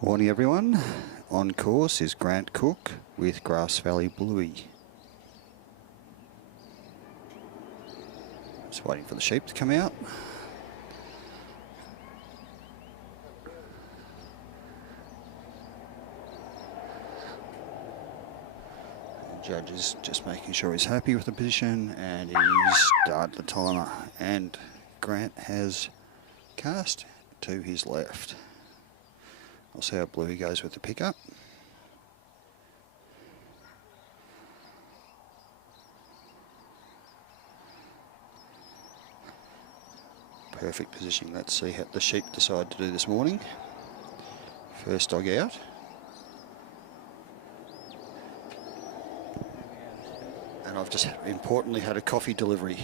Morning everyone, on course is Grant Cook with Grass Valley Bluey. Just waiting for the sheep to come out. The judge is just making sure he's happy with the position, and he's started the timer, and Grant has cast to his left. We'll see how Bluey goes with the pickup. Perfect positioning. Let's see how the sheep decide to do this morning. First dog out. And I've just importantly had a coffee delivery.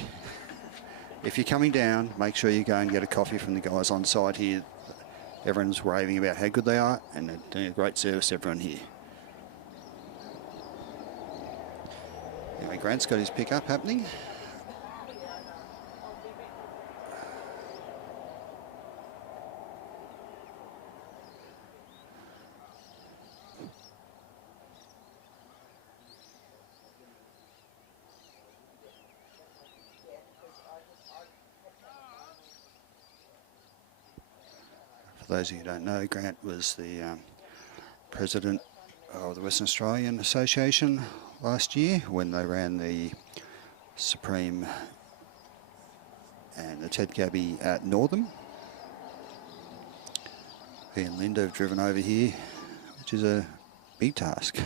If you're coming down, make sure you go and get a coffee from the guys on site here. Everyone's raving about how good they are, and they're doing a great service to everyone here. Anyway, Grant's got his pickup happening. For those of you who don't know, Grant was the president of the Western Australian Association last year when they ran the Supreme and the Ted Gabby at Northam. He and Linda have driven over here, which is a big task.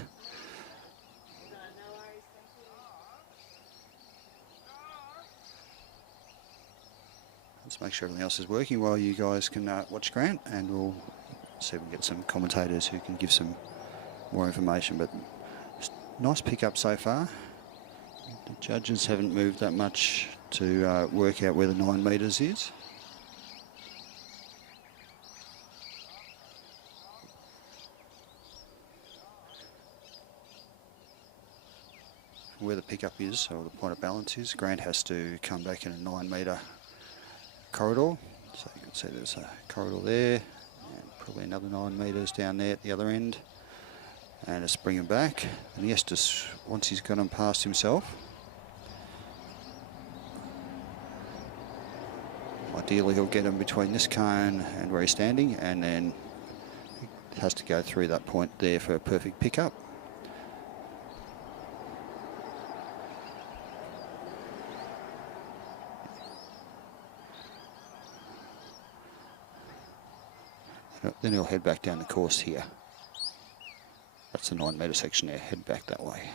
Let's make sure everything else is working while you guys can watch Grant, and we'll see if we can get some commentators who can give some more information. But nice pickup so far. The judges haven't moved that much to work out where the 9 metres is. Where the pickup is, or the point of balance is, Grant has to come back in a 9 metre corridor. So you can see there's a corridor there, and probably another 9 metres down there at the other end. And just bring him back. And he has to, once he's got him past himself, ideally he'll get him between this cone and where he's standing, and then he has to go through that point there for a perfect pickup. Then he'll head back down the course here. That's the 9 metre section there, head back that way.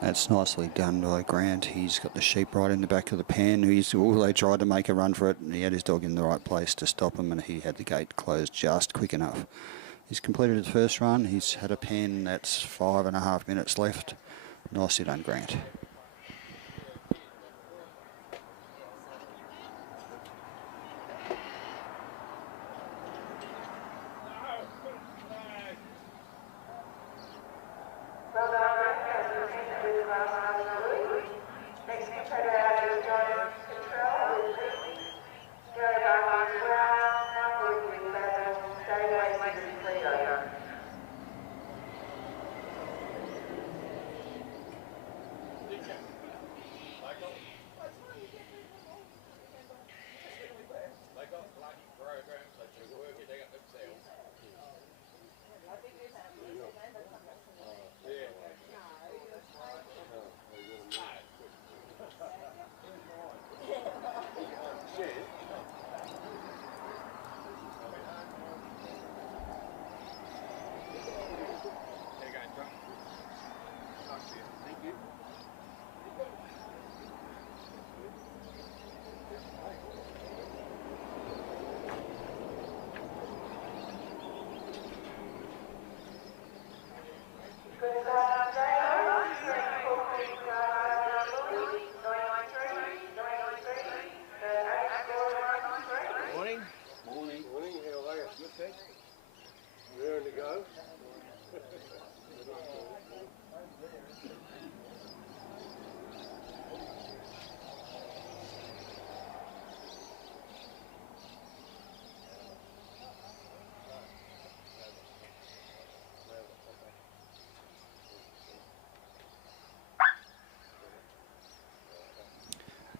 That's nicely done by Grant. He's got the sheep right in the back of the pen. They tried to make a run for it, and he had his dog in the right place to stop him, and he had the gate closed just quick enough. He's completed his first run. He's had a pen that's 5.5 minutes left. Nicely done, Grant.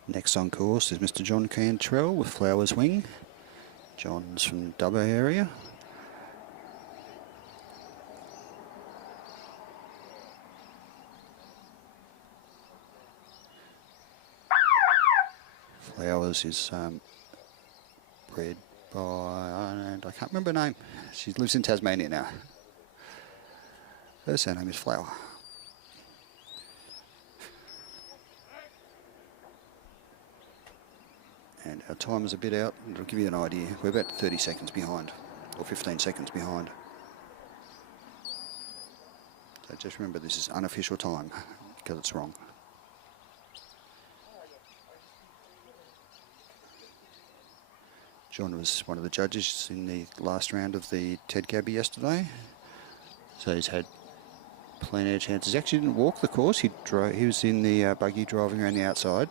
Next on course is Mr. John Cantrell with Flowers Wing. John's from the Dubbo area. Flowers is bred by, I can't remember her name. She lives in Tasmania now. Her surname is Flower. And our time is a bit out. It'll give you an idea. We're about 30 seconds behind, or 15 seconds behind. So just remember, this is unofficial time, because it's wrong. John was one of the judges in the last round of the Ted Gabby yesterday. So he's had plenty of chances. He actually didn't walk the course. He was in the buggy driving around the outside.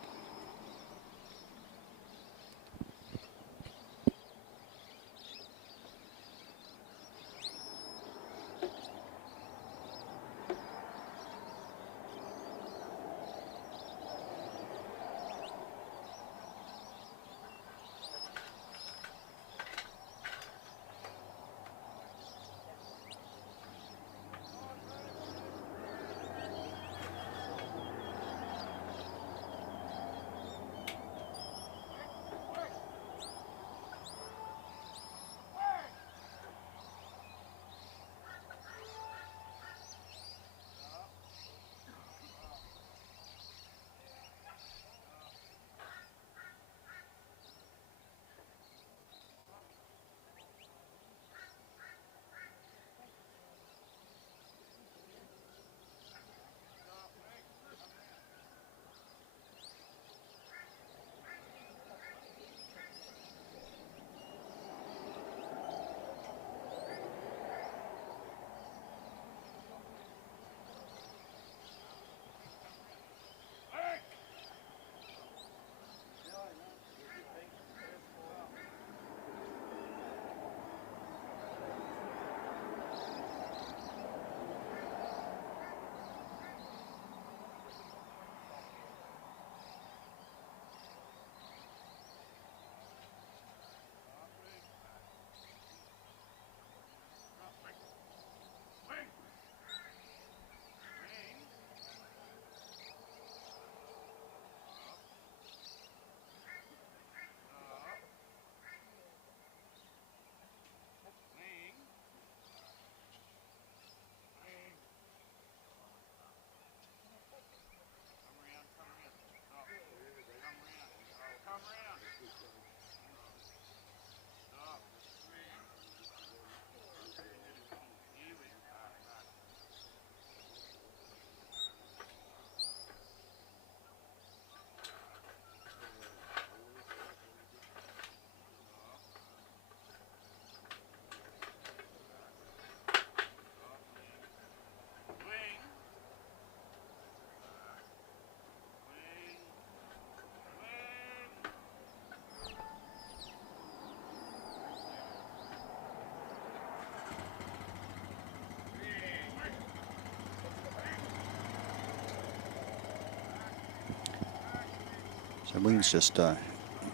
So Wing's just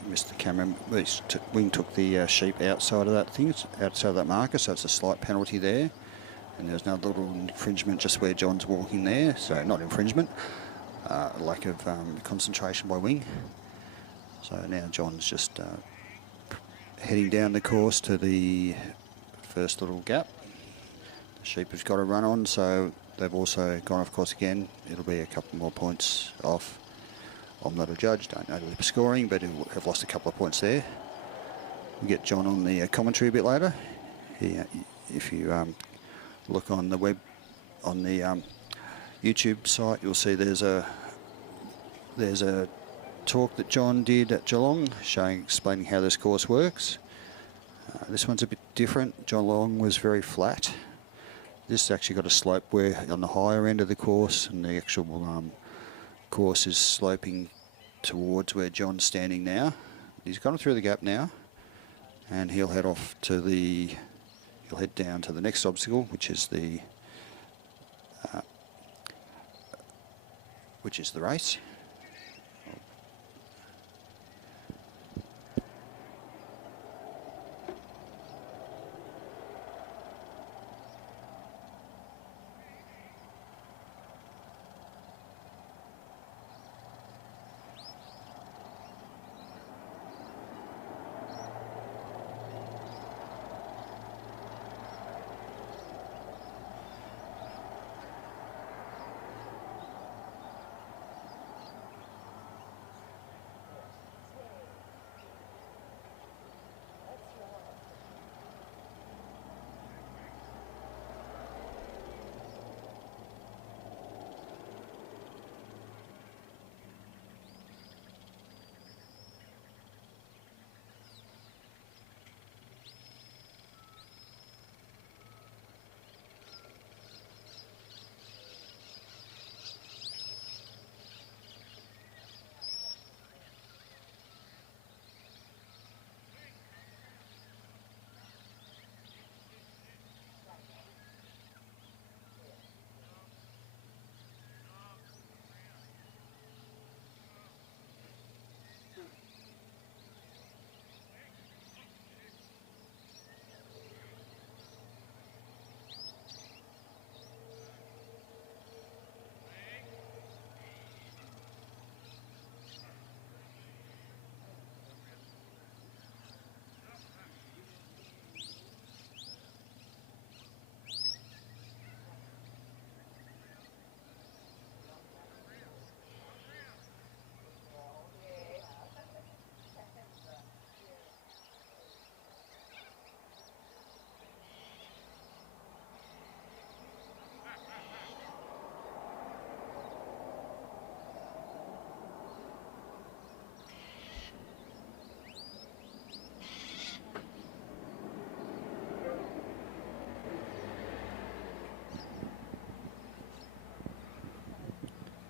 missed the camera. Wing took the sheep outside of that thing, it's outside of that marker, so it's a slight penalty there. And there's another little infringement just where John's walking there, so not infringement, lack of concentration by Wing. So now John's just heading down the course to the first little gap. The sheep have got a run on, so they've also gone off course again. It'll be a couple more points off. I'm not a judge, don't know the scoring, but have lost a couple of points there. We'll get John on the commentary a bit later. If you look on the web, on the YouTube site, you'll see there's a talk that John did at Geelong, explaining how this course works. This one's a bit different. Geelong was very flat. This has actually got a slope where on the higher end of the course, and the actual course is sloping towards where John's standing now. He's gone through the gap now, and he'll head off to he'll head down to the next obstacle, which is the race.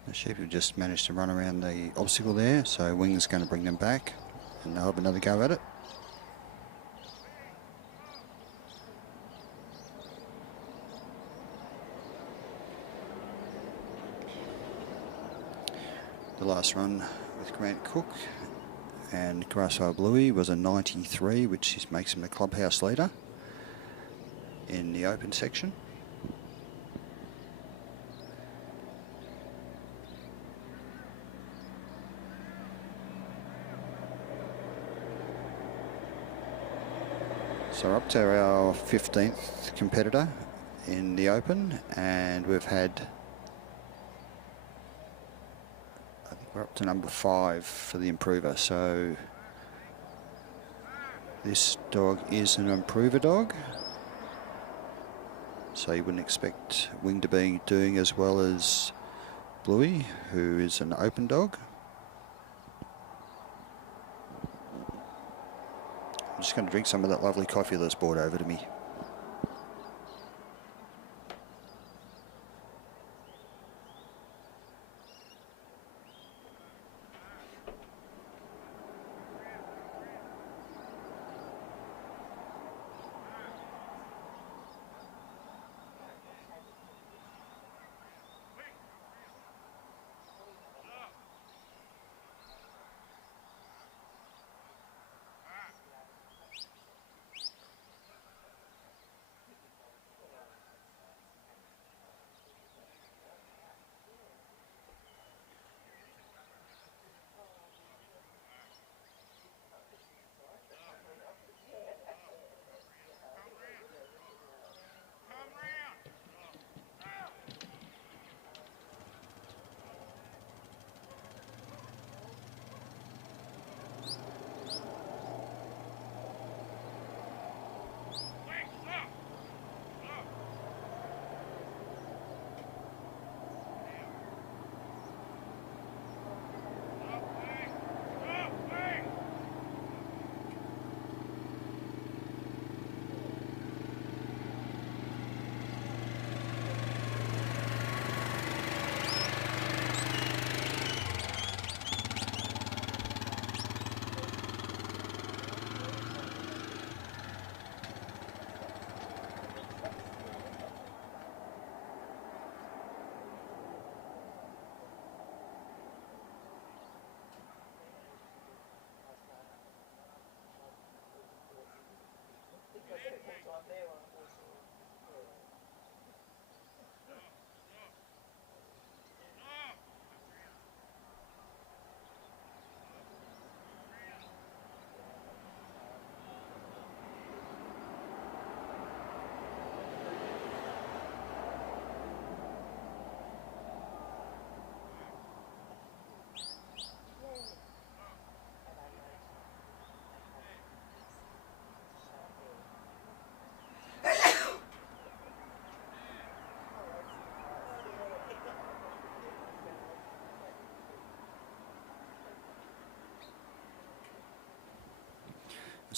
The sheep have just managed to run around the obstacle there, so Wing's going to bring them back, and they'll have another go at it. The last run with Grant Cook and Grassfire Bluey was a 93, which makes him the clubhouse leader in the open section. So we're up to our 15th competitor in the Open, and we've had, I think we're up to number 5 for the improver. So this dog is an improver dog, so you wouldn't expect Wing to be doing as well as Bluey, who is an open dog. I'm just going to drink some of that lovely coffee that's brought over to me.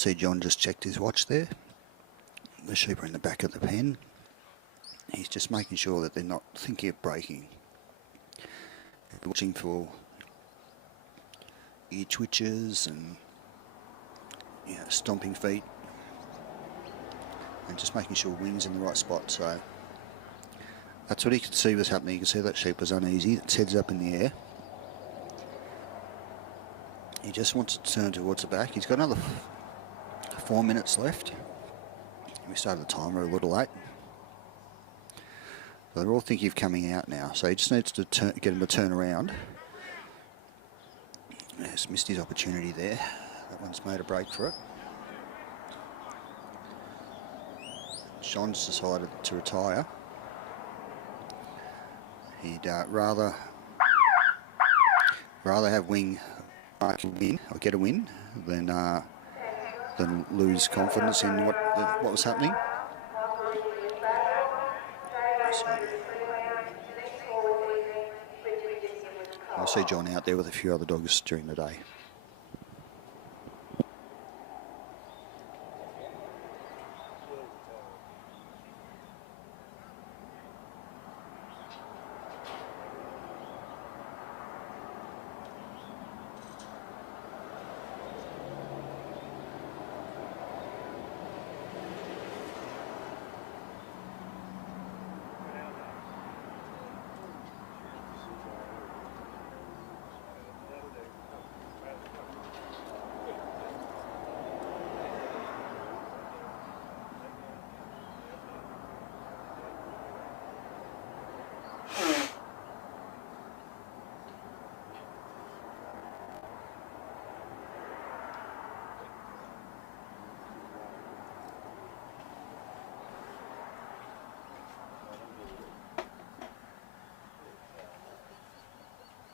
see John just checked his watch there. The sheep are in the back of the pen. He's just making sure that they're not thinking of breaking. Watching for ear twitches and stomping feet, and just making sure wing's in the right spot. So that's what he could see was happening. You can see that sheep was uneasy. Its head's up in the air. He just wants to turn towards the back. He's got another 4 minutes left. We started the timer a little late. But they're all thinking of coming out now. So he just needs to get him to turn around. He's missed his opportunity there. That one's made a break for it. John's decided to retire. He'd rather have win or get a win than lose confidence in what was happening. So, I'll see John out there with a few other dogs during the day.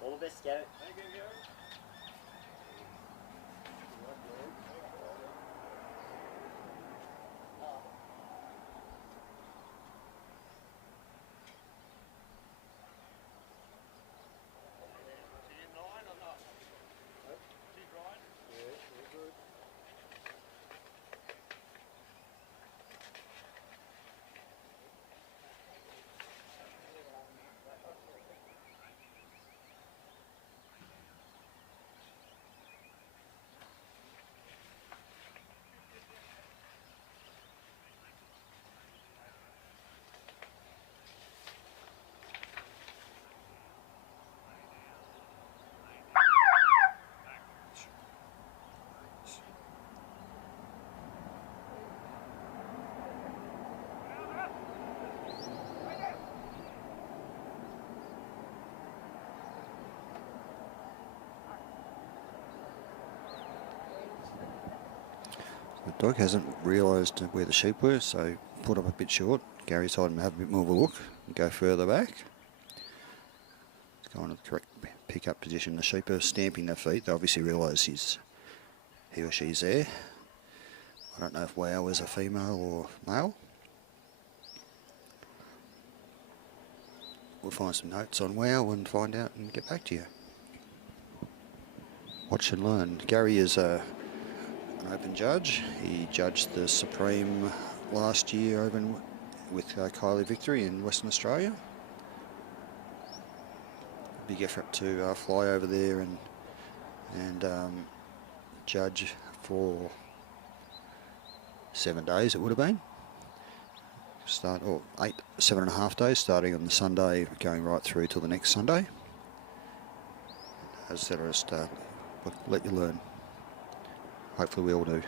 All the best, Garrett. The dog hasn't realised where the sheep were, so put up a bit short. Gary's decided to have a bit more of a look and go further back. It's going to the correct pick-up position. The sheep are stamping their feet. They obviously realise he or she's there. I don't know if Wow is a female or male. We'll find some notes on Wow and find out and get back to you. Watch and learn. Gary is an open judge. He judged the Supreme last year over with Kylie Victory in Western Australia. Big effort to fly over there and judge for 7 days. It would have been 7.5 days, starting on the Sunday, going right through till the next Sunday. As I said, I just let you learn. Hopefully we all do.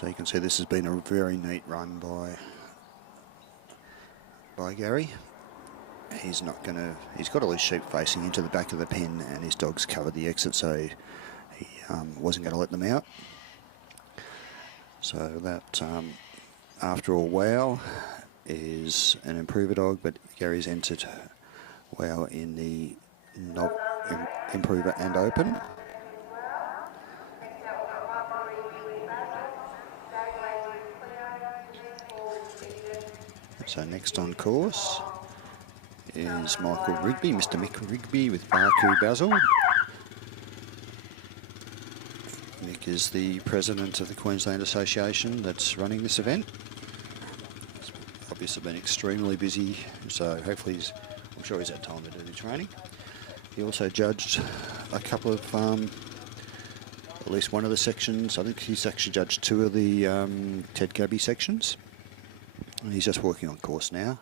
So you can see this has been a very neat run by Gary. He's got all his sheep facing into the back of the pen, and his dogs covered the exit, so he wasn't going to let them out. So that, after all, Wow is an improver dog, but Gary's entered Wow in the improver and open. So next on course is Michael Rigby, Mr. Mick Rigby with Baku Basil. Mick is the president of the Queensland Association that's running this event. He's obviously been extremely busy, so hopefully I'm sure he's had time to do the training. He also judged a couple of, at least one of the sections. I think he's actually judged 2 of the Ted Gabby sections. And he's just working on course now.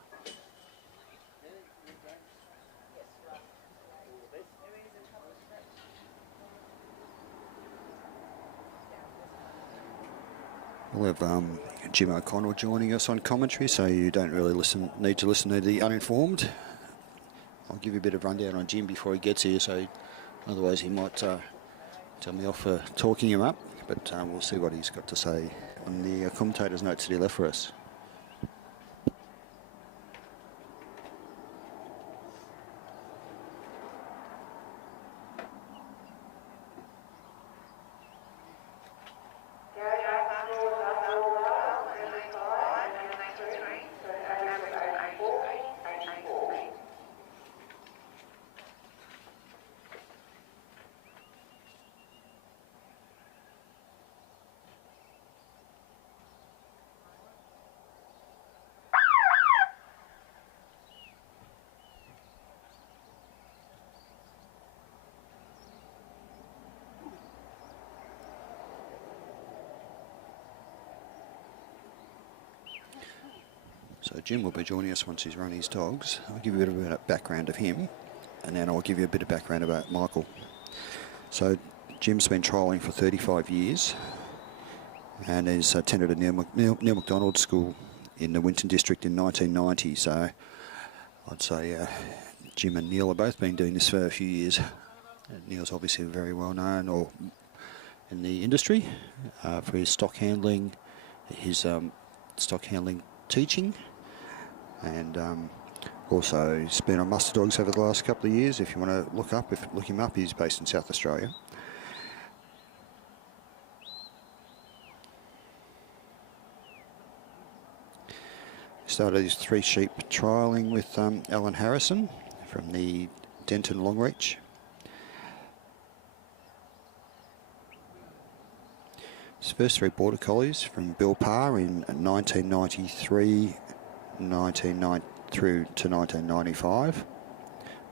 We'll have Jim O'Connell joining us on commentary, so you don't really need to listen to the uninformed. I'll give you a bit of rundown on Jim before he gets here, so otherwise he might tell me off for talking him up. But we'll see what he's got to say on the commentator's notes that he left for us. So Jim will be joining us once he's run his dogs. I'll give you a bit of a background of him, and then I'll give you a bit of background about Michael. So Jim's been trialling for 35 years and has attended a Neil MacDonald school in the Winton district in 1990. So I'd say Jim and Neil have both been doing this for a few years. Neil's obviously very well known in the industry for his stock handling, teaching, and also he's been on muster dogs over the last couple of years. If you want to look him up, he's based in South Australia. He started his 3 sheep trialling with Alan Harrison from the Denton Longreach. His first 3 border collies from Bill Parr in 1993, through to 1995.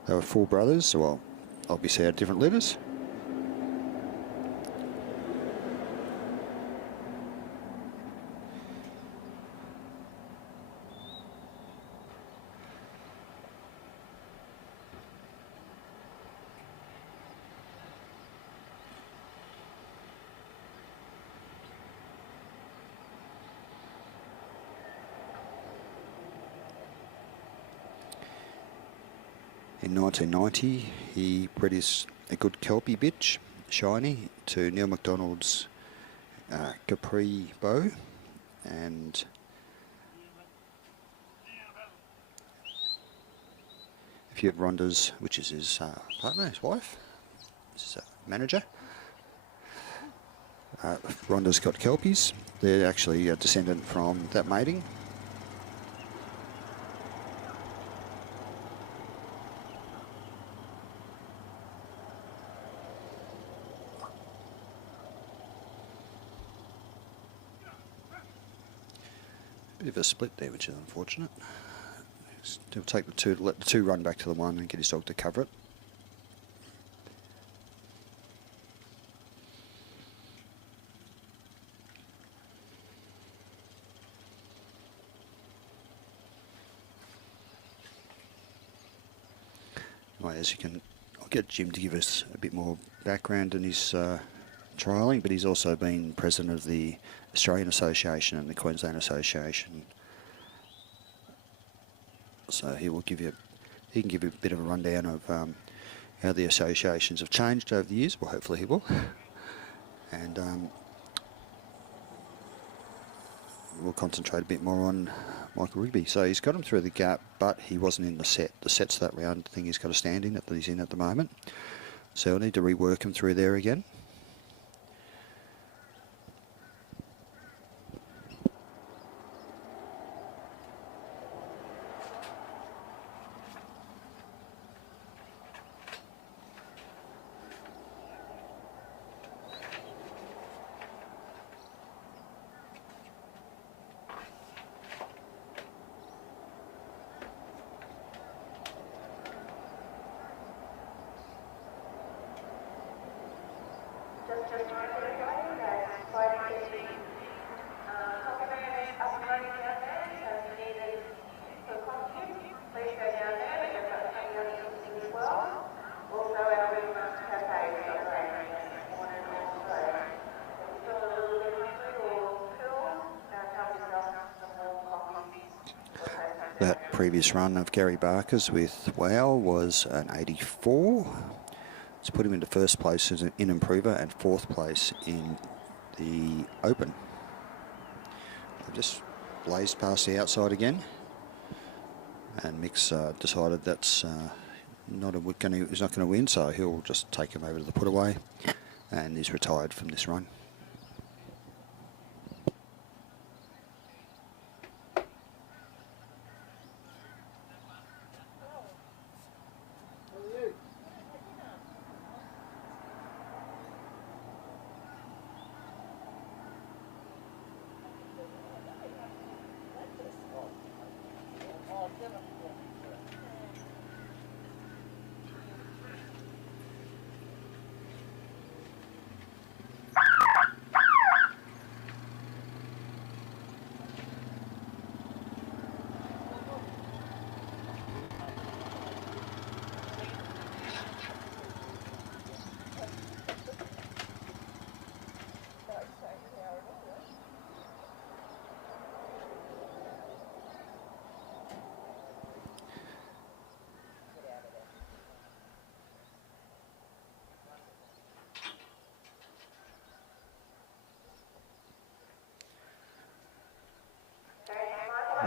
They were 4 brothers, well, obviously had different litters. In 1990, he bred a good Kelpie bitch, Shiny, to Neil MacDonald's Capri Bow, and a few of Rhonda's, which is his partner, his wife, his manager. Rhonda's got Kelpies. They're actually a descendant from that mating. Bit of a split there, which is unfortunate. He'll take the 2, let the 2 run back to the 1 and get his dog to cover it. Anyway, I'll get Jim to give us a bit more background on his trialling, but he's also been president of the Australian Association and the Queensland Association. So he can give you a bit of a rundown of how the associations have changed over the years. Well, hopefully he will. And we'll concentrate a bit more on Michael Rigby. So he's got him through the gap, but he wasn't in the set. The set's that round thing he's got to stand in that he's in at the moment. So we'll need to rework him through there again. That previous run of Gary Barker's with Wow was an 84. It's put him into first place as an in-improver and fourth place in the Open. They've just blazed past the outside again. And Mick's decided that's he's not going to win, so he'll just take him over to the put-away. And he's retired from this run.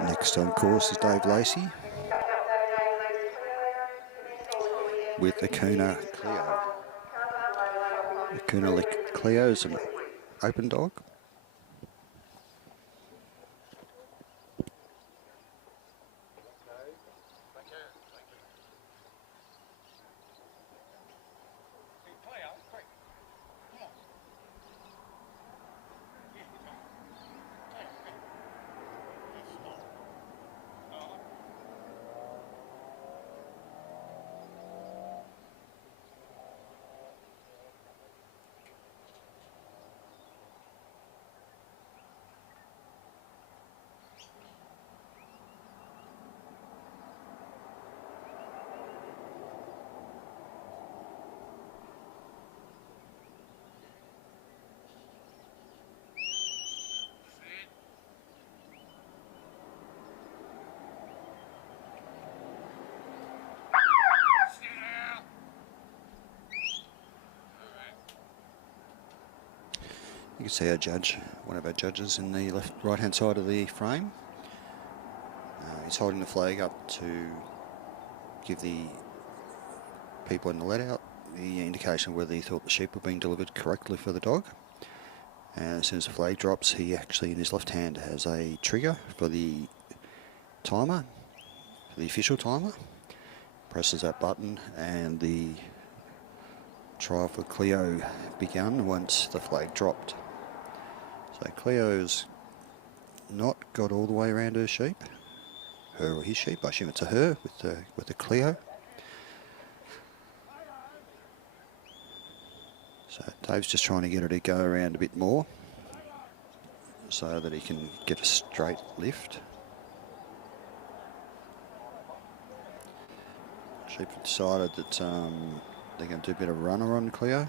Next on course is Dave Lacey with Acuna Cleo. Acuna Cleo is an open dog. You can see our judge, one of our judges in the right-hand side of the frame. He's holding the flag up to give the people in the let-out the indication whether he thought the sheep were being delivered correctly for the dog. And as soon as the flag drops, he actually in his left hand has a trigger for the timer, for the official timer. Presses that button and the trial for Cleo began once the flag dropped. So Cleo's not got all the way around her sheep, her or his sheep. I assume it's a her with the Cleo. So Dave's just trying to get her to go around a bit more so that he can get a straight lift. Sheep have decided that they're going to do a bit of runner on Cleo.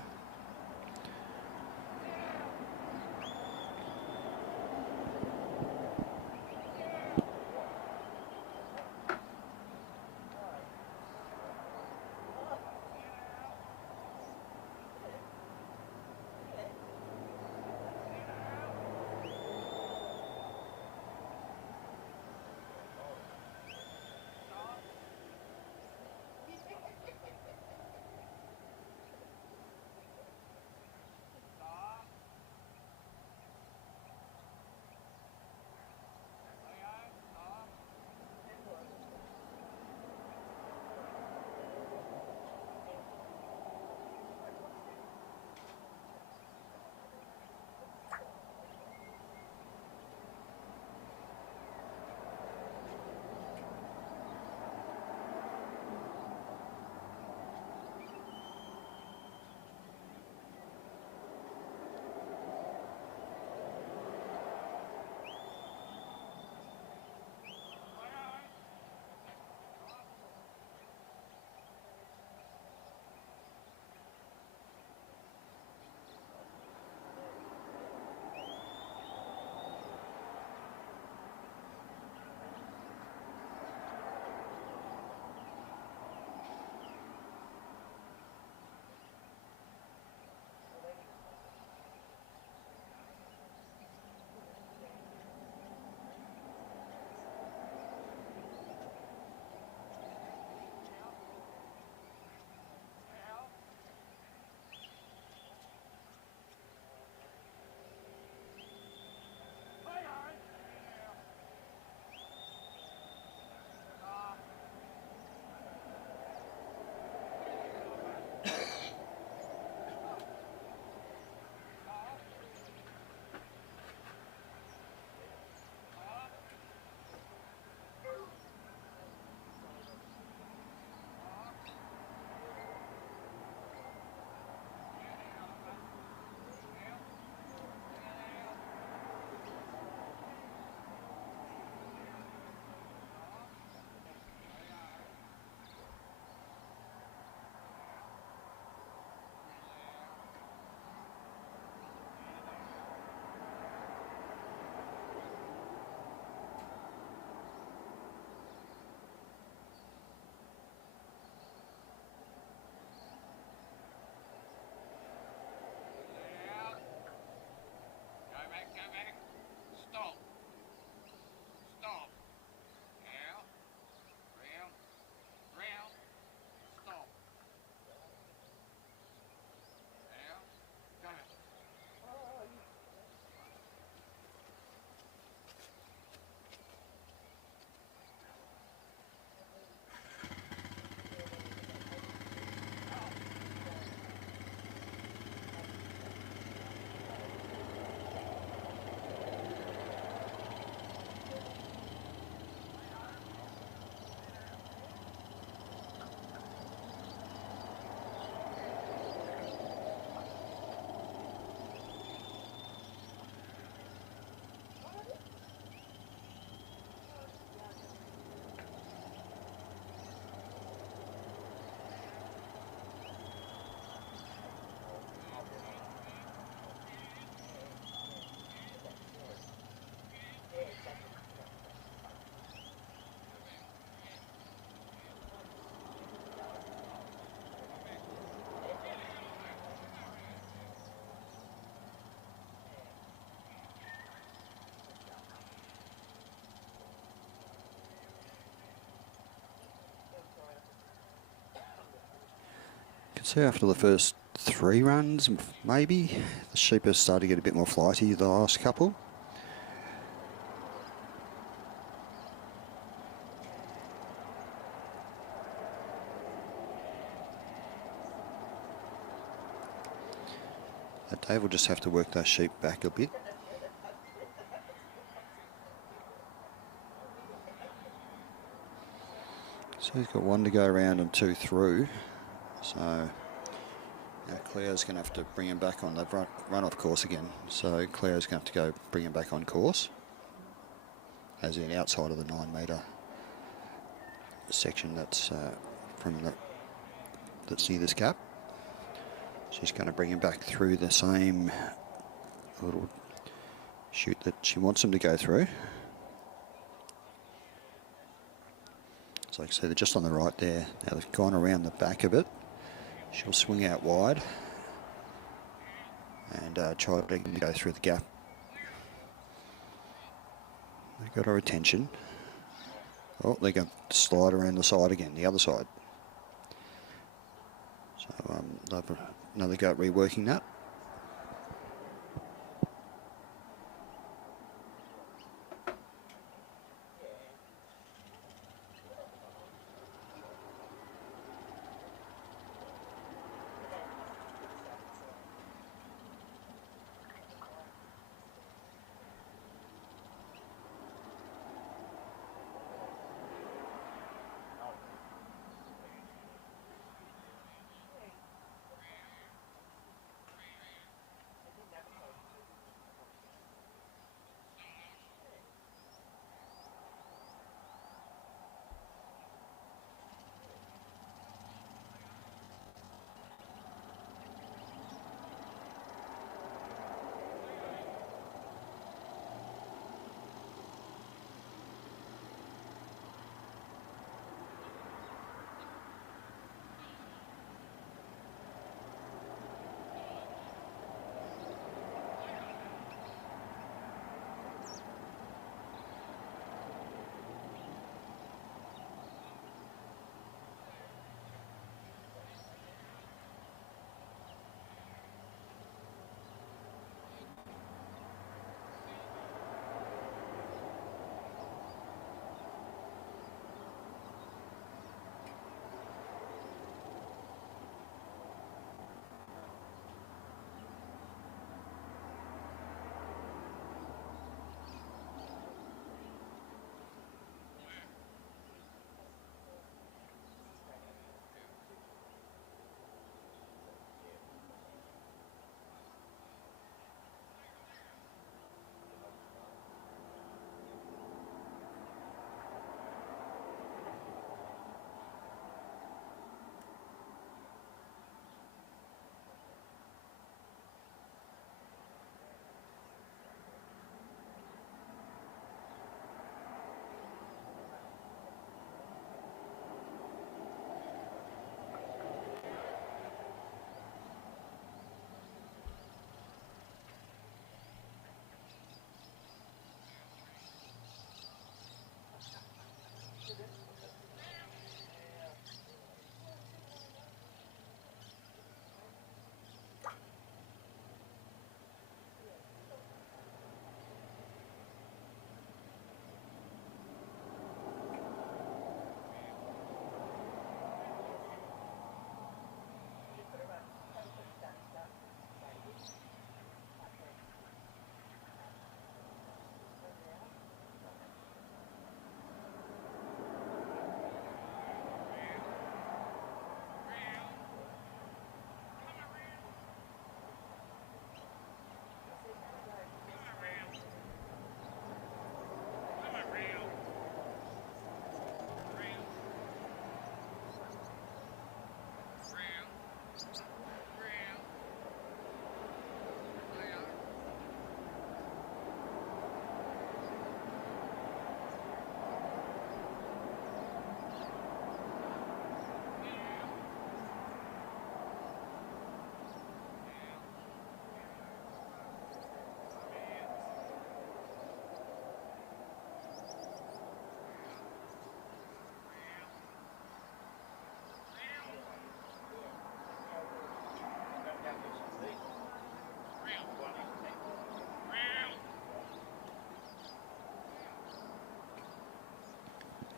So after the first 3 runs, maybe, the sheep have started to get a bit more flighty the last couple. Dave will just have to work those sheep back a bit. So he's got 1 to go around and 2 through. So now Cleo's going to have to bring him back on. They've run off course again. So Cleo's going to have to go bring him back on course, as in outside of the 9 metre section that's that's near this gap. She's going to bring him back through the same little chute that she wants him to go through. So like I say, they're just on the right there. Now they've gone around the back of it. She'll swing out wide and try to go through the gap. They've got her attention. Oh, they're going to slide around the side again, the other side. So they'll have another go at reworking that.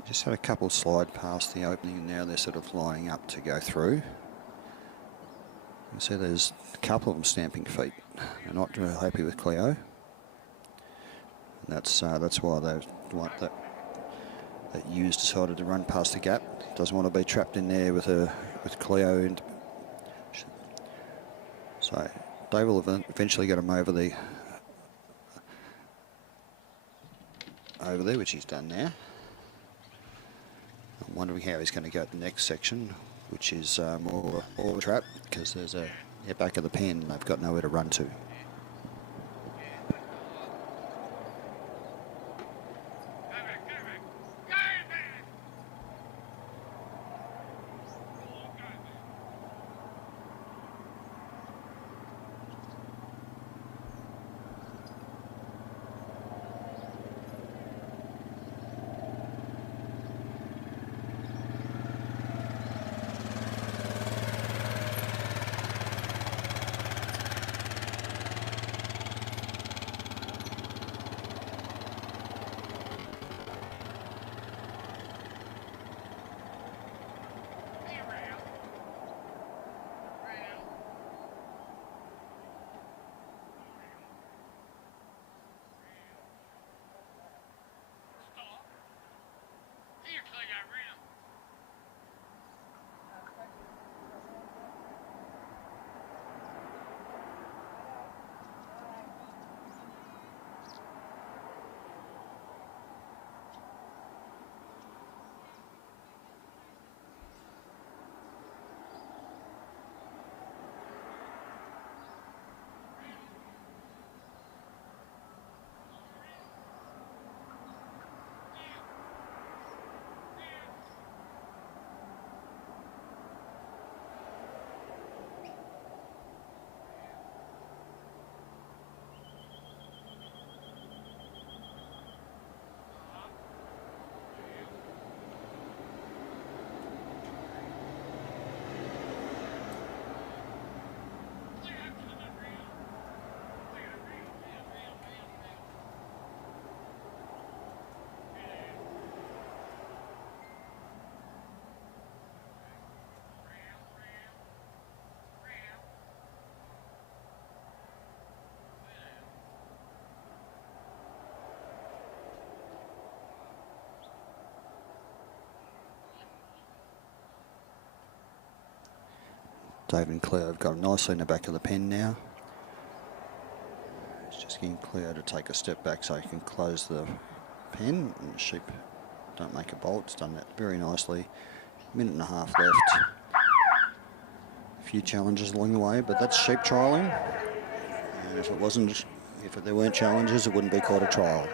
Just had a couple slide past the opening, and now they're sort of lining up to go through. You can see there's a couple of them stamping feet. They're not really happy with Cleo. And that's why they want that Hughes decided to run past the gap. Doesn't want to be trapped in there with Cleo. And so Dave will eventually get him over there, which he's done now. I'm wondering how he's going to go at the next section, which is more a trap, because there's a back of the pen and they've got nowhere to run to. Dave and Cleo have got him nicely in the back of the pen now. He's just getting Cleo to take a step back so he can close the pen, and the sheep don't make a bolt. It's done that very nicely. Minute and a half left. A few challenges along the way, but that's sheep trialling. And if there weren't challenges, it wouldn't be called a trial.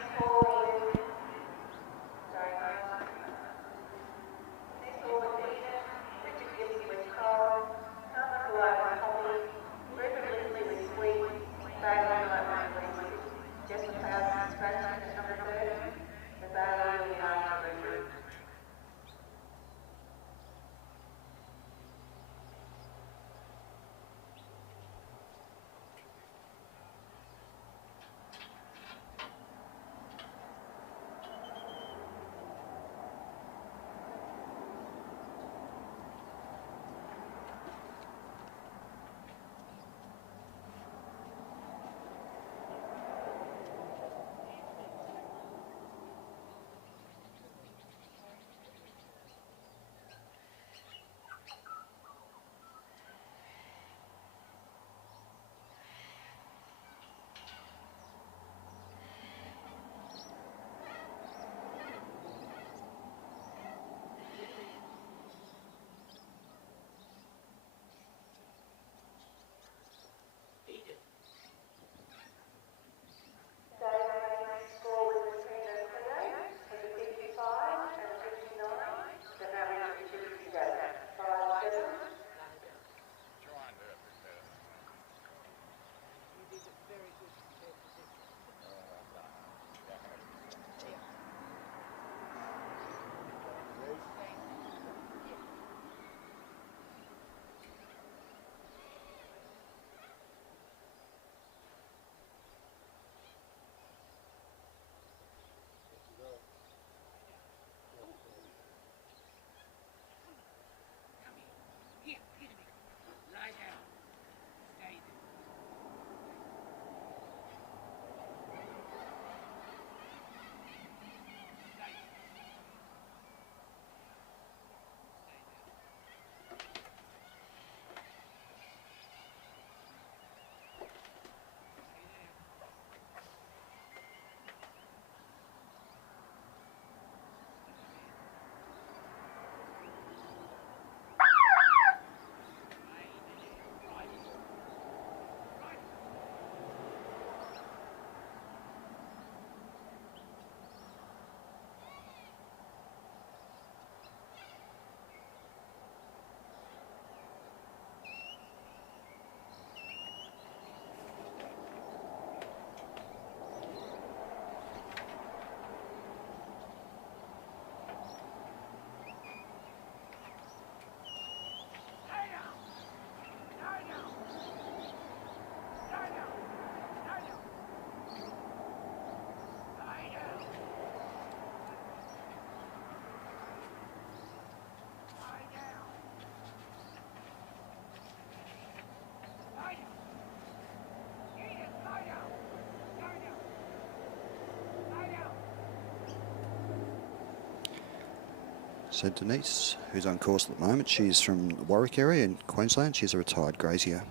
So Denise, who's on course at the moment, she's from the Warwick area in Queensland. She's a retired grazier.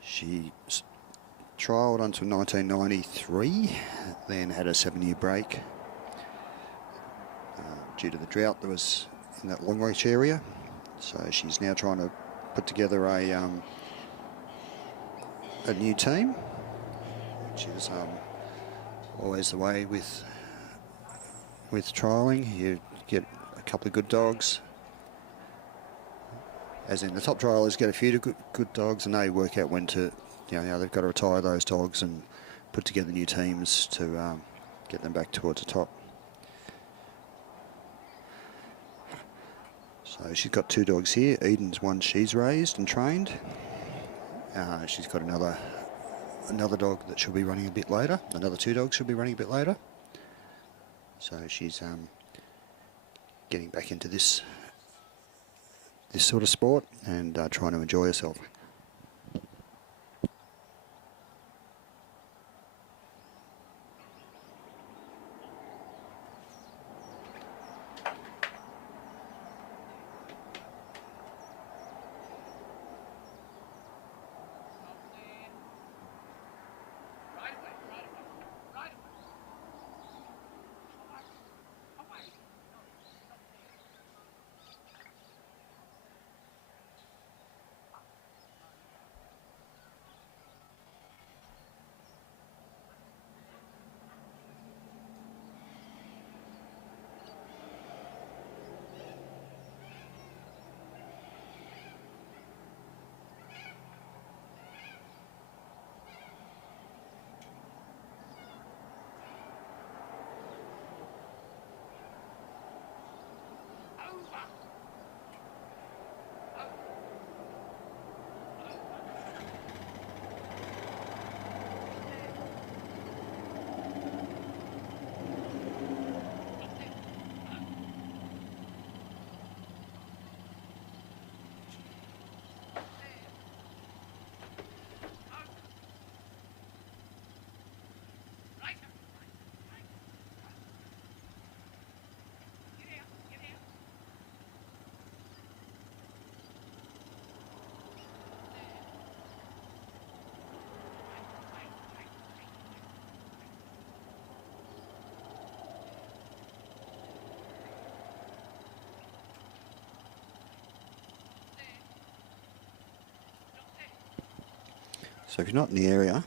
She trialled until 1993, then had a 7-year break due to the drought that was in that Longreach area. So she's now trying to put together a new team, which is always the way with trialling. You get a couple of good dogs, as in the top trialers get a few good dogs, and they work out when to, they've got to retire those dogs and put together new teams to get them back towards the top. So she's got 2 dogs here. Eden's one she's raised and trained. She's got another dog that she'll be running a bit later. Another 2 dogs she'll be running a bit later. So she's getting back into this sort of sport and trying to enjoy herself. So if you're not in the area,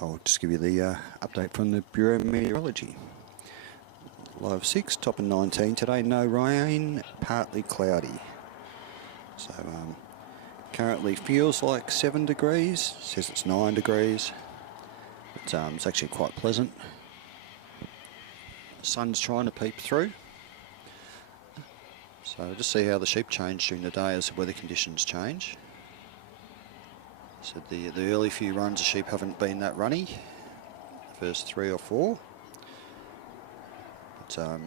I'll just give you the update from the Bureau of Meteorology. Low of 6, top of 19 today, no rain, partly cloudy. So currently feels like 7 degrees, says it's 9 degrees. But, it's actually quite pleasant. The sun's trying to peep through. So just see how the sheep change during the day as the weather conditions change. So the early few runs, the sheep haven't been that runny, the first 3 or 4. But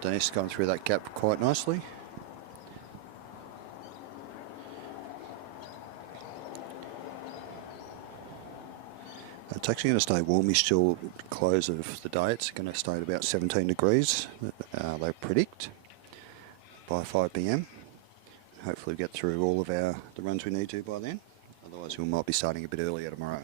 Denise gone through that gap quite nicely. It's actually going to stay warmish till close of the day. It's going to stay at about 17 degrees, they predict, by 5 p.m. Hopefully we get through all of the runs we need to by then. Otherwise we might be starting a bit earlier tomorrow.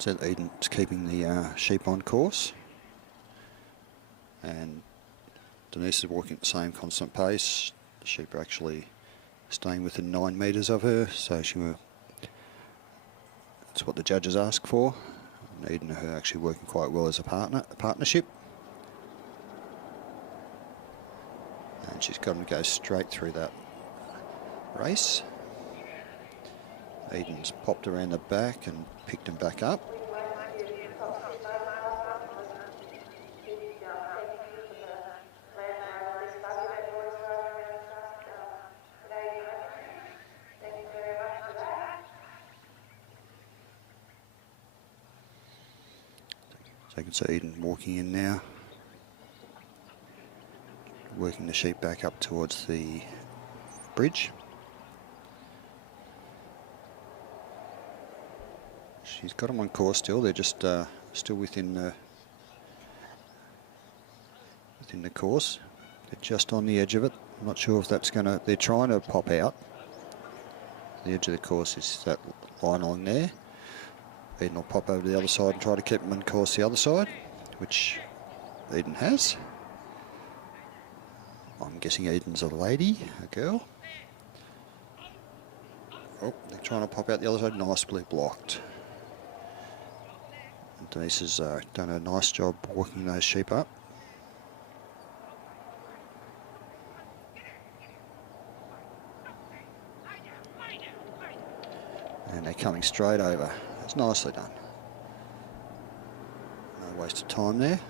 So Eden's keeping the sheep on course, and Denise is walking at the same constant pace. The sheep are actually staying within 9 metres of her, so that's what the judges ask for. And Eden and her actually working quite well as a partnership. And she's got to go straight through that race. Eden's popped around the back and picked him back up. So you can see Eden walking in now, working the sheep back up towards the bridge. She's got them on course still. They're just still within the course. They're just on the edge of it. I'm not sure if that's going to. They're trying to pop out. The edge of the course is that line along there. Eden will pop over to the other side and try to keep them on course the other side, which Eden has. I'm guessing Eden's a lady, a girl. Oh, they're trying to pop out the other side. Nicely blocked. And Denise has done a nice job walking those sheep up. And they're coming straight over. It's nicely done. No waste of time there.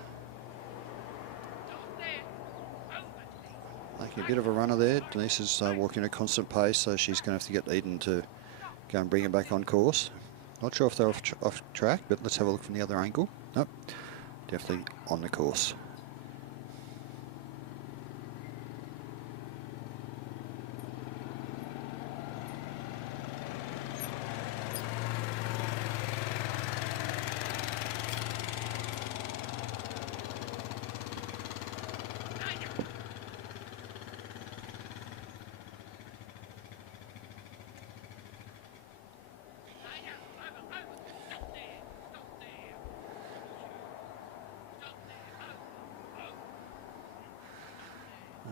Making a bit of a runner there. Denise is walking at a constant pace, so she's going to have to get Eden to go and bring her back on course. Not sure if they're off track, but let's have a look from the other angle. Nope, definitely on the course.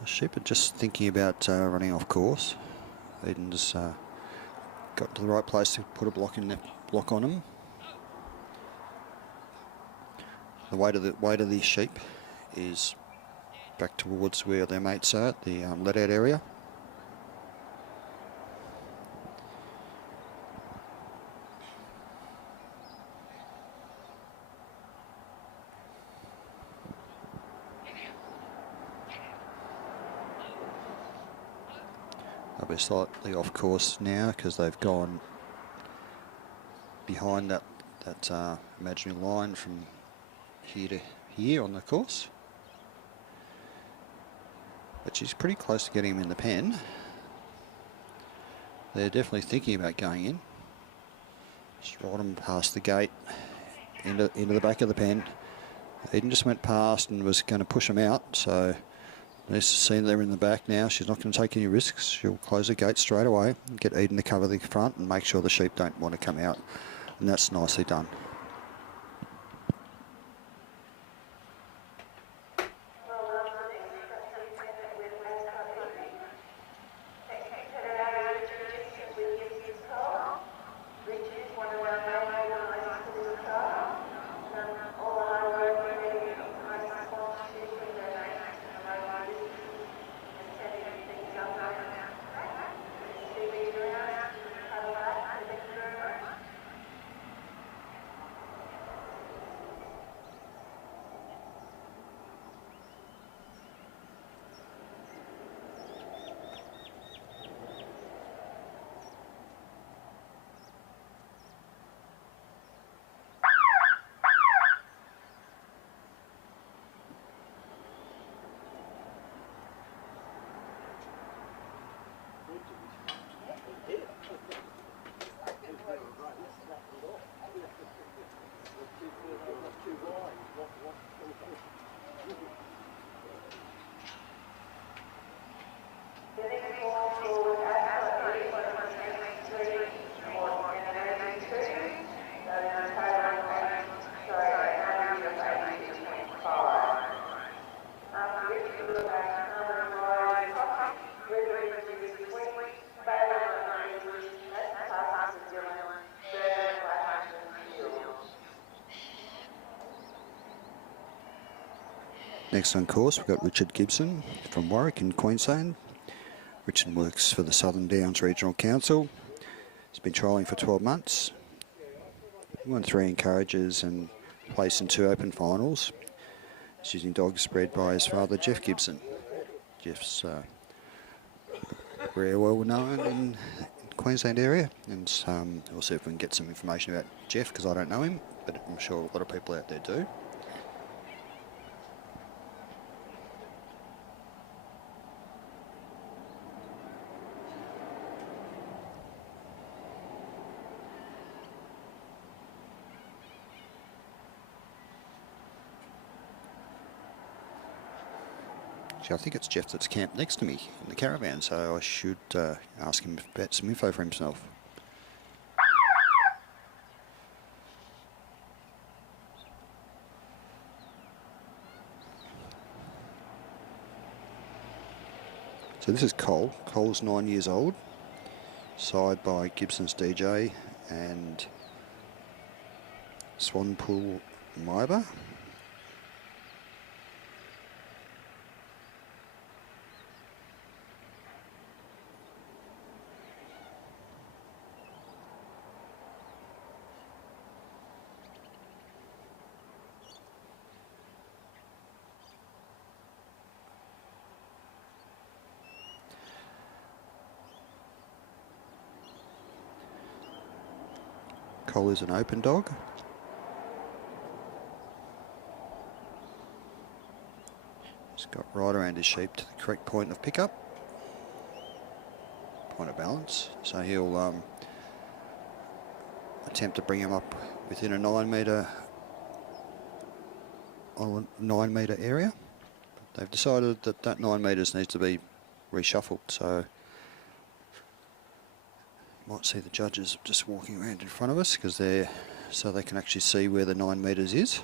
Sheep are just thinking about running off course. Eden's got to the right place to put a block on them. The weight of the sheep is back towards where their mates are at the let out area. They'll be slightly off course now because they've gone behind that imaginary line from here to here on the course. But she's pretty close to getting him in the pen. They're definitely thinking about going in. Just ride them past the gate into the back of the pen. Eden just went past and was going to push them out, so Nice to see they're in the back now. She's not going to take any risks. She'll close the gate straight away, get Eden to cover the front and make sure the sheep don't want to come out. And that's nicely done. Next on course, we've got Richard Gibson from Warwick in Queensland. Richard works for the Southern Downs Regional Council. He's been trialling for 12 months. Won 3 encourages and placed in 2 open finals. He's using dogs bred by his father, Jeff Gibson. Jeff's very well known in the Queensland area, and we'll see if we can get some information about Jeff, because I don't know him, but I'm sure a lot of people out there do. I think it's Jeff that's camped next to me in the caravan, so I should ask him about some info for himself. So this is Cole. Cole's 9 years old, side by Gibson's DJ and Swanpool Myba. Cole is an open dog. He's got right around his sheep to the correct point of pickup, point of balance. So he'll attempt to bring him up within a 9 metre area. They've decided that that 9 metres needs to be reshuffled, so might see the judges just walking around in front of us, because they're so they can actually see where the 9 metres is.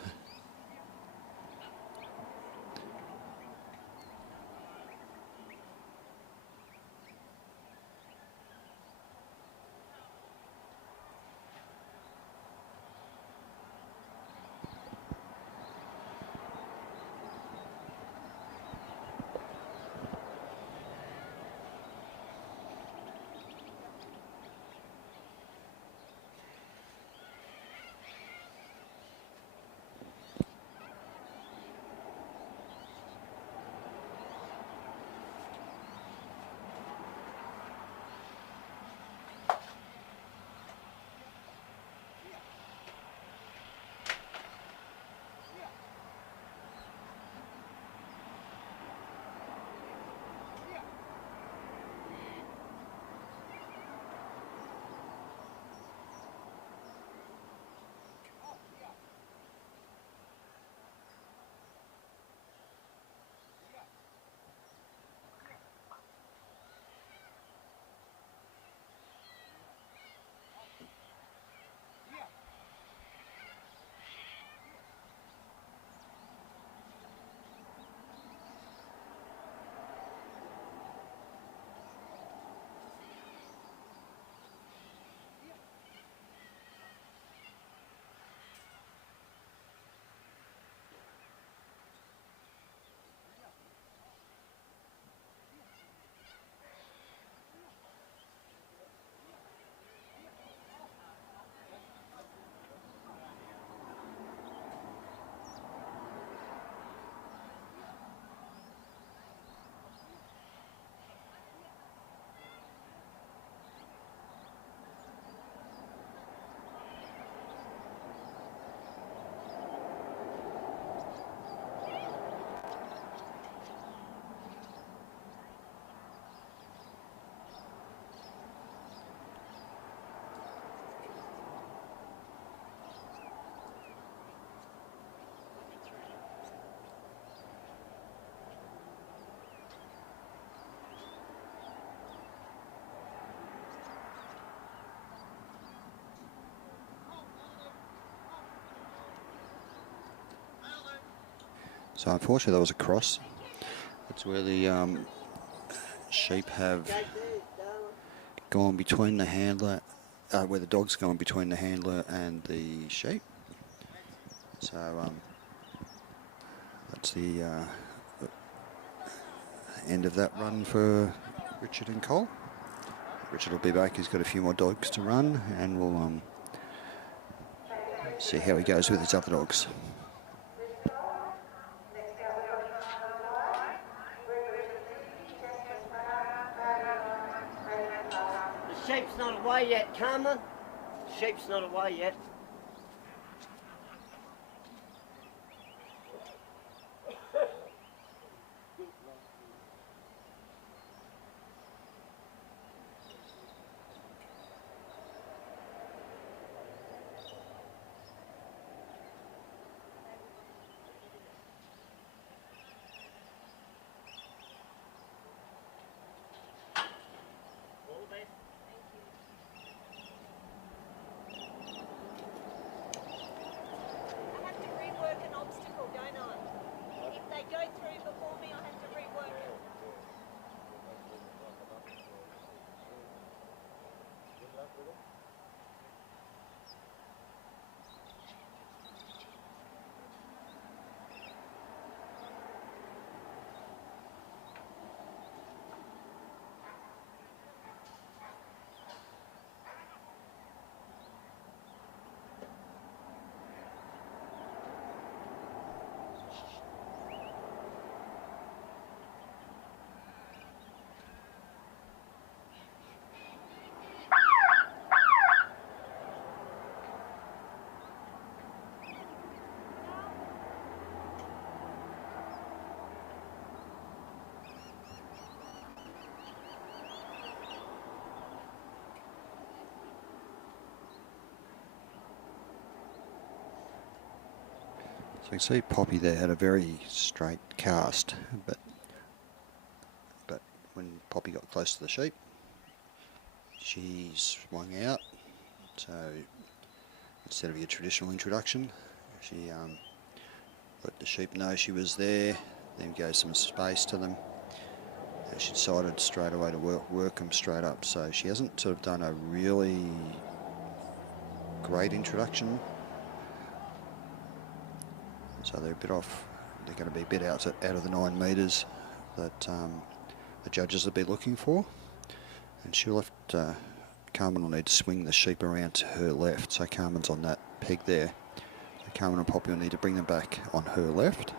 So unfortunately, that was a cross. That's where the sheep have gone between the handler, where the dog's gone between the handler and the sheep. So that's the end of that run for Richard and Cole. Richard will be back. He's got a few more dogs to run, and we'll see how he goes with his other dogs. The sheep's not away yet, Carmen. Sheep's not away yet. So you can see Poppy there had a very straight cast, but when Poppy got close to the sheep, she swung out. So instead of your traditional introduction, she let the sheep know she was there, then gave some space to them. And she decided straight away to work them straight up. So she hasn't sort of done a really great introduction. So they're a bit off. They're going to be a bit out of the 9 metres that the judges will be looking for. And she'll have to, Carmen will need to swing the sheep around to her left. So Carmen's on that peg there. So Carmen and Poppy will need to bring them back on her left.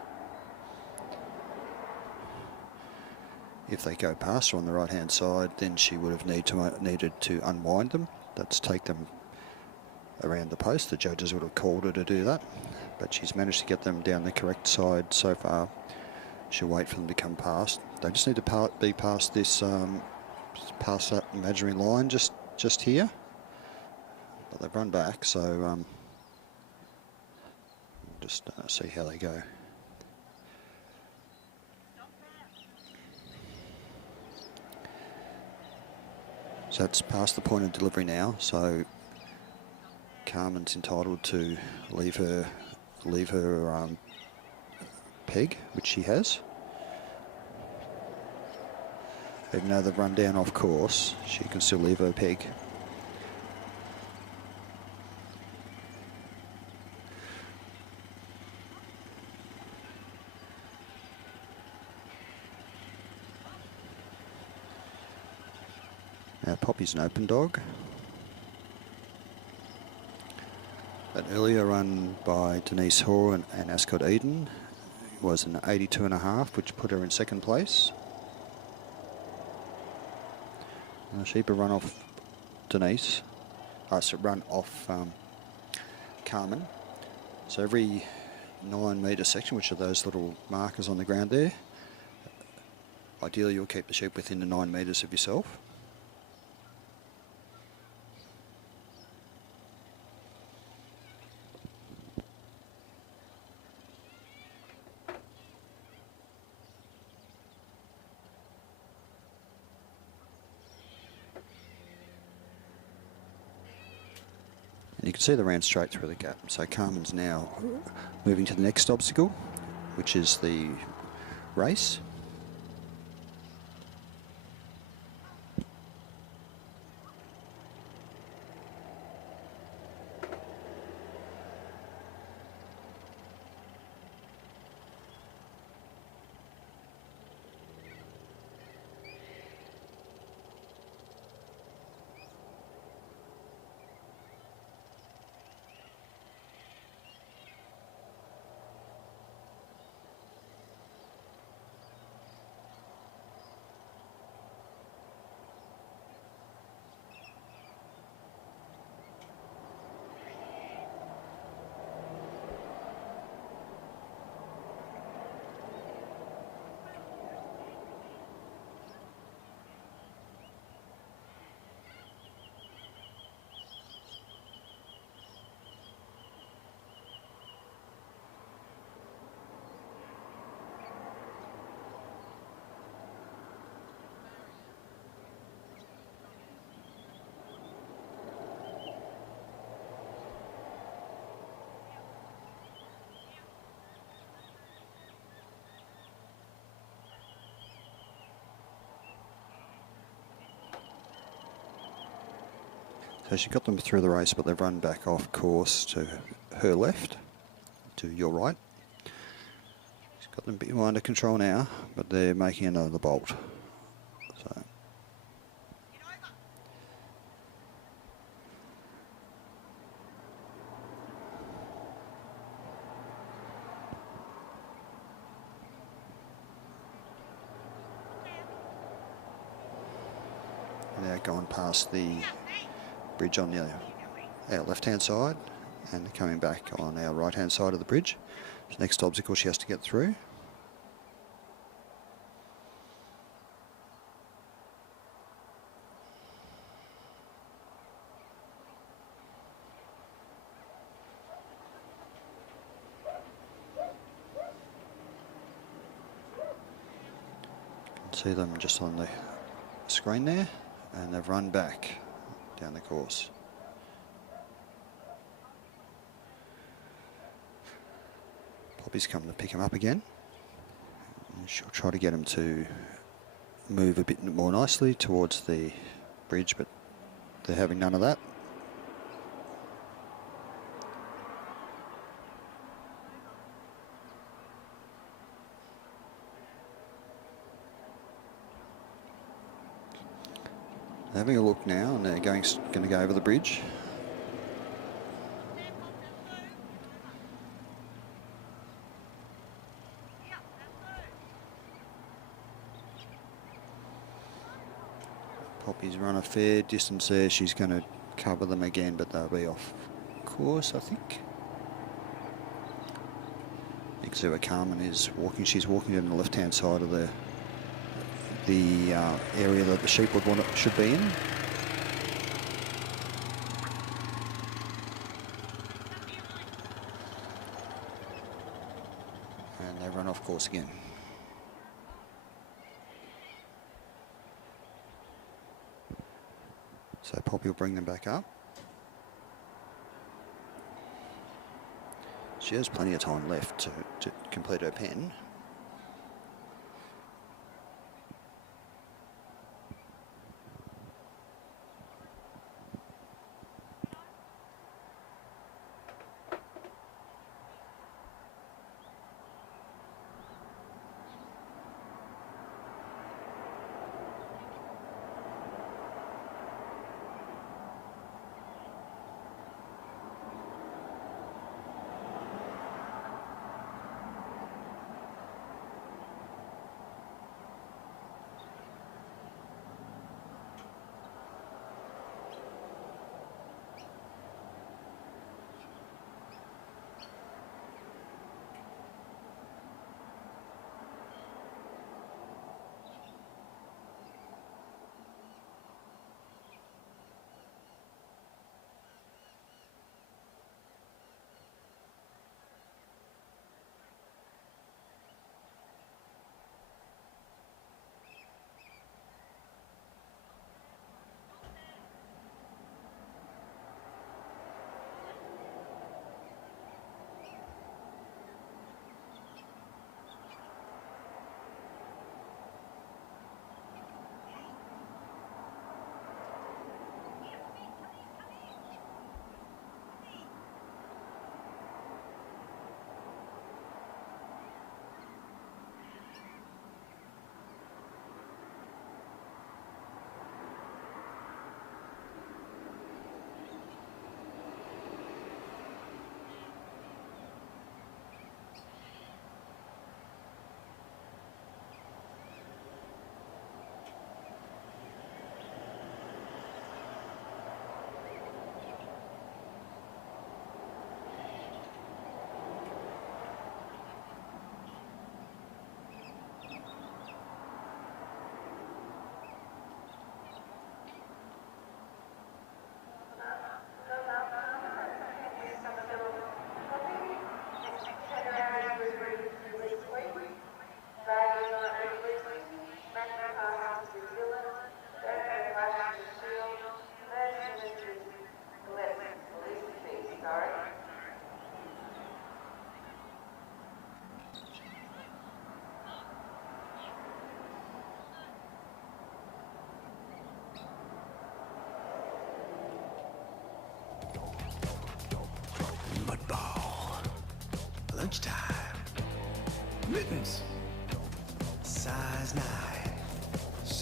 If they go past her on the right hand side, then she would have needed to unwind them. That's take them around the post. The judges would have called her to do that, but she's managed to get them down the correct side so far. She'll wait for them to come past. They just need to be past this, past that imaginary line just here. But they've run back, so just see how they go. So that's past the point of delivery now. So Carmen's entitled to leave her peg, which she has. Even though they've run down off course, she can still leave her peg. Now Poppy's an open dog. An earlier run by Denise Hoare and Ascot Eden was an 82.5, which put her in second place. And the sheep will run off Denise. So run off Carmen. So every 9 metre section, which are those little markers on the ground there, ideally you'll keep the sheep within the 9 metres of yourself. You can see they ran straight through the gap. So Carmen's now moving to the next obstacle, which is the race. So she got them through the race, but they've run back off course to her left, to your right. She's got them a bit more under control now, but they're making another bolt. So now going past the bridge on our left-hand side, and coming back on our right-hand side of the bridge. The next obstacle she has to get through. You can see them just on the screen there, and they've run back down the course. Poppy's come to pick him up again. And she'll try to get him to move a bit more nicely towards the bridge, but they're having none of that. Having a look now, and they're going to go over the bridge. Poppy's run a fair distance there. She's going to cover them again, but they'll be off course, I think. Exua Carmen is walking. She's walking in the left-hand side of the area that the sheep should be in. And they run off course again. So Poppy will bring them back up. She has plenty of time left to complete her pen.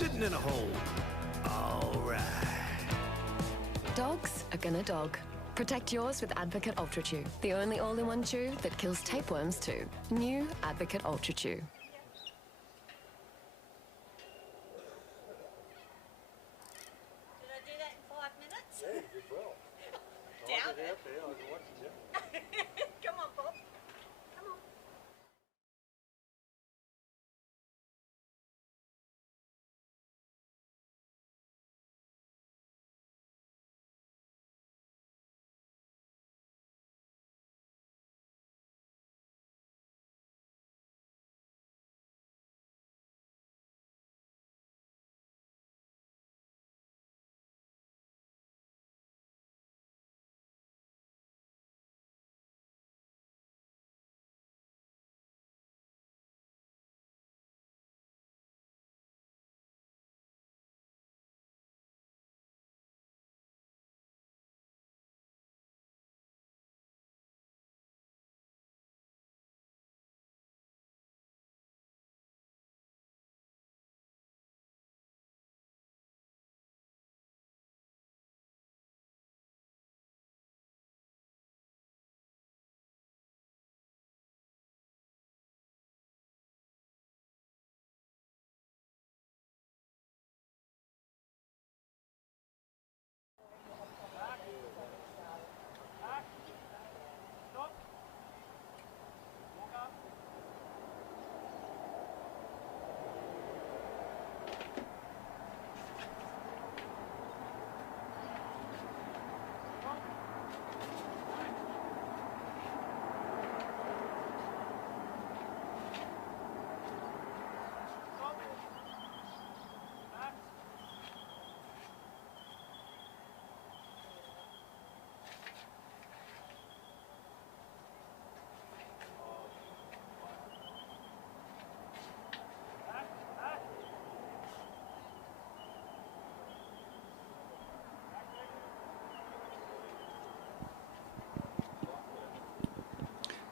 sitting in a hole. All right. Dogs are gonna dog. Protect yours with Advocate Ultra Chew, the only all-in-one chew that kills tapeworms too. New Advocate Ultra Chew. Did I do that in 5 minutes? Yeah, you did well. Down I was out there, I was watching you. Come on, Bob. Come on.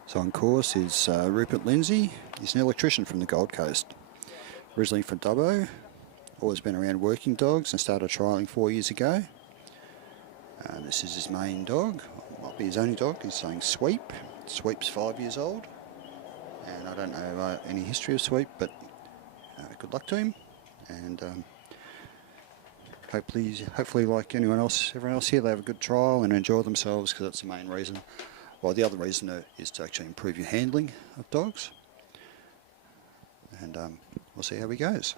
So on course is Rupert Lindsay. He's an electrician from the Gold Coast. Originally from Dubbo. Always been around working dogs and started trialling 4 years ago. This is his main dog. Might be his only dog. He's saying Sweep. Sweep's 5 years old. And I don't know any history of Sweep, but good luck to him. And hopefully like everyone else here, they have a good trial and enjoy themselves, because that's the main reason. Well, the other reason is to actually improve your handling of dogs. And we'll see how he goes.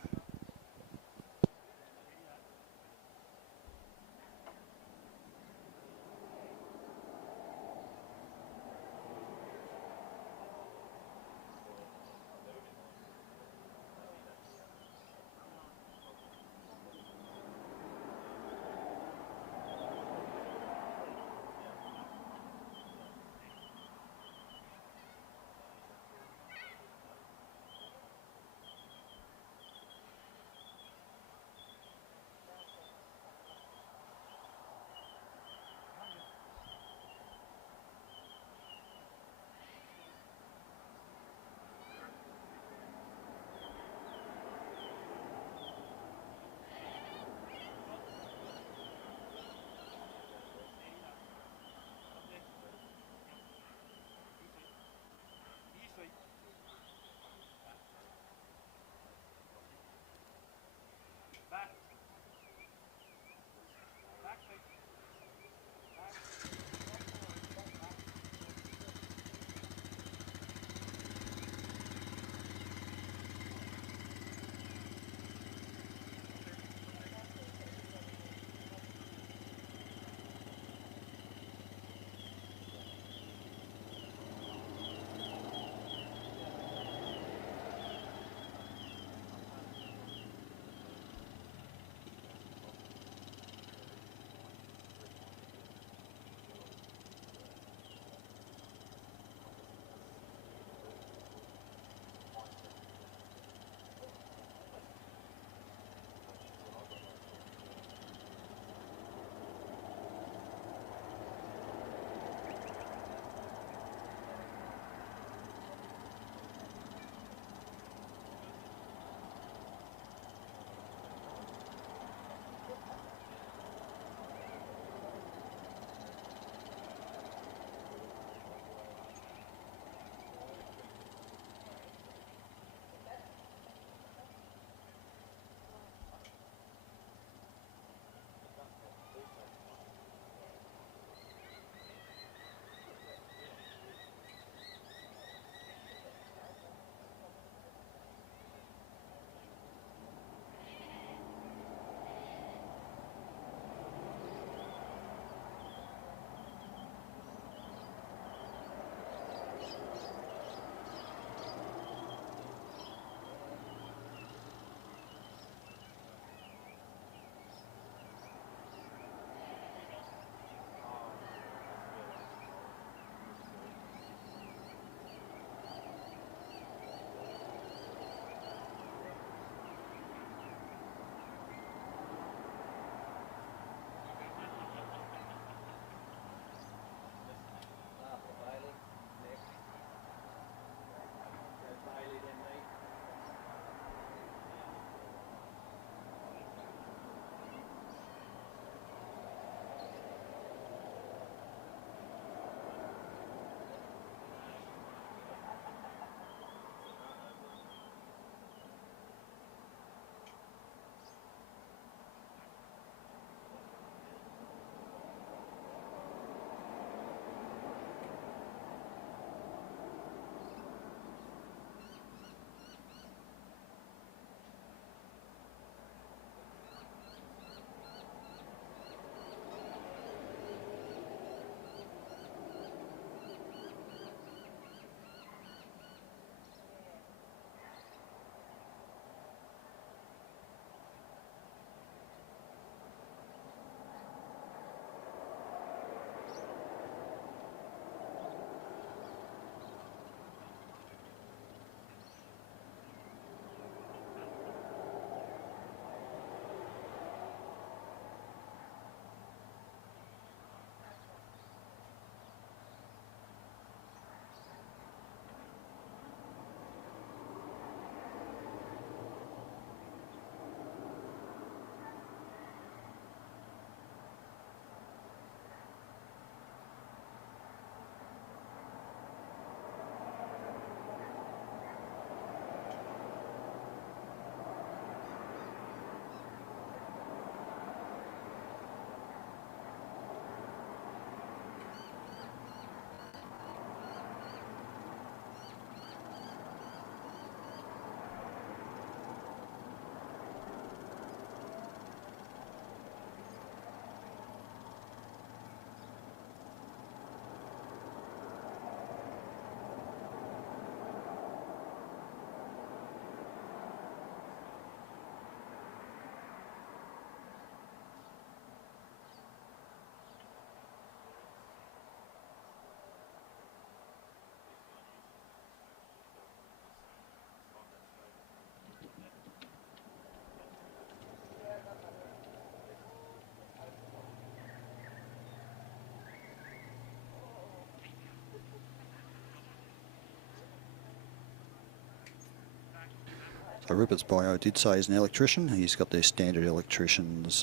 Rupert's bio did say he's an electrician. He's got their standard electrician's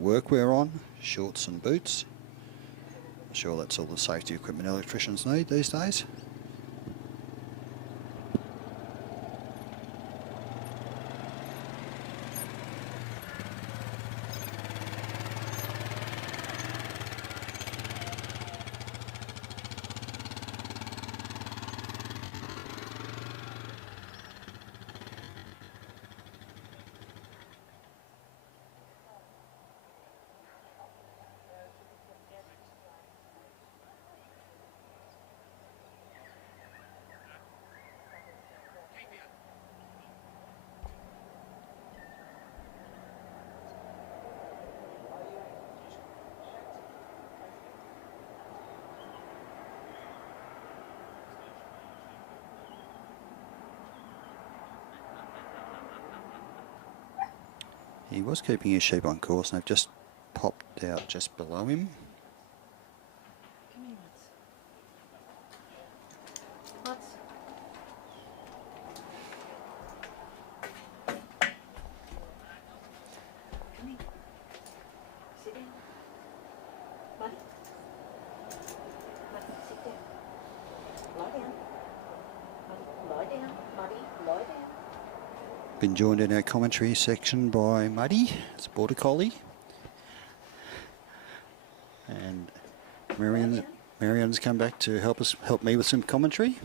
workwear on, shorts and boots. I'm sure that's all the safety equipment electricians need these days. He was keeping his sheep on course and they've just popped out just below him. What's come here. Sit down. Muddy. Muddy, sit down. Lie down. Muddy, lie down. Muddy, lie down. Been joined in our commentary section by Muddy, it's a border collie. And Marianne's come back to help me with some commentary.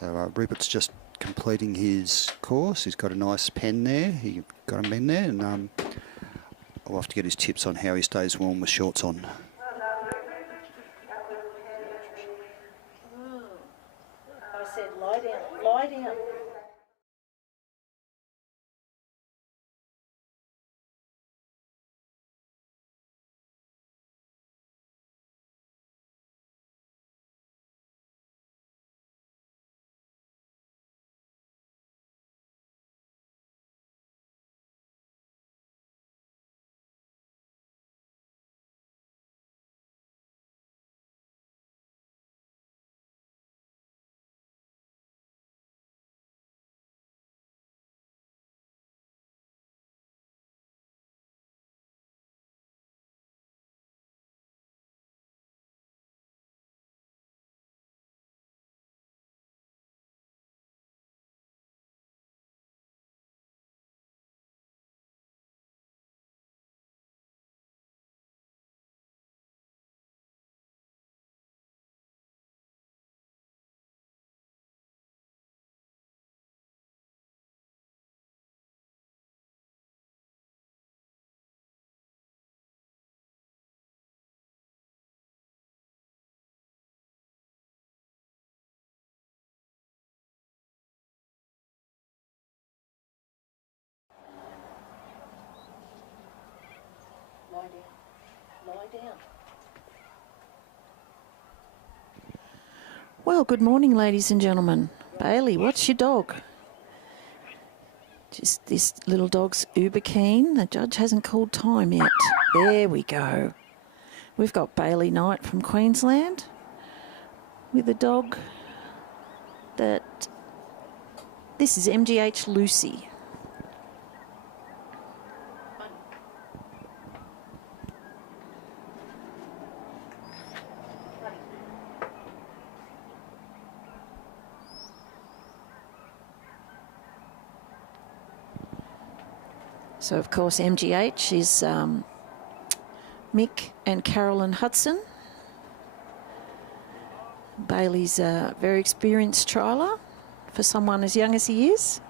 So Rupert's just completing his course. He's got a nice pen there. He got him in there, and I'll have to get his tips on how he stays warm with shorts on. I said lie down. Lie down. Lie down. Lie down. Well, good morning, ladies and gentlemen. Bailey, what's your dog? Just this little dog's uber keen. The judge hasn't called time yet. There we go. We've got Bailey Knight from Queensland with a dog that... This is MGH Lucy. So, of course, MGH is Mick and Carolyn Hudson. Bailey's a very experienced trialer for someone as young as he is.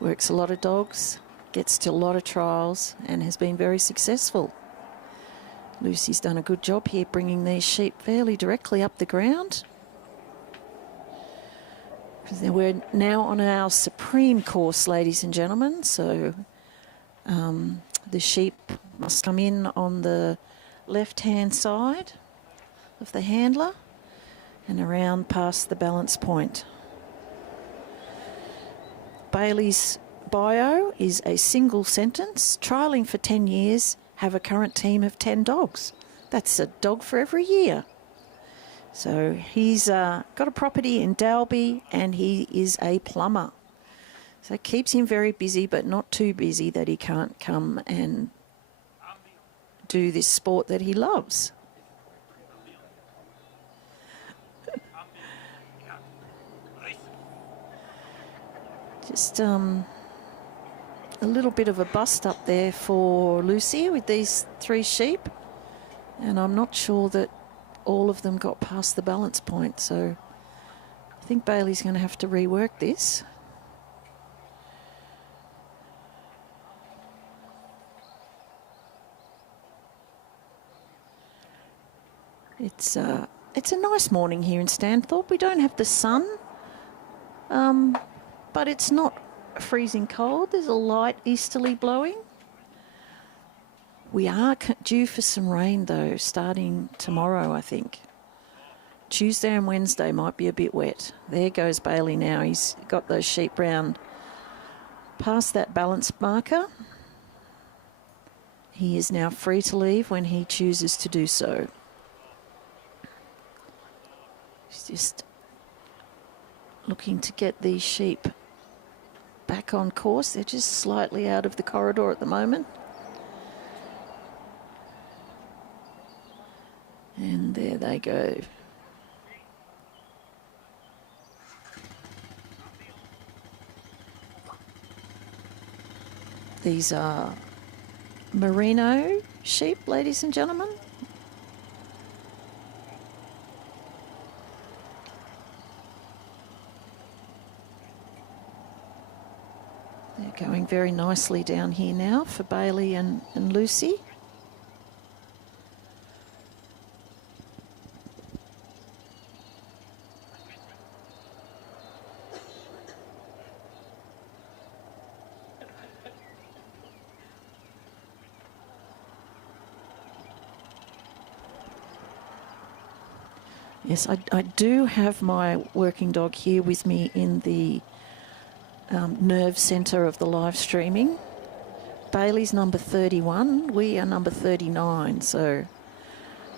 Works a lot of dogs, gets to a lot of trials and has been very successful. Lucy's done a good job here bringing these sheep fairly directly up the ground. We're now on our supreme course, ladies and gentlemen, so the sheep must come in on the left-hand side of the handler and around past the balance point. Bailey's bio is a single sentence. Trialling for 10 years, have a current team of 10 dogs. That's a dog for every year. So he's got a property in Dalby and he is a plumber. So it keeps him very busy, but not too busy that he can't come and do this sport that he loves. Just a little bit of a bust up there for Lucy with these 3 sheep. And I'm not sure that all of them got past the balance point. So I think Bailey's going to have to rework this. It's a nice morning here in Stanthorpe. We don't have the sun, but it's not freezing cold. There's a light easterly blowing. We are due for some rain, though, starting tomorrow, I think. Tuesday and Wednesday might be a bit wet. There goes Bailey now. He's got those sheep round past that balance marker. He is now free to leave when he chooses to do so. He's just looking to get these sheep back on course. They're just slightly out of the corridor at the moment. And there they go. These are merino sheep, ladies and gentlemen. They're going very nicely down here now for Bailey and Lucy. Yes, I do have my working dog here with me in the nerve centre of the live streaming. Bailey's number 31, we are number 39, so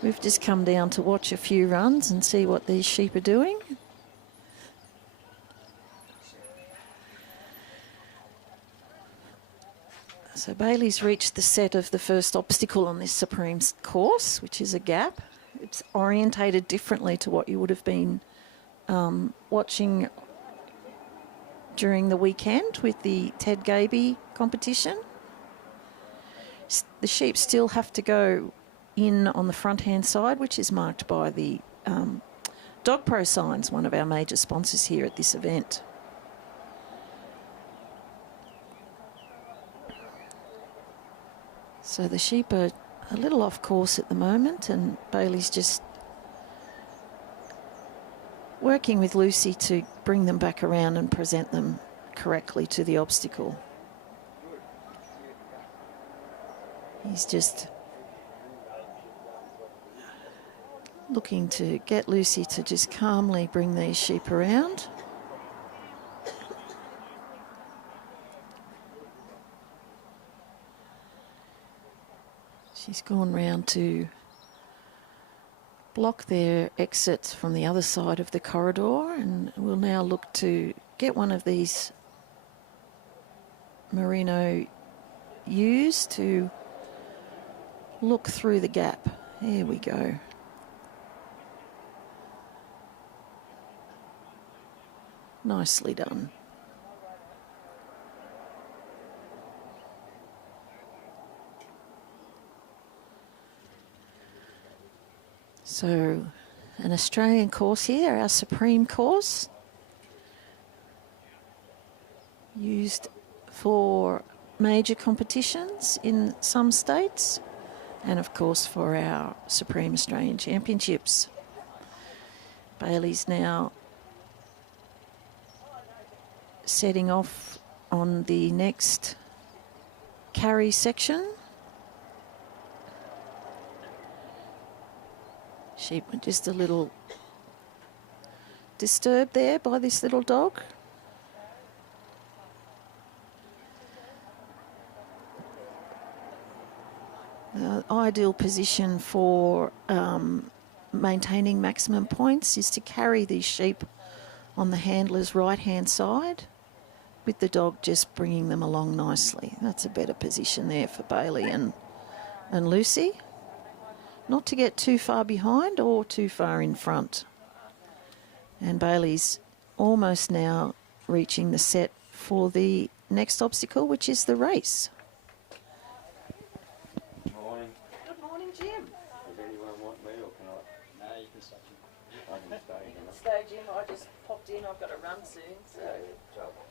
we've just come down to watch a few runs and see what these sheep are doing. So Bailey's reached the set of the first obstacle on this Supreme course, which is a gap. It's orientated differently to what you would have been watching during the weekend with the Ted Gaby competition. The sheep still have to go in on the front-hand side, which is marked by the Dogpro signs, one of our major sponsors here at this event. So the sheep are a little off course at the moment, and Bailey's just working with Lucy to bring them back around and present them correctly to the obstacle. He's just looking to get Lucy to just calmly bring these sheep around. She's gone round to block their exit from the other side of the corridor, and we'll now look to get one of these merino ewes to look through the gap. There we go. Nicely done. So an Australian course here, our Supreme course, used for major competitions in some states, and of course for our Supreme Australian Championships. Bailey's now setting off on the next carry section. Sheep were just a little disturbed there by this little dog. The ideal position for maintaining maximum points is to carry these sheep on the handler's right-hand side with the dog just bringing them along nicely. That's a better position there for Bailey and Lucy. Not to get too far behind or too far in front. And Bailey's almost now reaching the set for the next obstacle, which is the race. Morning. Good morning, Jim. Does anyone want me or can I? No, you can stay. I can stay. You can stay, Jim. I just popped in. I've got to run soon. So.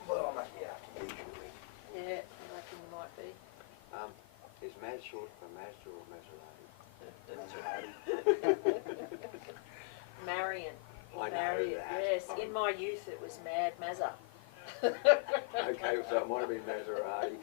Well, I'm here usually. Yeah, I reckon you might be. Is Maz short for Mazda or Maserati? Marion. I know Marion. that. Yes, in my youth it was Mad Mazza. Okay, so it might have been Maserati.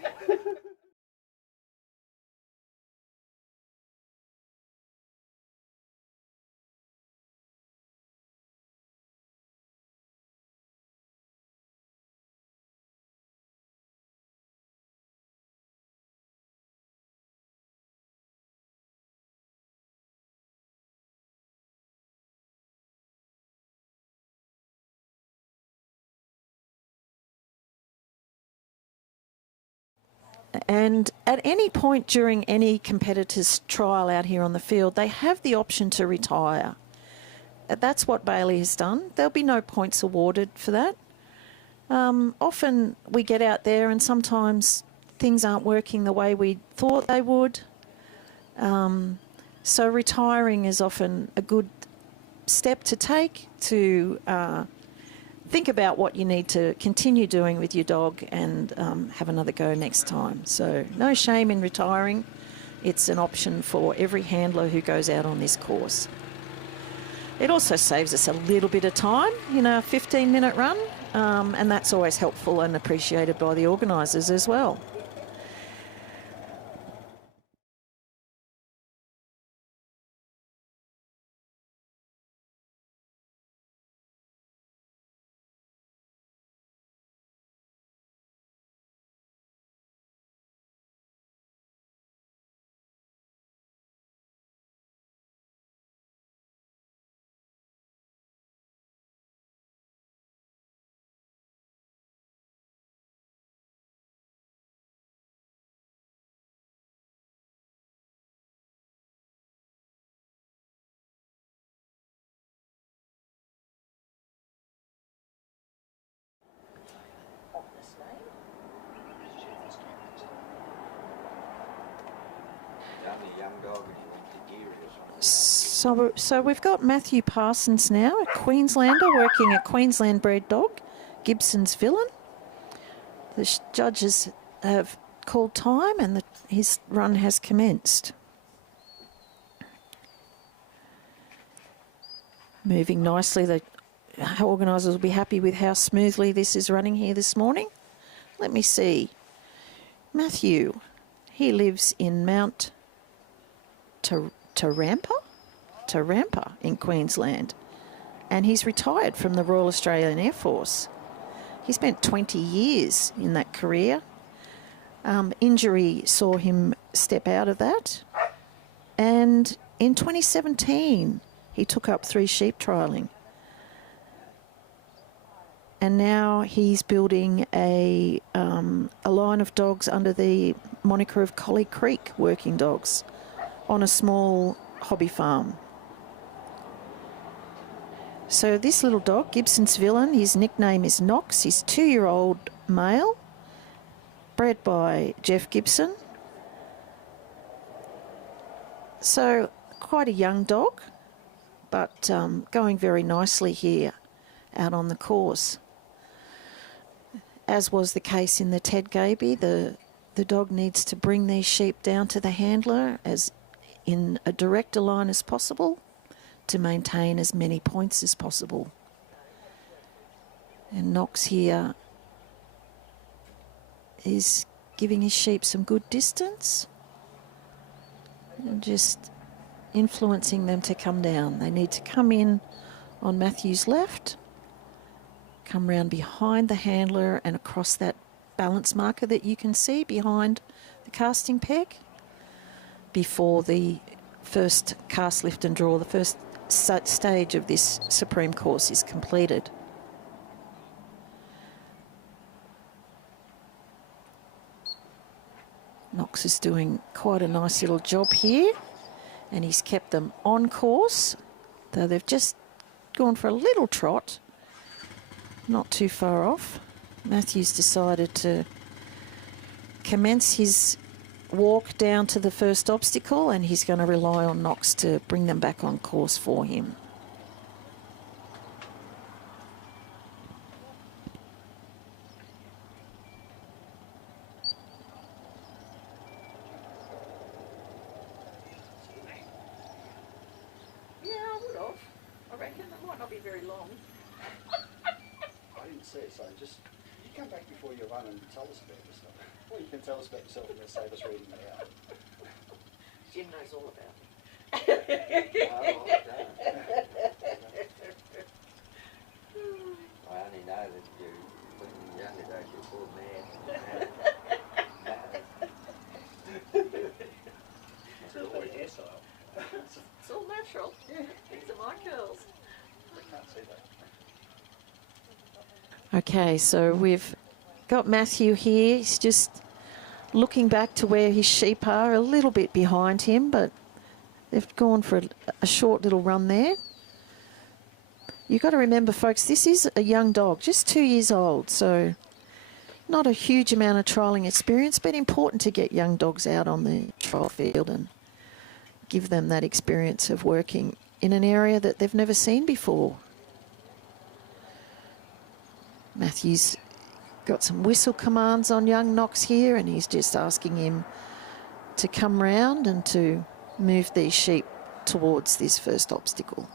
And at any point during any competitor's trial out here on the field, they have the option to retire. That's what Bailey has done. There'll be no points awarded for that. Often we get out there and sometimes things aren't working the way we thought they would. So retiring is often a good step to take to think about what you need to continue doing with your dog and have another go next time. So no shame in retiring. It's an option for every handler who goes out on this course. It also saves us a little bit of time, you know, a 15-minute run, and that's always helpful and appreciated by the organisers as well. So we've got Matthew Parsons now, a Queenslander working a Queensland bred dog, Gibson's Villain. The judges have called time and his run has commenced. Moving nicely, the organisers will be happy with how smoothly this is running here this morning. Let me see. Matthew, he lives in Mount Tarampa in Queensland, and he's retired from the Royal Australian Air Force. He spent 20 years in that career. Injury saw him step out of that, and in 2017 he took up 3 sheep trialling, and now he's building a line of dogs under the moniker of Collie Creek Working Dogs on a small hobby farm. So this little dog, Gibson's Villain, his nickname is Knox. He's 2-year-old male, bred by Jeff Gibson. So quite a young dog, but going very nicely here out on the course. As was the case in the Ted Gaby, the dog needs to bring these sheep down to the handler as in a direct line as possible to maintain as many points as possible. And Knox here is giving his sheep some good distance and just influencing them to come down. They need to come in on Matthew's left, come round behind the handler and across that balance marker that you can see behind the casting peg before the first cast, lift and draw, the first stage of this Supreme course is completed. Knox is doing quite a nice little job here, and he's kept them on course, though they've just gone for a little trot, not too far off. Matthew's decided to commence his walk down to the first obstacle, and he's going to rely on Knox to bring them back on course for him. Yeah, I would have. I reckon it might not be very long. I didn't see it, so just you come back before you run and tell us about this stuff. Well, you can tell us about yourself and then save us reading it out. Jim knows all about it. I only know that you, when you were younger days, you were full of mad. It's all a hairstyle. It's all natural. These are my curls. I can't see that. Okay, so we've got Matthew here. He's just looking back to where his sheep are, a little bit behind him, but they've gone for a short little run there. You've got to remember, folks, this is a young dog, just 2 years old, so not a huge amount of trialling experience, but important to get young dogs out on the trial field and give them that experience of working in an area that they've never seen before. Matthew's got some whistle commands on young Knox here, and he's just asking him to come round and to move these sheep towards this first obstacle.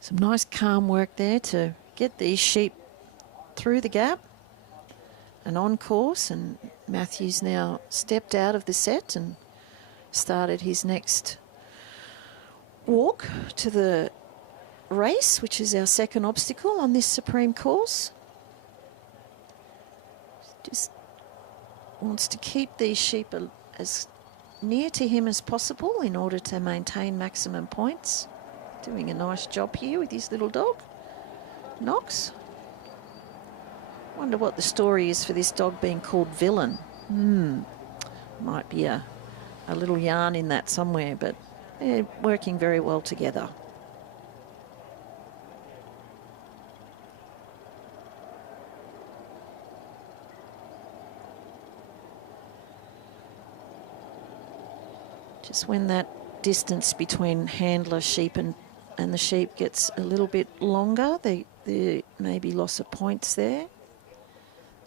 Some nice calm work there to get these sheep through the gap and on course, and Matthew's now stepped out of the set and started his next walk to the race, which is our second obstacle on this supreme course. Just wants to keep these sheep as near to him as possible in order to maintain maximum points. Doing a nice job here with his little dog, Knox. Wonder what the story is for this dog being called Villain. Might be a little yarn in that somewhere, but they're working very well together. Just when that distance between handler sheep and the sheep gets a little bit longer, there may be loss of points there.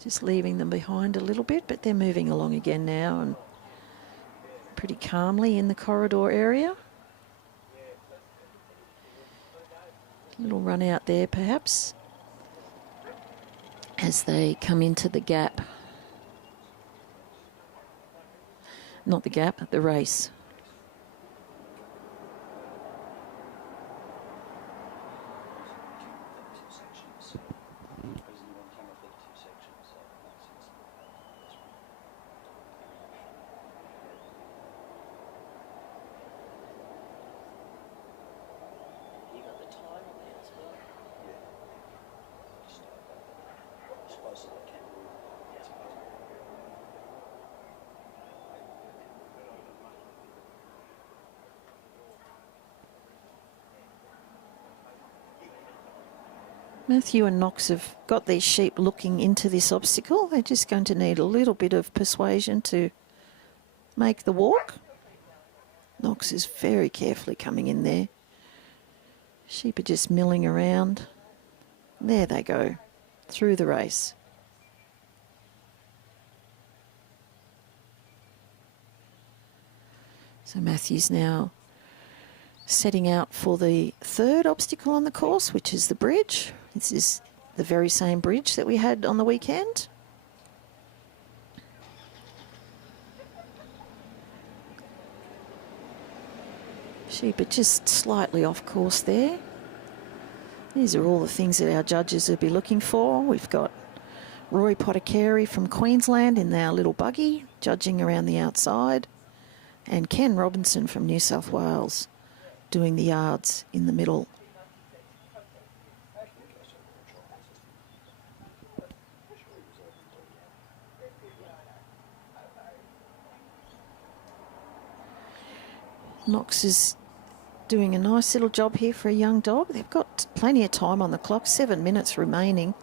Just leaving them behind a little bit, but they're moving along again now and pretty calmly in the corridor area. Little run out there perhaps as they come into the gap. Not the gap, the race. Matthew and Knox have got these sheep looking into this obstacle. They're just going to need a little bit of persuasion to make the walk. Knox is very carefully coming in there. Sheep are just milling around. There they go, through the race. So Matthew's now setting out for the third obstacle on the course, which is the bridge. This is the very same bridge that we had on the weekend. Sheep are just slightly off course there. These are all the things that our judges will be looking for. We've got Roy Potticari from Queensland in our little buggy, judging around the outside, and Ken Robinson from New South Wales doing the yards in the middle. Knox is doing a nice little job here for a young dog. They've got plenty of time on the clock, 7 minutes remaining.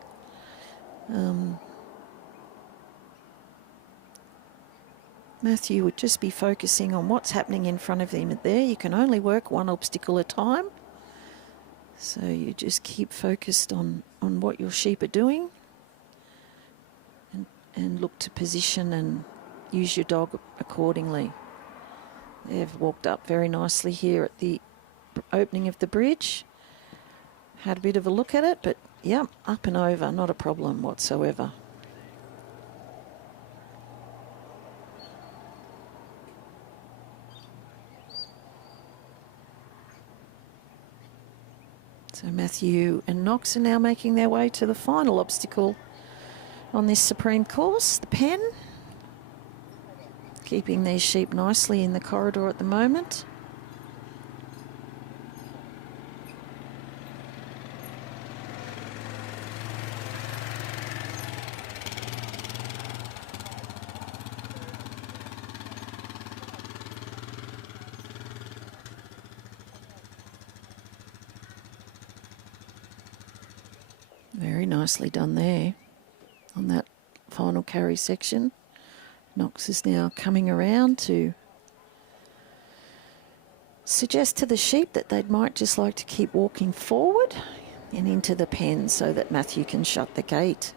Matthew would just be focusing on what's happening in front of him there. You can only work one obstacle at a time. So you just keep focused on what your sheep are doing and look to position and use your dog accordingly. They've walked up very nicely here at the opening of the bridge. Had a bit of a look at it, but yep, up and over, not a problem whatsoever. So Matthew and Knox are now making their way to the final obstacle on this supreme course, the pen. Keeping these sheep nicely in the corridor at the moment. Very nicely done there on that final carry section. Knox is now coming around to suggest to the sheep that they might just like to keep walking forward and into the pen so that Matthew can shut the gate.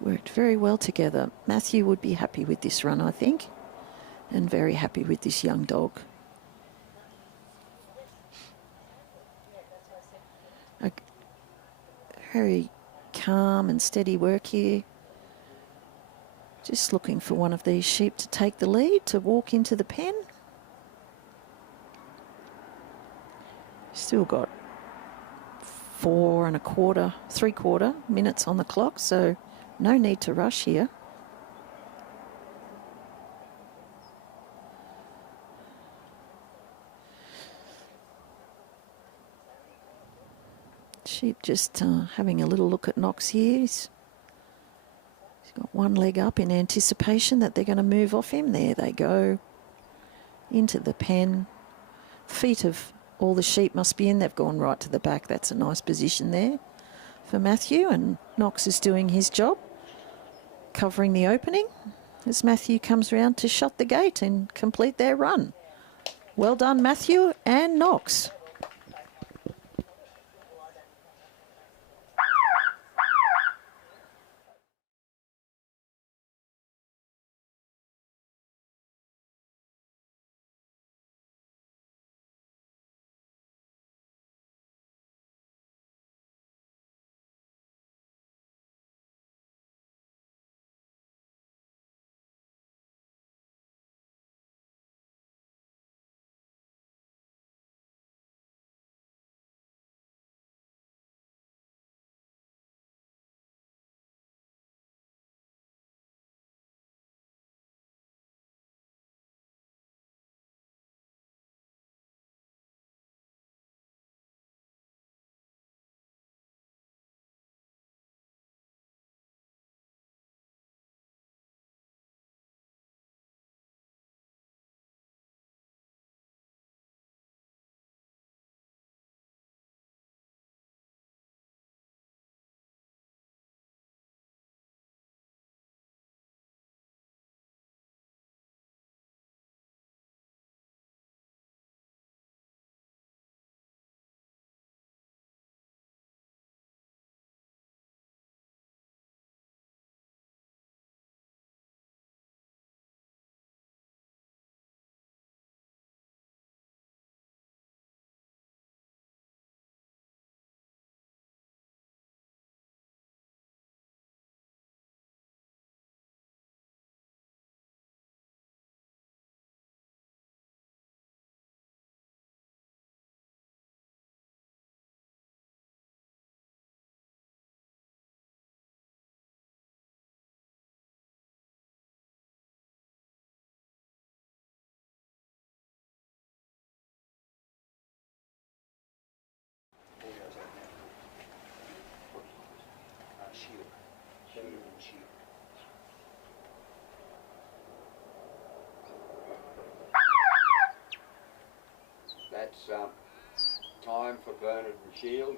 Worked very well together. Matthew would be happy with this run, I think, and very happy with this young dog. A very calm and steady work here. Just looking for one of these sheep to take the lead, to walk into the pen. Still got 4 1/4, 3/4 minutes on the clock, so no need to rush here. Sheep just having a little look at Knox here. He's got one leg up in anticipation that they're going to move off him. There they go. Into the pen. Feet of all the sheep must be in. They've gone right to the back. That's a nice position there for Matthew, and Knox is doing his job, covering the opening as Matthew comes round to shut the gate and complete their run. Well done, Matthew and Knox. for Bernard and Shield.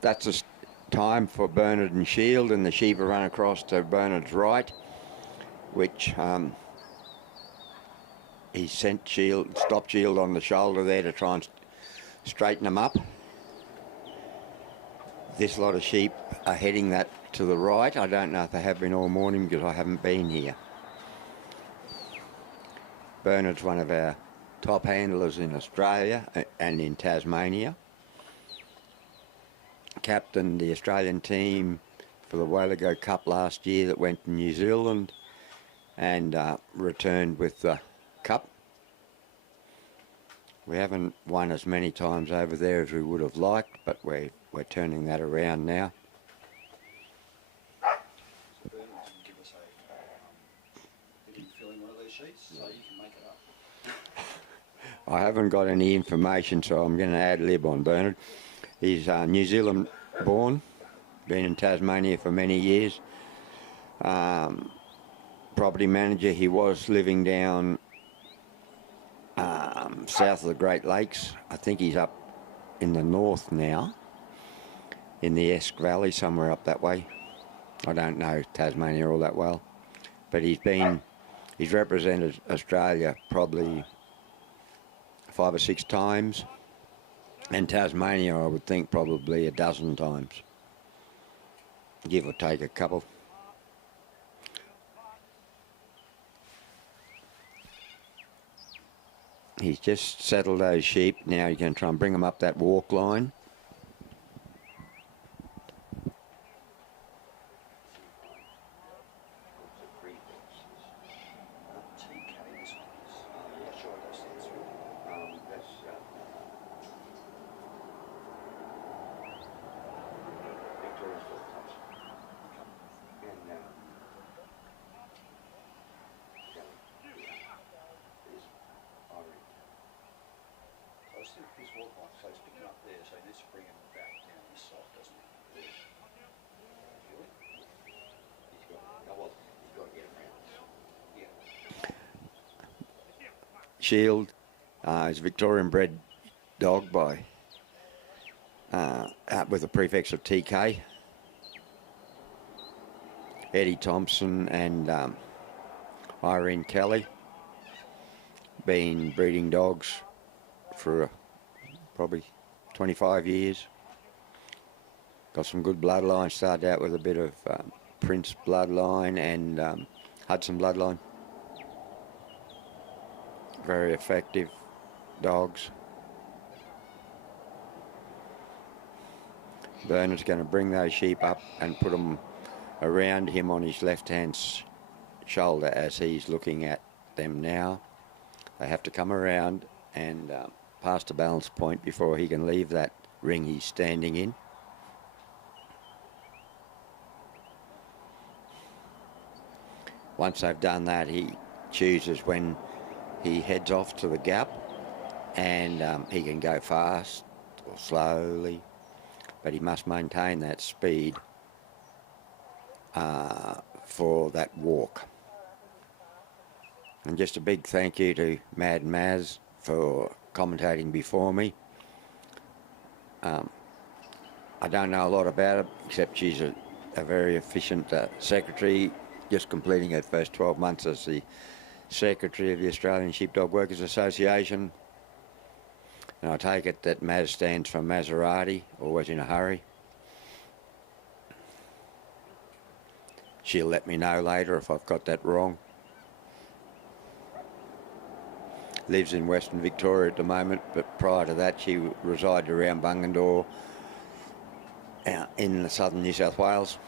That's the time for Bernard and Shield, and the sheep are run across to Bernard's right, which he sent Shield, stopped Shield on the shoulder there to try and straighten them up. This lot of sheep are heading that to the right. I don't know if they have been all morning because I haven't been here. Bernard's one of our top handlers in Australia and in Tasmania. Captained the Australian team for the Walago Cup last year that went to New Zealand and returned with the cup. We haven't won as many times over there as we would have liked, but we're turning that around now. So Bernard can give us a fill in one of these sheets so you can make it up. I haven't got any information, so I'm going to ad lib on Bernard. He's New Zealand born, been in Tasmania for many years. Property manager, he was living down south of the Great Lakes. I think he's up in the north now, in the Esk Valley, somewhere up that way. I don't know Tasmania all that well, but he's represented Australia probably 5 or 6 times. And Tasmania, I would think, probably a dozen times, give or take a couple. He's just settled those sheep. Now you can try and bring them up that walk line. His walk line, so he's picking up there, so he needs to bring him back down this side, doesn't he? Really? He's got to get him around. Yeah. Shield is a Victorian bred dog by with a prefix of TK. Eddie Thompson and Irene Kelly. Been breeding dogs for probably 25 years. Got some good bloodline. Started out with a bit of Prince bloodline and Hudson bloodline. Very effective dogs. Bernard's going to bring those sheep up and put them around him on his left-hand shoulder as he's looking at them now. They have to come around and past the balance point before he can leave that ring he's standing in. Once they've done that, he chooses when he heads off to the gap, and he can go fast or slowly, but he must maintain that speed for that walk. And just a big thank you to Mad Maz for commentating before me. I don't know a lot about her, except she's a very efficient secretary, just completing her first 12 months as the secretary of the Australian Sheepdog Workers Association. And I take it that Maz stands for Maserati, always in a hurry. She'll let me know later if I've got that wrong. Lives in Western Victoria at the moment, but prior to that she resided around Bungendore in southern New South Wales.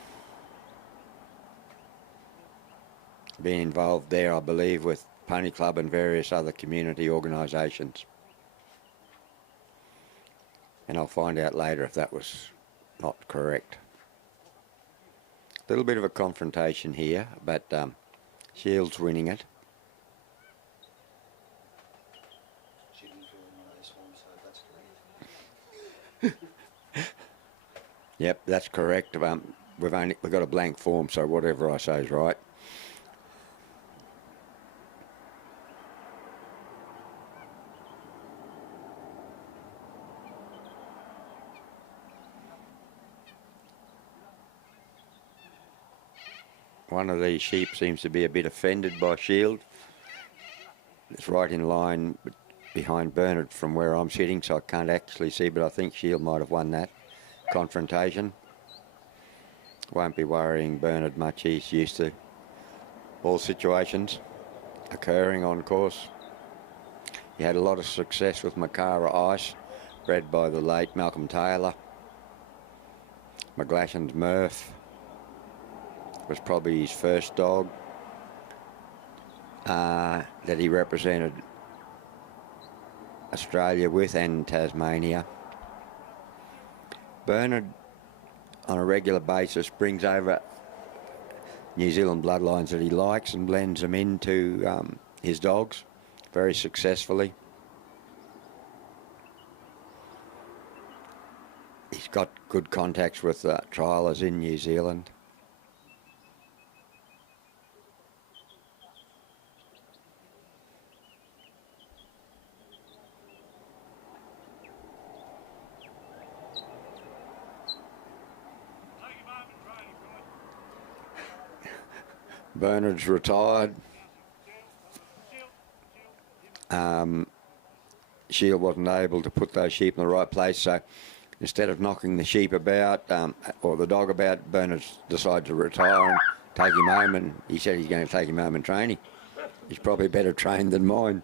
Been involved there, I believe, with Pony Club and various other community organisations. And I'll find out later if that was not correct. A little bit of a confrontation here, but Shield's winning it. She didn't fill in one of these forms, so that's correct. Yep, that's correct. We've got a blank form, so whatever I say is right. one of these sheep seems to be a bit offended by Shield. It's right in line behind Bernard from where I'm sitting, so I can't actually see, but I think Shield might have won that confrontation. Won't be worrying Bernard much. He's used to all situations occurring on course. He had a lot of success with Makara Ice, bred by the late Malcolm Taylor. McGlashan's Murph was probably his first dog that he represented Australia with, and Tasmania. Bernard, on a regular basis, brings over New Zealand bloodlines that he likes and blends them into his dogs very successfully. He's got good contacts with trialers in New Zealand. Bernard's retired. Shield wasn't able to put those sheep in the right place, so instead of knocking the sheep about or the dog about, Bernard decided to retire and take him home, and he said he's going to take him home and train him. He's probably better trained than mine.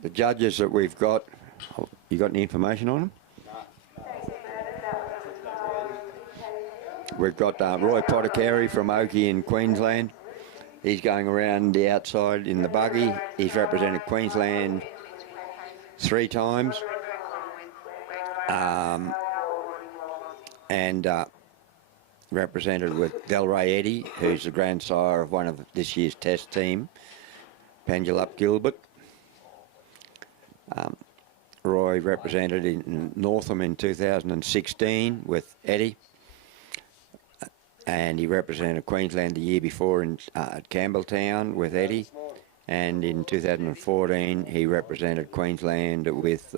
The judges that we've got, you got any information on them? We've got Roy Pottercarry from Oakey in Queensland. He's going around the outside in the buggy. He's represented Queensland 3 times. And represented with Delray Eddy, who's the grandsire of one of this year's test team, Pengelup Gilbert. Roy represented in Northam in 2016 with Eddy. And he represented Queensland the year before at Campbelltown with Eddy. And in 2014, he represented Queensland with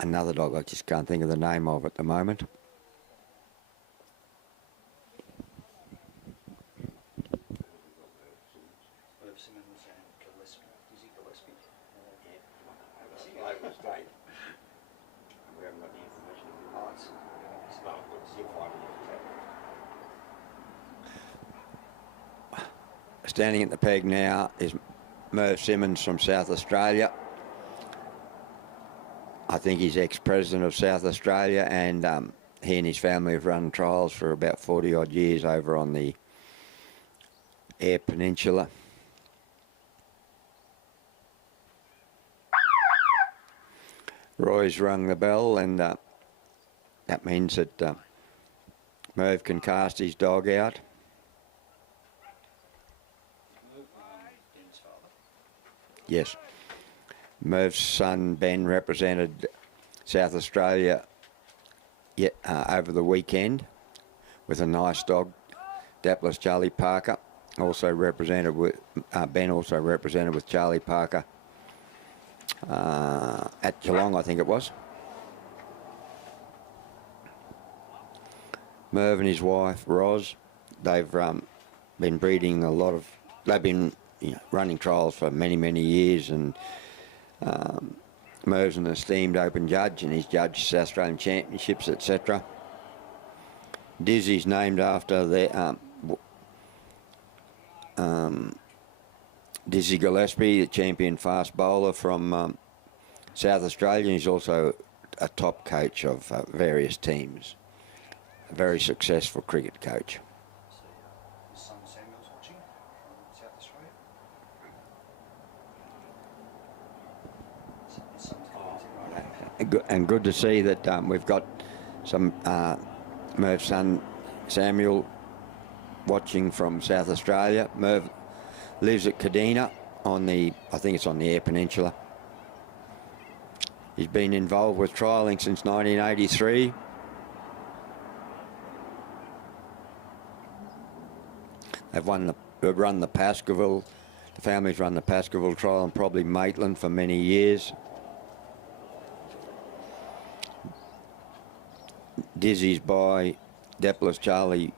another dog. I just can't think of the name of at the moment. Standing at the peg now is Merv Simmons from South Australia. I think he's ex-president of South Australia, and he and his family have run trials for about 40 odd years over on the Eyre Peninsula. Roy's rung the bell, and that means that Merv can cast his dog out. Yes. Merv's son Ben represented South Australia over the weekend with a nice dog, Dapless Charlie Parker. Also represented with Ben. Also represented with Charlie Parker at Geelong, I think it was. Merv and his wife Roz, they've been breeding a lot of. They've been running trials for many years, and Merv's an esteemed open judge, and he's judged South Australian Championships, etc. Dizzy's named after the Dizzy Gillespie, the champion fast bowler from South Australia. He's also a top coach of various teams, a very successful cricket coach. And good to see that we've got some Merv's son Samuel watching from South Australia. Merv lives at Kadina on the, I think it's on the Eyre Peninsula. He's been involved with trialling since 1983. They've run the Baskerville. The family's run the Baskerville trial, and probably Maitland for many years. Dizzy's by Depolis Charlie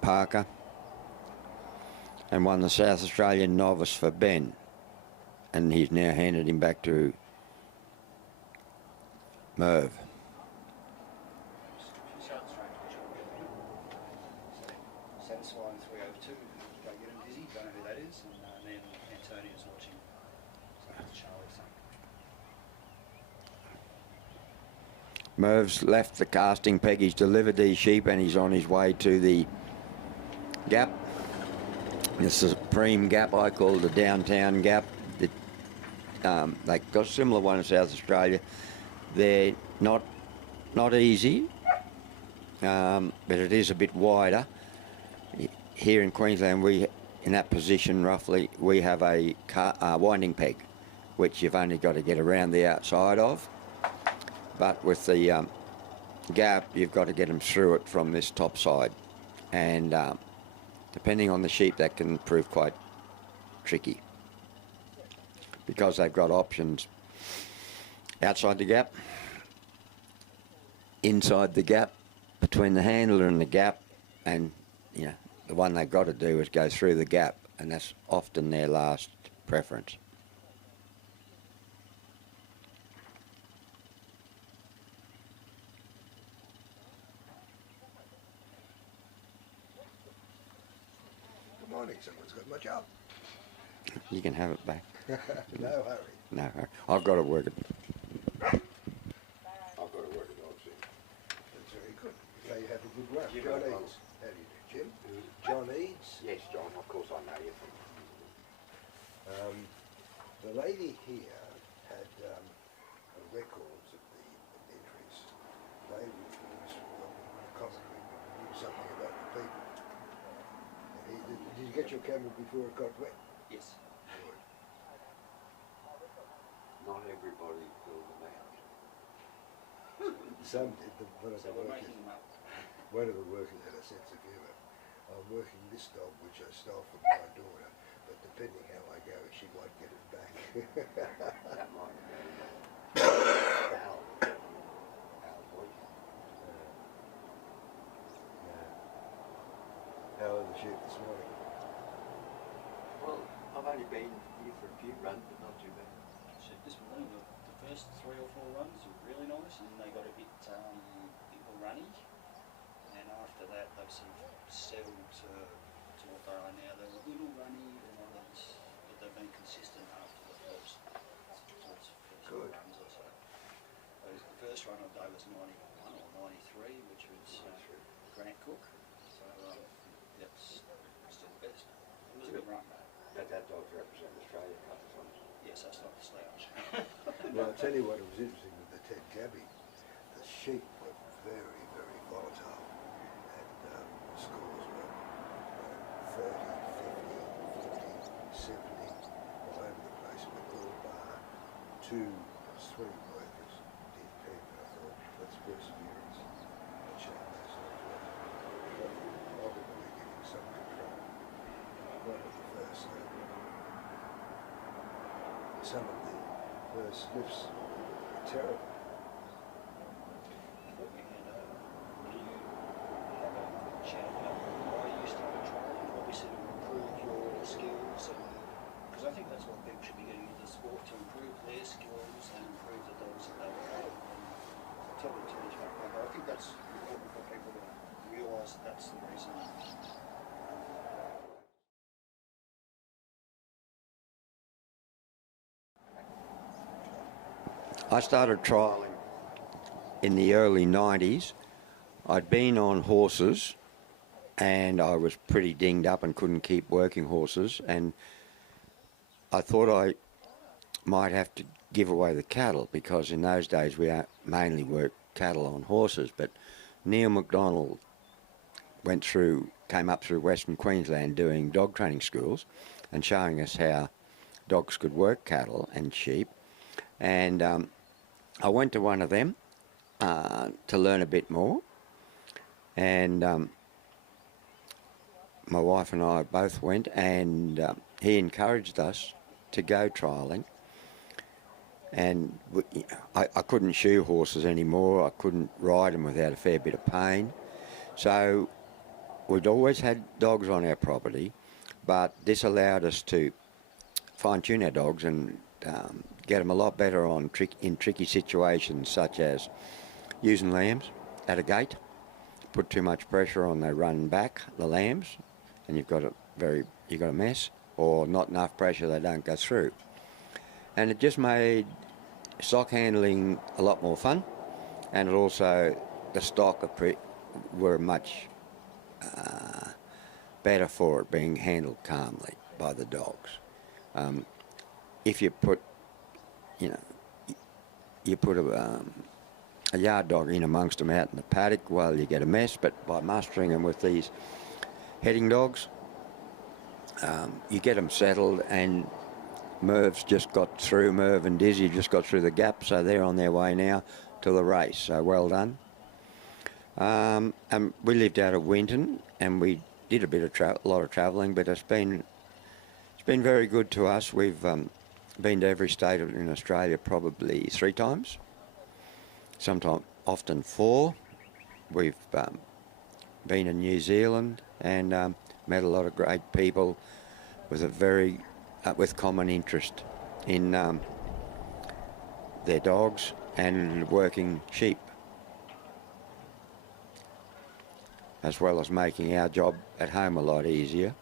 Parker, and won the South Australian Novice for Ben, and he's now handed him back to Merv. Satisfying 302. Go get him, Dizzy. Don't know who that is. And then Antonia's watching. So that's Charlie's son. Merv's left the casting peg. He's delivered these sheep, and he's on his way to the gap. This is a supreme gap. I call it the downtown gap. They got a similar one in South Australia. They're not easy, but it is a bit wider. Here in Queensland, in that position roughly, we have a winding peg, which you've only got to get around the outside of. But with the gap, you've got to get them through it from this top side. And depending on the sheep, that can prove quite tricky, because they've got options outside the gap, inside the gap, between the handler and the gap, and the one they've got to do is go through the gap, and that's often their last preference. Good morning, someone's got my job. You can have it back. No hurry. No, I've got to work it. I've got to work it on soon. That's very good. So you have a good run. John Eads. How do you do, Jim? John Eads? Yes, John, of course I know you. The lady here had records of the entries. They refused commentary, but knew something about the people. And did you get your camera before it got wet? Yes. Good. Not everybody filled them out. Some did. So we're making them up. One of the workers had a sense of humour. I'm working this dog, which I stole from my daughter, but depending how I go, she might get it back. That might have been Al Boyd. How are the sheep this morning? Well, I've only been here for a few runs, but not too bad. So this morning, the first 3 or 4 runs were really nice, and then they got a bit runny. And after that, they've sort of settled to what they are now. They're a little runny, but they've been consistent after the first Good. runs or so. The first run of the day was 91 or 93, which was Grant Cook. So that's still the best. It was a good run. That dog represents Australia a couple of times. Yes, that's not the slouch. Well, I'll tell you what was interesting with the Ted Gabby. The sheep were very, very volatile, and the scores were 30, 50, 40, 70, all over the place, with all bar 2 swing workers did pen. I thought, that's perseverance. And showing those ultimately getting some control. One of the first, some of the first lifts were terrible. Because I think that's what people should be getting into sport, to improve their skills and improve the dogs that they have. And tell them to each other. I think that's important for people to realise that that's the reason. I started trialling in the early 90s. I'd been on horses, and I was pretty dinged up and couldn't keep working horses, and I thought I might have to give away the cattle, because in those days we mainly worked cattle on horses. But Neil MacDonald came up through Western Queensland doing dog training schools and showing us how dogs could work cattle and sheep, and I went to one of them to learn a bit more, and my wife and I both went, and he encouraged us to go trialling, And I couldn't shoe horses anymore. I couldn't ride them without a fair bit of pain. So we'd always had dogs on our property, but this allowed us to fine-tune our dogs and get them a lot better in tricky situations, such as using lambs at a gate. Put too much pressure on, they run back, the lambs, and you've got a mess, or not enough pressure, they don't go through. And it just made stock handling a lot more fun, and it also, the stock were much better for it being handled calmly by the dogs. If you put, a yard dog in amongst them out in the paddock, well, you get a mess, but by mustering them with these heading dogs, you get them settled, and Merv and Dizzy just got through the gap, so they're on their way now to the race, so well done. And we lived out of Winton, and we did a lot of travelling, but it's been very good to us. We've been to every state in Australia probably 3 times, often 4. We've been in New Zealand and met a lot of great people with common interest in their dogs and working sheep, as well as making our job at home a lot easier.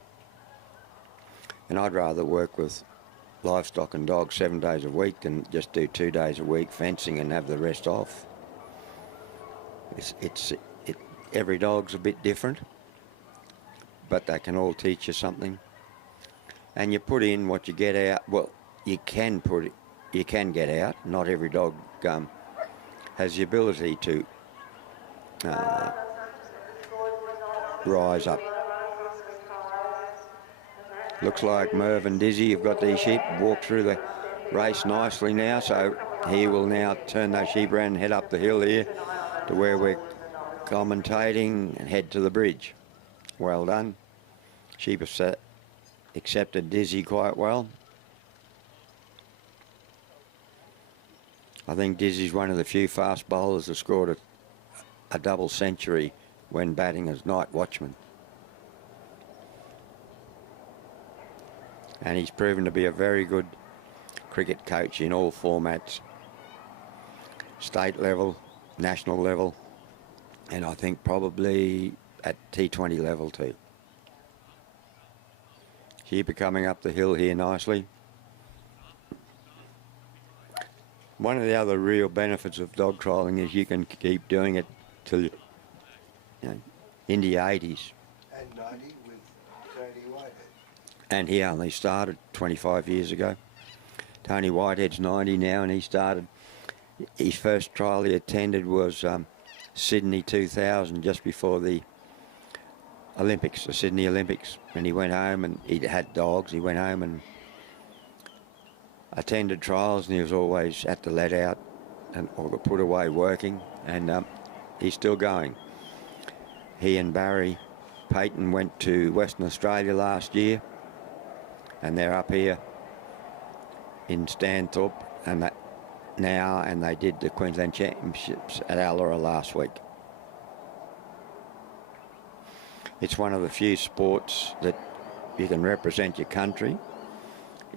And I'd rather work with livestock and dogs 7 days a week than just do 2 days a week fencing and have the rest off. Every dog's a bit different, but they can all teach you something. And you put in what you get out. Well, you can get out. Not every dog has the ability to rise up. Looks like Merv and Dizzy have got these sheep walk through the race nicely now, so he will now turn those sheep around and head up the hill here to where we're commentating and head to the bridge. Well done. Sheep have accepted Dizzy quite well. I think Dizzy's one of the few fast bowlers that scored a double century when batting as night watchman. And he's proven to be a very good cricket coach in all formats, state level, national level, and I think probably at T20 level too. Sheep are coming up the hill here nicely. One of the other real benefits of dog trialling is you can keep doing it till into your 80s. And 90 with Tony Whitehead. And he only started 25 years ago. Tony Whitehead's 90 now, and he started. His first trial he attended was Sydney 2000, just before the Olympics, the Sydney Olympics. And he went home, and he had dogs. He went home and attended trials, and he was always at the let out or the put away working, and he's still going. He and Barry Payton went to Western Australia last year, and they're up here in Stanthorpe and they did the Queensland Championships at Allora last week. It's one of the few sports that you can represent your country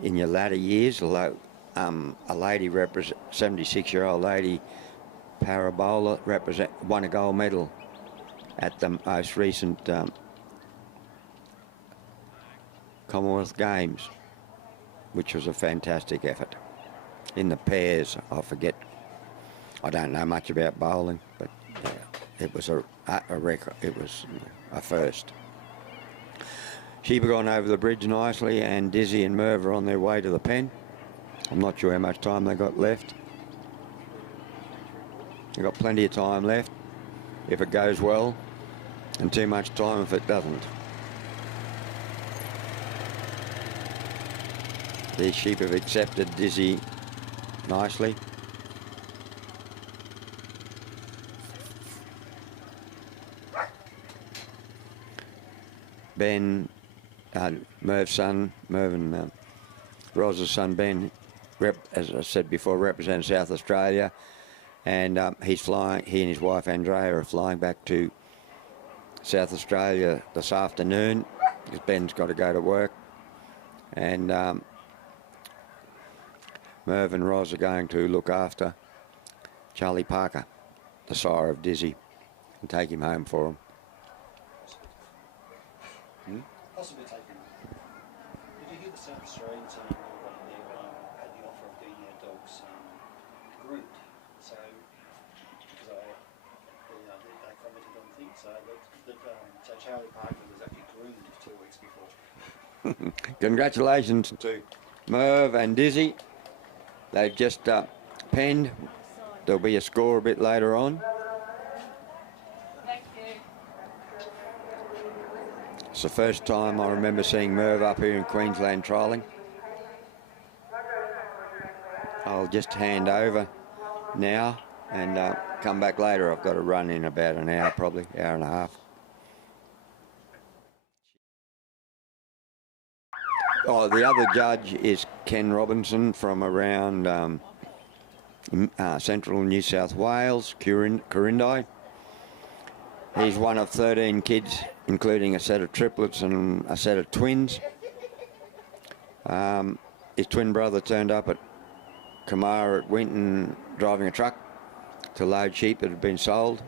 in your latter years. Although a lady, 76-year-old lady, parabola, won a gold medal at the most recent Commonwealth Games, which was a fantastic effort. In the pairs, I don't know much about bowling, but it was a record. It was a first. Sheep have gone over the bridge nicely, and Dizzy and Merv are on their way to the pen. I'm not sure how much time they got left. They've got plenty of time left if it goes well, and too much time if it doesn't. These sheep have accepted Dizzy nicely. Ben, Merv's son, Merv and Roz's son Ben, as I said before, represents South Australia, and he's flying. He and his wife Andrea are flying back to South Australia this afternoon because Ben's got to go to work, and Merv and Roz are going to look after Charlie Parker, the sire of Dizzy, and take him home for him. Possibly taken. Did you hear the South Australian saying they had the offer of getting their dogs groomed? So, because they commented on things, so Charlie Parker was actually groomed 2 weeks before. Congratulations to Merv and Dizzy. They've just penned. There'll be a score a bit later on. It's the first time I remember seeing Merv up here in Queensland trialling. I'll just hand over now and come back later. I've got to run in about an hour, probably, hour and a half. Oh, the other judge is Ken Robinson from around central New South Wales, Corindai. He's one of 13 kids, including a set of triplets and a set of twins. His twin brother turned up at Kamara at Winton driving a truck to load sheep that had been sold.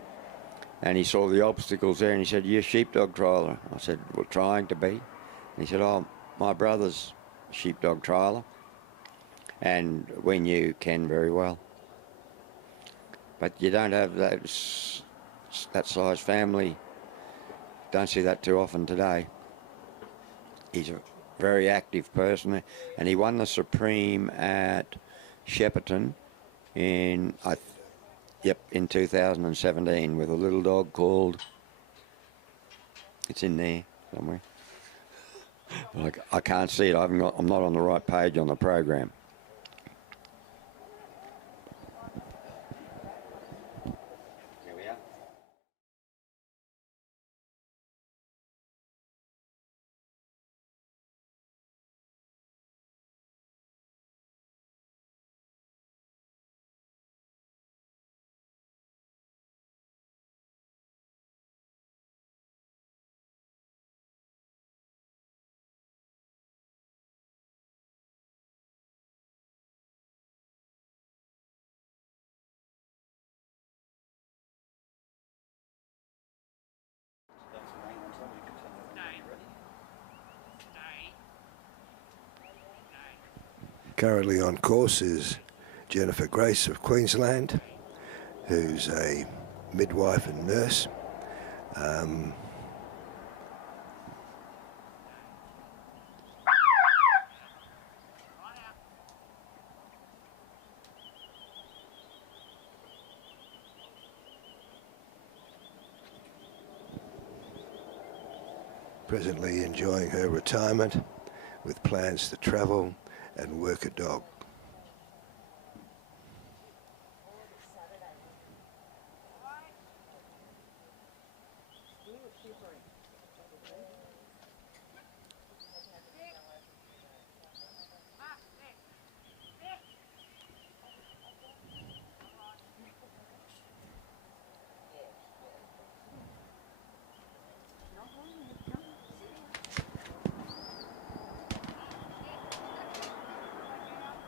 And he saw the obstacles there and he said, "You're a sheepdog trialer?" I said, "Well, trying to be." And he said, "Oh, my brother's a sheepdog trialer." And we knew Ken very well. But you don't have that size family. Don't see that too often today. He's a very active person, and he won the Supreme at Shepparton in 2017 with a little dog called, it's in there somewhere. I can't see it. I'm not on the right page on the program. Currently on course is Jennifer Grace of Queensland, who's a midwife and nurse. Presently enjoying her retirement with plans to travel and work a dog.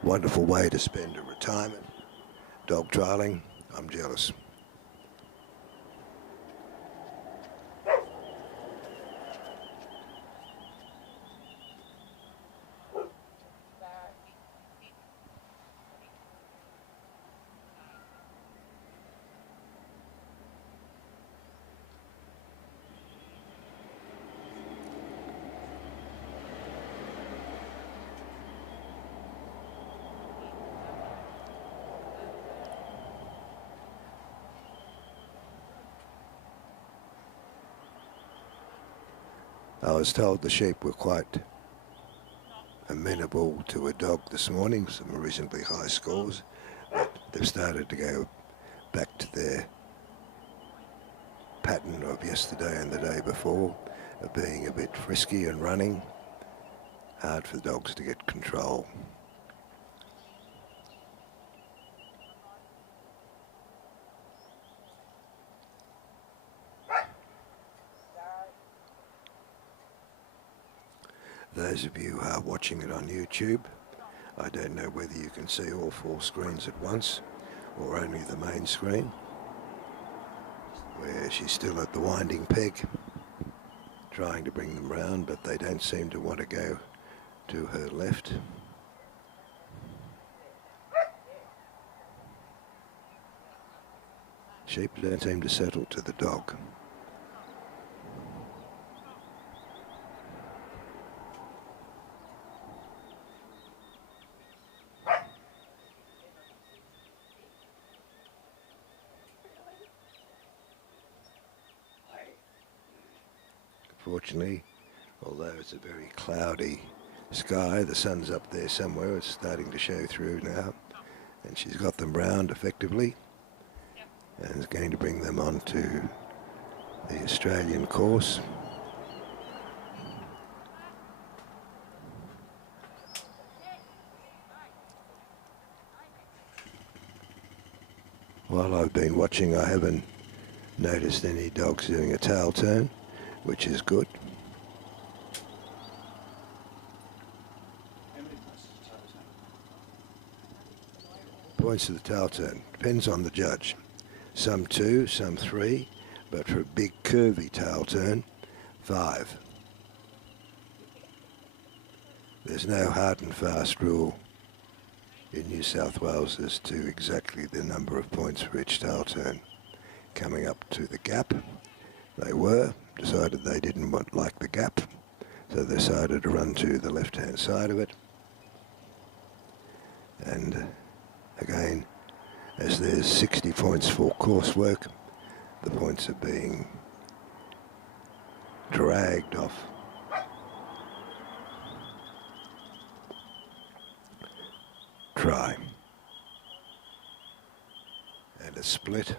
Wonderful way to spend a retirement. Dog trialing, I'm jealous. I was told the sheep were quite amenable to a dog this morning, some reasonably high scores, but they've started to go back to their pattern of yesterday and the day before, of being a bit frisky and running. Hard for the dogs to get control. Those of you who are watching it on YouTube, I don't know whether you can see all 4 screens at once or only the main screen, where she's still at the winding peg trying to bring them round, but they don't seem to want to go to her left. Sheep don't seem to settle to the dog. Fortunately, although it's a very cloudy sky, the sun's up there somewhere. It's starting to show through now, and she's got them round effectively and is going to bring them onto the Australian course. While I've been watching, I haven't noticed any dogs doing a tail turn, which is good. Points of the tail turn depends on the judge. Some 2, some 3, but for a big curvy tail turn, 5. There's no hard and fast rule in New South Wales as to exactly the number of points for each tail turn. Coming up to the gap, they decided they didn't like the gap, so they decided to run to the left-hand side of it. And again, as there's 60 points for coursework, the points are being dragged off. Try. And a split.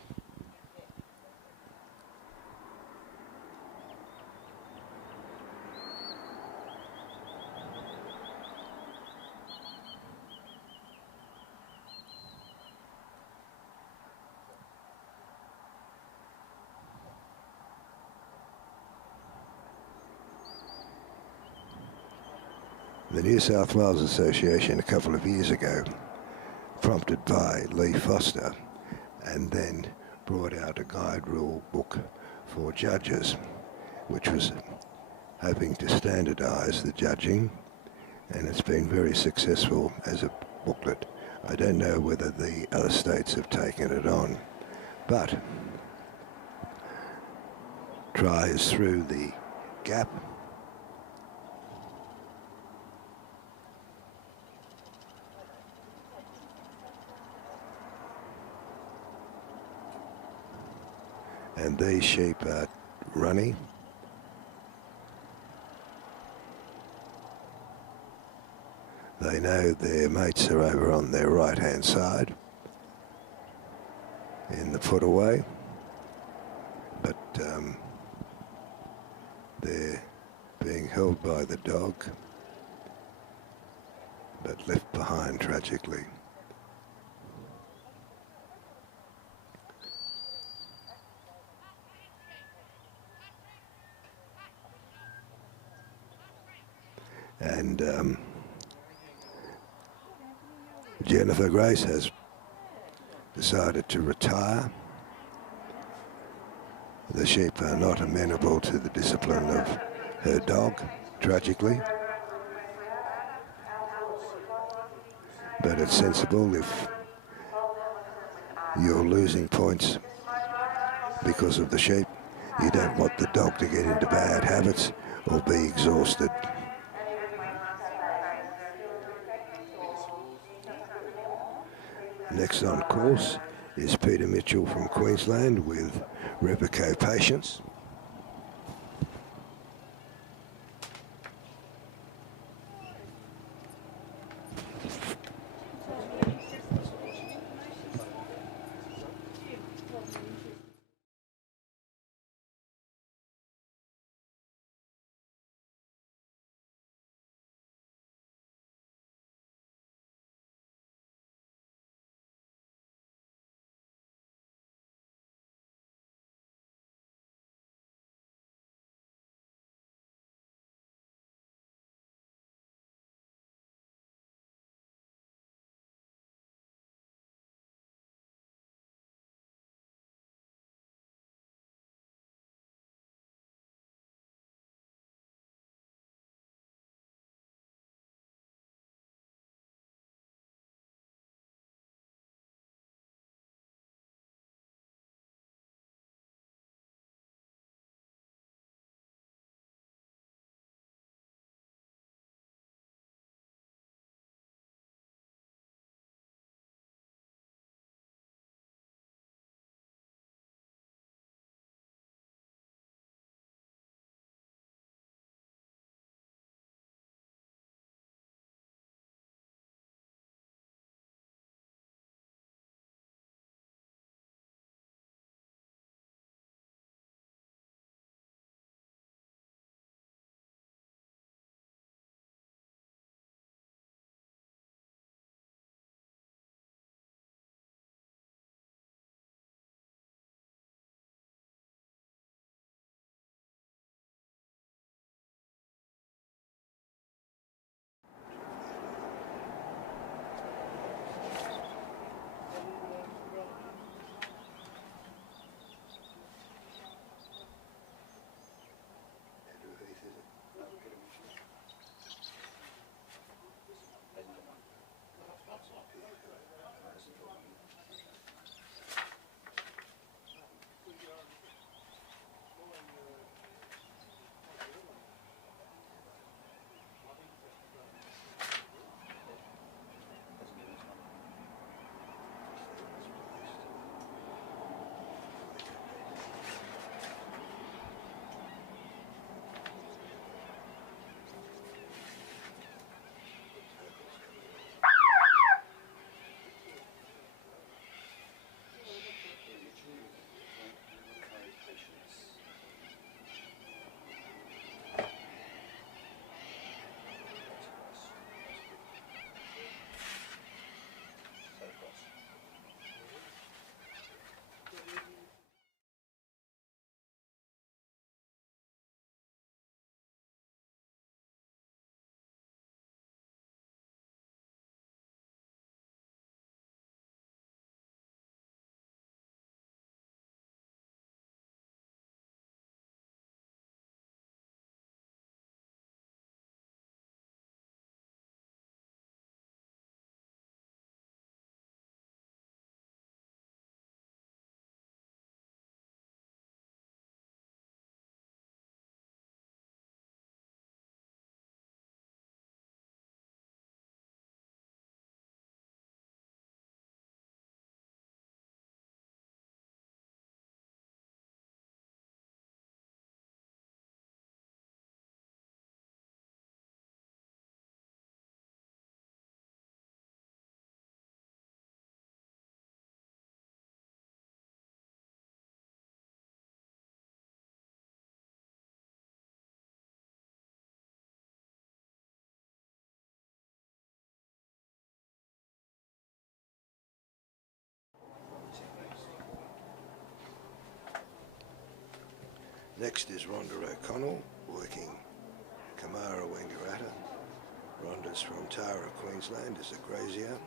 The New South Wales Association a couple of years ago, prompted by Lee Foster, and then brought out a guide rule book for judges, which was hoping to standardise the judging, and it's been very successful as a booklet. I don't know whether the other states have taken it on, but try is through the gap. And these sheep are running. They know their mates are over on their right-hand side in the put away, but they're being held by the dog, but left behind tragically. And Jennifer Grace has decided to retire. The sheep are not amenable to the discipline of her dog, tragically. But it's sensible if you're losing points because of the sheep. You don't want the dog to get into bad habits or be exhausted. Next on course is Peter Mitchell from Queensland with Replico Patience. Next is Rhonda O'Connell, working Kamara Wangaratta. Rhonda's from Tara, Queensland, is a grazier.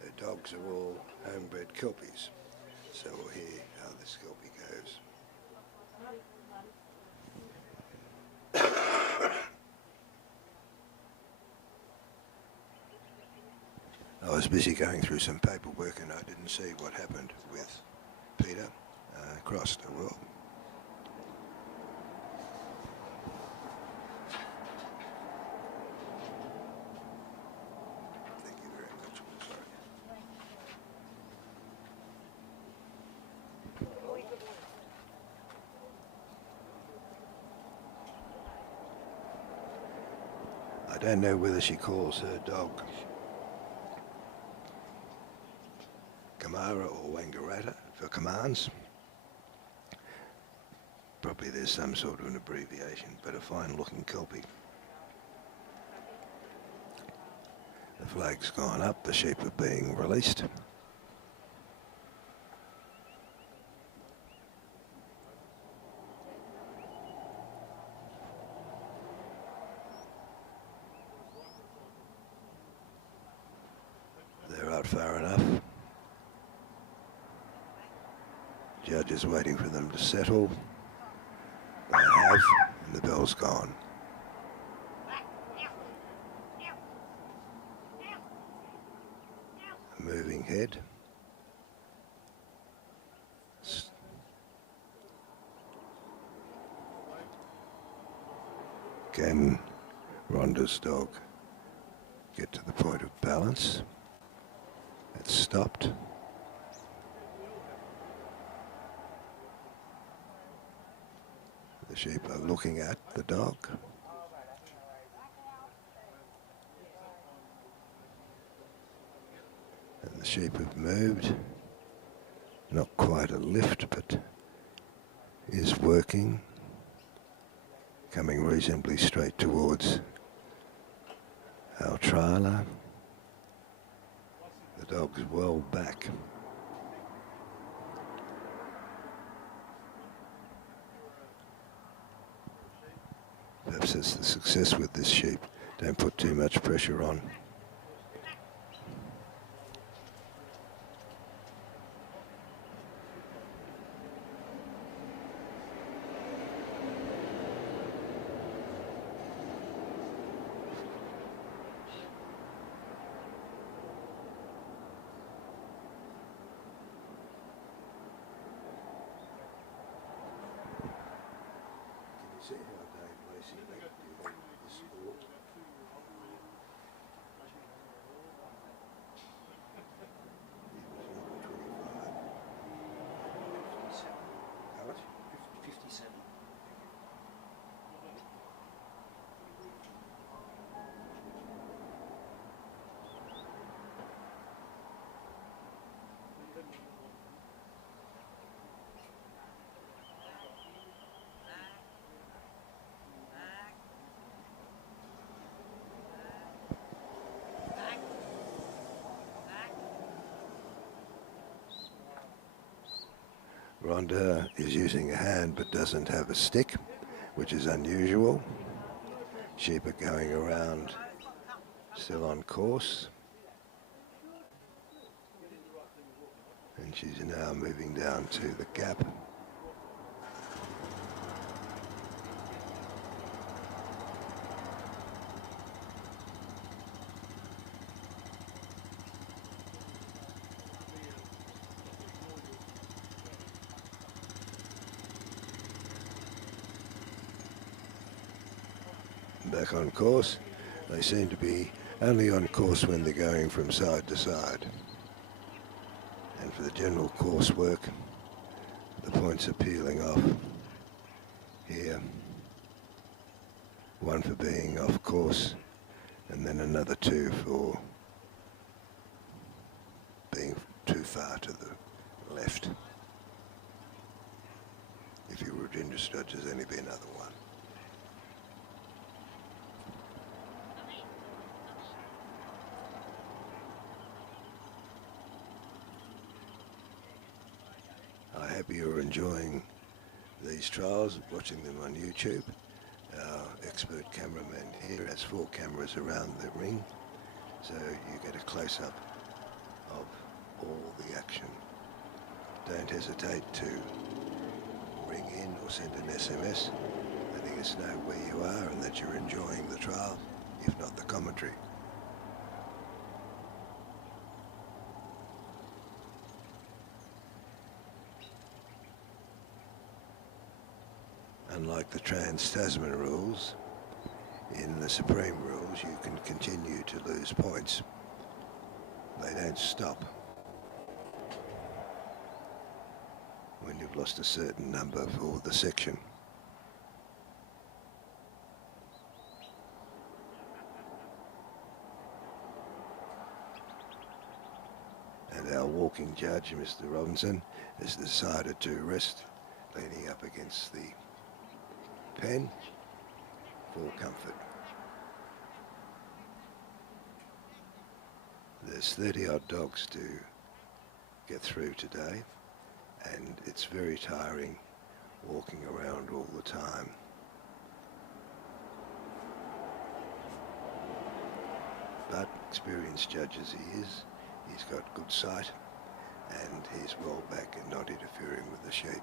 Her dogs are all homebred Kelpies, so we'll hear how this Kelpie goes. I was busy going through some paperwork and I didn't see what happened with Peter. Crossed, I will. Thank you very much. Sorry. I don't know whether she calls her dog Kamara or Wangaratta for commands. Probably there's some sort of an abbreviation, but a fine looking Kelpie. The flag's gone up, the sheep are being released. They're out far enough. Judge is waiting for them to settle. They have, and the bell's gone. A moving head. Can Rhonda's dog get to the point of balance? It's stopped. The sheep are looking at the dog. And the sheep have moved. Not quite a lift, but is working. Coming reasonably straight towards our trailer. The dog's well back. Perhaps that's the success with this sheep. Don't put too much pressure on. See how Dave Lacey back doing the sport. How much? 57. Rhonda is using a hand but doesn't have a stick, which is unusual. Sheep are going around, still on course. And she's now moving down to the gap. Back on course. They seem to be only on course when they're going from side to side. And for the general course work, the points are peeling off here. One for being off course, and then another 2 for being too far to the left. If you were interested, there's only be another one. I hope you're enjoying these trials, watching them on YouTube. Our expert cameraman here has 4 cameras around the ring, so you get a close-up of all the action. Don't hesitate to ring in or send an SMS letting us know where you are and that you're enjoying the trial, if not the commentary. Unlike the Trans-Tasman rules, in the Supreme rules you can continue to lose points. They don't stop when you've lost a certain number for the section. And our walking judge, Mr. Robinson, has decided to rest leaning up against the pen for comfort. There's 30 odd dogs to get through today, and it's very tiring walking around all the time. But experienced judge as he is, he's got good sight and he's well back and not interfering with the sheep.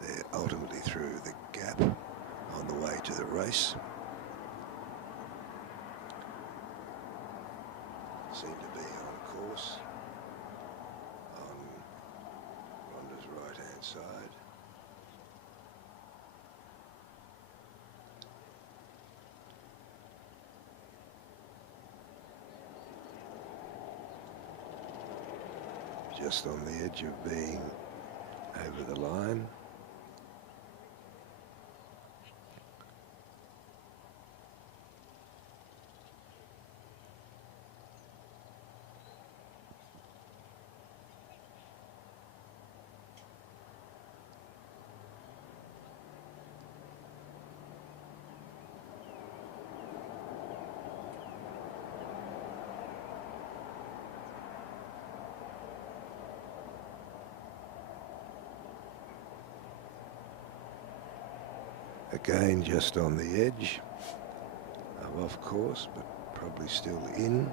They're ultimately through the gap on the way to the race. Seem to be on course on Rhonda's right hand side. Just on the edge of being over the line. Again, just on the edge of off course, but probably still in.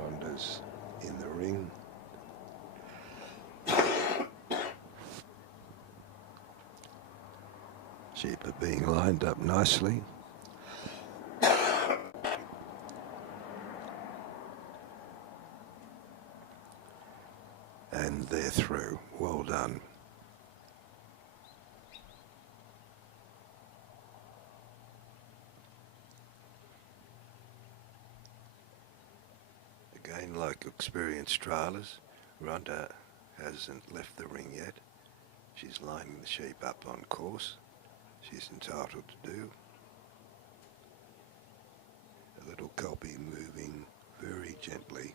Rhonda's in the ring. Sheep are being lined up nicely. And they're through. Well done. Again, like experienced trialers, Rhonda hasn't left the ring yet. She's lining the sheep up on course. She's entitled to do. A little copy moving very gently.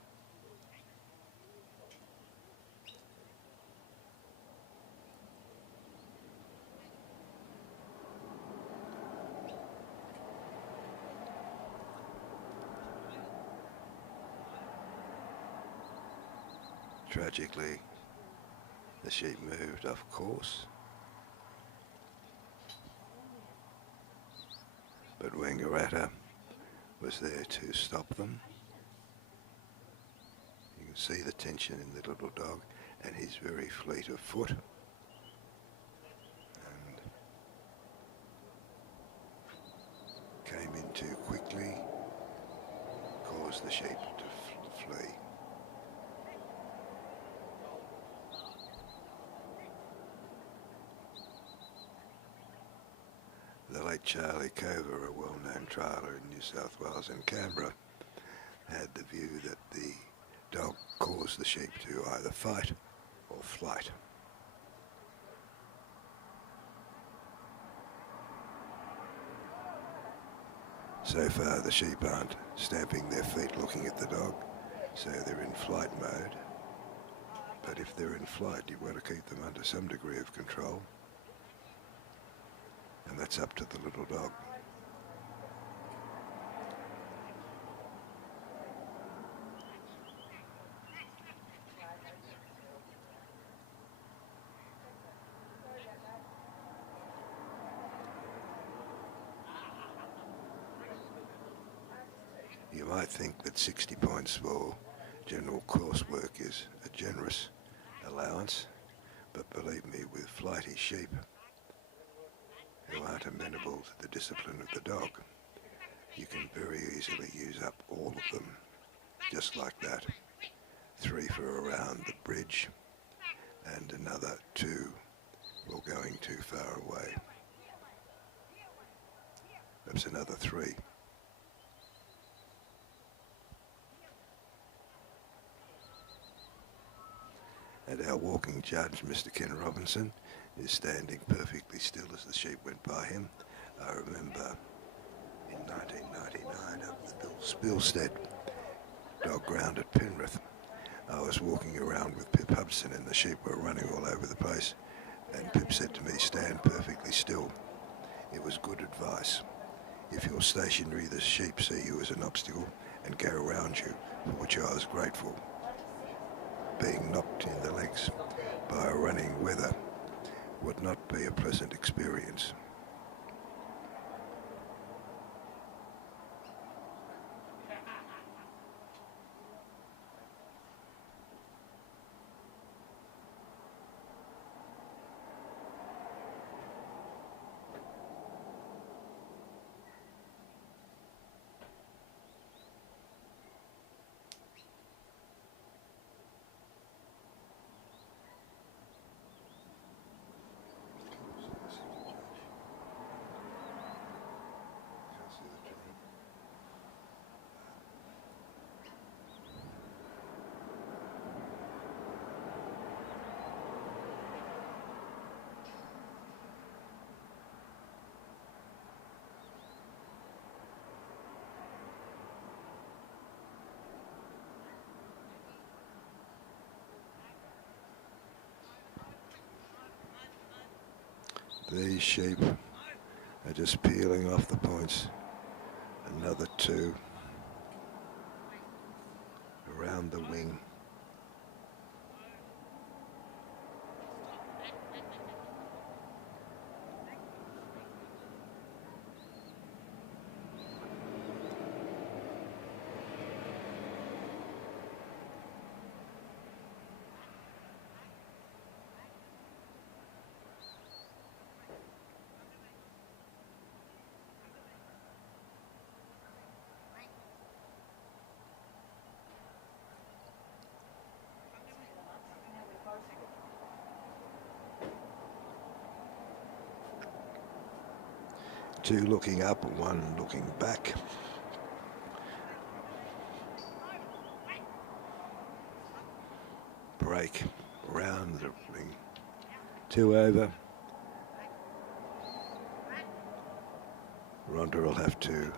Tragically, the sheep moved off course, but Wangaratta was there to stop them. You can see the tension in the little dog, and he's very fleet of foot. And came in too quickly, caused the sheep to flee. The late Charlie Cover, a well-known trialer in New South Wales and Canberra, had the view that the dog caused the sheep to either fight or flight. So far the sheep aren't stamping their feet looking at the dog, so they're in flight mode. But if they're in flight, you've got to keep them under some degree of control. And that's up to the little dog. might think that 60 points for general coursework is a generous allowance, but believe me, with flighty sheep who aren't amenable to the discipline of the dog, you can very easily use up all of them, just like that. 3 for around the bridge, and another 2 for going too far away. That's another 3. And our walking judge, Mr. Ken Robinson, is standing perfectly still as the sheep went by him. I remember in 1999 up the Bill Spilstead dog ground at Penrith, I was walking around with Pip Hudson and the sheep were running all over the place, and Pip said to me, stand perfectly still. It was good advice. If you're stationary, the sheep see you as an obstacle and go around you, for which I was grateful. Being knocked in the legs by a running wether would not be a pleasant experience. These sheep are just peeling off the points. Another 2 around the wing. Two looking up and one looking back. Break round the ring. 2 over. Rhonda will have to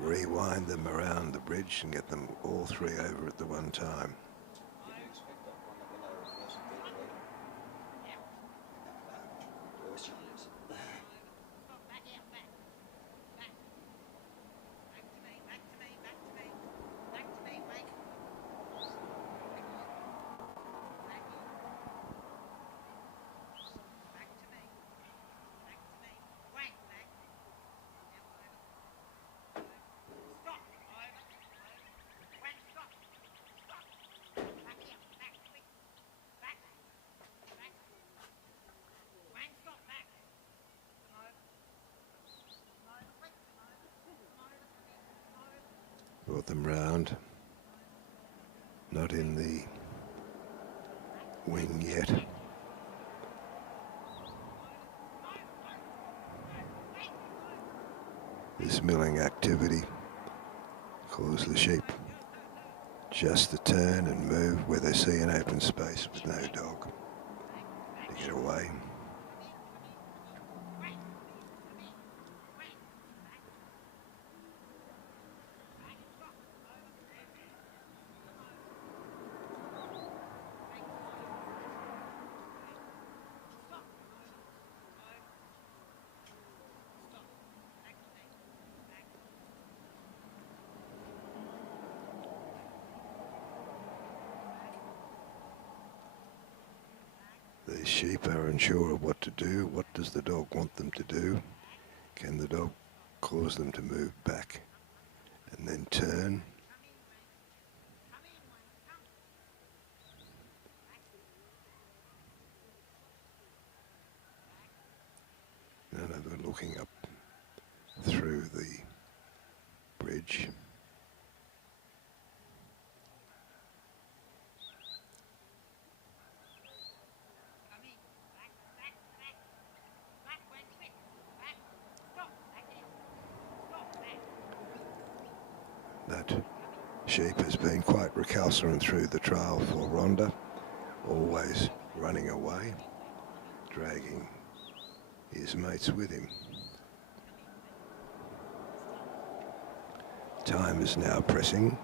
rewind them around the bridge and get them all 3 over at the one time. Brought them round. Not in the wing yet. This milling activity caused the sheep just to turn and move where they see an open space with no dog to get away. These sheep are unsure of what to do. What does the dog want them to do? Can the dog cause them to move back and then turn. None of them looking up through the bridge. That sheep has been quite recalcitrant through the trail for Rhonda, always running away, dragging his mates with him. Time is now pressing.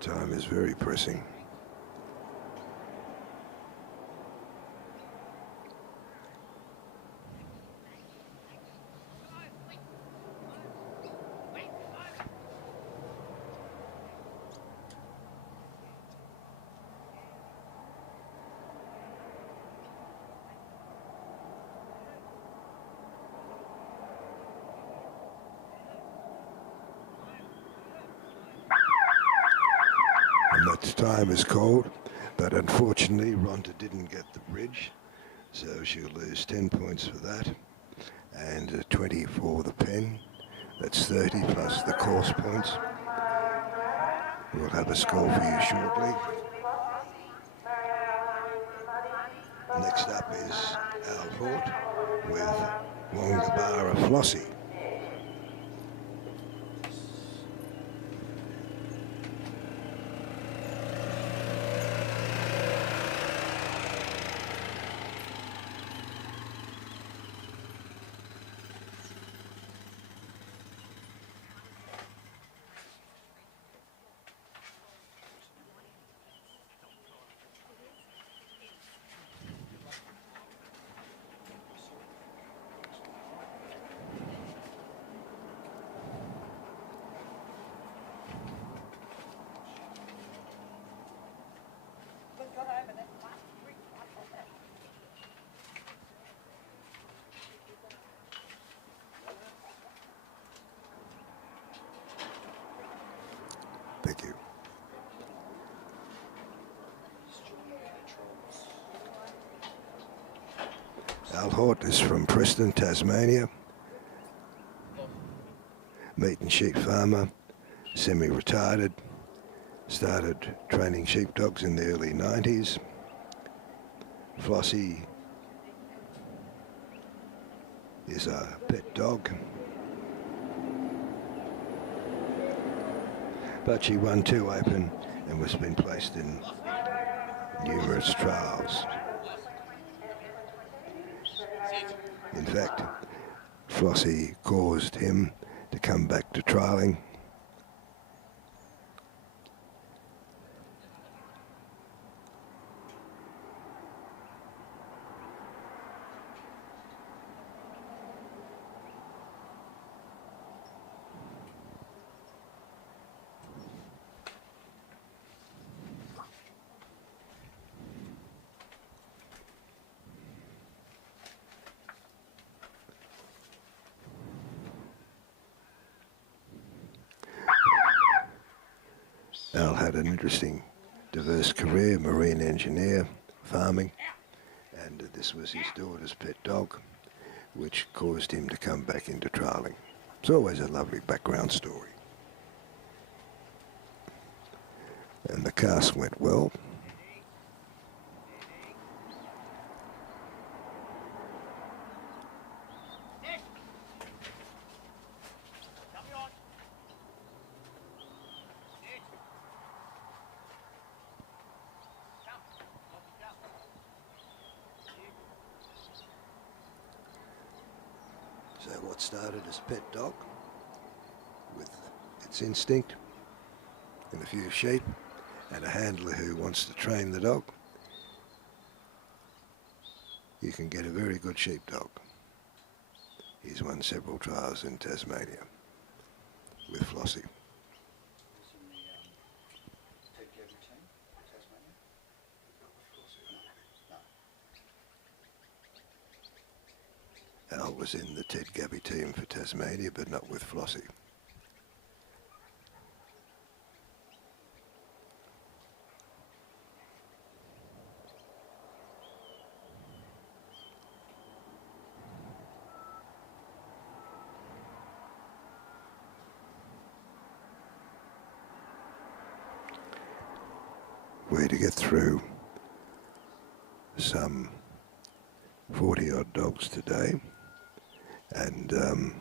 Time is very pressing. And that time is called, but unfortunately Rhonda didn't get the bridge, so she'll lose 10 points for that, and 20 for the pen. That's 30 plus the course points. We'll have a score for you shortly. Next up is Al Hort with Wongabara Flossie. Thank you. Al Hort is from Preston, Tasmania. Meat and sheep farmer, semi-retired. Started training sheepdogs in the early 90s. Flossie is a pet dog, but she won 2 open and was been placed in numerous trials. In fact, Flossie caused him to come back to trialling. Al had an interesting, diverse career, marine engineer, farming, and this was his daughter's pet dog, which caused him to come back into trialling. It's always a lovely background story. And the cast went well. So what started as pet dog with its instinct and a few sheep and a handler who wants to train the dog, you can get a very good sheepdog. He's won several trials in Tasmania with Flossie. was in the Ted Gabby team for Tasmania, but not with Flossie. We're to get through some 40 odd dogs today, and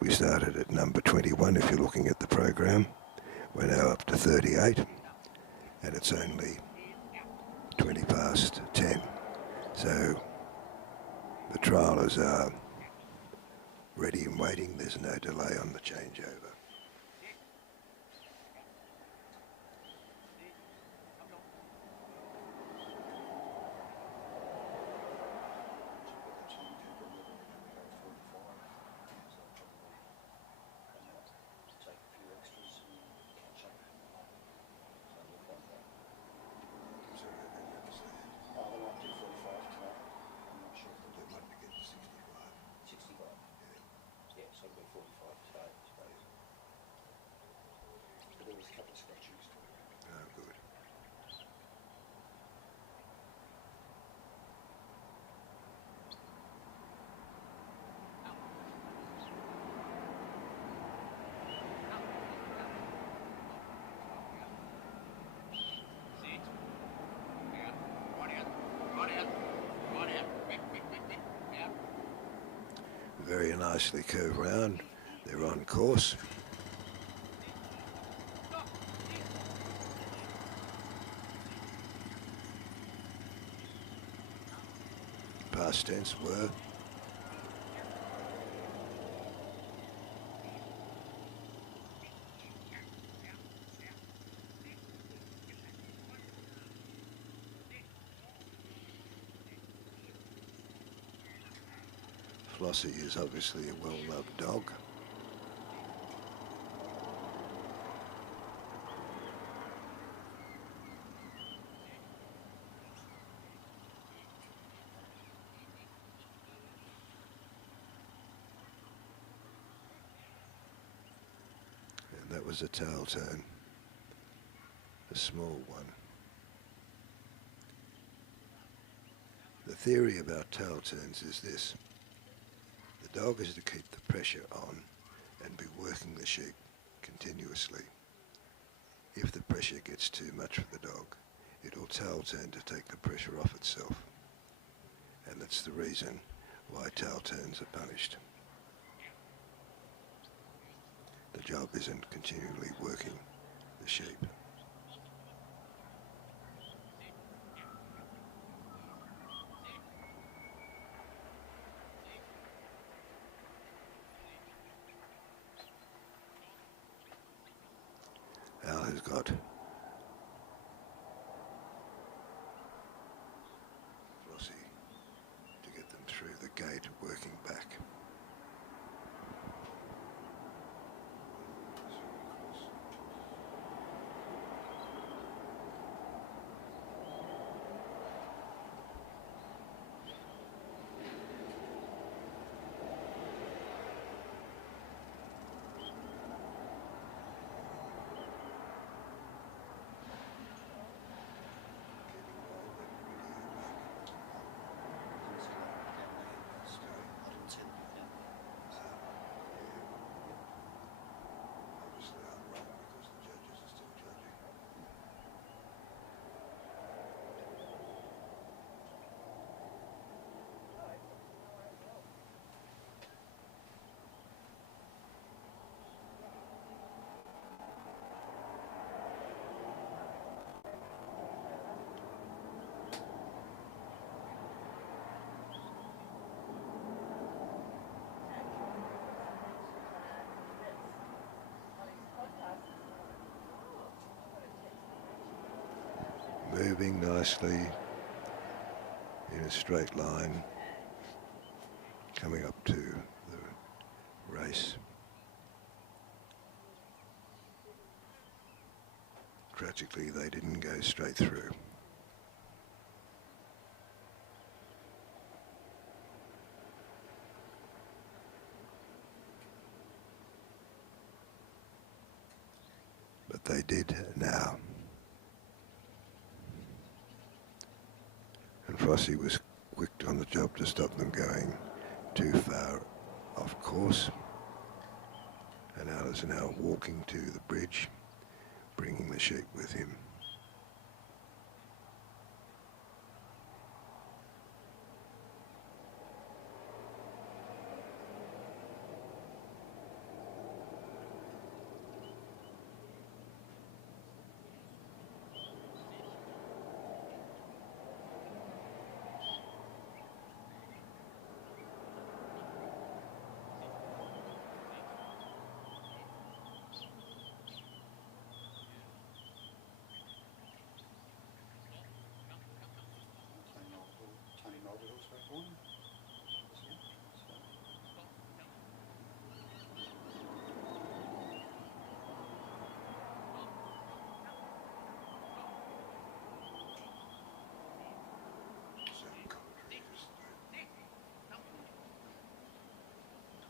we started at number 21 if you're looking at the program. We're now up to 38, and it's only 20 past 10. So the trialers are ready and waiting. There's no delay on the changeover. Very nicely curved round. They're on course. Past tense were. Flossie is obviously a well-loved dog. And that was a tail turn, a small one. The theory about tail turns is this. The dog is to keep the pressure on and be working the sheep continuously. If the pressure gets too much for the dog, it will tail turn to take the pressure off itself. And that's the reason why tail turns are punished. The job isn't continually working the sheep. Al has got Flossie to get them through the gate, working back. Moving nicely in a straight line, coming up to the race. Tragically, they didn't go straight through. they did now. And Flossie was quick on the job to stop them going too far off course. And Alice is now walking to the bridge, bringing the sheep with him. Tony Mulville's back on.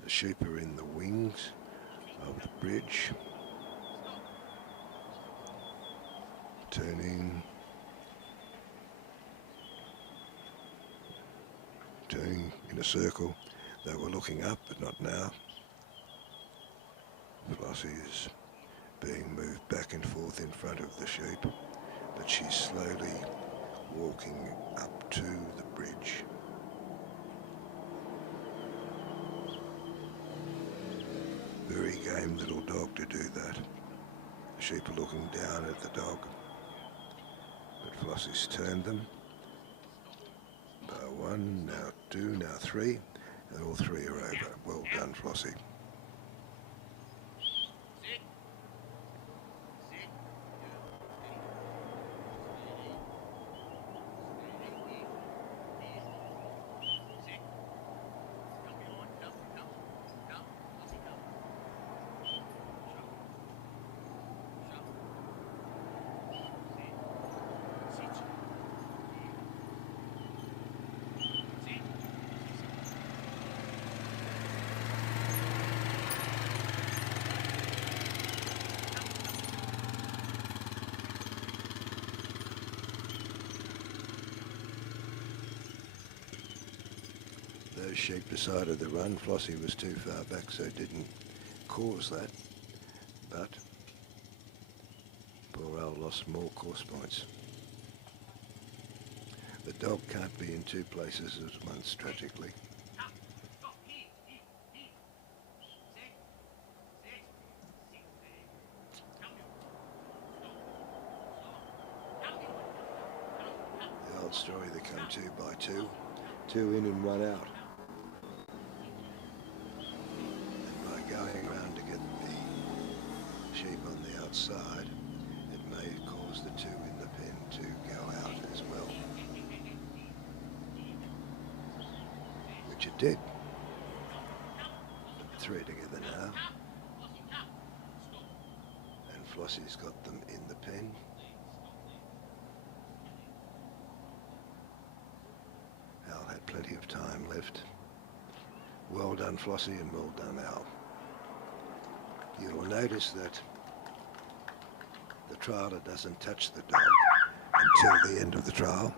The sheep are in the wings of the bridge, turning in a circle. They were looking up, but not now. Flossie is being moved back and forth in front of the sheep, but she's slowly walking up to the bridge. Very game little dog to do that. The sheep are looking down at the dog, but Flossie's turned them. One, now two, now three, and all three are over. Well done, Flossie. Those sheep decided the run. Flossie was too far back, so didn't cause that. But poor Al lost more course points. The dog can't be in two places at once, tragically. The old story, they come 2 by 2, 2 in and 1 out. Going around to get the sheep on the outside, it may cause the 2 in the pen to go out as well, which it did. 3 together now, and Flossie's got them in the pen. Al had plenty of time left. Well done, Flossie, and well done, Al. You'll notice that the trialer doesn't touch the dog until the end of the trial,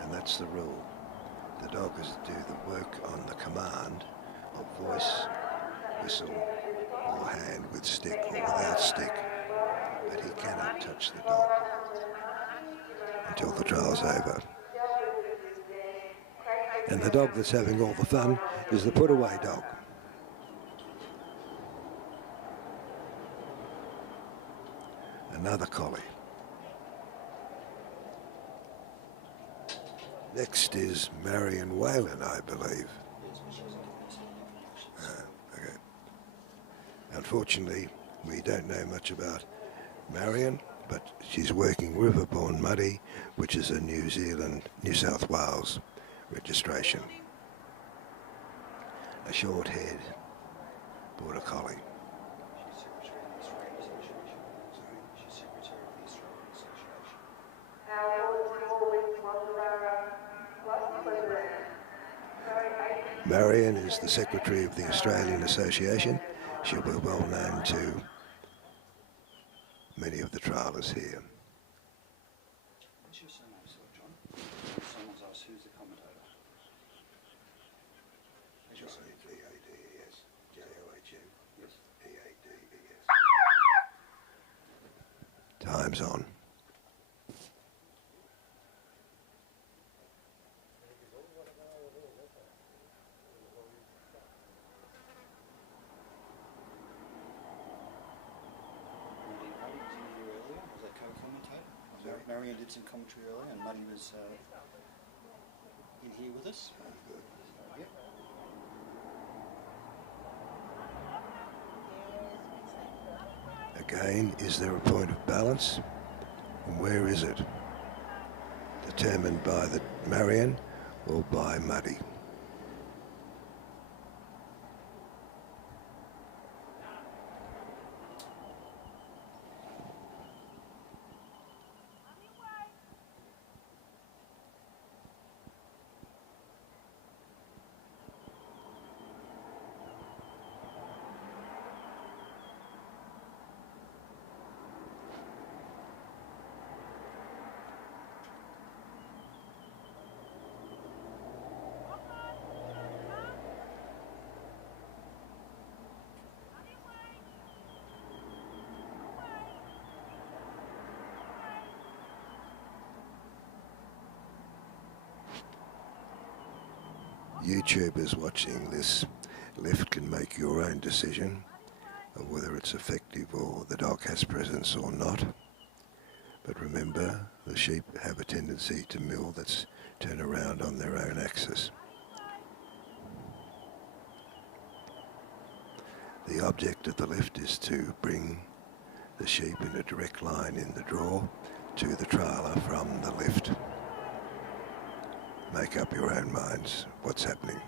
and that's the rule. The dog is to do the work on the command of voice, whistle, or hand with stick or without stick, but he cannot touch the dog until the trial's over. And the dog that's having all the fun is the put-away dog. Another collie. Next is Marion Whalen, I believe. Okay. Unfortunately, we don't know much about Marion, but she's working Riverbourne Muddy, which is a New South Wales registration. A short-haired border collie. Marion is the secretary of the Australian Association. She'll be well known to many of the triallers here. What's your surname, Sir John? Someone's asked who's the commentator. John, E-A-D-E-S, J-O-H-N, Yes. E-A-D-E-S. Time's on. Muddy was in here earlier. Was that co-commentator? Marion did some commentary earlier, and Muddy was in here with us. Good. Yep. Again, is there a point of balance? And where is it? Determined by the Marion or by Muddy? YouTubers watching this lift can make your own decision of whether it's effective or the dog has presence or not. But remember, the sheep have a tendency to mill that's turn around on their own axis. The object of the lift is to bring the sheep in a direct line in the draw to the trailer from the lift. Make up your own minds what's happening.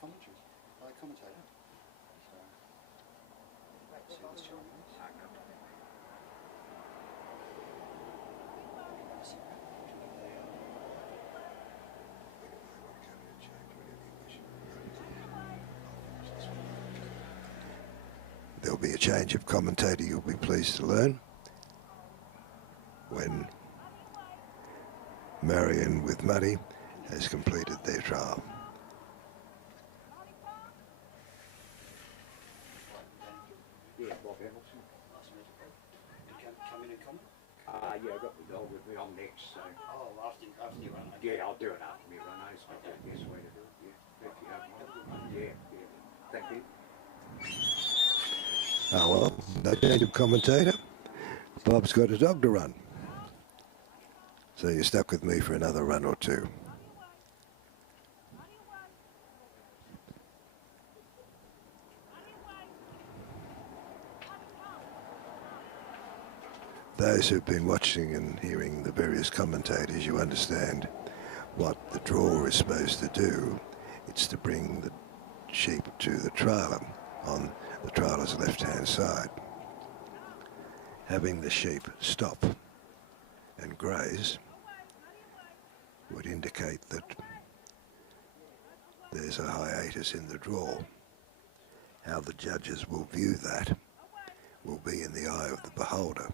Commentary. Commentator. So, see this channel is. There'll be a change of commentator, you'll be pleased to learn, when Marion with Muddy has completed their trial. Yeah, Bob Hamilton. Come in and comment? Yeah, I've got the dog with me. I'm next, so. Oh, after you run. Yeah, I'll do it after me run. It's not the best way to do it. Yeah, if you don't mind. Yeah. Thank you. Oh well, no change of commentator. Bob's got a dog to run. So you're stuck with me for another run or two. Those who've been watching and hearing the various commentators, you understand what the draw is supposed to do. It's to bring the sheep to the trailer on the trailer's left-hand side. Having the sheep stop and graze would indicate that there's a hiatus in the draw. How the judges will view that will be in the eye of the beholder.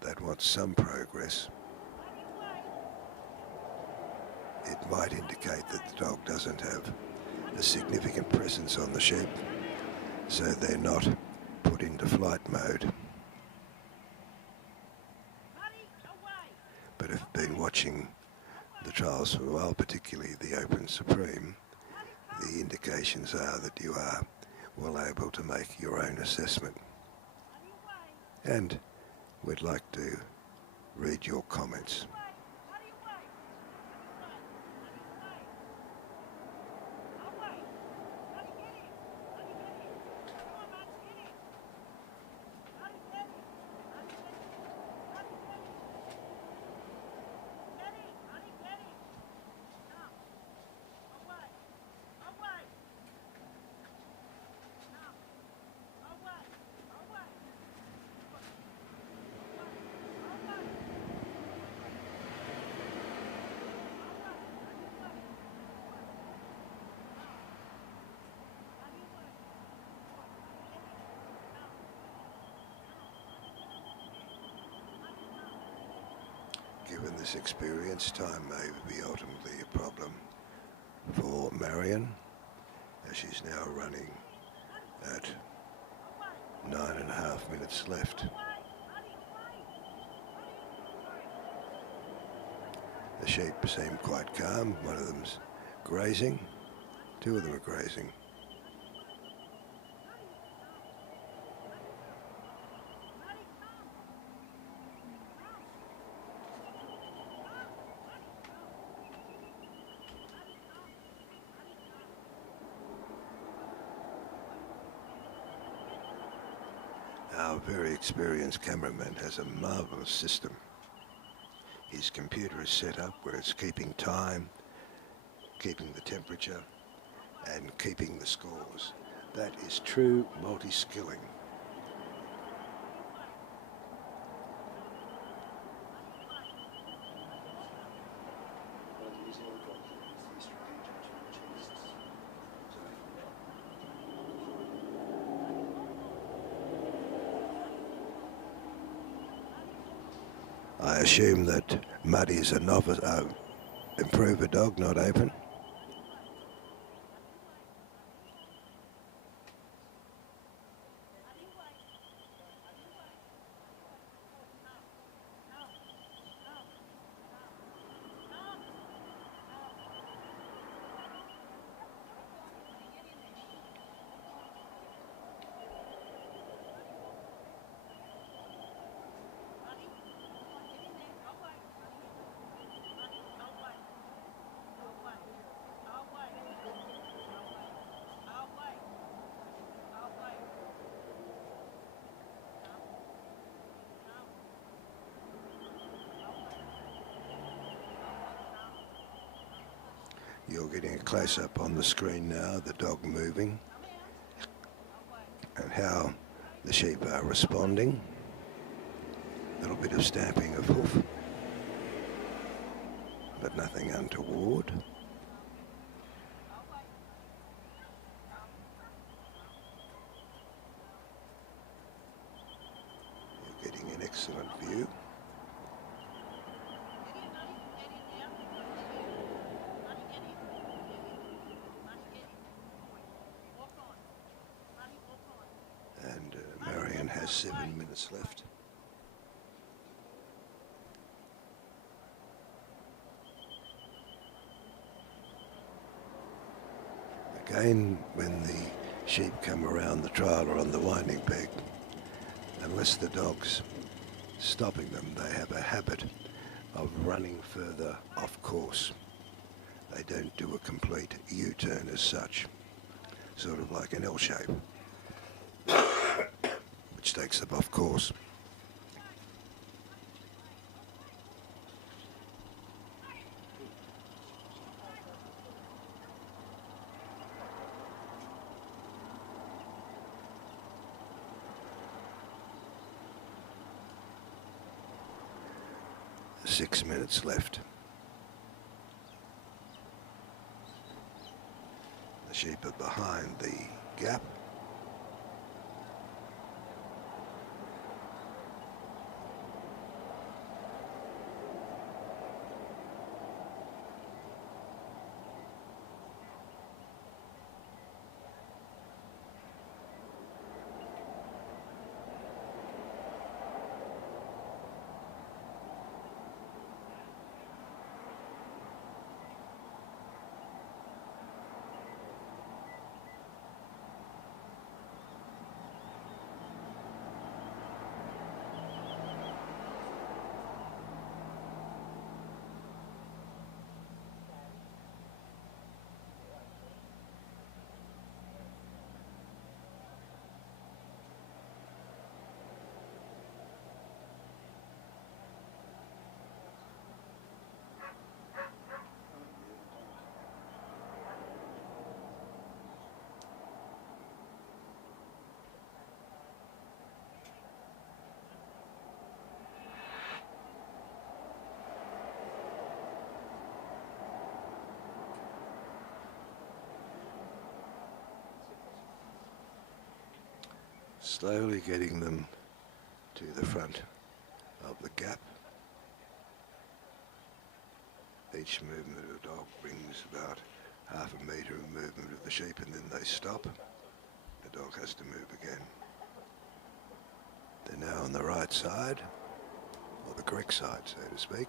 That wants some progress. It might indicate that the dog doesn't have a significant presence on the sheep, so they're not put into flight mode. But if you've been watching the trials for a while, particularly the Open Supreme, the indications are that you are well able to make your own assessment. And we'd like to read your comments. given this experience, time may be ultimately a problem for Marion, as she's now running at 9.5 minutes left. The sheep seem quite calm. One of them's grazing. Two of them are grazing. Our very experienced cameraman has a marvellous system. His computer is set up where it's keeping time, keeping the temperature, and keeping the scores. That is true multi-skilling. I assume that Muddy's a novice, improver dog, not open. You're getting a close-up on the screen now, the dog moving, and how the sheep are responding. A little bit of stamping of hoof, but nothing untoward. You're getting an excellent view. Marion has 7 minutes left. Again, when the sheep come around the trail or on the winding peg, unless the dog's stopping them, they have a habit of running further off course. They don't do a complete U-turn as such, sort of like an L shape, which takes them off course. Six minutes left. The sheep are behind the gap. Slowly getting them to the front of the gap. Each movement of a dog brings about half a metre of movement of the sheep, and then they stop. The dog has to move again. They're now on the right side, or the correct side, so to speak.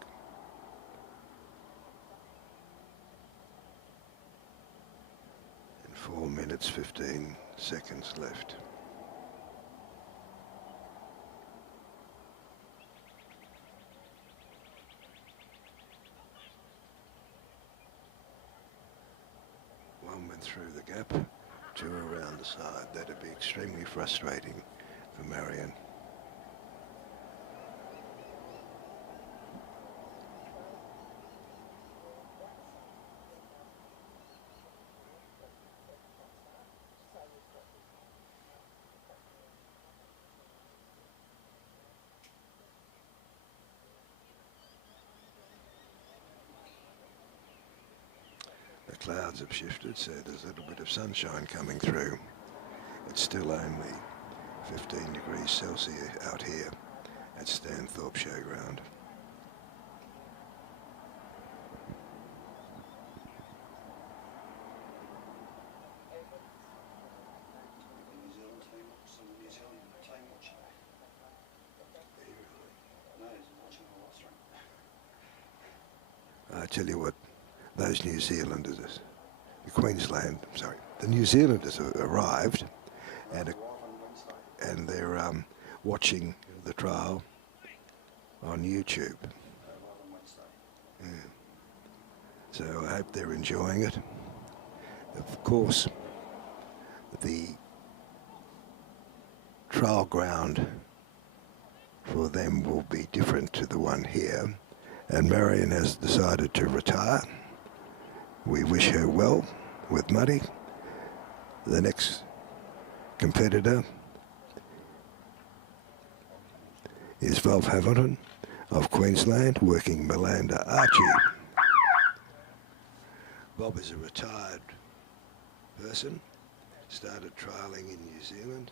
And 4 minutes 15 seconds left. One went through the gap, 2 around the side. That'd be extremely frustrating for Marion. The clouds have shifted, so there's a little bit of sunshine coming through. It's still only 15 degrees Celsius out here at Stanthorpe Showground. New Zealand team, some New Zealand team watching. No, he's watching the last one. I tell you what, those New Zealanders, the New Zealanders have arrived, and they're watching the trial on YouTube. Yeah. So I hope they're enjoying it. Of course, the trial ground for them will be different to the one here, and Marion has decided to retire. We wish her well with Muddy. The next competitor is Valve Hamilton of Queensland, working Melanda Archie. Bob is a retired person, started trialling in New Zealand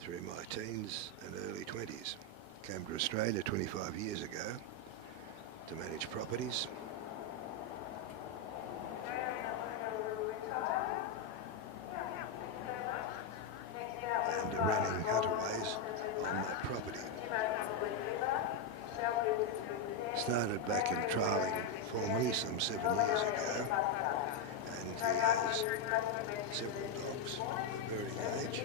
through my teens and early 20s. Came to Australia 25 years ago to manage properties. And running cutaways on that property. Started back in trialling formally some 7 years ago, and he has several dogs of varying age.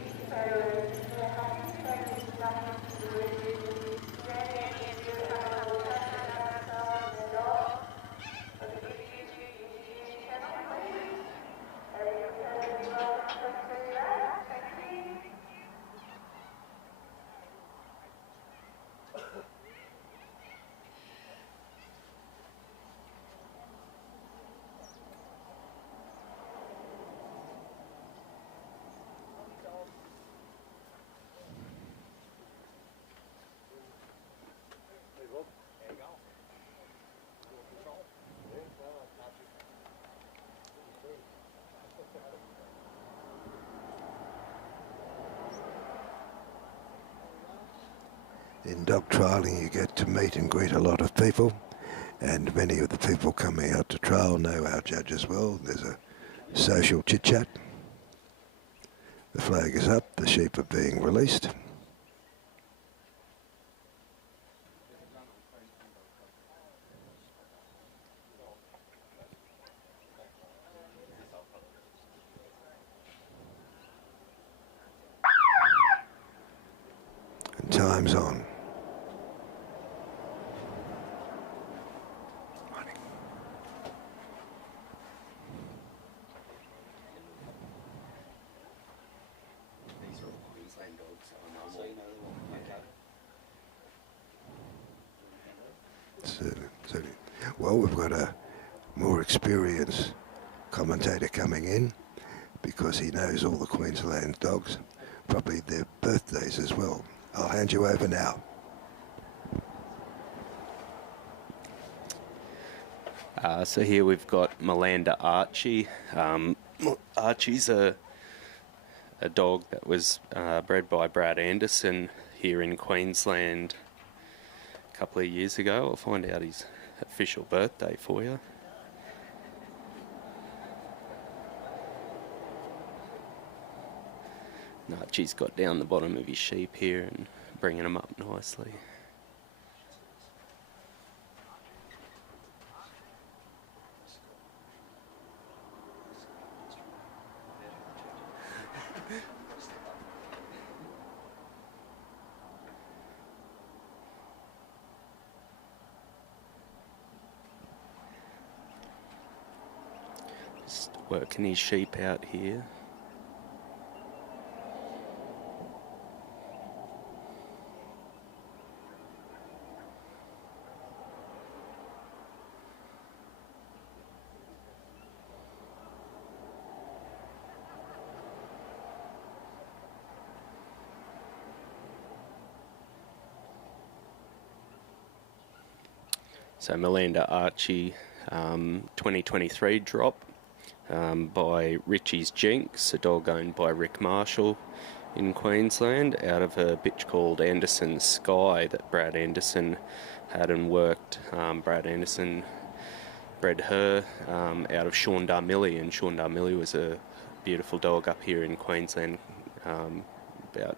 In dog trialling, you get to meet and greet a lot of people, and many of the people coming out to trial know our judges well. There's a social chit-chat. The flag is up, the sheep are being released. And time's on. Well, we've got a more experienced commentator coming in because he knows all the Queensland dogs, probably their birthdays as well. I'll hand you over now. So here we've got Melanda Archie. Archie's a dog that was bred by Brad Anderson here in Queensland a couple of years ago. I'll find out his official birthday for you. Archie's got down the bottom of his sheep here and bringing them up nicely. Just working his sheep out here. So Melinda Archie 2023 drop by Richie's Jinx, a dog owned by Rick Marshall in Queensland, out of a bitch called Anderson Sky that Brad Anderson had and worked. Brad Anderson bred her out of Shaundarmilly, and Shaundarmilly was a beautiful dog up here in Queensland about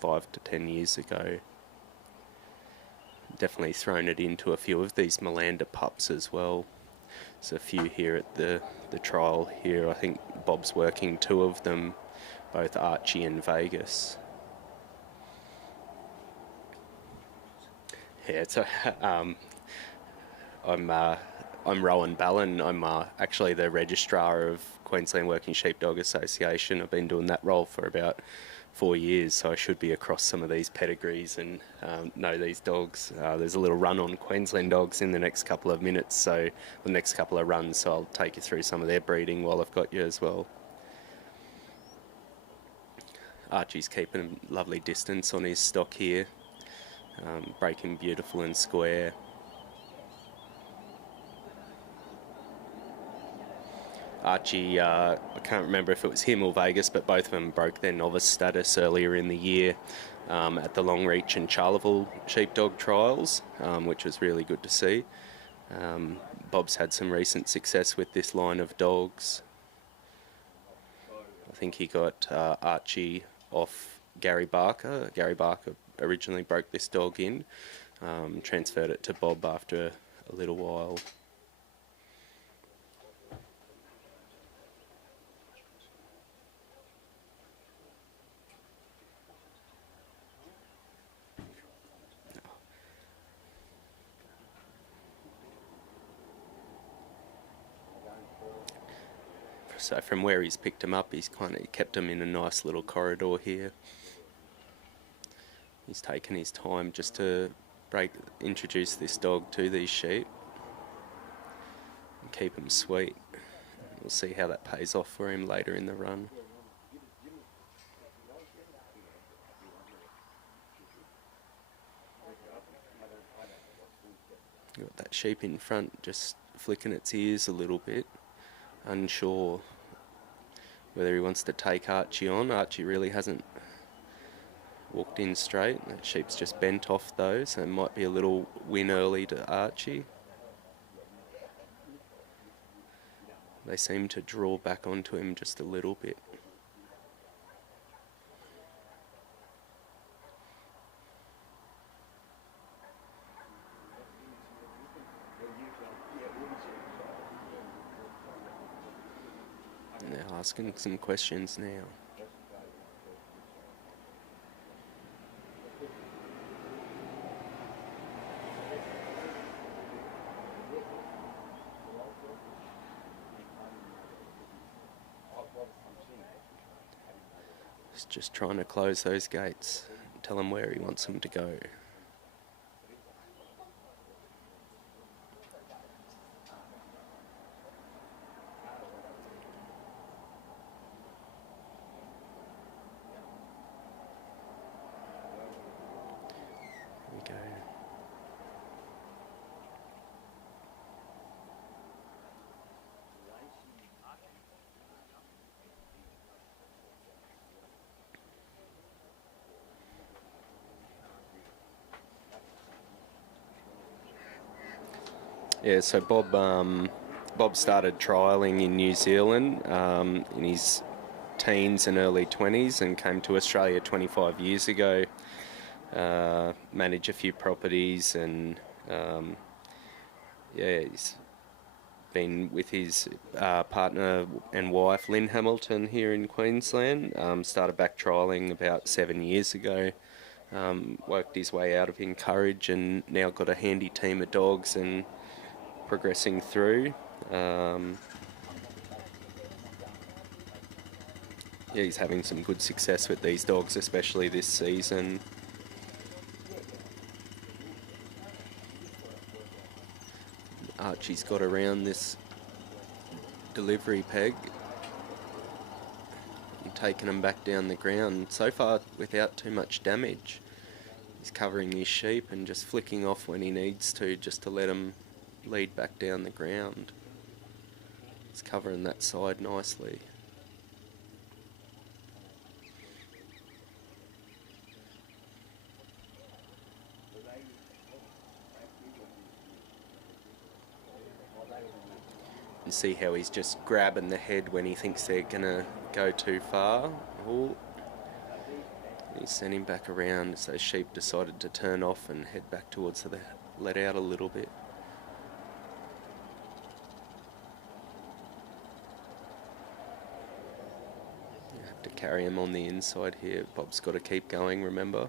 5 to 10 years ago. Definitely thrown it into a few of these Melander pups as well. There's a few here at the trial here. I think Bob's working 2 of them, both Archie and Vegas. Yeah, so I'm Rowan Ballin. I'm actually the registrar of Queensland Working Sheepdog Association. I've been doing that role for about 4 years, so I should be across some of these pedigrees and know these dogs. There's a little run on Queensland dogs in the next couple of minutes, so the next couple of runs, so I'll take you through some of their breeding while I've got you as well. Archie's keeping a lovely distance on his stock here, breaking beautiful and square. Archie, I can't remember if it was him or Vegas, but both of them broke their novice status earlier in the year at the Longreach and Charleville sheepdog trials, which was really good to see. Bob's had some recent success with this line of dogs. I think he got Archie off Gary Barker. Gary Barker originally broke this dog in, transferred it to Bob after a little while. So from where he's picked him up, he's kind of kept him in a nice little corridor here. He's taken his time just to introduce this dog to these sheep and keep him sweet. We'll see how that pays off for him later in the run. Got that sheep in front just flicking its ears a little bit, unsure whether he wants to take Archie on. Archie really hasn't walked in straight. That sheep's just bent off though, so it might be a little win early to Archie. They seem to draw back onto him just a little bit. And they're asking some questions now. Just trying to close those gates, tell him where he wants them to go. There we go. Yeah, so Bob started trialling in New Zealand in his teens and early 20s and came to Australia 25 years ago. Manage a few properties, and he's been with his partner and wife Lynn Hamilton here in Queensland. Started back trialling about 7 years ago. Worked his way out of Encourage and now got a handy team of dogs and progressing through. He's having some good success with these dogs, especially this season. Archie's got around this delivery peg and taken him back down the ground, so far without too much damage. He's covering his sheep and just flicking off when he needs to, just to let him lead back down the ground. He's covering that side nicely. And see how he's just grabbing the head when he thinks they're going to go too far. Oh, he sent him back around, so sheep decided to turn off and head back towards the let out a little bit. You have to carry him on the inside here. Bob's got to keep going, remember.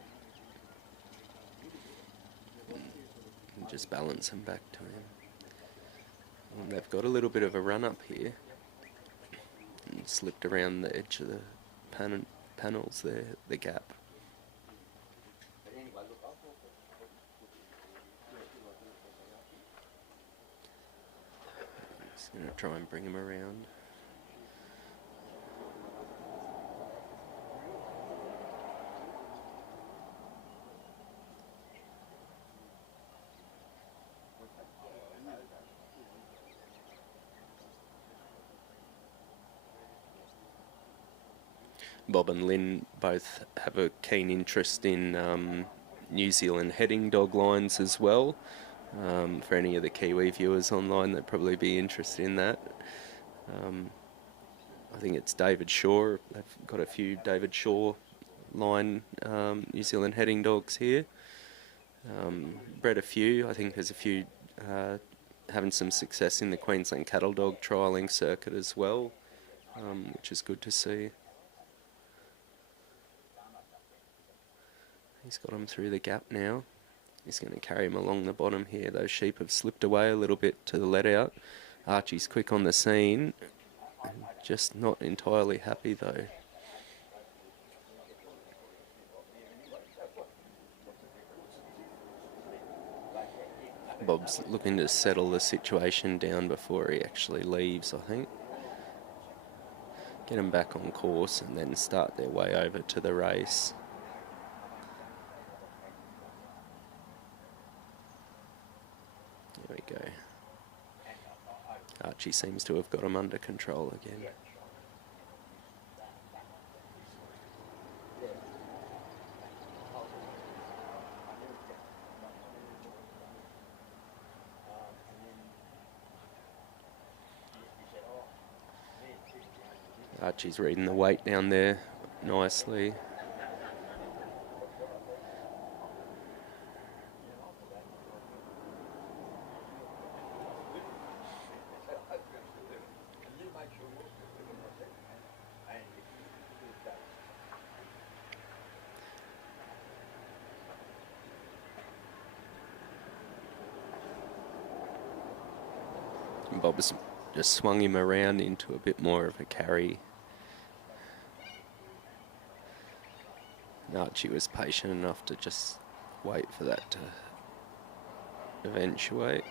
And just balance him back to him. And they've got a little bit of a run up here. And slipped around the edge of the panels there, the gap. Just going to try and bring him around. Bob and Lynn both have a keen interest in New Zealand heading dog lines as well. For any of the Kiwi viewers online, they'd probably be interested in that. I think it's David Shaw. They've got a few David Shaw line New Zealand heading dogs here. Bred a few. I think there's a few having some success in the Queensland cattle dog trialling circuit as well, which is good to see. He's got him through the gap now. He's going to carry him along the bottom here. Those sheep have slipped away a little bit to the let out. Archie's quick on the scene. Just not entirely happy though. Bob's looking to settle the situation down before he actually leaves, I think. Get him back on course and then start their way over to the race. There we go. Archie seems to have got him under control again. Archie's reading the weight down there nicely. And Bob's just swung him around into a bit more of a carry. Archie was patient enough to just wait for that to eventuate.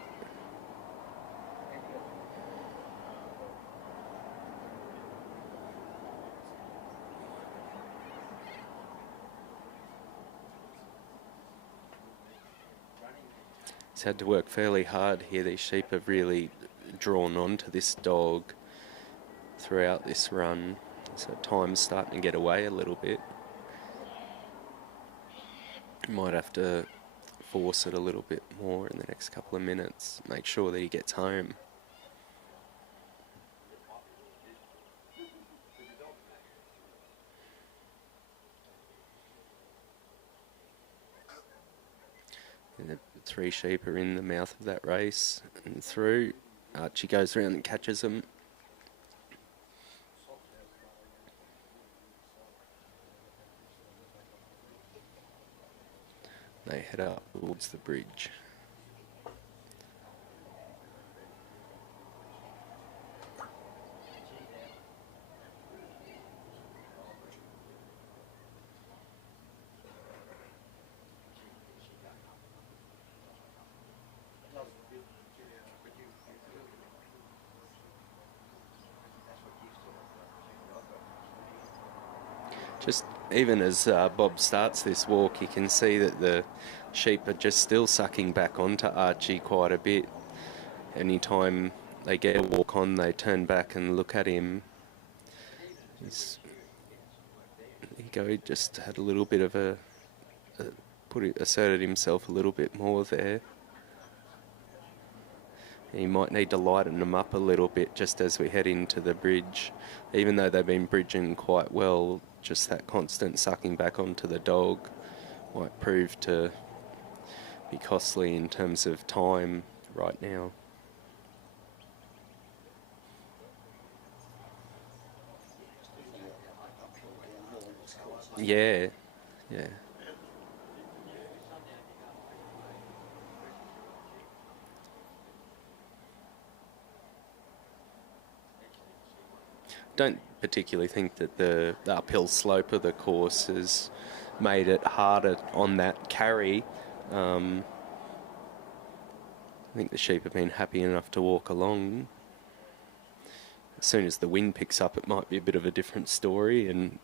He's had to work fairly hard here. These sheep have really drawn on to this dog throughout this run, so time's starting to get away a little bit. Might have to force it a little bit more in the next couple of minutes, make sure that he gets home. 3 sheep are in the mouth of that race and through. Archie goes around and catches them. They head up towards the bridge. Just even as Bob starts this walk, you can see that the sheep are just still sucking back onto Archie quite a bit. Anytime they get a walk on, they turn back and look at him. He just had a little bit of asserted himself a little bit more there. He might need to lighten them up a little bit just as we head into the bridge. Even though they've been bridging quite well, just that constant sucking back onto the dog might prove to be costly in terms of time right now. Yeah, yeah. Don't particularly think that the uphill slope of the course has made it harder on that carry. I think the sheep have been happy enough to walk along. As soon as the wind picks up, it might be a bit of a different story, and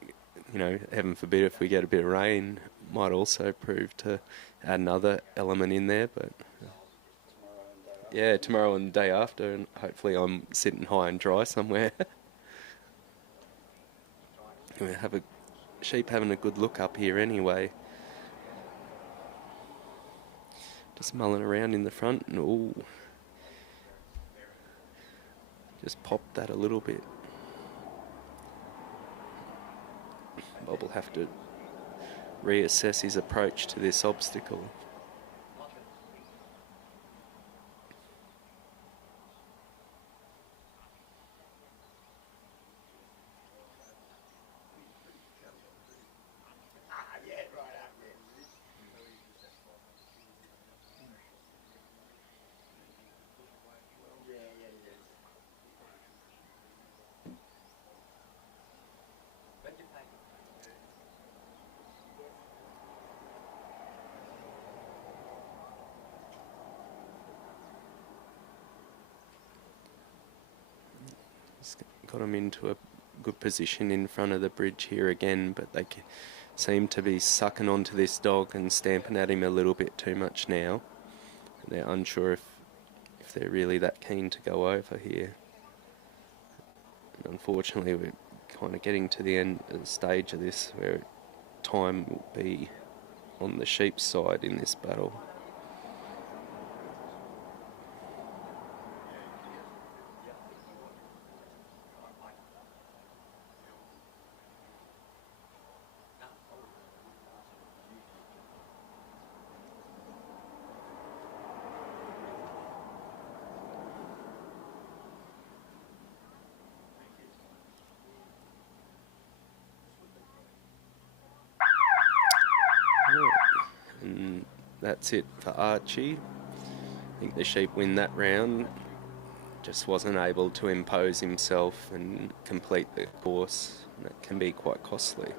you know, heaven forbid if we get a bit of rain, might also prove to add another element in there. But yeah, tomorrow and the day after, and hopefully I'm sitting high and dry somewhere. We have a sheep having a good look up here anyway. Just mulling around in the front, and ooh, just popped that a little bit. Bob will have to reassess his approach to this obstacle. Got him into a good position in front of the bridge here again, but they seem to be sucking onto this dog and stamping at him a little bit too much now. They're unsure if they're really that keen to go over here. And unfortunately, we're kind of getting to the end stage of this where time will be on the sheep's side in this battle. And that's it for Archie. I think the sheep win that round. Just wasn't able to impose himself and complete the course. That can be quite costly.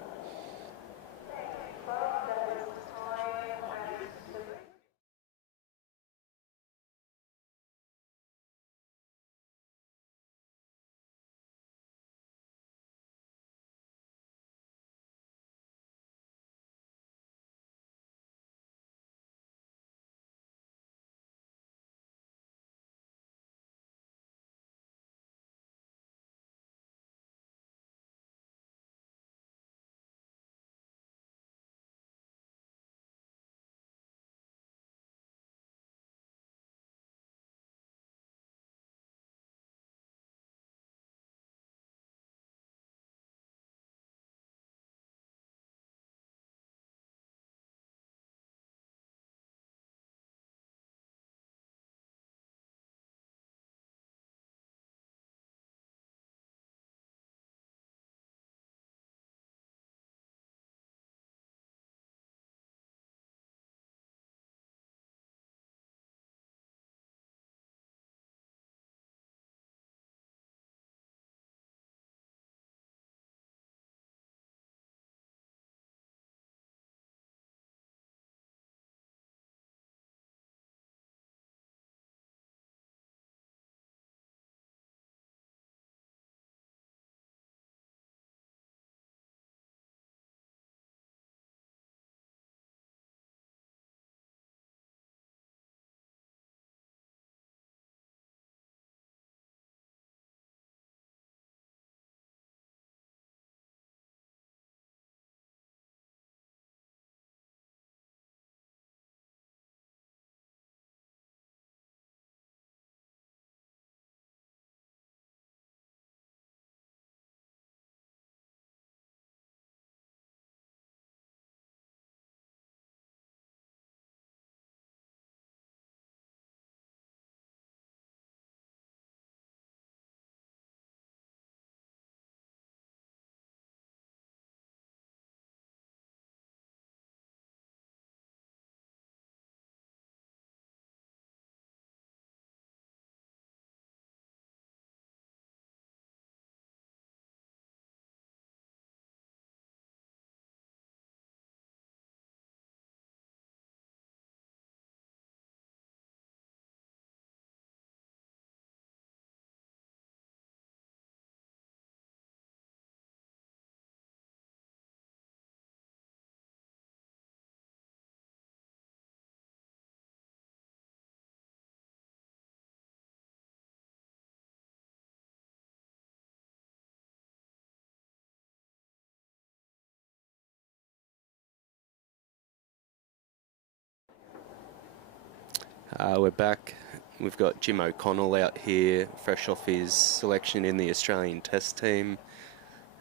We're back. We've got Jim O'Connell out here, fresh off his selection in the Australian Test team.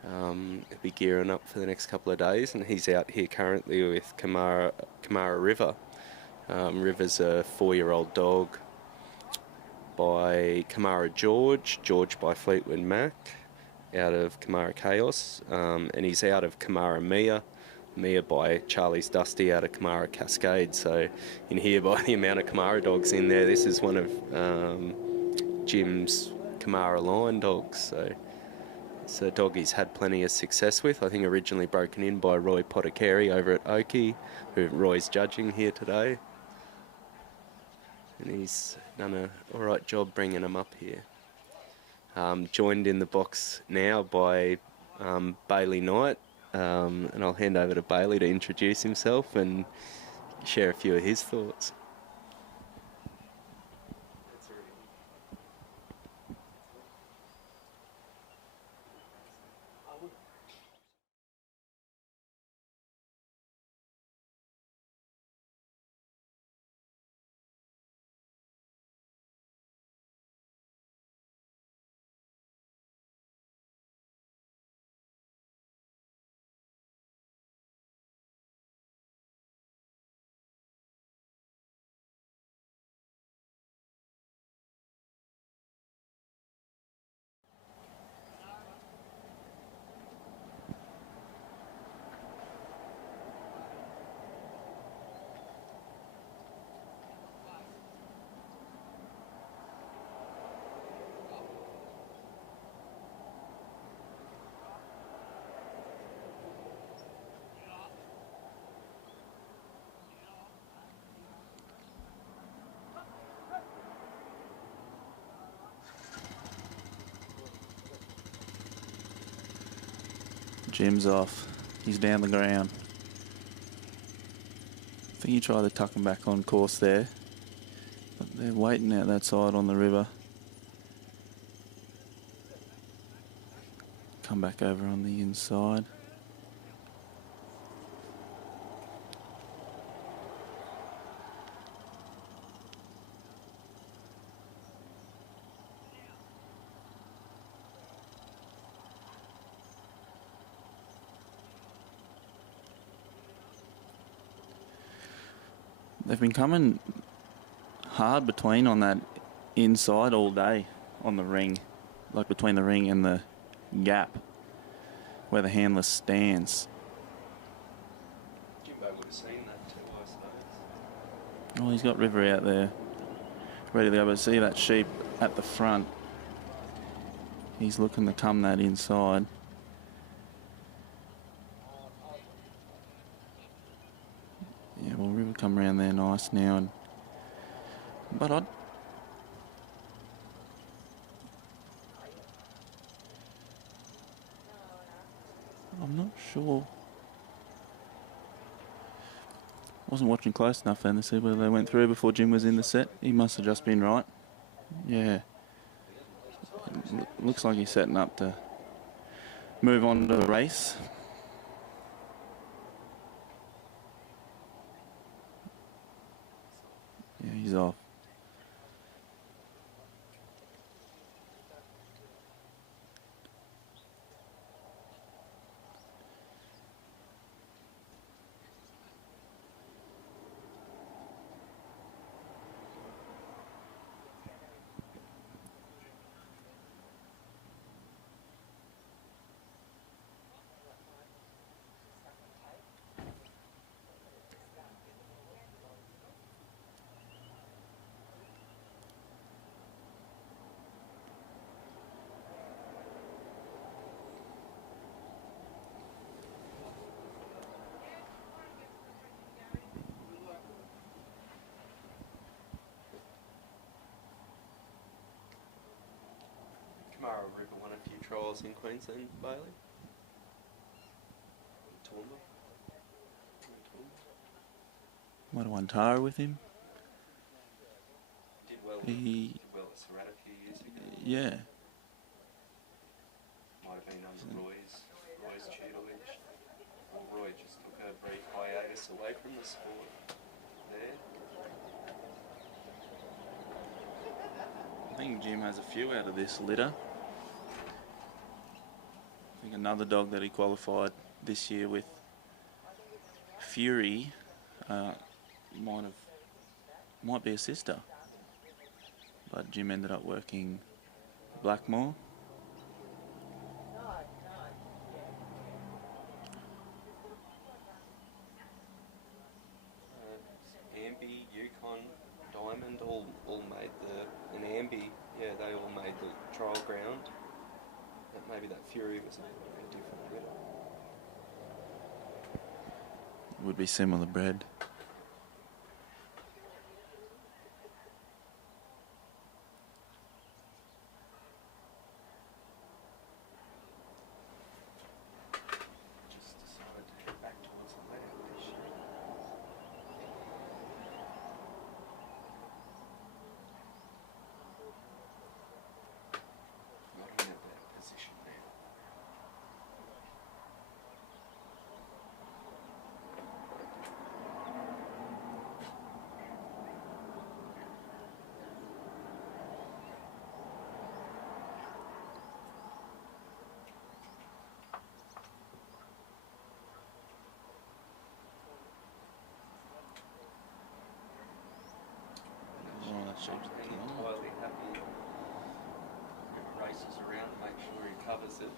He'll be gearing up for the next couple of days, and he's out here currently with Kamara River. River's a 4-year-old dog by Kamara George by Fleetwood Mac, out of Kamara Chaos, and he's out of Kamara Mia by Charlie's Dusty out of Kamara Cascade. So you can hear by the amount of Kamara dogs in there, this is one of Jim's Kamara line dogs. So it's a dog he's had plenty of success with. I think originally broken in by Roy Potticari over at Oakey, who Roy's judging here today. And he's done a alright job bringing him up here. Joined in the box now by Bailey Knight, and I'll hand over to Bailey to introduce himself and share a few of his thoughts. Jim's off. He's down the ground. I think he tried to tuck him back on course there. But they're waiting out that side on the river. Come back over on the inside. They've been coming hard between on that inside all day on the ring, like between the ring and the gap where the handler stands. Jimbo would have seen that too, I suppose. Oh, he's got River out there ready to go, but see that sheep at the front. He's looking to come that inside. Yeah, well, River come around there nice now, and but I'm not sure. Wasn't watching close enough then to see whether they went through before Jim was in the set. He must have just been right. Yeah. Looks like he's setting up to move on to the race. Yeah, he's off. Kamara River won a few trials in Queensland, Bailey. Toowoomba. Might have won Tara with him. Did well. He Did well at Surratt a few years ago. Yeah. Might have been under Roy's tutelage. Well, Roy just took a brief hiatus away from the sport there. think Jim has a few out of this litter. I think another dog that he qualified this year with, Fury, might be a sister. But Jim ended up working Blackmore. Ambi, Yukon, Diamond all made and Ambi, yeah, they all made the trial ground. But maybe that Fury was a different litter. Would be similar bred. Just decided to head back towards the layout this year. Not in a better position now. Oh, that shape's Entirely happy. Races around to make sure he covers it.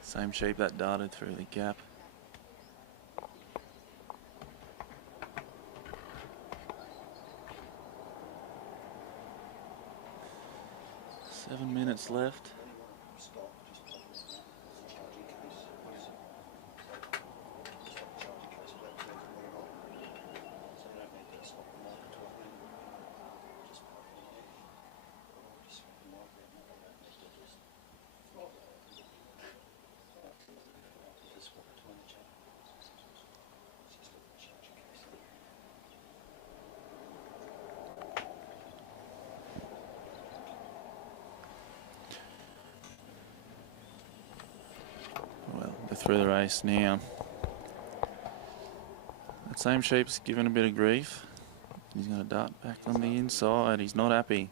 Same shape that darted through the gap. Seven minutes left. Well, they're through the race now. That same shape's given a bit of grief. He's going to dart back on the inside. He's not happy.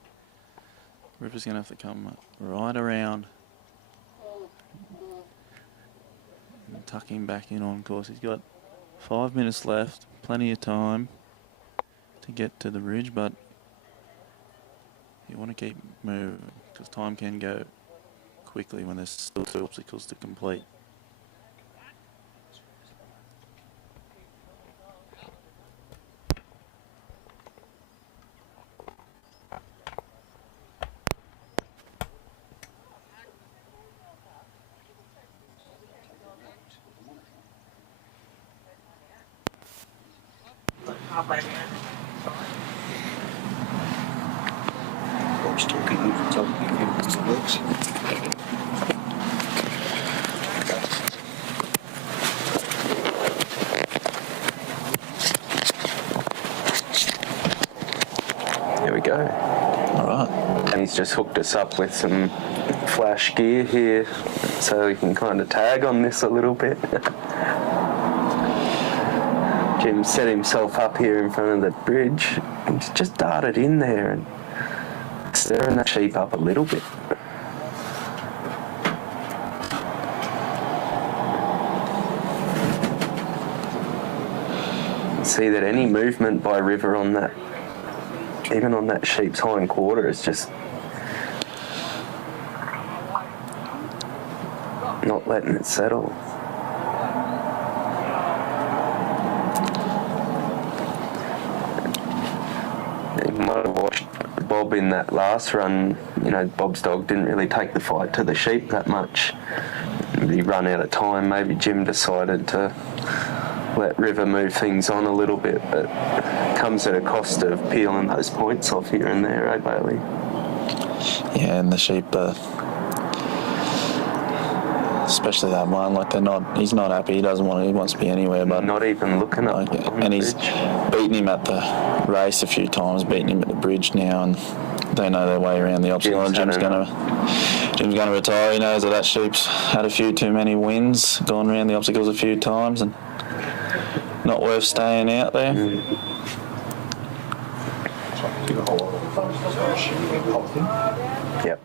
Ripper's going to have to come right around and tuck him back in on course. He's got 5 minutes left, plenty of time to get to the ridge, but you want to keep moving because time can go quickly when there's still 2 obstacles to complete. Bob's talking over the top of the works. There we go. All right. And he's just hooked us up with some flash gear here so we can kind of tag on this a little bit. Jim set himself up here in front of the bridge and just darted in there and stirring that sheep up a little bit. See that any movement by River on that, even on that sheep's hind quarter, is just not letting it settle. You might have watched Bob in that last run. You know, Bob's dog didn't really take the fight to the sheep that much. He run out of time. Maybe Jim decided to let River move things on a little bit, but it comes at a cost of peeling those points off here and there, eh, Bailey? Yeah, and the sheep especially that one. Like he's not happy. He doesn't want. He wants to be anywhere, but not even looking up. And he's beaten him at the race a few times, beaten him at the bridge now, and they know their way around the obstacle. Jim's going to retire. He knows that sheep's had a few too many wins, gone around the obstacles a few times, and not worth staying out there. Yep.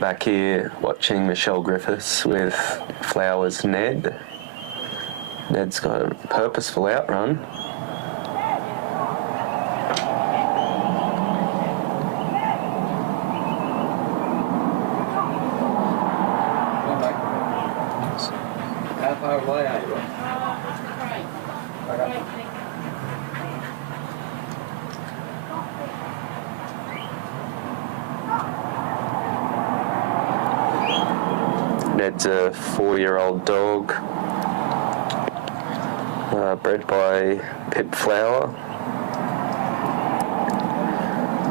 Back here watching Michelle Griffiths with Flowers Ned. Ned's got a purposeful outrun. How far away are you? Ned's a 4-year-old dog, bred by Pip Flower,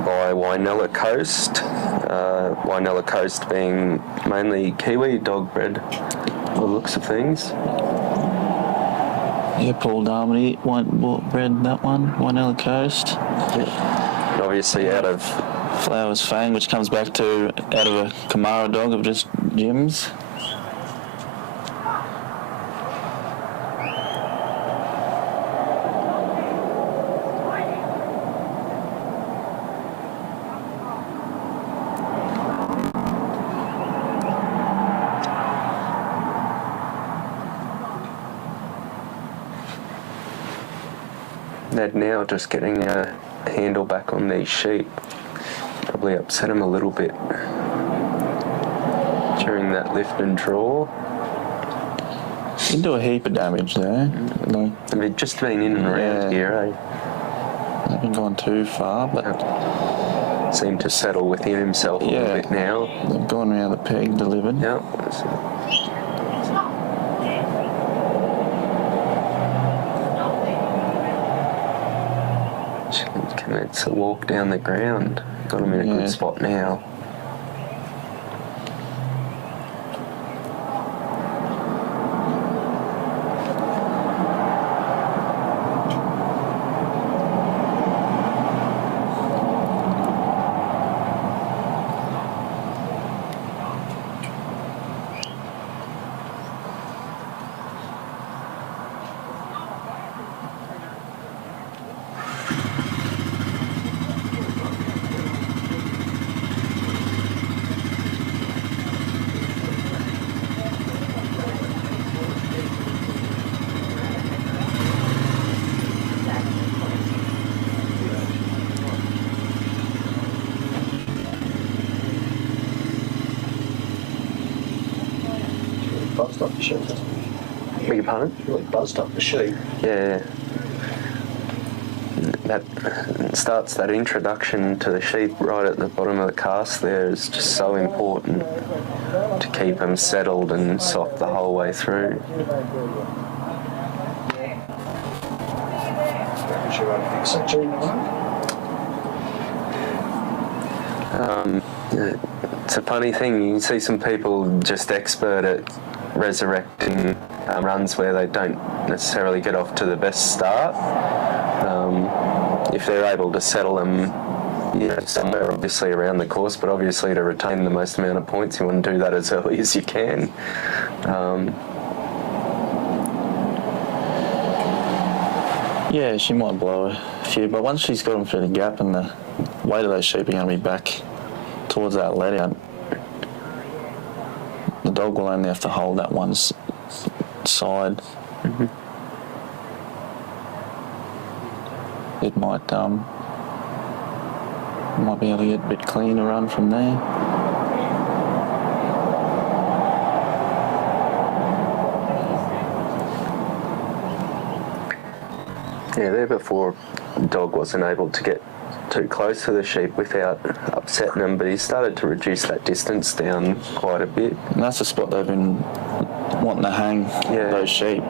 by Wynella Coast. Wynella Coast being mainly Kiwi dog bred, by the looks of things. Yeah, Paul Darmody bred that one, Wynella Coast. Yeah. And obviously out of Flowers Fang, which comes back to out of a Kamara dog of just Jim's. Ned now just getting a handle back on these sheep. Probably upset him a little bit during that lift and draw. He can do a heap of damage there. Like, I mean, just been in and around here, I haven't gone too far, but seemed to settle within himself a little bit now. They've gone around the peg, delivered. Yep. It's a walk down the ground. Got him in a good spot now. buzzed up the sheep. Beg your pardon? Really buzzed up the sheep. Yeah. That starts that introduction to the sheep right at the bottom of the cast there is just so important to keep them settled and soft the whole way through. It's a funny thing, you can see some people just expert at resurrecting runs where they don't necessarily get off to the best start. If they're able to settle them, somewhere obviously around the course, but obviously to retain the most amount of points, you want to do that as early as you can. Yeah, she might blow a few, but once she's got them through the gap and the weight of those sheep are going to be back towards that let out, the dog will only have to hold that one side. Mm-hmm. It might be able to get a bit cleaner run from there. Yeah, there before, the dog wasn't able to get too close to the sheep without upsetting them, but he started to reduce that distance down quite a bit. And that's the spot they've been wanting to hang those sheep.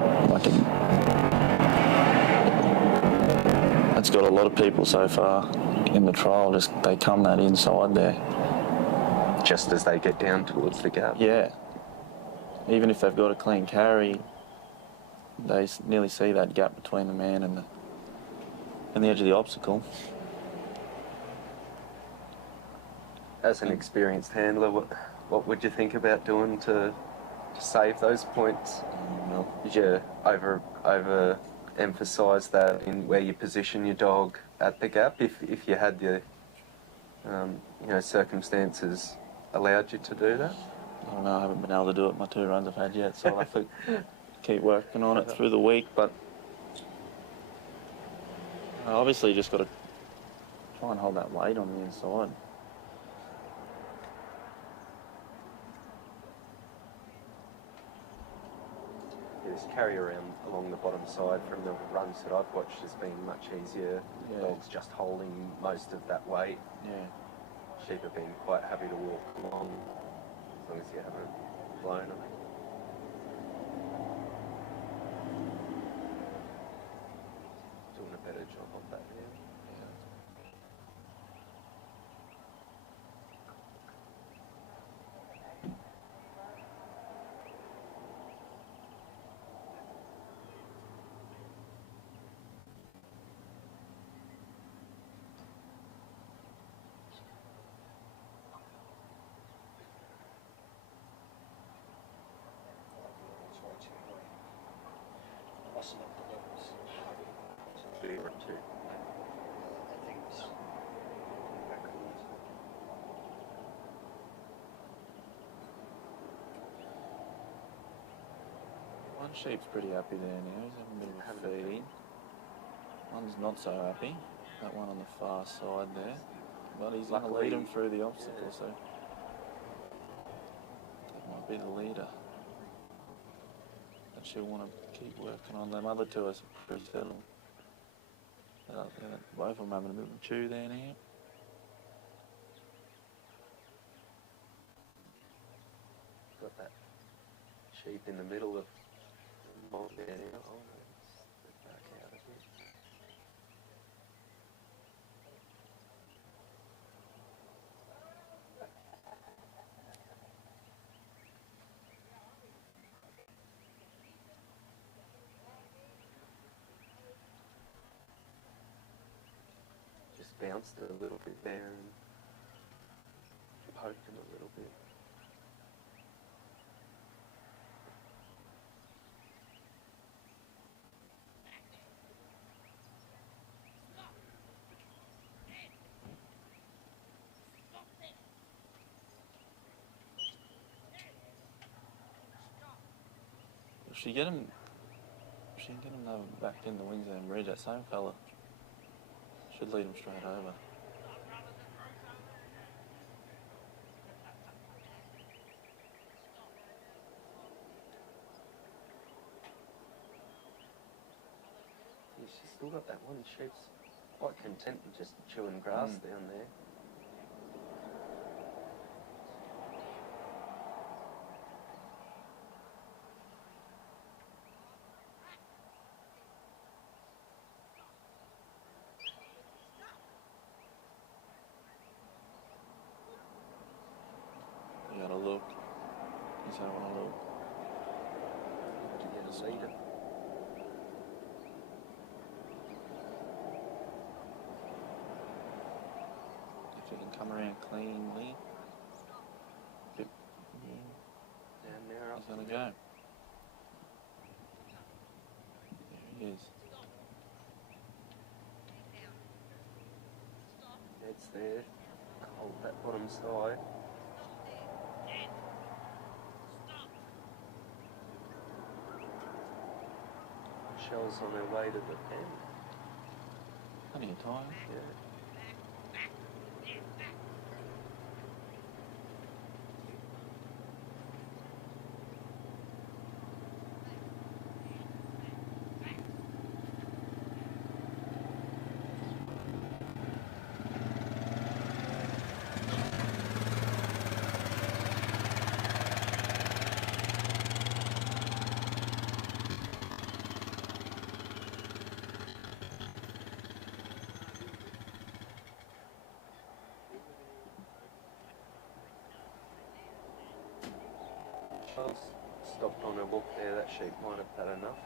It's got a lot of people so far in the trial, just they come that inside there. Just as they get down towards the gap. Yeah. Even if they've got a clean carry, they nearly see that gap between the man and the edge of the obstacle. As an experienced handler, what would you think about doing to save those points? Did you over emphasise that in where you position your dog at the gap, if you had the circumstances allowed you to do that? I don't know, I haven't been able to do it my 2 runs I've had yet, so I'll have to keep working on it through the week, but I obviously just got to try and hold that weight on the inside. This carry around along the bottom side from the runs that I've watched has been much easier. Yeah. Dogs just holding most of that weight. Yeah. Sheep have been quite happy to walk along as long as you haven't blown them. Doing a better job of that now. One sheep's pretty happy there now, he's having a bit of a feed. One's not so happy, that one on the far side there. But he's going to lead him through the obstacle, so that might be the leader. And she'll want to keep working on them. Other two are pretty settled. Both of them having a bit of a chew there now. Got that sheep in the middle of the mob there now. Oh, let's back out a bit. Just bounced a little bit there and poked him a little bit. If she get him back in the wings and bridge, that same fella should lead him straight over. still got that one sheep's quite content with just chewing grass down there. You gotta look. You don't want to look. To get a leader. If you can come around cleanly. Yep. Down there up. He's gonna go. There he is. It's there. Hold that bottom side. Shell's on their way to the pen. Plenty of time. Yeah. Shell's stopped on her walk there. That sheep might have had enough.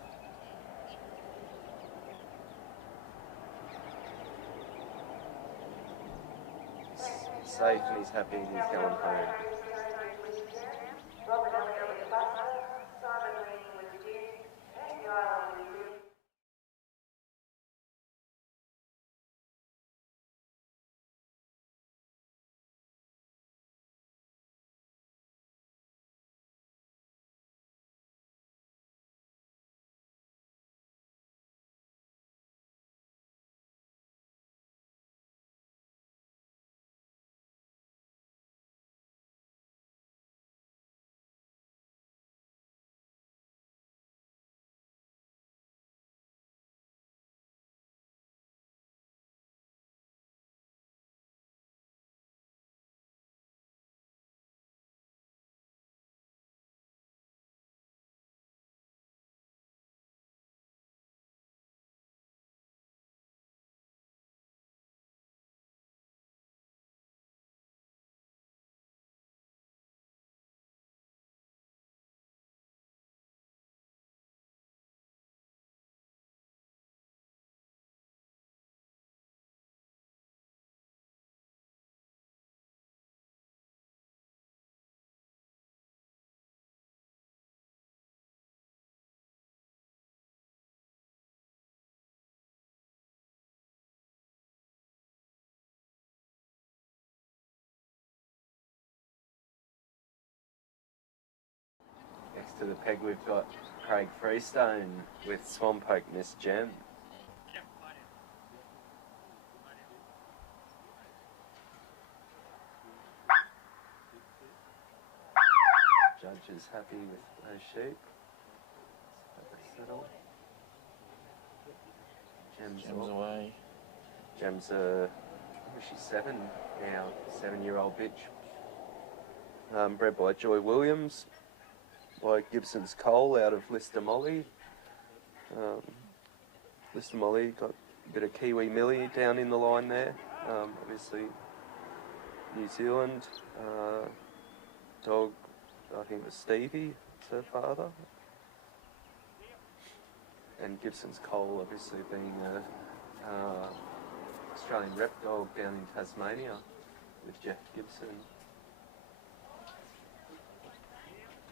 He's safe and he's happy and he's going home. Next to the peg we've got Craig Freestone with Swamp Oak Miss Gem. Judge is happy with those sheep. Settle. Gem's away. Gem's she's 7 now, 7-year-old bitch. Bred by Joy Williams, by Gibson's Coal out of Lister Molly. Lister Molly got a bit of Kiwi Millie down in the line there. Obviously New Zealand. Dog, I think it was Stevie, it's her father. And Gibson's Coal obviously being a Australian rep dog down in Tasmania with Jeff Gibson.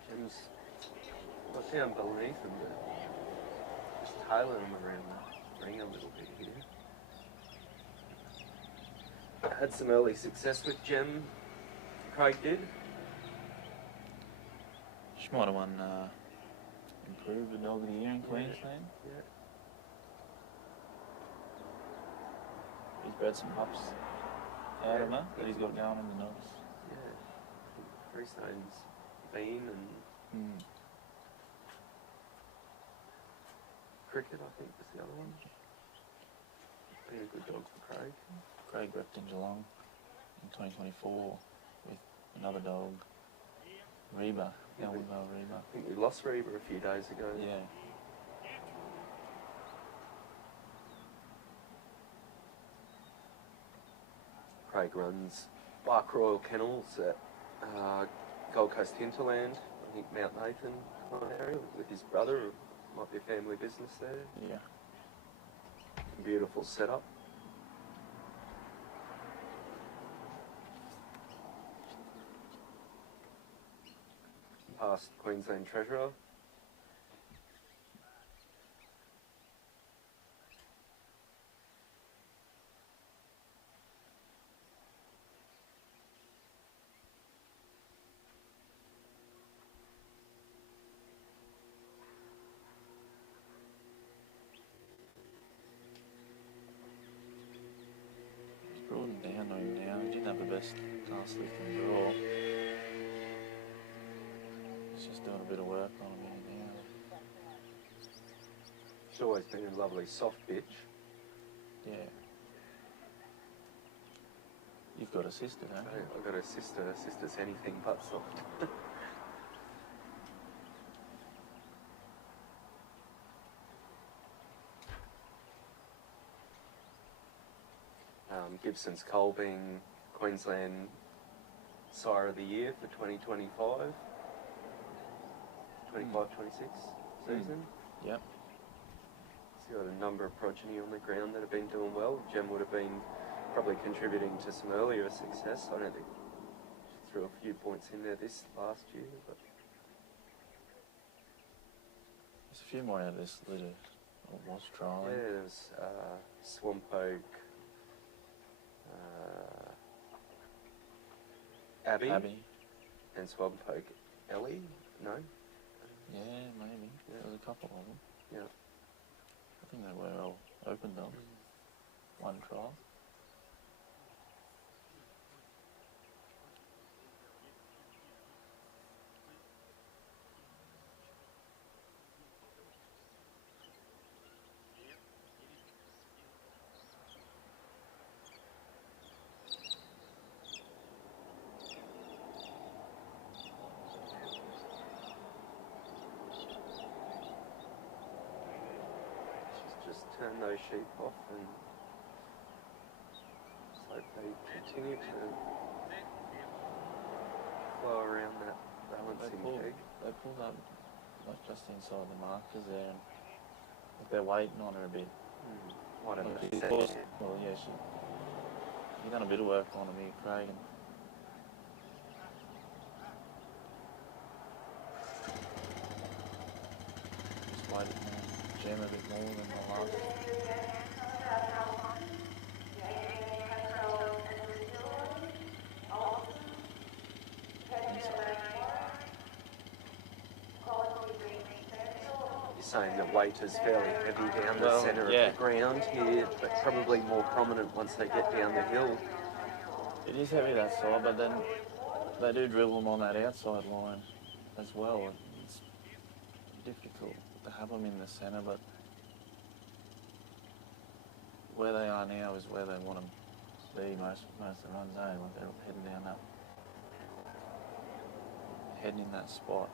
Jim's got down beneath them, but just tailing them around the ring a little bit here. Had some early success with Gem, Craig did. She might have won Improved the Dog of the Year in Queensland. Yeah. He's bred some pups out of her that he's got going in the dogs. Yeah. Freestone's Bean and Cricket, I think, was the other one. Been a good dog for Craig. Craig repped in Geelong in 2024 with another dog, Reba, Elanco Reba. I think we lost Reba a few days ago. Yeah. Craig runs Bark Royal Kennels at Gold Coast Hinterland, I think Mount Nathan kind of area, with his brother. Might be a family business there. Yeah. Beautiful setup. Past Queensland Treasurer. Broadened down on him now. He didn't have the best pass lift and draw. He's just doing a bit of work on him here now. She's always been a lovely soft bitch. Yeah. You've got a sister, don't you? I've got a sister. Her sister's anything but soft. Gibson's Cole being Queensland Sire of the Year for 2025, 25-26 season. Yep. He's got a number of progeny on the ground that have been doing well. Jem would have been probably contributing to some earlier success. I don't think she threw a few points in there this last year, but There's a few more out of this litter. Or was trying. yeah, there's Swamp Oak, Abby, and Swamp Oak Ellie. No, Yeah, maybe. Yeah. There's a couple of them. yeah. I think they were all open dogs. One trial. Just turn those sheep off and so they continue to flow around that balancing peg. They pulled up like just inside the markers there, and if they're waiting on her a bit. Why don't Like they she set paused- it? Well, yeah, she done a bit of work on him here, Craig. And just waited to jam a bit more than the last. You're saying the weight is fairly heavy down the Well, centre yeah. of the ground here, but probably more prominent once they get down the hill. It is heavy that side, but then they do dribble them on that outside line as well. It's difficult to have them in the centre, but where they are now is where they want them to be most of the runs, eh? Like they're heading down that, heading in that spot.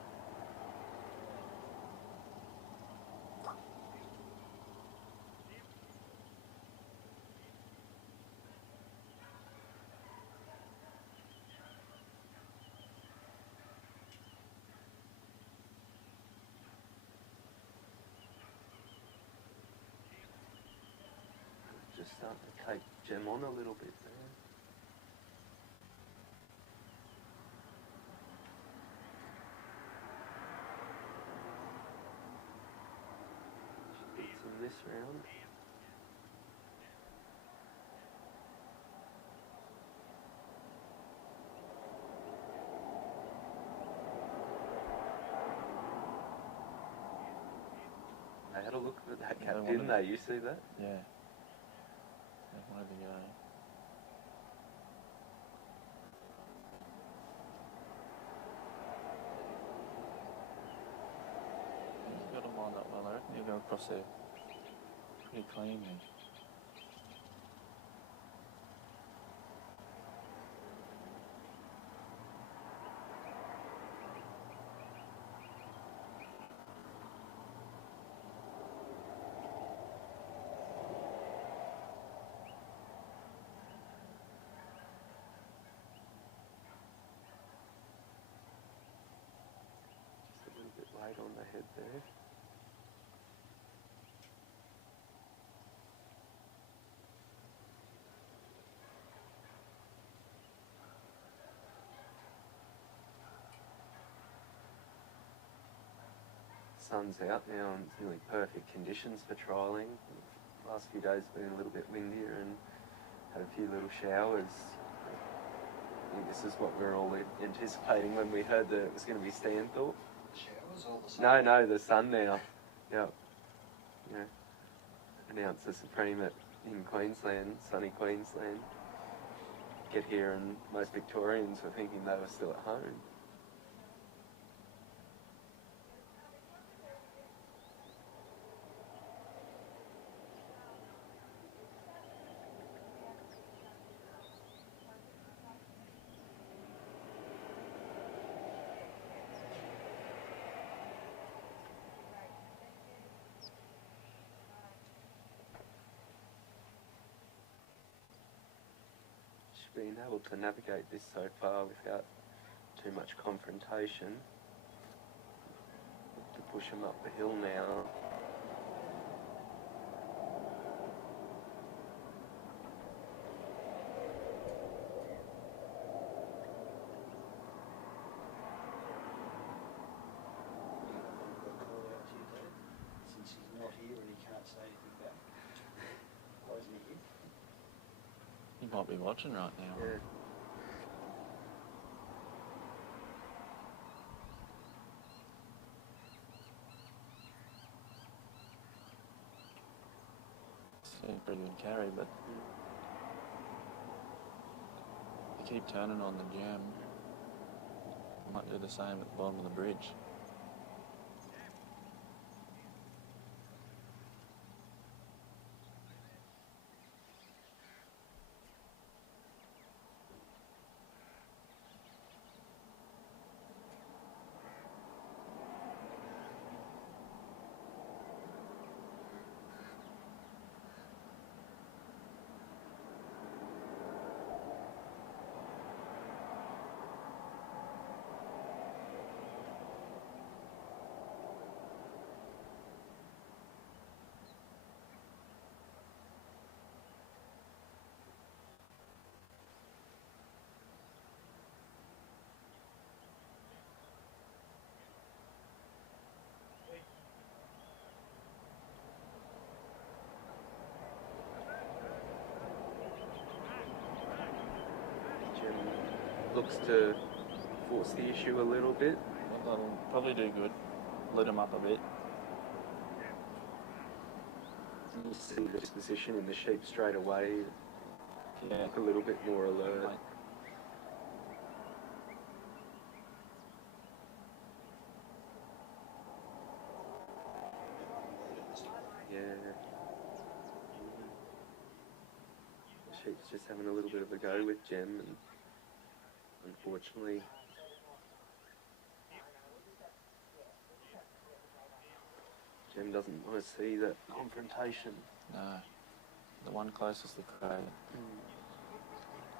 Just starting to take Jem on a little bit there. She beats him this round. They had a look at that Yeah, cap, they didn't wanted- they? You see that? Yeah. They wanted to go. He's got them lined up well. I reckon he'll go across there pretty clean then. head there. Sun's out now and it's nearly perfect conditions for trialling. The last few days have been a little bit windier and had a few little showers. I think this is what we were all anticipating when we heard that it was going to be Stanthorpe. Showers all the sun? No, the sun now. Yep. Yeah. Announced the Supreme in Queensland, sunny Queensland. Get here and most Victorians were thinking they were still at home. Been able to navigate this so far without too much confrontation. To push them up the hill now. Since he's not here and he can't say anything back. Why isn't he here? He might be watching right now. Yeah. It's a pretty good carry, but they keep turning on the jam. Might do the same at the bottom of the bridge. Jim looks to force the issue a little bit. That'll probably do good. Lit him up a bit. You see the disposition in the sheep straight away. Yeah. Look a little bit more alert. Like, Yeah. The sheep's just having a little bit of a go with Jem, and unfortunately Jem doesn't want to see that confrontation. no. The one closest to Craig.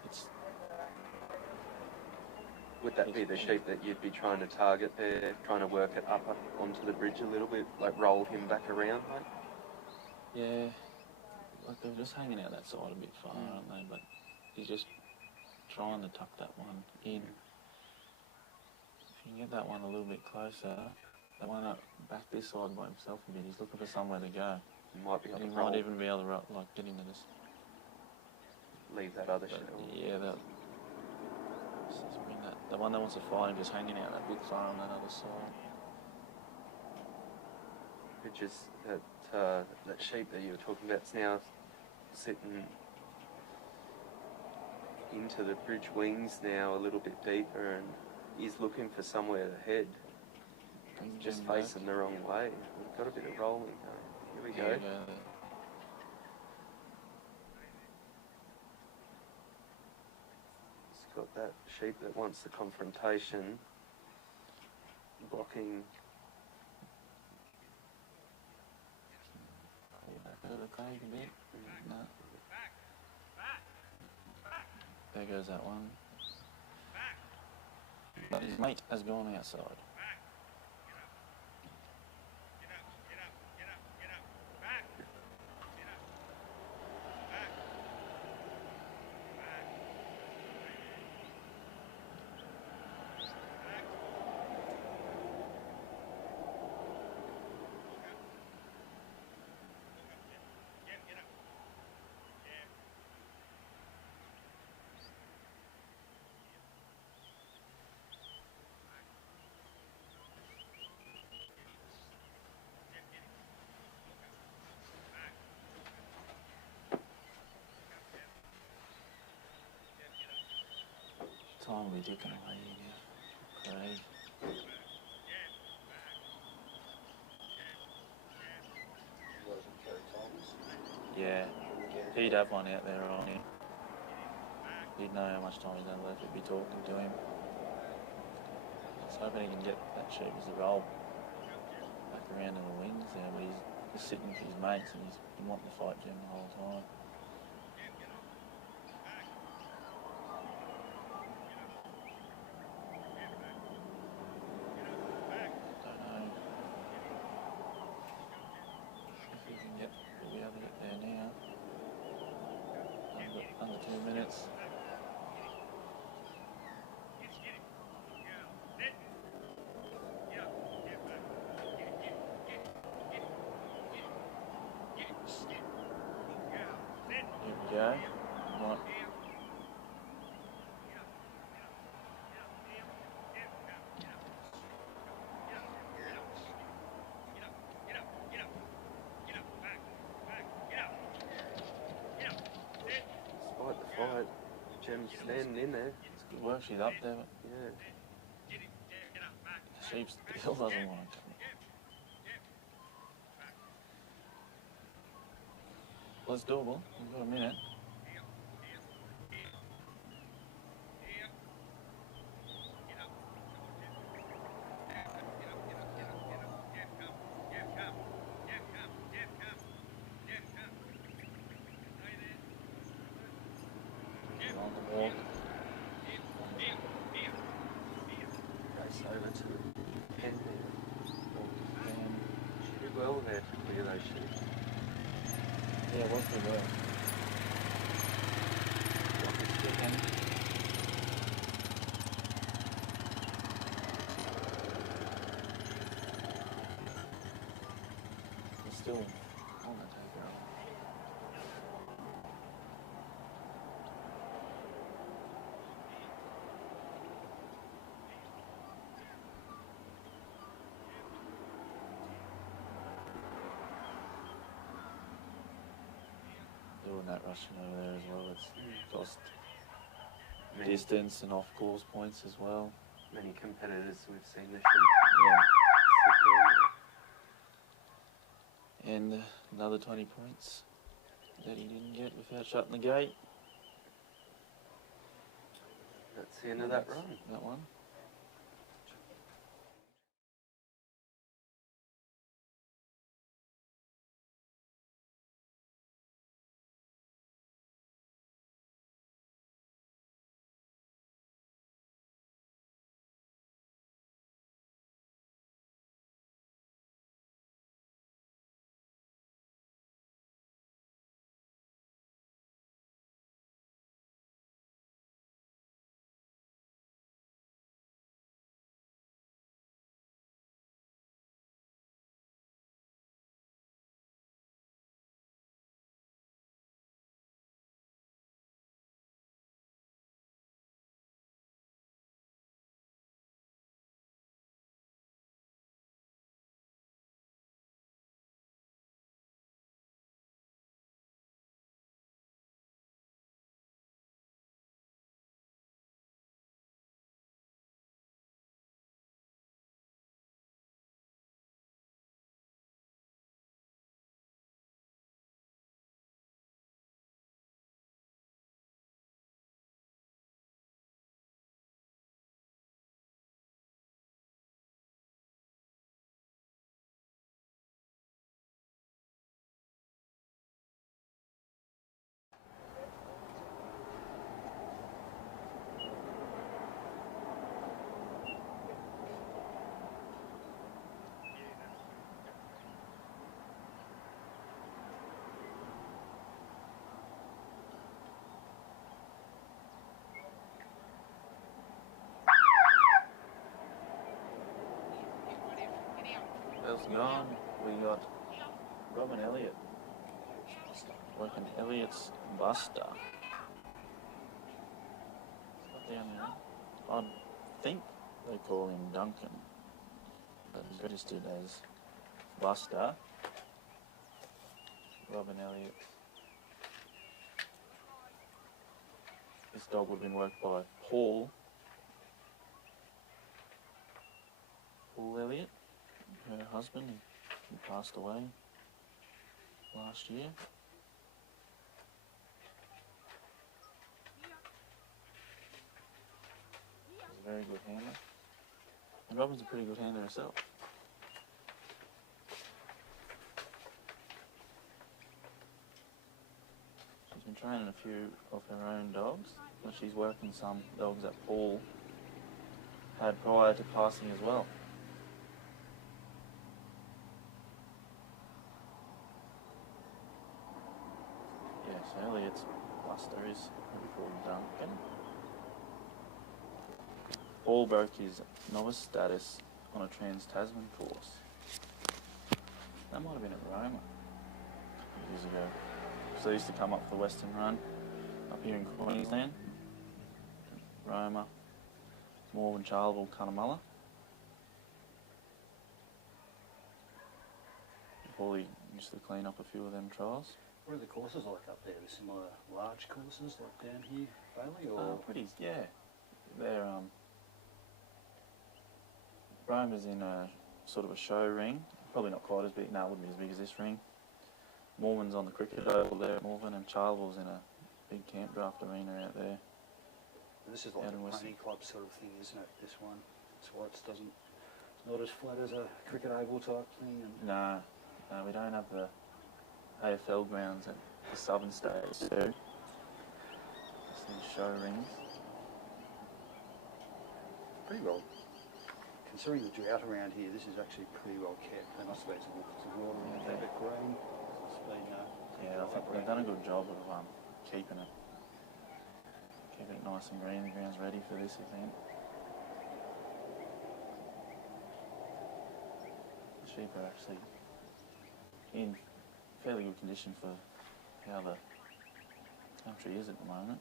It's Would that be the sheep that you'd be trying to target there, trying to work it up onto the bridge a little bit, like roll him back around, mate? yeah. Like they're just hanging out that side a bit far, aren't they? But he's just trying to tuck that one in. If you can get that one a little bit closer, that one up back this side by himself a bit. He's looking for somewhere to go. You might be able He to might even be able to like get into this. leave that other But shell. yeah, that. Just bring that. The one that wants to fight him just hanging out that bit far on that other side. Which is that sheep that you were talking about is now sitting into the bridge wings now a little bit deeper, and he's looking for somewhere to head. He's just facing the wrong way. We've got a bit of rolling. Here we go. Here we go. He's got that sheep that wants the confrontation, blocking. Craig a bit. No. There goes that one. But his mate has gone outside. Time will be ticking away here now. Craig. Yeah, he'd have one out there on him. He'd know how much time he's done left. He'd be talking to him. Just hoping he can get that sheep as a roll back around in the wings there, but he's just sitting with his mates and he's been wanting to fight Jim the whole time. Don't know if we can get, we'll be able to get there now. Under 2 minutes. Here we go. Right. Despite the fight, Jim's standing in there. It's good work, she's up there, but Yeah. the sheep still doesn't want to come. Well, it's doable. We've got a minute. On the walk. Race over to the pen there. And She did well there to clear those sheep. yeah, what's the work? Walk is ticking. It's still on the taker. Doing that rushing over there as well. It's cost distance and off course points as well. Many competitors we've seen the sheep Yeah. And another 20 points that he didn't get without shutting the gate. That's the end of that run. That one. Bell's gone. We got Robin Elliott working Elliott's Buster. It's not down there. I think they call him Duncan, but he's registered as Buster. Robin Elliott. This dog would have been worked by Paul Paul Elliott, her husband. He passed away last year. She's a very good handler. And Robin's a pretty good handler herself. She's been training a few of her own dogs, but she's working some dogs that Paul had prior to passing as well. Yes, Elliot's Buster is what we call Duncan. Paul broke his novice status on a Trans-Tasman course. That might have been at Roma a couple of years ago. So they used to come up the Western Run up here in Queensland. Roma, Morwell, Charleville, Cunnamulla. Paul used to clean up a few of them trials. What are the courses like up there? The similar large courses like down here, Bailey, or? Pretty, yeah. They're, Roma's in a sort of a show ring. Probably not quite as big, no, it wouldn't be as big as this ring. Mormon's on the cricket oval there at Morven, and Charleville's in a big camp draft arena out there. This is like a pony club sort of thing, isn't it? This one. That's why it's not as flat as a cricket oval type thing. And No, we don't have the AFL grounds at the southern states too. It's these show rings. pretty well, considering the drought around here, this is actually pretty well kept. There must have been some water in it, a bit green. It's been, yeah, I think they've done a good job of keeping it nice and green. The ground's ready for this event. The sheep are actually in fairly good condition for how the country is at the moment.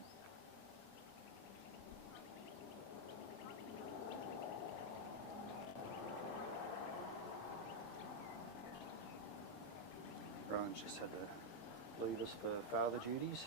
Rowan's just had to leave us for father duties.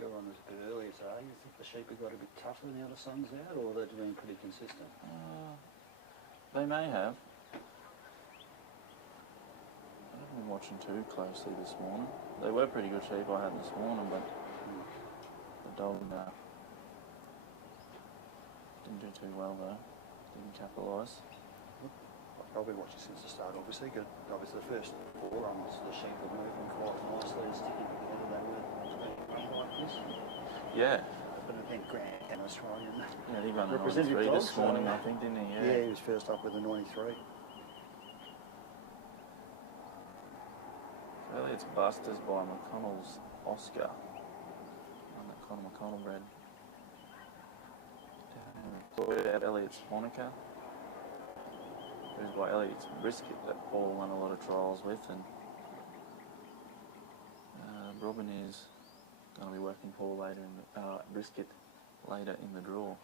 Your one was a bit earlier today. You think the sheep have got a bit tougher now the sun's out, or they've been pretty consistent? They may have. I haven't been watching too closely this morning. They were pretty good sheep I had this morning, but the dog didn't do too well though. Didn't capitalise. I've been watching since the start, obviously. Obviously, the first 4 runs, the sheep were moving quite nicely, sticking together. They were run like this. Yeah. But again, Grant and Australian. Yeah, he ran a representative 93 dogs, this morning, I think, didn't he? Yeah, he was first up with a 93. Really, it's Busters by McConnell's Oscar. And that Conor McConnell bred. Out Elliot's Monica. Who's by Elliot's Brisket that Paul won a lot of trials with, and Robin is going to be working Paul later in the Brisket later in the draw.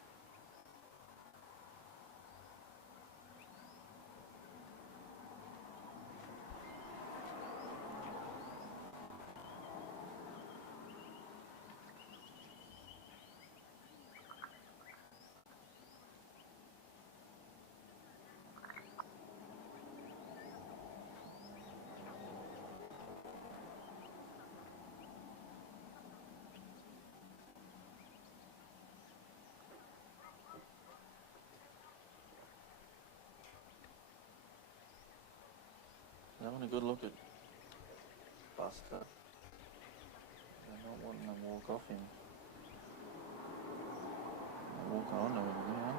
Having a good look at Buster. They're not wanting to walk off him. They walk on to him now.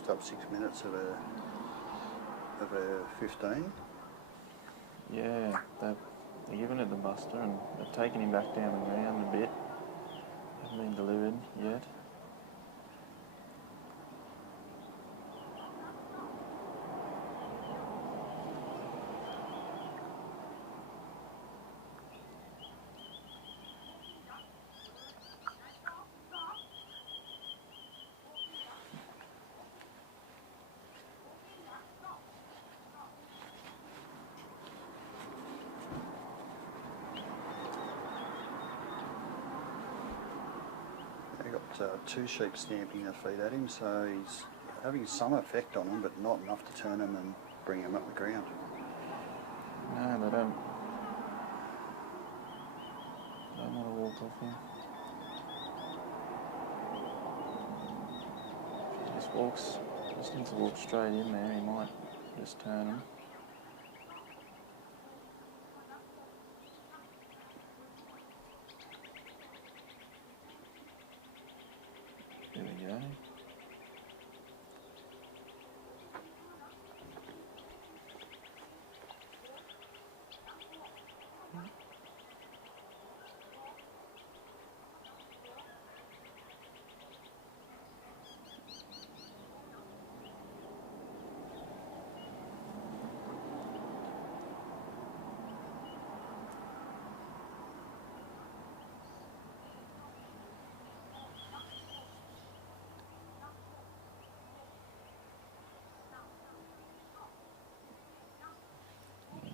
used up 6 minutes of her 15. Yeah, they're giving it the buster and they've taken him back down the ground a bit. Hasn't been delivered yet. They've got 2 sheep stamping their feet at him, so he's having some effect on them, but not enough to turn him and bring him up the ground. No, they don't want to walk off him. If he just needs to walk straight in there, he might just turn him. There we go.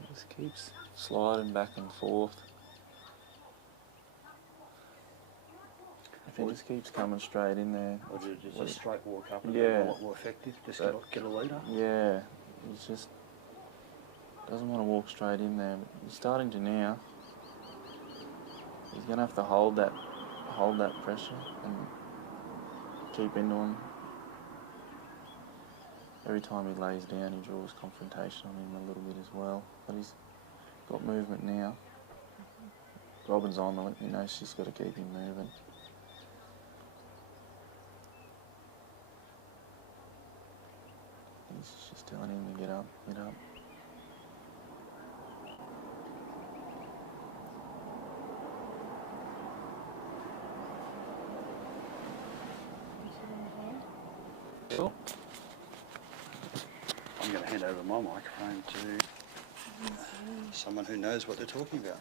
Just keeps sliding back and forth. If he just keeps coming straight in there. Or just a straight walk up and Yeah. a lot more effective, just get a leader. Yeah, he's just doesn't want to walk straight in there, but he's starting to now. He's gonna have to hold that pressure and keep into him. Every time he lays down, he draws confrontation on him a little bit as well. But he's got movement now. Robin's on it, you know she's got to keep him moving. He's just telling him to get up, get up. Cool. I'm going to hand over my microphone to someone who knows what they're talking about.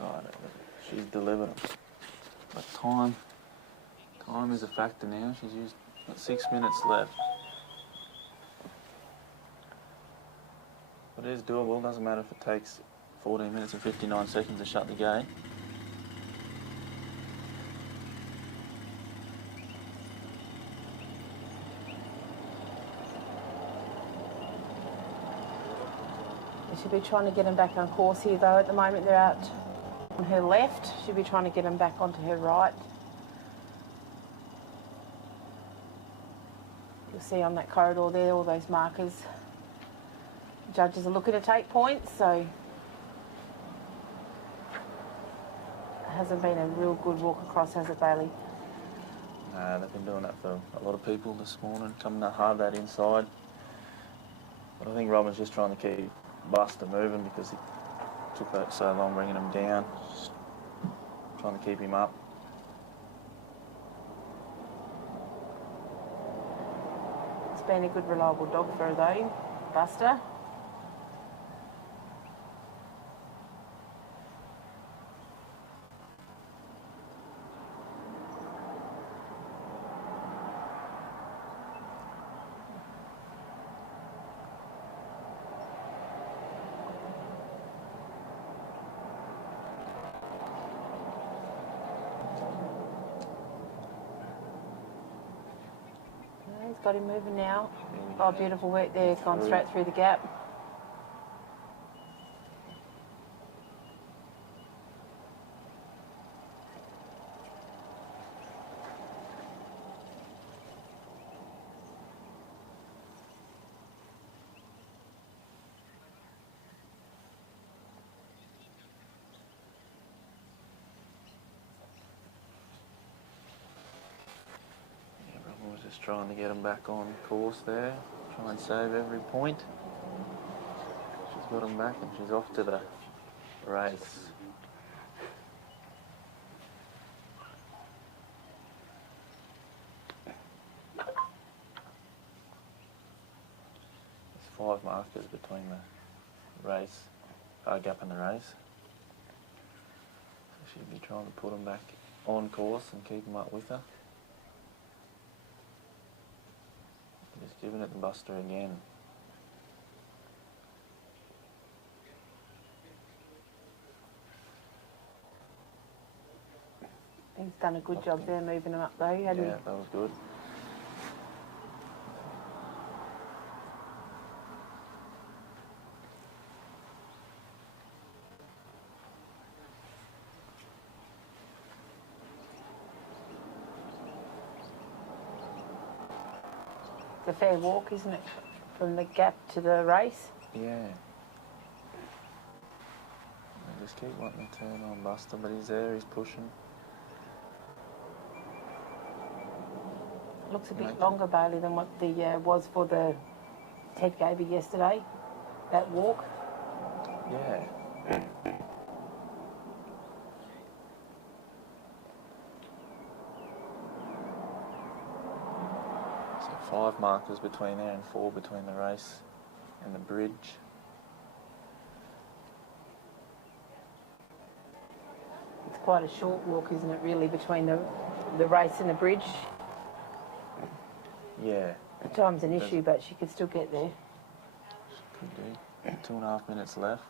Right, she's delivered them. But time is a factor now. She's used 6 minutes left. But it is doable. Doesn't matter if it takes 14 minutes and 59 seconds to shut the gate. We should be trying to get him back on course here though. At the moment they're out on her left. Should be trying to get him back onto her right. You'll see on that corridor there all those markers. Judges are looking to take points, so it hasn't been a real good walk across, has it, Bailey? They've been doing that for a lot of people this morning, coming that hard that inside. But I think Robin's just trying to keep Buster moving because he took that so long bringing him down. Just trying to keep him up. It's been a good, reliable dog for her though, Buster. He's got him moving now. Oh, beautiful work there. It's gone straight through the gap. Just trying to get him back on course there. Try and save every point. She's got him back and she's off to the race. There's 5 markers between the race, gap in the race. So she'd be trying to put him back on course and keep him up with her. Just giving it the buster again. He's done a good job there moving him up though, hasn't he? Yeah, that was good. It's a fair walk, isn't it? From the gap to the race. Yeah. I just keep wanting to turn on Buster, but he's there, he's pushing. Looks a bit longer, Bailey, than what the was for the Ted Gaby yesterday. That walk. Yeah. So 5 markers between there and 4 between the race and the bridge. It's quite a short walk, isn't it, really, between the race and the bridge? Yeah. The time's an issue, but she could still get there. Could do. 2.5 minutes left.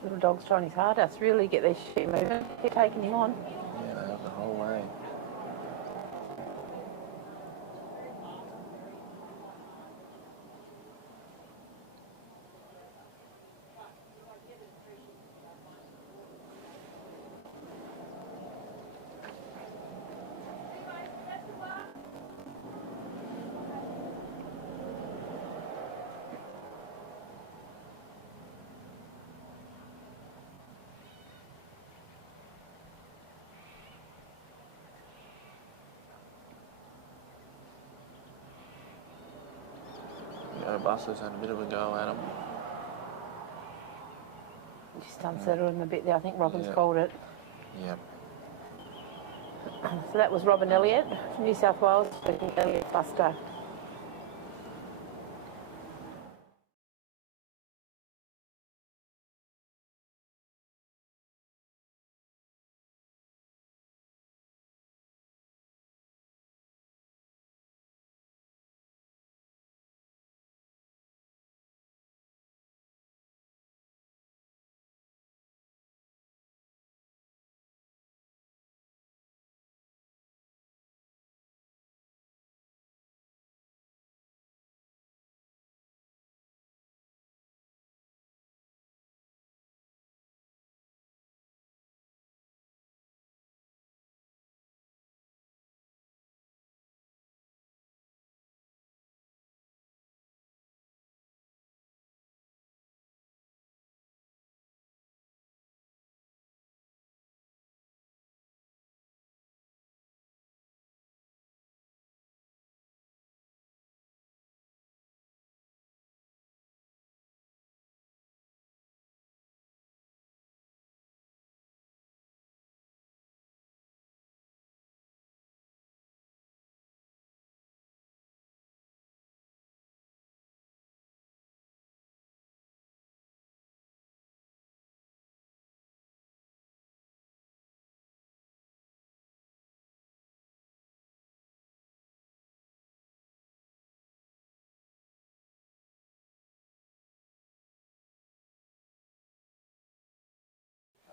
Little dog's trying his hardest, really get their shit moving. They're taking him on. Yeah, they have the whole way. Buster's had a bit of a go at him. Just unsettled him a bit there. I think Robin's called it. Yep. So that was Robin Elliott from New South Wales. Elliott Buster.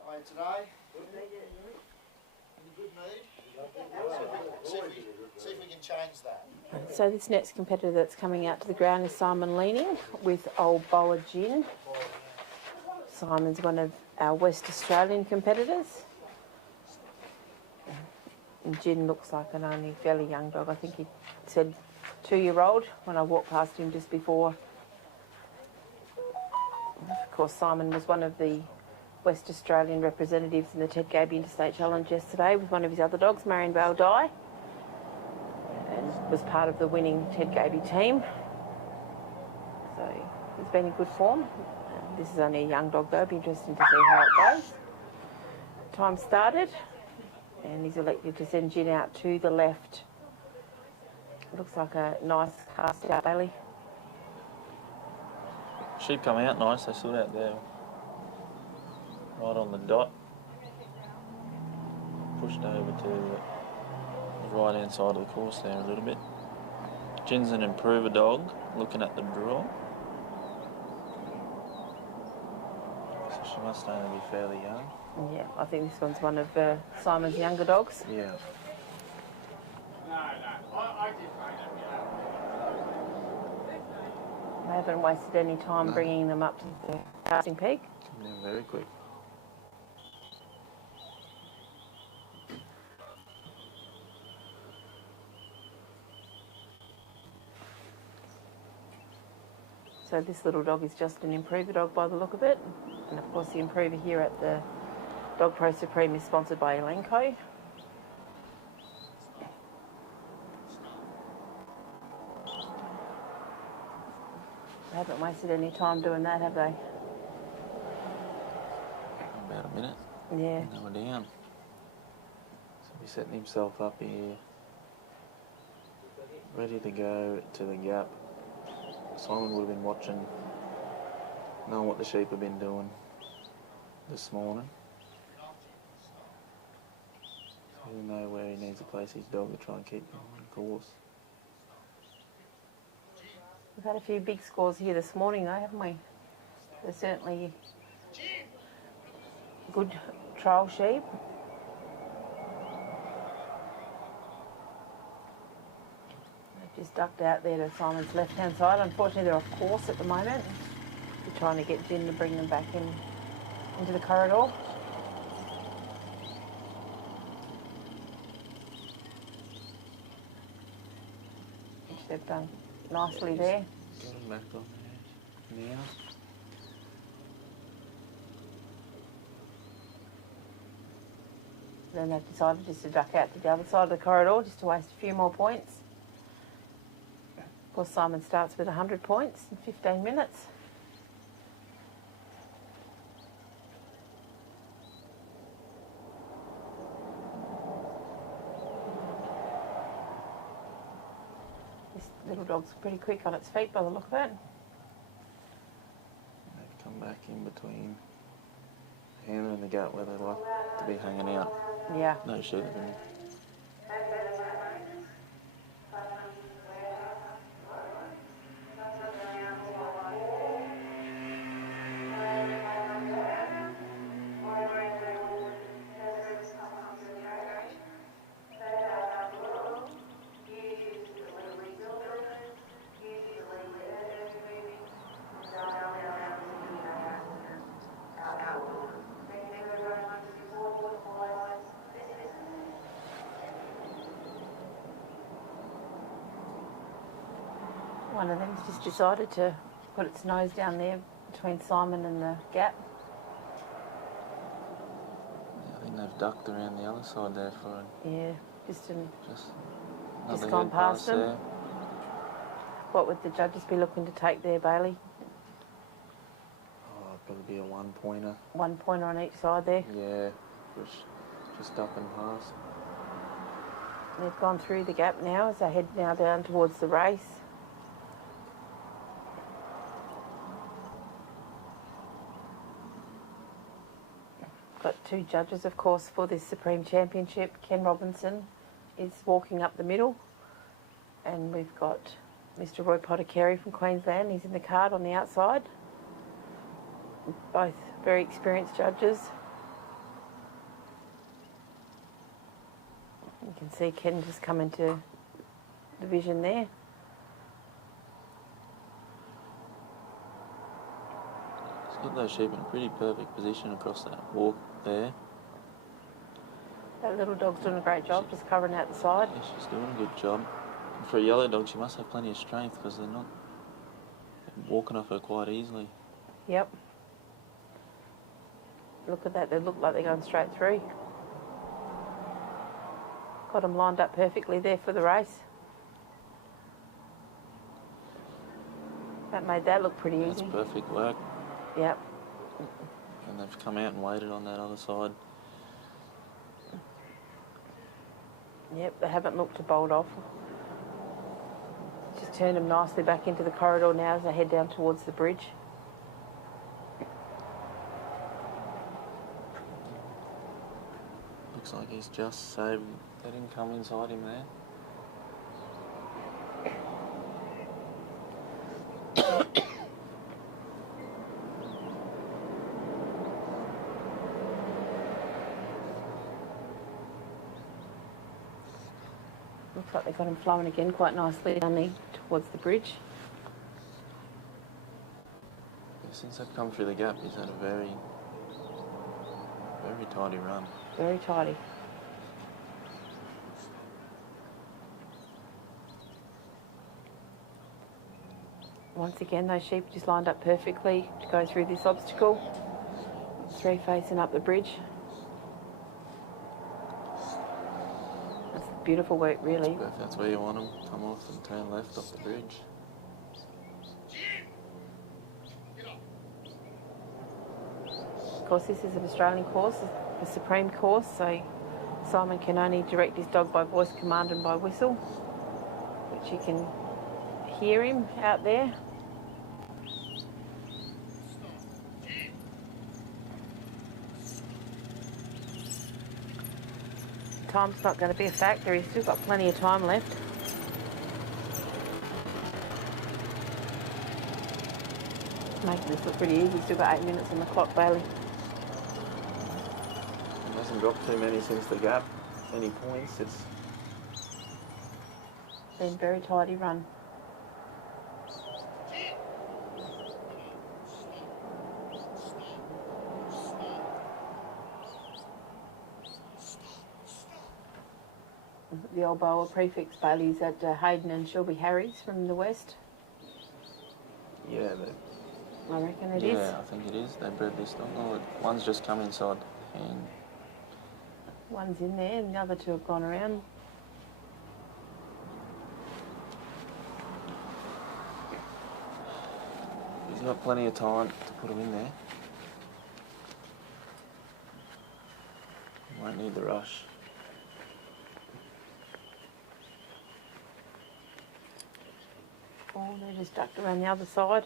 How are you today? In a good mood. See if we can change that. So this next competitor that's coming out to the ground is Simon Leaning with Old Boa Gin. Simon's one of our West Australian competitors. And Gin looks like an only fairly young dog. I think he said 2-year-old when I walked past him just before. Of course, Simon was one of the West Australian representatives in the Ted Gaby Interstate Challenge yesterday with one of his other dogs, Marion Vale Die, and was part of the winning Ted Gaby team. So he's been in good form. This is only a young dog though, it'll be interesting to see how it goes. Time started, and he's elected to send Gin out to the left. Looks like a nice cast out, Bailey. Sheep come out nice, they stood out there right on the dot. Pushed over to the right hand side of the course there a little bit. Gin's an improver dog, looking at the draw. So she must only be fairly young. Yeah, I think this one's one of Simon's younger dogs. Yeah. They haven't wasted any time bringing them up to the casting peak. Come down very quick. So this little dog is just an improver dog by the look of it. And of course the improver here at the Dogpro Supreme is sponsored by Elanco. They haven't wasted any time doing that, have they? About a minute. Yeah. And we're down. So he's setting himself up here. Ready to go to the gap. Simon would have been watching, knowing what the sheep have been doing this morning. So he'll know where he needs to place his dog to try and keep him on course. We've had a few big scores here this morning though, haven't we? They're certainly good trial sheep. They've just ducked out there to Simon's left-hand side. Unfortunately, they're off course at the moment. We're trying to get Gin to bring them back into the corridor. Which they've done nicely there. Get him back on there now. Then they've decided just to duck out to the other side of the corridor just to waste a few more points. Of course, Simon starts with 100 points in 15 minutes. This little dog's pretty quick on its feet by the look of it. They've come back in between him and the gut where they like to be hanging out. Yeah. No sheep in there. One of them's just decided to put its nose down there between Simon and the gap. Yeah, I think they've ducked around the other side there for Yeah, just another gone head past them. there. What would the judges be looking to take there, Bailey? Oh, it'd probably be a one-pointer. 1 pointer on each side there. Yeah, just up and past. They've gone through the gap now as they head now down towards the race. Got two judges, of course, for this Supreme Championship. Ken Robinson is walking up the middle, and we've got Mr. Roy Potter-Carey from Queensland. He's in the card on the outside. Both very experienced judges. You can see Ken just coming to the vision there. He's got those sheep in a pretty perfect position across that walk there. That little dog's doing a great job, just covering out the side. Yeah, she's doing a good job. And for a yellow dog, she must have plenty of strength because they're not walking off her quite easily. Yep. Look at that, they look like they're going straight through. Got them lined up perfectly there for the race. That made that look pretty easy. That's perfect work. Yep. And they've come out and waited on that other side. Yep, they haven't looked to bolt off. Just turn them nicely back into the corridor now as they head down towards the bridge. Looks like he's just saved. They didn't come inside him there. Looks like they've got him flowing again quite nicely down there towards the bridge. Yeah, since they've come through the gap, he's had a very tidy run. Very tidy. Once again, those sheep just lined up perfectly to go through this obstacle. 3 facing up the bridge. That's beautiful work, really. That's where you want them. Come off and turn left off the bridge. Of course, this is an Australian course, a supreme course, so Simon can only direct his dog by voice command and by whistle, which you can hear him out there. Time's not going to be a factor, he's still got plenty of time left. Making this look pretty easy, still got 8 minutes on the clock, Bailey. He hasn't dropped too many since the gap. Any points, it's been a very tidy run. The old Boa prefix Bailey's at Hayden and Shelby Harry's from the west. yeah, I reckon it is. yeah, I think it is. They bred this dog. Oh, one's just come inside, and One's in there and the other two have gone around. he's got plenty of time to put them in there. Won't need the rush. Oh, they're just ducked around the other side.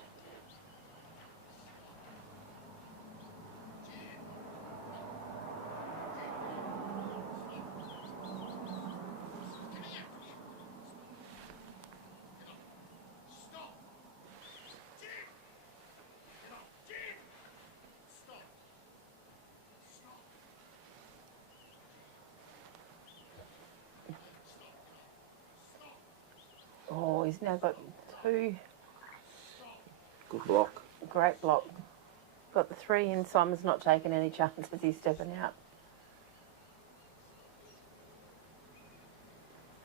Oh, he's now got 2. Good block. Great block. Got the 3 in. Simon's not taking any chances. He's stepping out.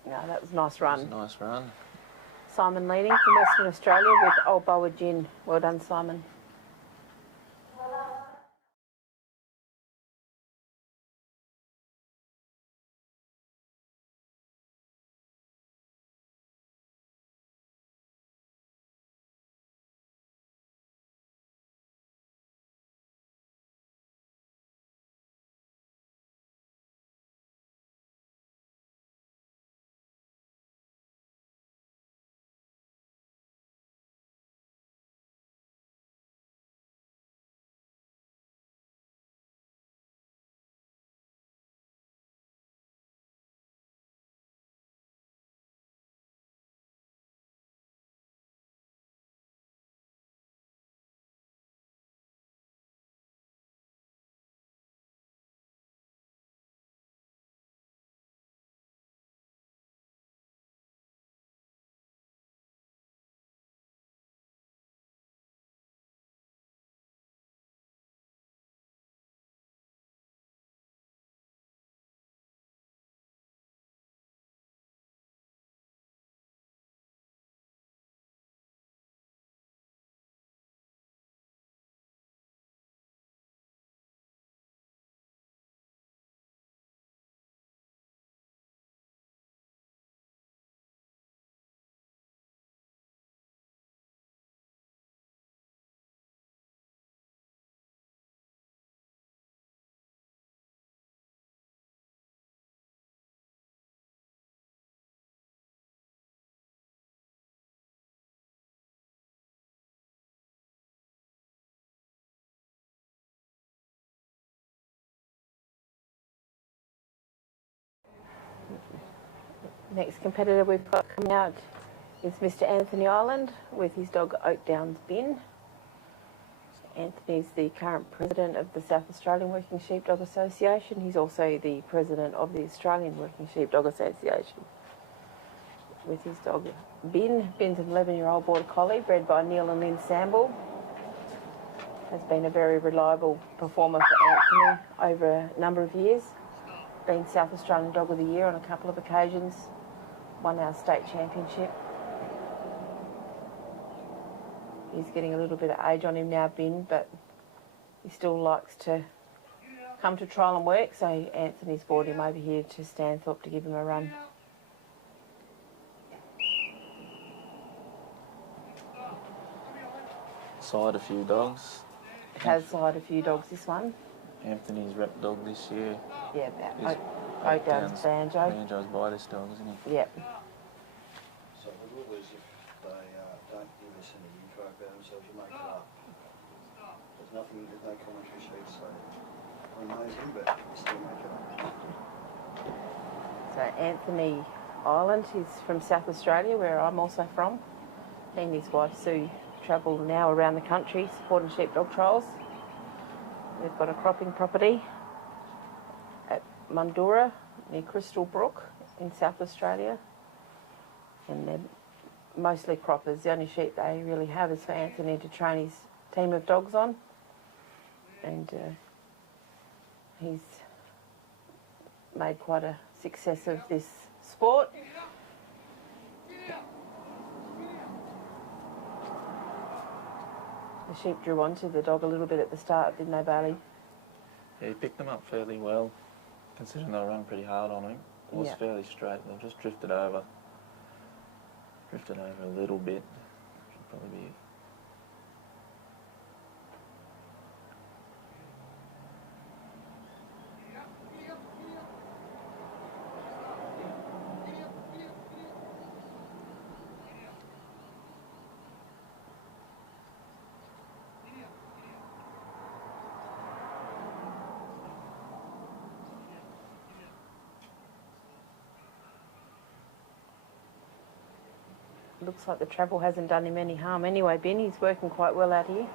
No, that was a nice run. That was a nice run. Simon leading from Western Australia with Old Boa Gin. Well done, Simon. Next competitor we've got coming out is Mr. Anthony Ireland with his dog Oak Downs Bin. Anthony's the current president of the South Australian Working Sheepdog Association. He's also the president of the Australian Working Sheepdog Association. With his dog Bin. Bin's an 11-year-old border collie bred by Neil and Lynn Samble. Has been a very reliable performer for Anthony over a number of years. Been South Australian Dog of the Year on a couple of occasions. Won our state championship. He's getting a little bit of age on him now, Bin, but he still likes to come to trial and work, so Anthony's brought him over here to Stanthorpe to give him a run. Side a few dogs. It has side a few dogs, this one. Anthony's rep dog this year. Yeah, about Oak Downs Banjo. Banjo's by this dog, isn't he? Yep. So the rule is if they don't give us any info about themselves, you make it up. There's nothing, there's no commentary sheet, so we're amazing, but you still make it up. So Anthony Ireland is from South Australia, where I'm also from. He and his wife Sue travel now around the country supporting sheepdog trials. They've got a cropping property at Mundura near Crystal Brook in South Australia, and they're mostly croppers. The only sheep they really have is for Anthony to train his team of dogs on, and he's made quite a success of this sport. The sheep drew onto the dog a little bit at the start, didn't they, Bailey? Yeah, he picked them up fairly well, considering they were running pretty hard on him. It was fairly straight. They've just drifted over a little bit. Should probably be. Looks like the travel hasn't done him any harm anyway, Ben. He's working quite well out here.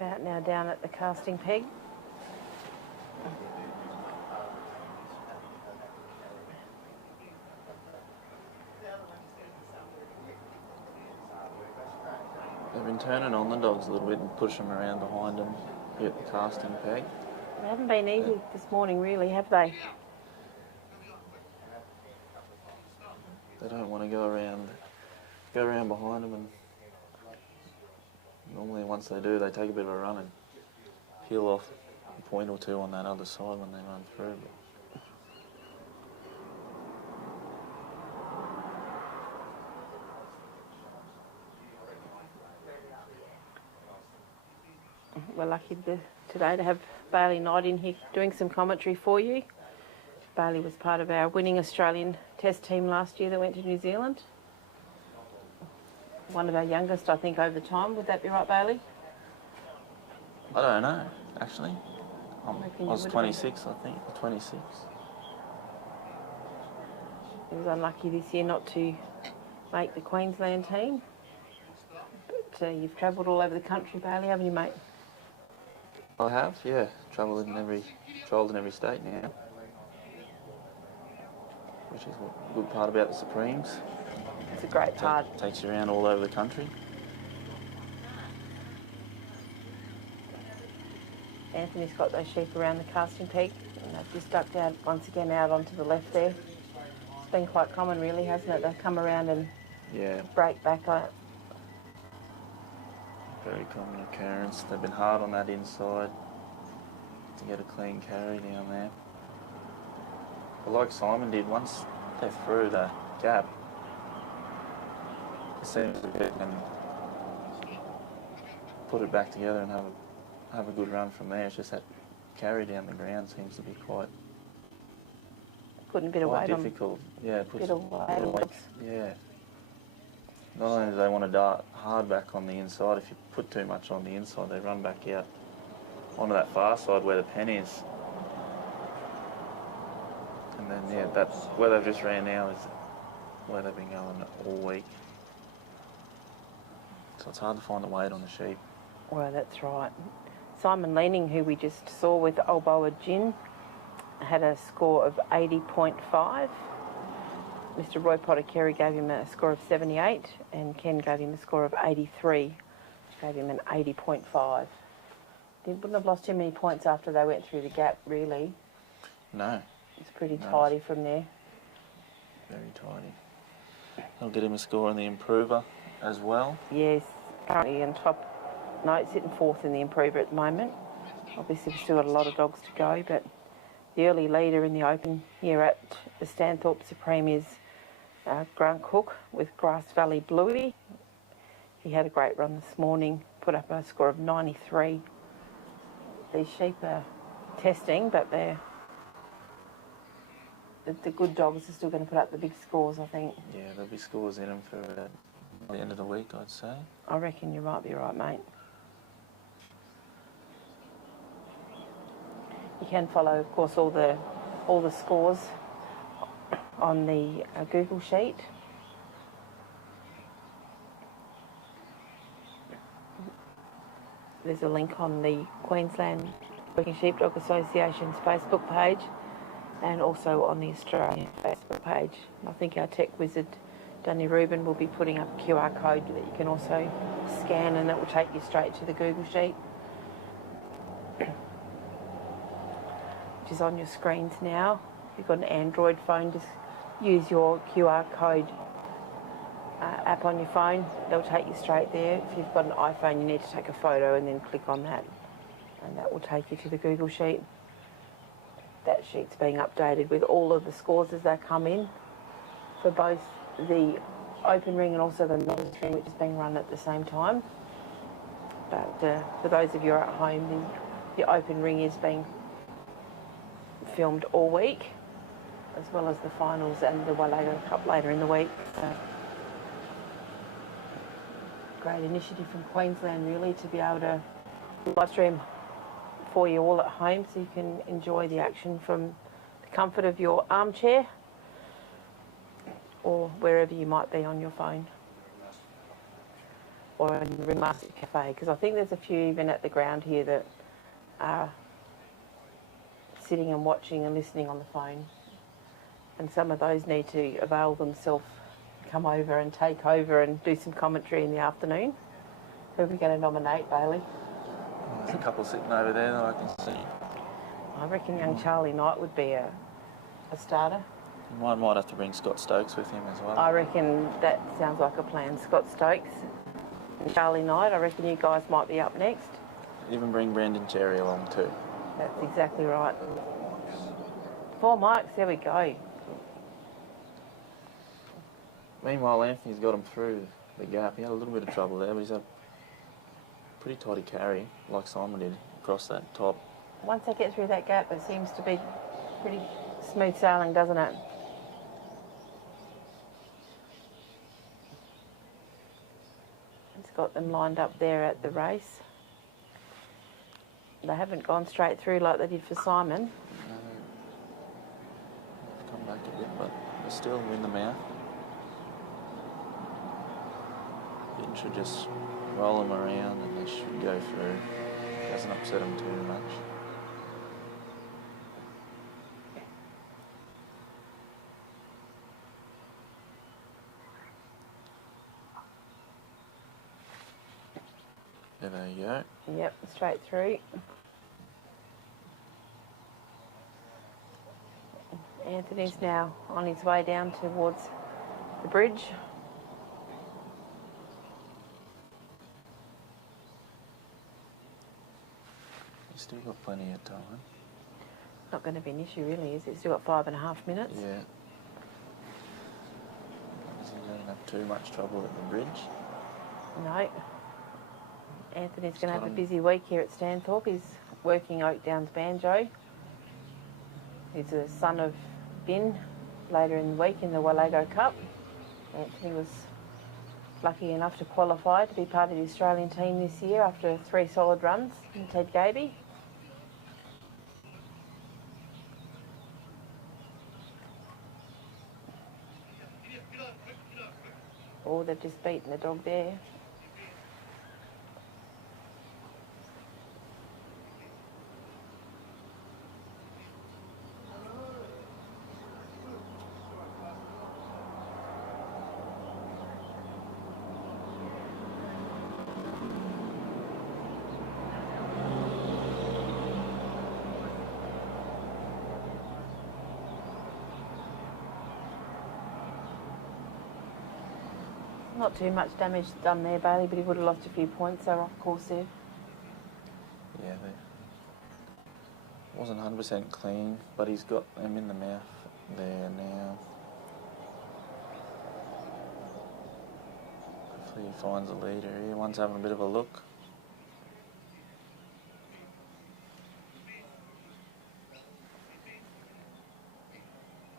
About now down at the casting peg. They've been turning on the dogs a little bit and pushing them around behind them here at the casting peg. They haven't been easy this morning, really, have they? They don't want to go around behind them, and normally once they do, they take a bit of a run and peel off a point or two on that other side when they run through. We're lucky today to have Bailey Knight in here doing some commentary for you. Bailey was part of our winning Australian test team last year that went to New Zealand. One of our youngest, I think, over time. Would that be right, Bailey? I don't know, actually. I was 26, I think, or 26. He was unlucky this year not to make the Queensland team. But you've travelled all over the country, Bailey, haven't you, mate? I have, yeah. Trialled in every state now, which is a good part about the Supremes. It's a great part. Takes you around all over the country. Anthony's got those sheep around the casting peg, and they've just ducked out once again out onto the left there. It's been quite common, really, hasn't it? They've come around and break back on it. Very common occurrence. They've been hard on that inside to get a clean carry down there. But like Simon did, once they're through the gap, it seems to be put it back together and have a good run from there. It's just that carry down the ground seems to be quite Putting a bit of weight difficult. Yeah, it puts bit of weight on dogs. Yeah. Not only do they want to dart hard back on the inside, if you put too much on the inside, they run back out onto that far side where the pen is. And then, yeah, that's where they've just ran now is where they've been going all week. So it's hard to find the weight on the sheep. Well, that's right. Simon Leaning, who we just saw with Alboa Gin, had a score of 80.5. Mr. Roy Potter-Carey gave him a score of 78, and Ken gave him a score of 83, which gave him an 80.5. They wouldn't have lost too many points after they went through the gap, really. No. It's pretty tidy from there. Very tidy. I'll get him a score on the improver as well. Yes, currently in top. No, it's sitting fourth in the improver at the moment. Obviously, we've still got a lot of dogs to go, but the early leader in the open here at the Stanthorpe Supreme is Grant Cook with Grass Valley Bluey. He had a great run this morning, put up a score of 93. These sheep are testing, but the good dogs are still going to put up the big scores, I think. Yeah, there'll be scores in them for the end of the week, I'd say. I reckon you might be right, mate. You can follow, of course, all the scores on the Google sheet. There's a link on the Queensland Working Sheepdog Association's Facebook page and also on the Australian Facebook page. I think our tech wizard, Danny Rubin, will be putting up a QR code that you can also scan, and it will take you straight to the Google sheet, which is on your screens now. If you've got an Android phone, just use your QR code app on your phone. They'll take you straight there. If you've got an iPhone, you need to take a photo and then click on that, and that will take you to the Google sheet. That sheet's being updated with all of the scores as they come in for both the open ring and also the novice ring, which is being run at the same time. But for those of you who are at home, the open ring is being filmed all week, as well as the finals and the Wallago Cup later in the week. Great initiative from Queensland, really, to be able to live stream for you all at home, so you can enjoy the action from the comfort of your armchair or wherever you might be on your phone, or in the Ringmaster Cafe, because I think there's a few even at the ground here that are sitting and watching and listening on the phone, and some of those need to avail themselves, come over and take over and do some commentary in the afternoon. Who are we going to nominate, Bailey? There's a couple sitting over there that I can see. I reckon young Charlie Knight would be a starter. You might have to bring Scott Stokes with him as well. I reckon that sounds like a plan. Scott Stokes and Charlie Knight, I reckon you guys might be up next. Even bring Brendan Cherry along too. That's exactly right. 4 mics, there we go. Meanwhile, Anthony's got him through the gap. He had a little bit of trouble there, but he's had a pretty tidy carry, like Simon did, across that top. Once they get through that gap, it seems to be pretty smooth sailing, doesn't it? It's got them lined up there at the race. They haven't gone straight through like they did for Simon. No, they've come back a bit, but they're still in the mouth. You should just roll them around and they should go through. It doesn't upset them too much. There you go. Yep, straight through. Anthony's now on his way down towards the bridge. You've still got plenty of time. Not going to be an issue, really, is it? Still got 5.5 minutes. Yeah. Doesn't really have too much trouble at the bridge. No. Anthony's going to have a busy week here at Stanthorpe. He's working Oak Downs Banjo. He's the son of Ben later in the week in the Wallago Cup. Anthony was lucky enough to qualify to be part of the Australian team this year after 3 solid runs in Ted Gaby. Oh, they've just beaten the dog there. Not too much damage done there, Bailey, but he would have lost a few points. They were off course there. Yeah, they wasn't 100% clean, but he's got them in the mouth there now. Hopefully he finds a leader here. One's having a bit of a look.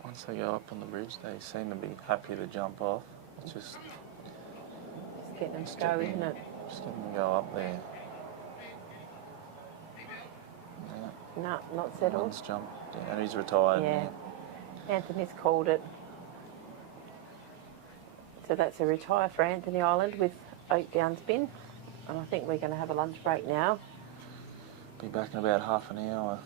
Once they go up on the bridge, they seem to be happy to jump off. It's just getting them to go, isn't it? Just getting them to go up there. No, not settled. One's jumped down. He's retired. Yeah. Anthony's called it. So that's a retire for Anthony Island with Oak Downs bin. And I think we're going to have a lunch break now. Be back in about half an hour.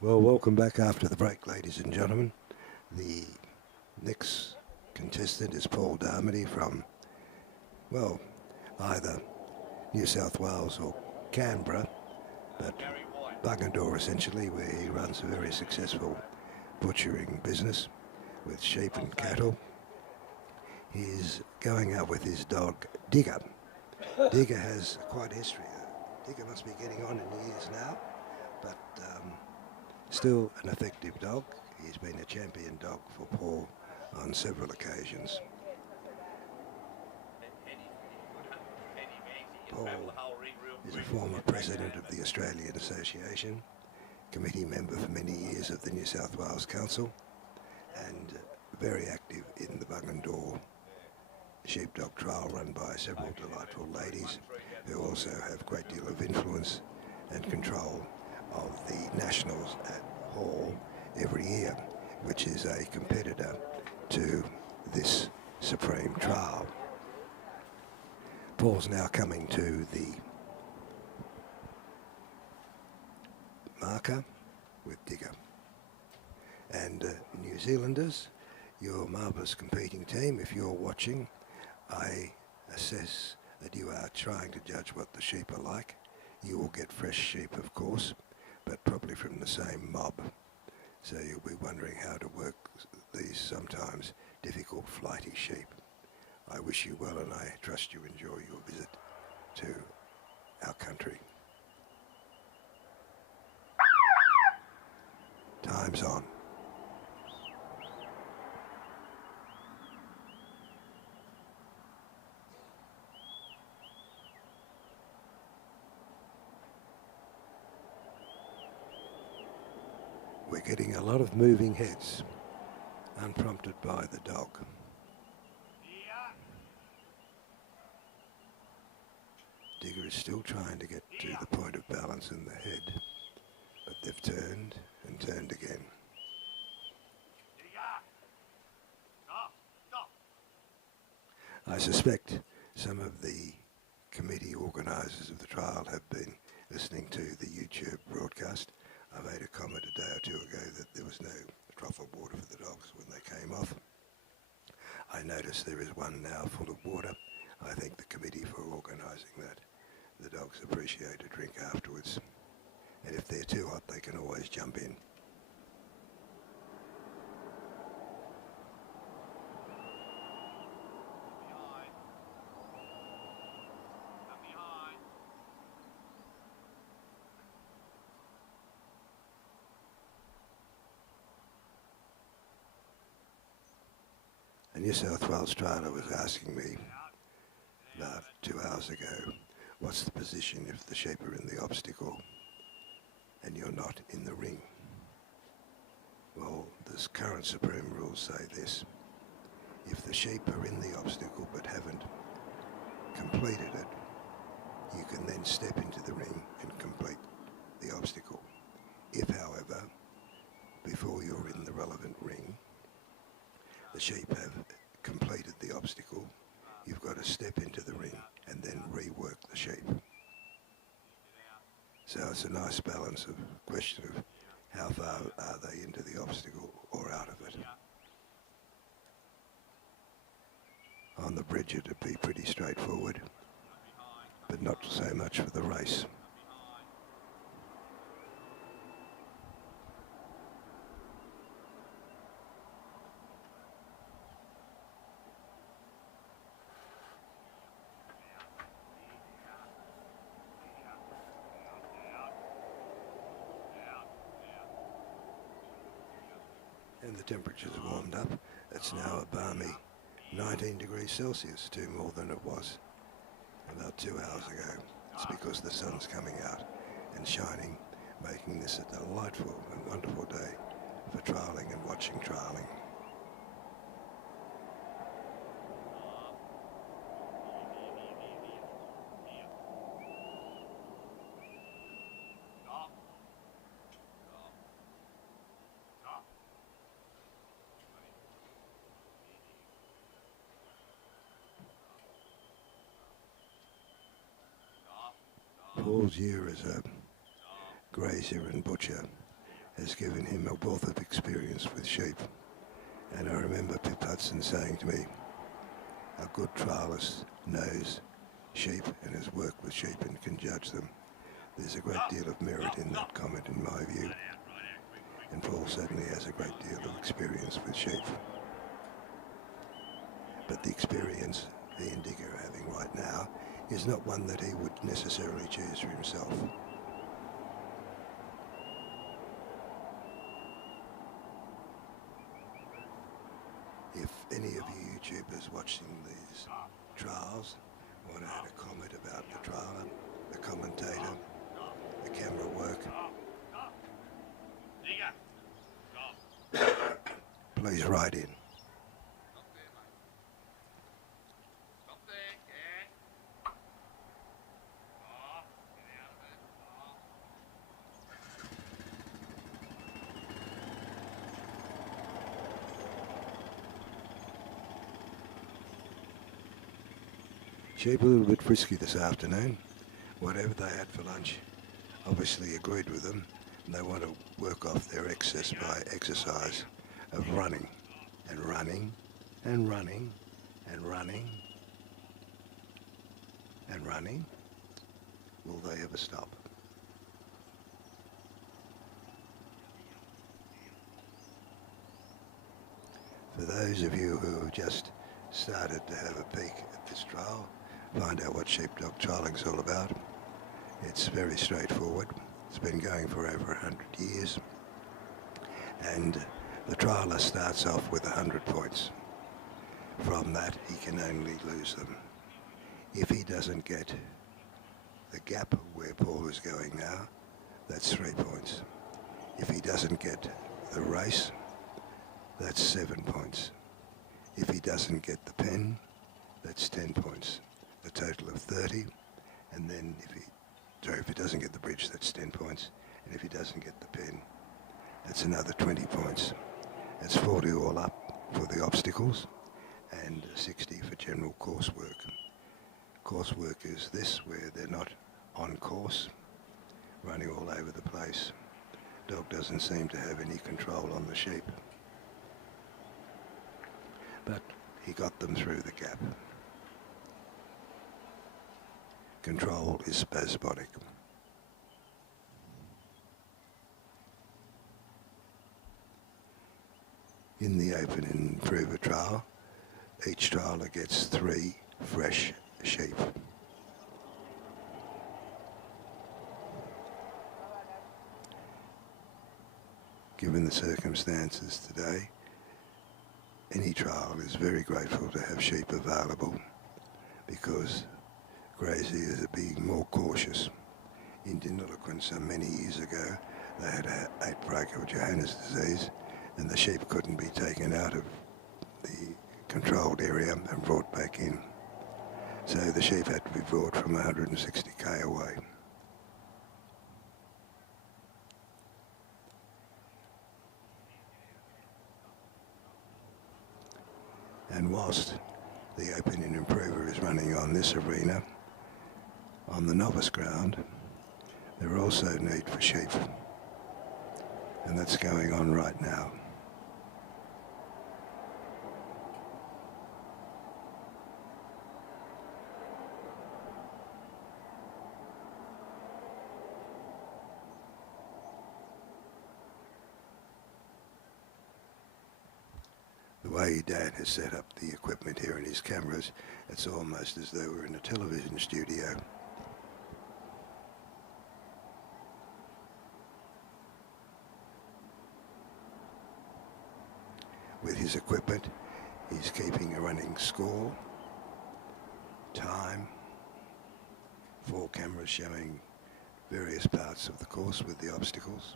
Well, welcome back after the break, ladies and gentlemen. The next contestant is Paul Darmody from, well, either New South Wales or Canberra, but Bungendore essentially, where he runs a very successful butchering business with sheep and cattle. He's going out with his dog Digger. Digger has quite a history. Digger must be getting on in years now, but still an effective dog. He's been a champion dog for Paul on several occasions. Paul is a former president of the Australian Association, committee member for many years of the New South Wales Council, and very active in the Bungendore sheepdog trial run by several delightful ladies who also have a great deal of influence and control of the Nationals at Hall every year, which is a competitor to this Supreme trial. Paul's now coming to the marker with Digger. And New Zealanders, your marvellous competing team, if you're watching, I assess that you are trying to judge what the sheep are like. You will get fresh sheep, of course, but probably from the same mob. So you'll be wondering how to work these sometimes difficult flighty sheep. I wish you well, and I trust you enjoy your visit to our country. Time's on. We're getting a lot of moving heads, unprompted by the dog. Digger is still trying to get to the point of balance in the head, but they've turned and turned again. I suspect some of the committee organisers of the trial have been listening to the YouTube broadcast. I made a comment a day or two ago that there was no trough of water for the dogs when they came off. I notice there is one now full of water. I thank the committee for organising that. The dogs appreciate a drink afterwards. And if they're too hot, they can always jump in. A New South Wales trailer was asking me about 2 hours ago, what's the position if the sheep are in the obstacle and you're not in the ring? Well, the current Supreme rules say this: if the sheep are in the obstacle but haven't completed it, you can then step into the ring and complete the obstacle. If, however, before you're in the relevant ring, the sheep have completed the obstacle, you've got to step into the ring and then rework the sheep. So it's a nice balance of question of how far are they into the obstacle or out of it. On the bridge it'd be pretty straightforward, but not so much for the race. And the temperature's warmed up. It's now a balmy 19 degrees Celsius, 2 more than it was about 2 hours ago. It's because the sun's coming out and shining, making this a delightful and wonderful day for trialling and watching trialling. Paul's year as a grazier and butcher has given him a wealth of experience with sheep. And I remember Pip Hudson saying to me, a good trialist knows sheep and has worked with sheep and can judge them. There's a great deal of merit in that comment in my view. And Paul certainly has a great deal of experience with sheep. But the experience he and Dick are having right now is not one that he would necessarily choose for himself. If any of you YouTubers watching these trials want to add a comment about the trialer, the commentator, the camera work, please write in. Sheep a little bit frisky this afternoon. Whatever they had for lunch, obviously agreed with them. And they want to work off their excess by exercise of running and running and running and running and running. Will they ever stop? For those of you who have just started to have a peek at this trial, find out what sheepdog trialling's all about. It's very straightforward. It's been going for over 100 years. And the trialer starts off with 100 points. From that, he can only lose them. If he doesn't get the gap where Paul is going now, that's 3 points. If he doesn't get the race, that's 7 points. If he doesn't get the pen, that's 10 points. A total of 30. And then if he doesn't get the bridge, that's 10 points. And if he doesn't get the pen, that's another 20 points. That's 40 all up for the obstacles and 60 for general coursework. Coursework is this, where they're not on course, running all over the place. Dog doesn't seem to have any control on the sheep. But he got them through the gap. Control is spasmodic. In the open and improver trial, each trialer gets 3 fresh sheep. Given the circumstances today, any trial is very grateful to have sheep available because graziers are being more cautious. In Diniliquin some many years ago, they had an outbreak of Johannes disease and the sheep couldn't be taken out of the controlled area and brought back in. So the sheep had to be brought from 160k away. And whilst the opening improver is running on this arena, on the novice ground, there are also need for sheep. And that's going on right now. The way Dan has set up the equipment here and his cameras, it's almost as though we're in a television studio. With his equipment, he's keeping a running score, time, 4 cameras showing various parts of the course with the obstacles.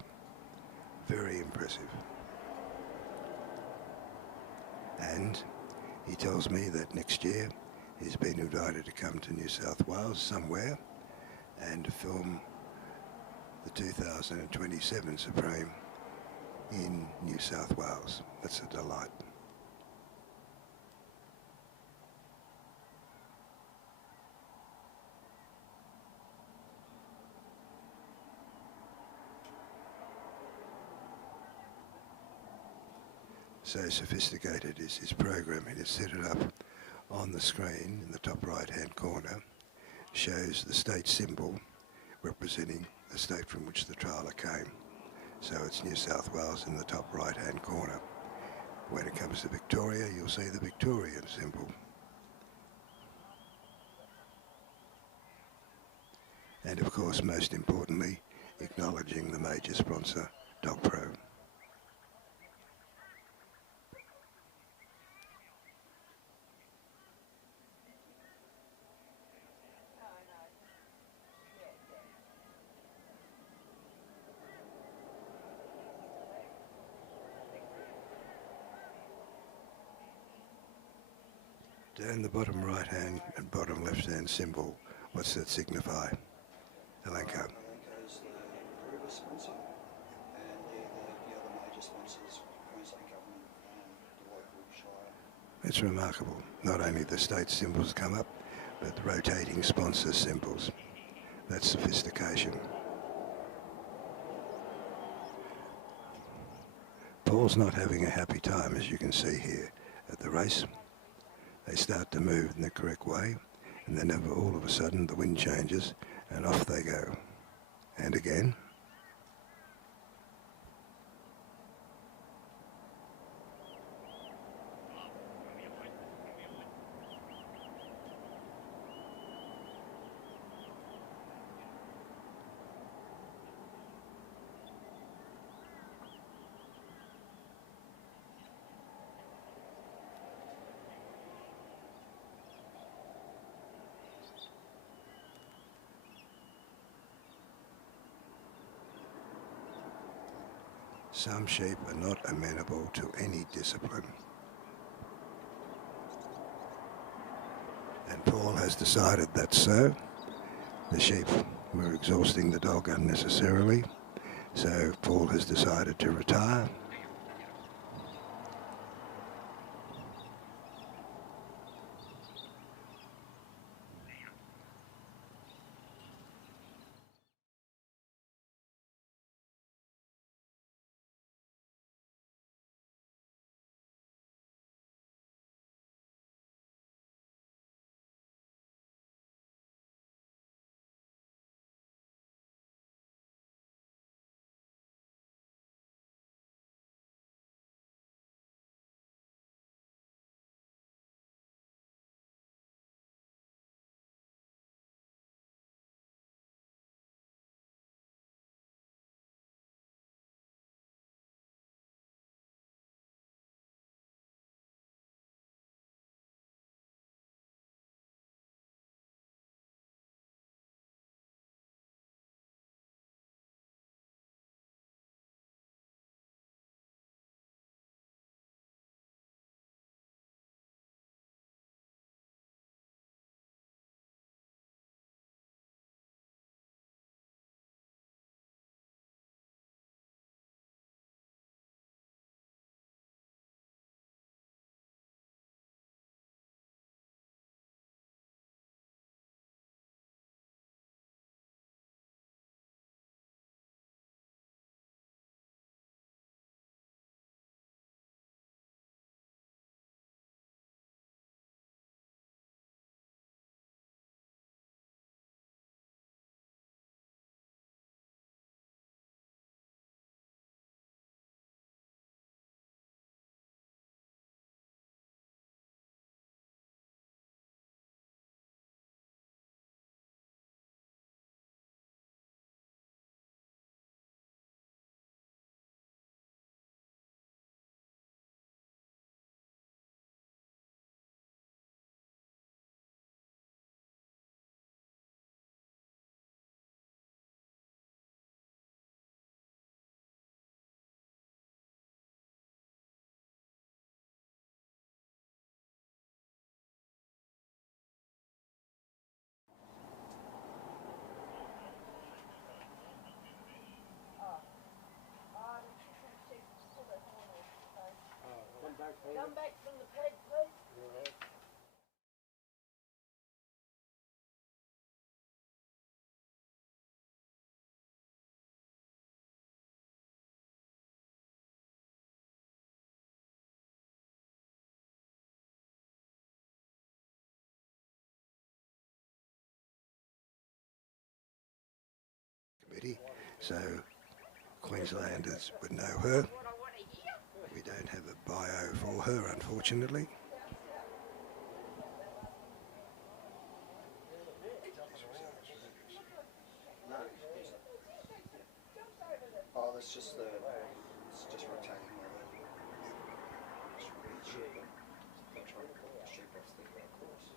Very impressive. And he tells me that next year he's been invited to come to New South Wales somewhere and film the 2027 Supreme in New South Wales. That's a delight. so sophisticated is his programming to set it up on the screen in the top right hand corner, shows the state symbol representing the state from which the trialler came. So it's New South Wales in the top right hand corner. When it comes to Victoria, you'll see the Victorian symbol. And of course, most importantly, acknowledging the major sponsor, Dogpro. Down the bottom right hand and bottom left hand symbol, what's that signify? Elanco. Elanco is the approver sponsor, and the other major sponsors, Queensland Government and the local shire. It's remarkable. Not only the state symbols come up, but the rotating sponsor symbols. That's sophistication. Paul's not having a happy time, as you can see here at the race. They start to move in the correct way, and then all of a sudden the wind changes and off they go. And again. Some sheep are not amenable to any discipline. And Paul has decided that's so. The sheep were exhausting the dog unnecessarily, so Paul has decided to retire. Come back from the peg, please. lady, so Queenslanders would know her. We don't have a bio for her, unfortunately. Oh, that's just the, it's just rotating where it should be sheep, but they'll try to cut the sheep off the course.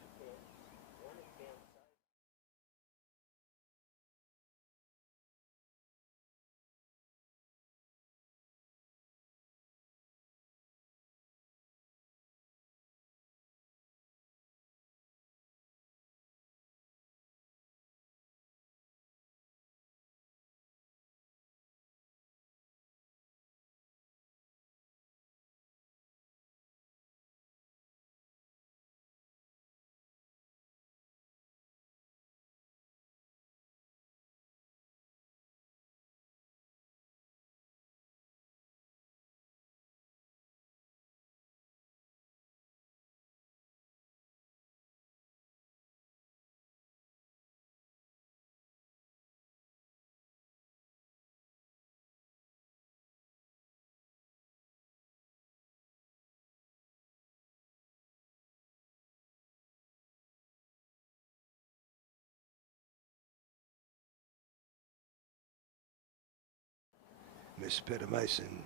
Miss Peter Mason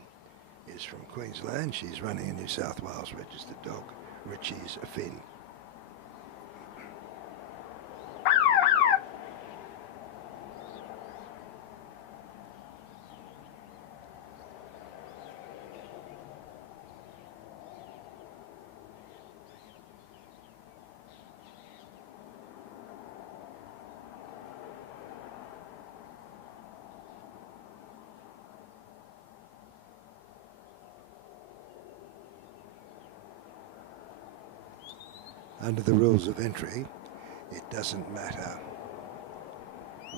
is from Queensland. She's running a New South Wales registered dog, Richie's Finn. Under the rules of entry, it doesn't matter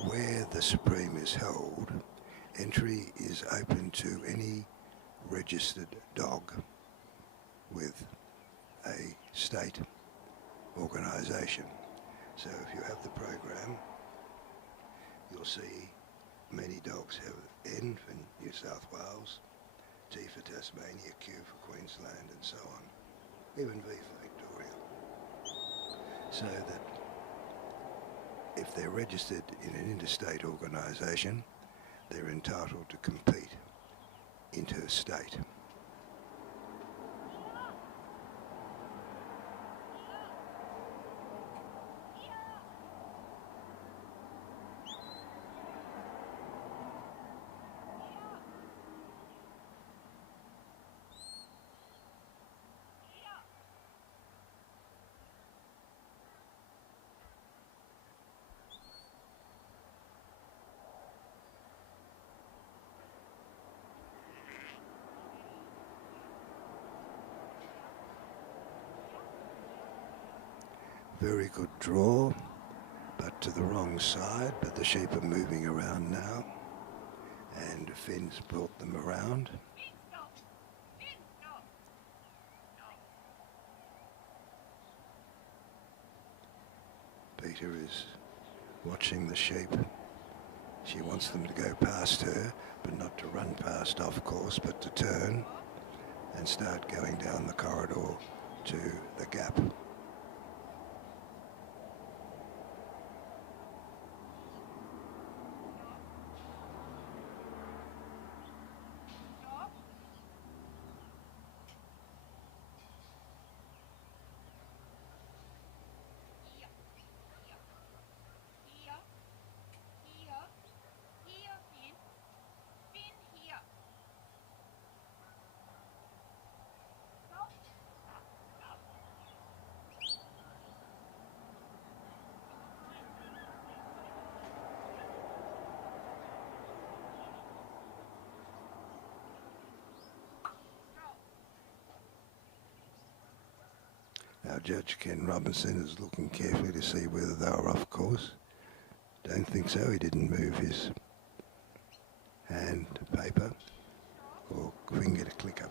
where the Supreme is held. Entry is open to any registered dog with a state organisation. So if you have the program, you'll see many dogs have N for New South Wales, T for Tasmania, Q for Queensland and so on, even V for Victoria. So that if they're registered in an interstate organisation, they're entitled to compete interstate. Very good draw, but to the wrong side, but the sheep are moving around now, and Finn's brought them around. Peter is watching the sheep. She wants them to go past her, but not to run past off course, but to turn and start going down the corridor to the gap. Our judge Ken Robinson is looking carefully to see whether they were off course. Don't think so, he didn't move his hand paper or finger to clicker.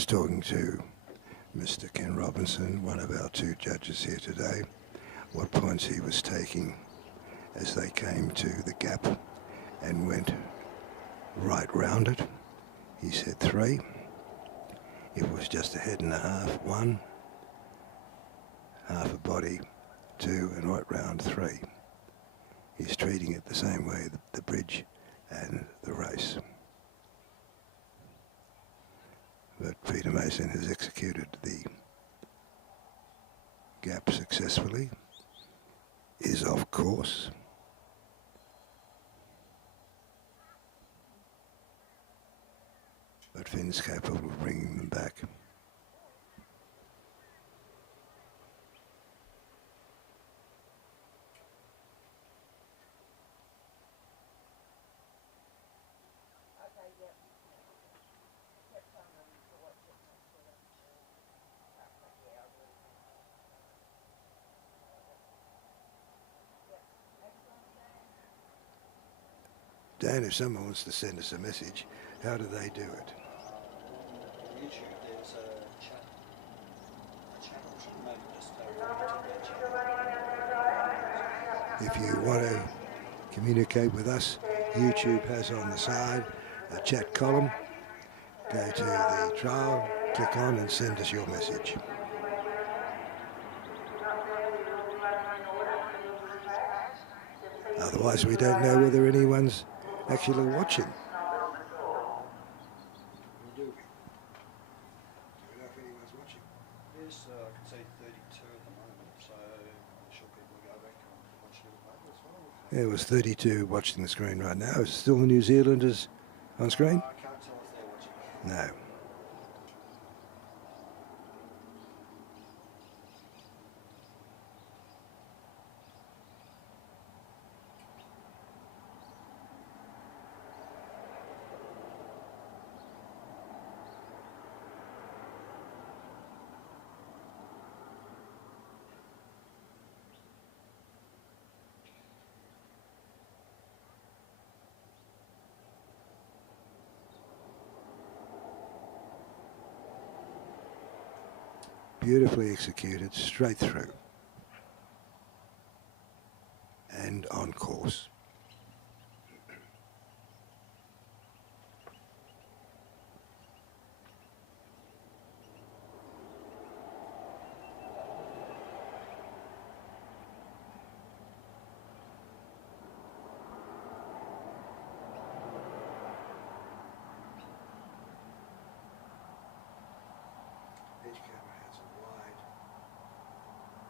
was talking to Mr. Ken Robinson, one of our two judges here today, what points he was taking as they came to the gap and went right round it. He said 3. If it was just a head and a half, 1. Half a body, 2, and right round 3. He's treating it the same way, the bridge and the race. But Peter Mason has executed the gap successfully, is off course. But Finn's capable of bringing them back. Dan, if someone wants to send us a message, how do they do it? YouTube, there's a chat option, maybe just If you want to communicate with us, YouTube has on the side a chat column. Go to the trial, click on and send us your message. Otherwise, we don't know whether anyone's actually watching. We do. Do we know if anyone's watching? Yes, I can see 32 at the moment, so I'm sure people will go back and watch it later as well. There was 32 watching the screen right now. Is still the New Zealanders on screen? I can't tell if they're watching. No. Beautifully executed, straight through. And on course. Each camera has a wide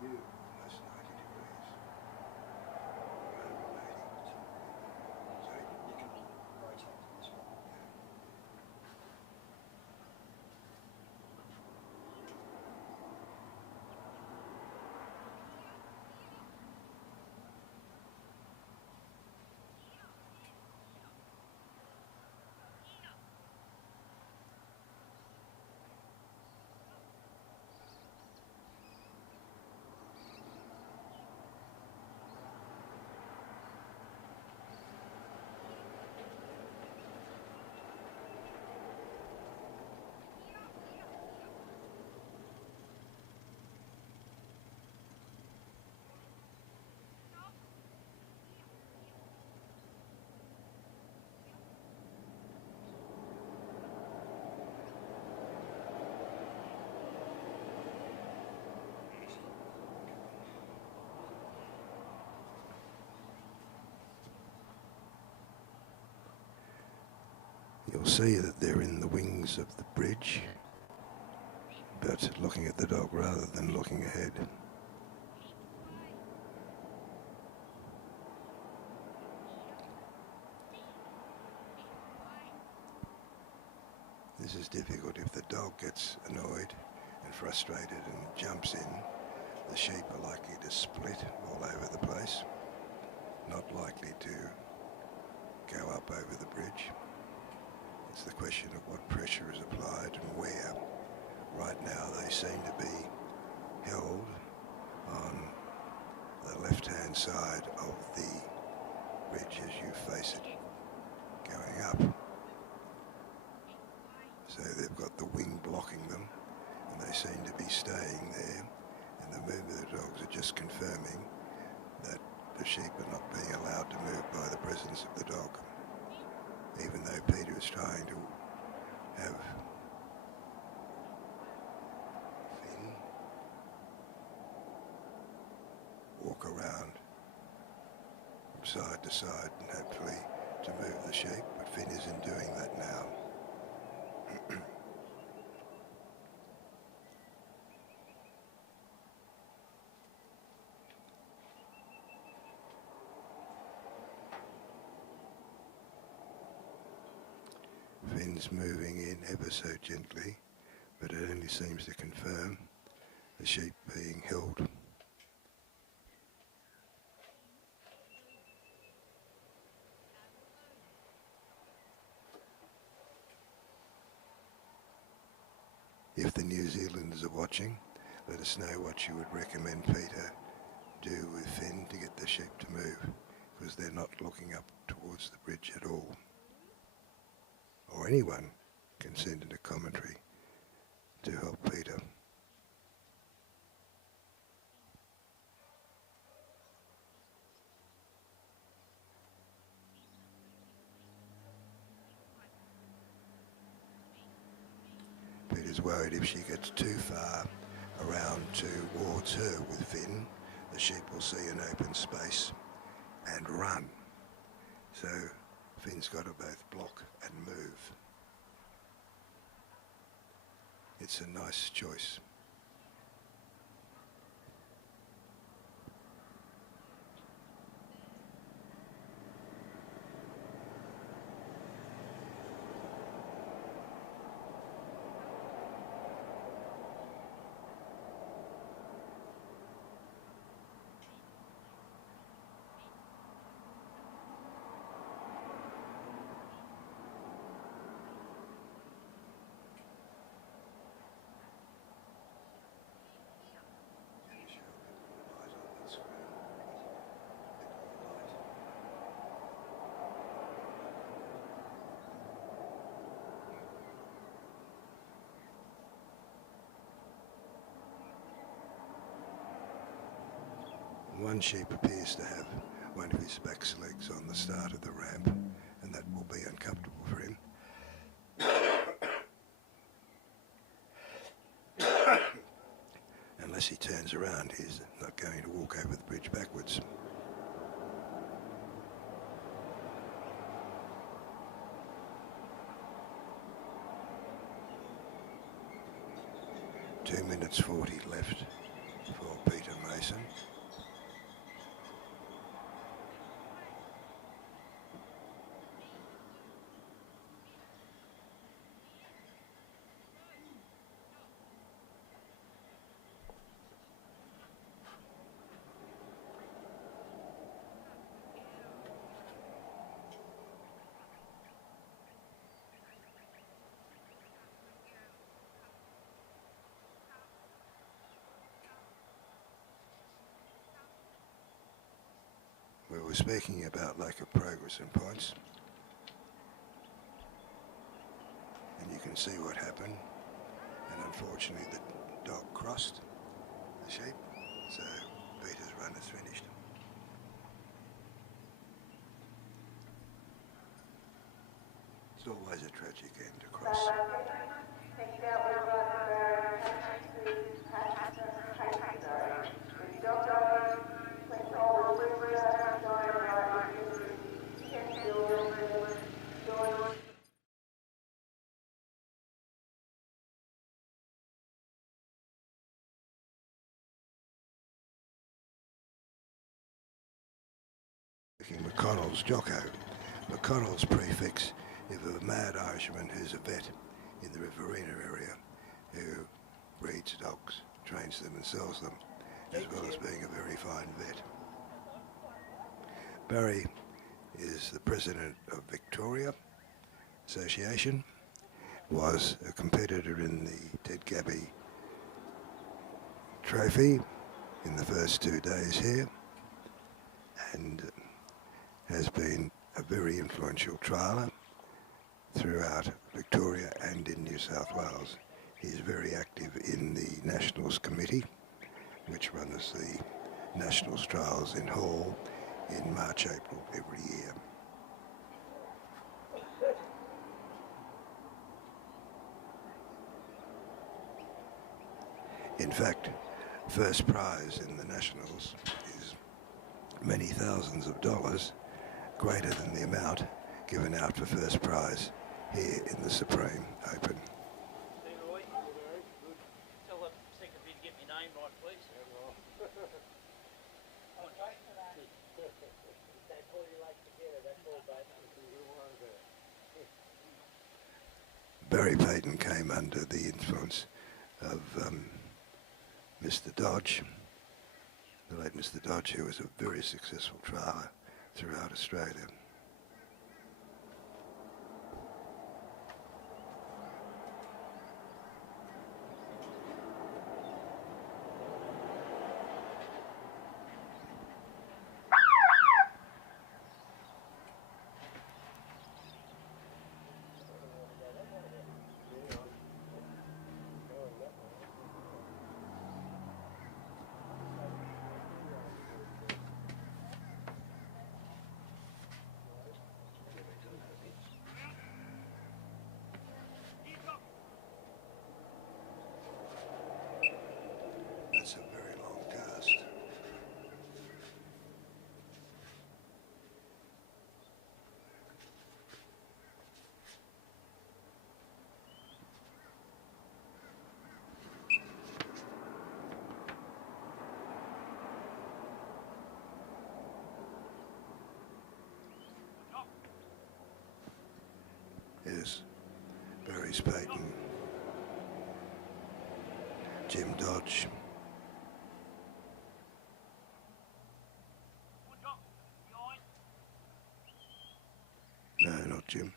view, almost 90 degrees. 180. Sorry? You can rotate them as well. You'll see that they're in the wings of the bridge, but looking at the dog rather than looking ahead. This is difficult if the dog gets annoyed and frustrated and jumps in. The sheep are likely to split all over the place, not likely to go up over the bridge. It's the question of what pressure is applied and where. Right now they seem to be held on the left-hand side of the bridge as you face it going up. So they've got the wing blocking them, and they seem to be staying there, and the movement of the dogs are just confirming that the sheep are not being allowed to move by the presence of the dog, even though Peter is trying to have Finn walk around from side to side and hopefully to move the sheep, but Finn isn't doing that now. Finn's moving in ever so gently, but it only seems to confirm the sheep being held. If the New Zealanders are watching, let us know what you would recommend Peter do with Finn to get the sheep to move, because they're not looking up towards the bridge at all. Or anyone can send in a commentary to help Peter. Peter's worried if she gets too far around towards her with Finn, the sheep will see an open space and run. So Finn's got to both block and move. It's a nice choice. One sheep appears to have one of his back legs on the start of the ramp, and that will be uncomfortable for him. Unless he turns around, he's not going to walk over the bridge backwards. Two minutes 40 left for Peter Mason. We were speaking about lack of progress and points, and you can see what happened, and unfortunately the dog crossed the sheep, so Peter's run is finished. It's always a tragic end to cross. McConnell's Jocko. McConnell's prefix is a mad Irishman who's a vet in the Riverina area who breeds dogs, trains them and sells them, as well as being a very fine vet. Barry is the president of Victoria Association, was a competitor in the Ted Gabby Trophy in the first 2 days here, and has been a very influential trialer throughout Victoria and in New South Wales. He's very active in the Nationals Committee, which runs the Nationals trials in Hall in March, April every year. In fact, first prize in the Nationals is many thousands of dollars, greater than the amount given out for first prize here in the Supreme Open. Tell the secretary to get my name right, please. Barry Payton came under the influence of Mr. Dodge, the late Mr. Dodge, who was a very successful trialer throughout Australia. That's a very long cast. Here's Barry's Payton, Jim Dodge. No, not Jim.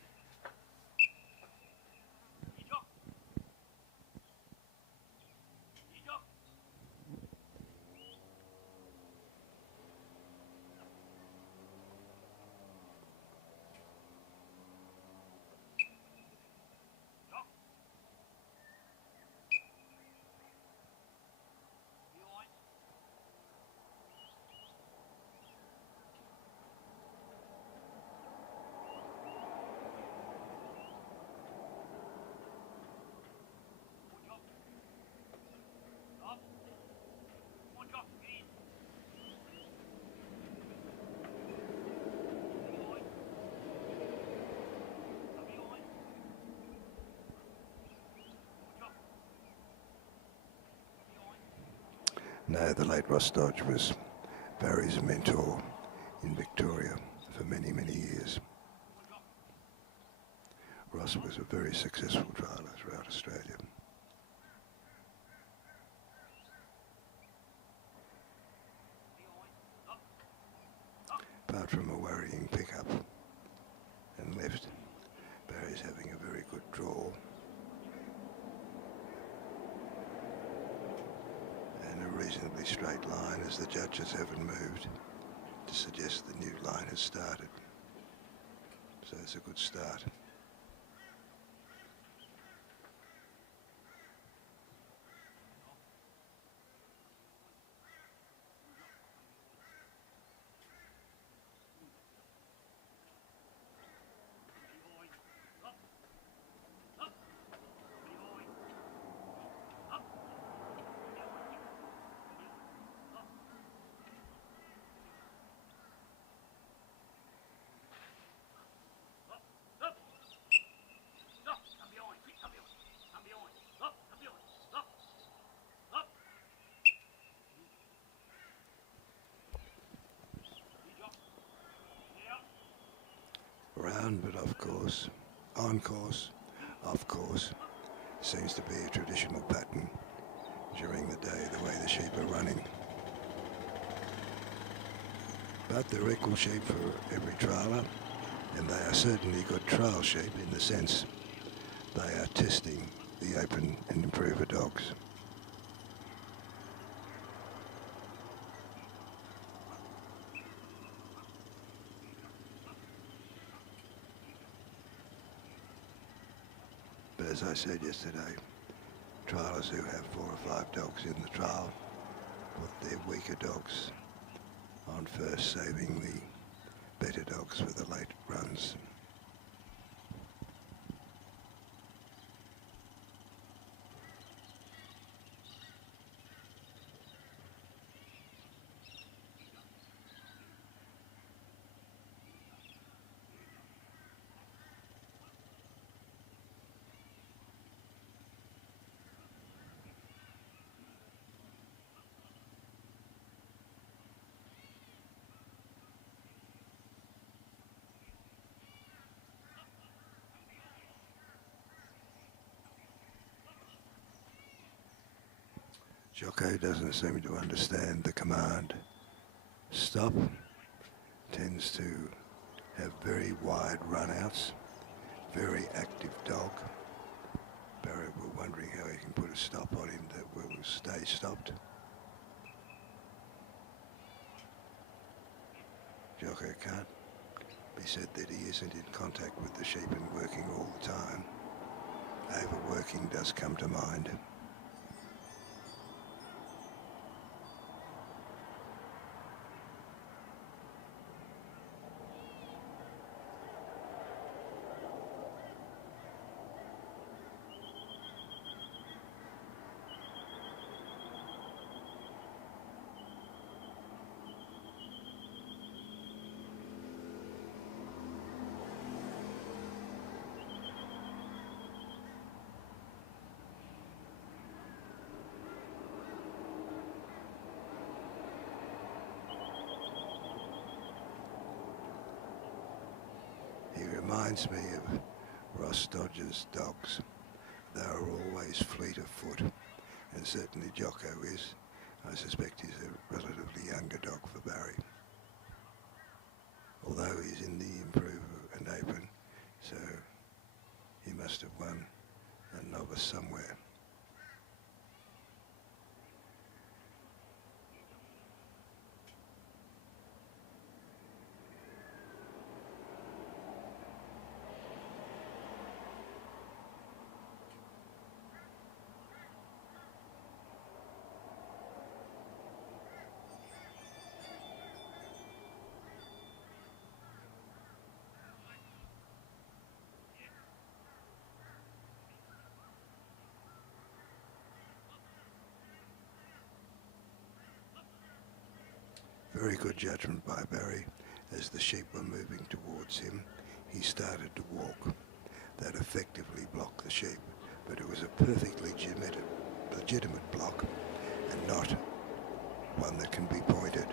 No, the late Ross Dodge was Barry's mentor in Victoria for many, many years. Ross was a very successful trialer throughout Australia. Apart from a worrying pickup and left, Barry's having a very good draw. And a reasonably straight line as the judges haven't moved to suggest the new line has started. So it's a good start. Round but off course, on course, off course, seems to be a traditional pattern during the day, the way the sheep are running. But they're equal sheep for every trialer, and they are certainly good trial sheep in the sense they are testing the open and improver dogs. But as I said yesterday, trialers who have 4 or 5 dogs in the trial put their weaker dogs on first, saving the better dogs for the late runs. Jocko doesn't seem to understand the command. Stop. Tends to have very wide run-outs. Very active dog. Barry, we're wondering how he can put a stop on him that will stay stopped. Jocko can't be said that he isn't in contact with the sheep and working all the time. Overworking does come to mind. Reminds me of Ross Dodge's dogs. They are always fleet of foot, and certainly Jocko is. I suspect he's a relatively younger dog for Barry. Although he's in the Improve and Open, so he must have won a novice somewhere. Very good judgment by Barry. As the sheep were moving towards him, he started to walk. That effectively blocked the sheep, but it was a perfectly legitimate block and not one that can be pointed.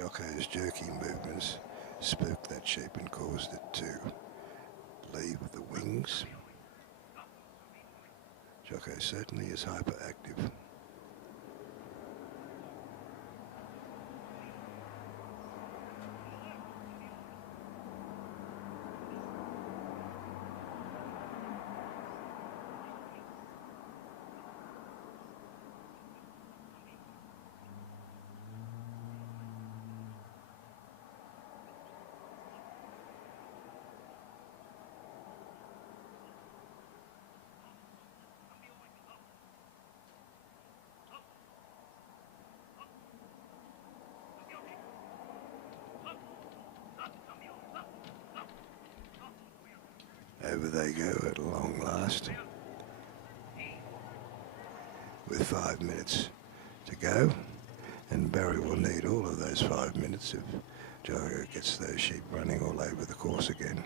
Jocko's jerky movements spooked that sheep and caused it to leave the wings. Jocko certainly is hyperactive. Over they go at long last, with 5 minutes to go, and Barry will need all of those 5 minutes if Jocko gets those sheep running all over the course again.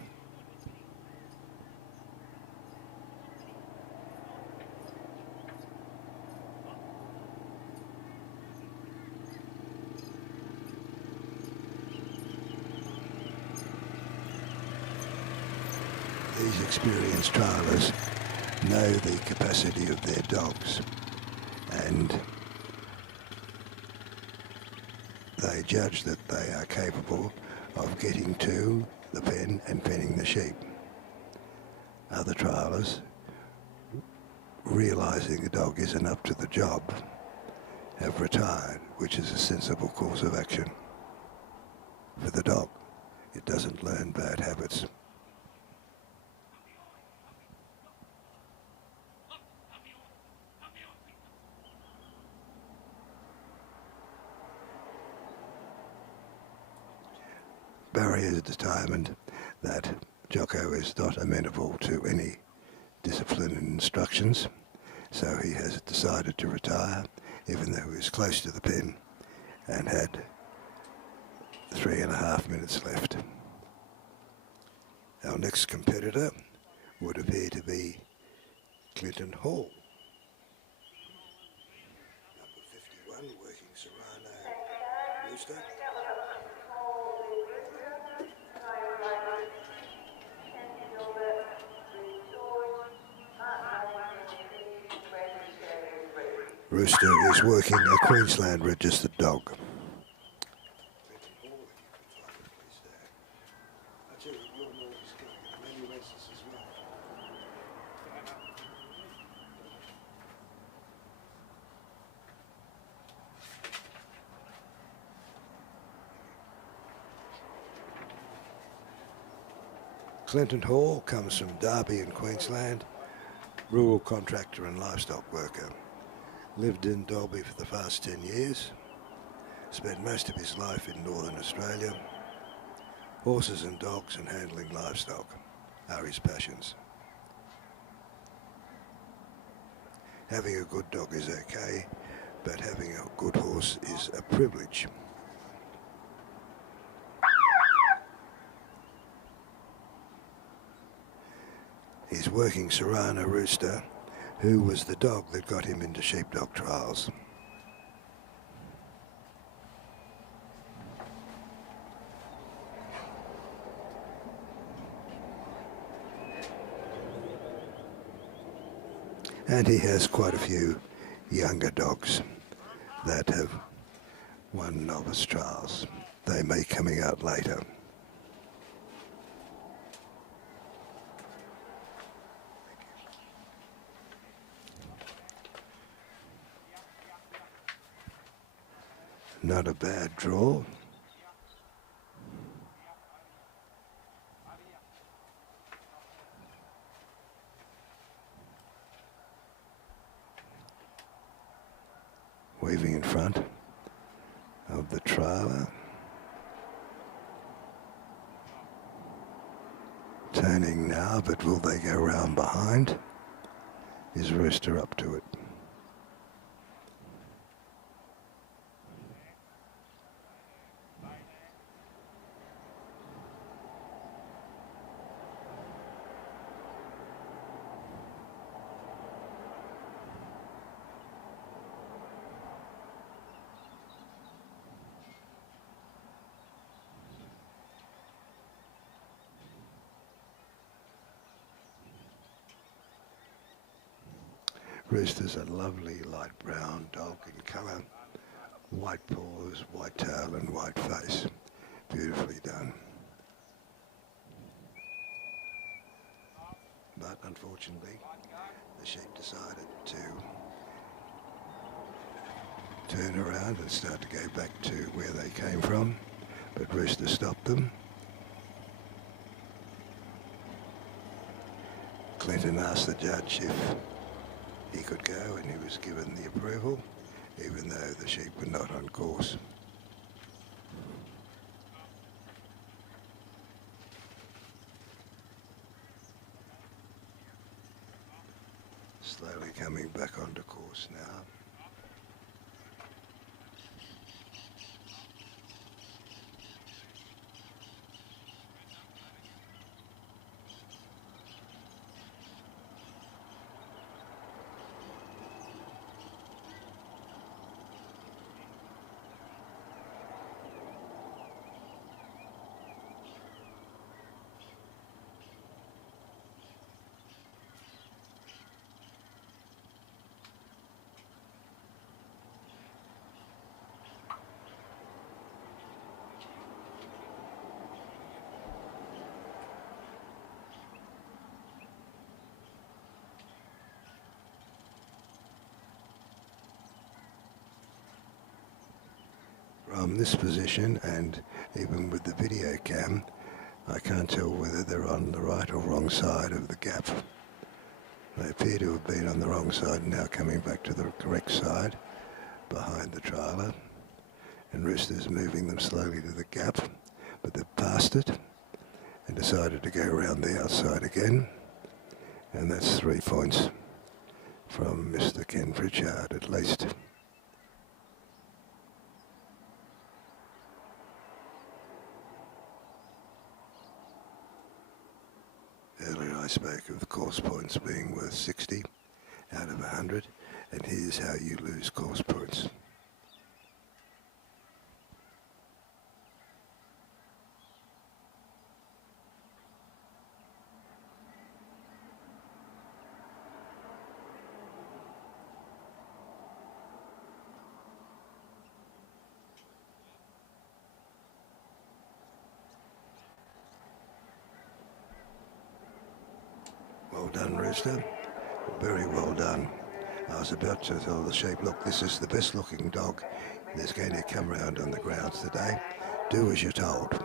These experienced trialers know the capacity of their dogs, and they judge that they are capable of getting to the pen and penning the sheep. Other trialers, realising the dog isn't up to the job, have retired, which is a sensible course of action. For the dog, it doesn't learn bad habits. Barry is determined that Jocko is not amenable to any discipline and instructions, so he has decided to retire, even though he was close to the pen and had 3.5 minutes left. Our next competitor would appear to be Clinton Hall. Number 51, working Serrano Rooster. Rooster is working a Queensland registered dog. Clinton Hall comes from Derby in Queensland, rural contractor and livestock worker. Lived in Derby for the past 10 years, spent most of his life in Northern Australia. Horses and dogs and handling livestock are his passions. Having a good dog is okay, but having a good horse is a privilege. He's working Serrano Rooster, who was the dog that got him into sheepdog trials. And he has quite a few younger dogs that have won novice trials. They may be coming out later. Not a bad draw. Waving in front of the trailer. Turning now, but will they go round behind? Is Rooster up to it? Rooster's a lovely light brown dog in colour, white paws, white tail and white face. Beautifully done. But unfortunately, the sheep decided to turn around and start to go back to where they came from, but Rooster stopped them. Clinton asked the judge if he could go, and he was given the approval, even though the sheep were not on course. Slowly coming back onto course now. From this position, and even with the video cam, I can't tell whether they're on the right or wrong side of the gap. They appear to have been on the wrong side and now coming back to the correct side behind the trailer. And Rooster's moving them slowly to the gap, but they've passed it and decided to go around the outside again. And that's 3 points from Mr. Ken Pritchard at least. Earlier I spoke of course points being worth 60 out of 100, and here's how you lose course points. Well done, Rooster. Very well done. I was about to tell the sheep, look, this is the best looking dog that's going to come round on the grounds today. Do as you're told.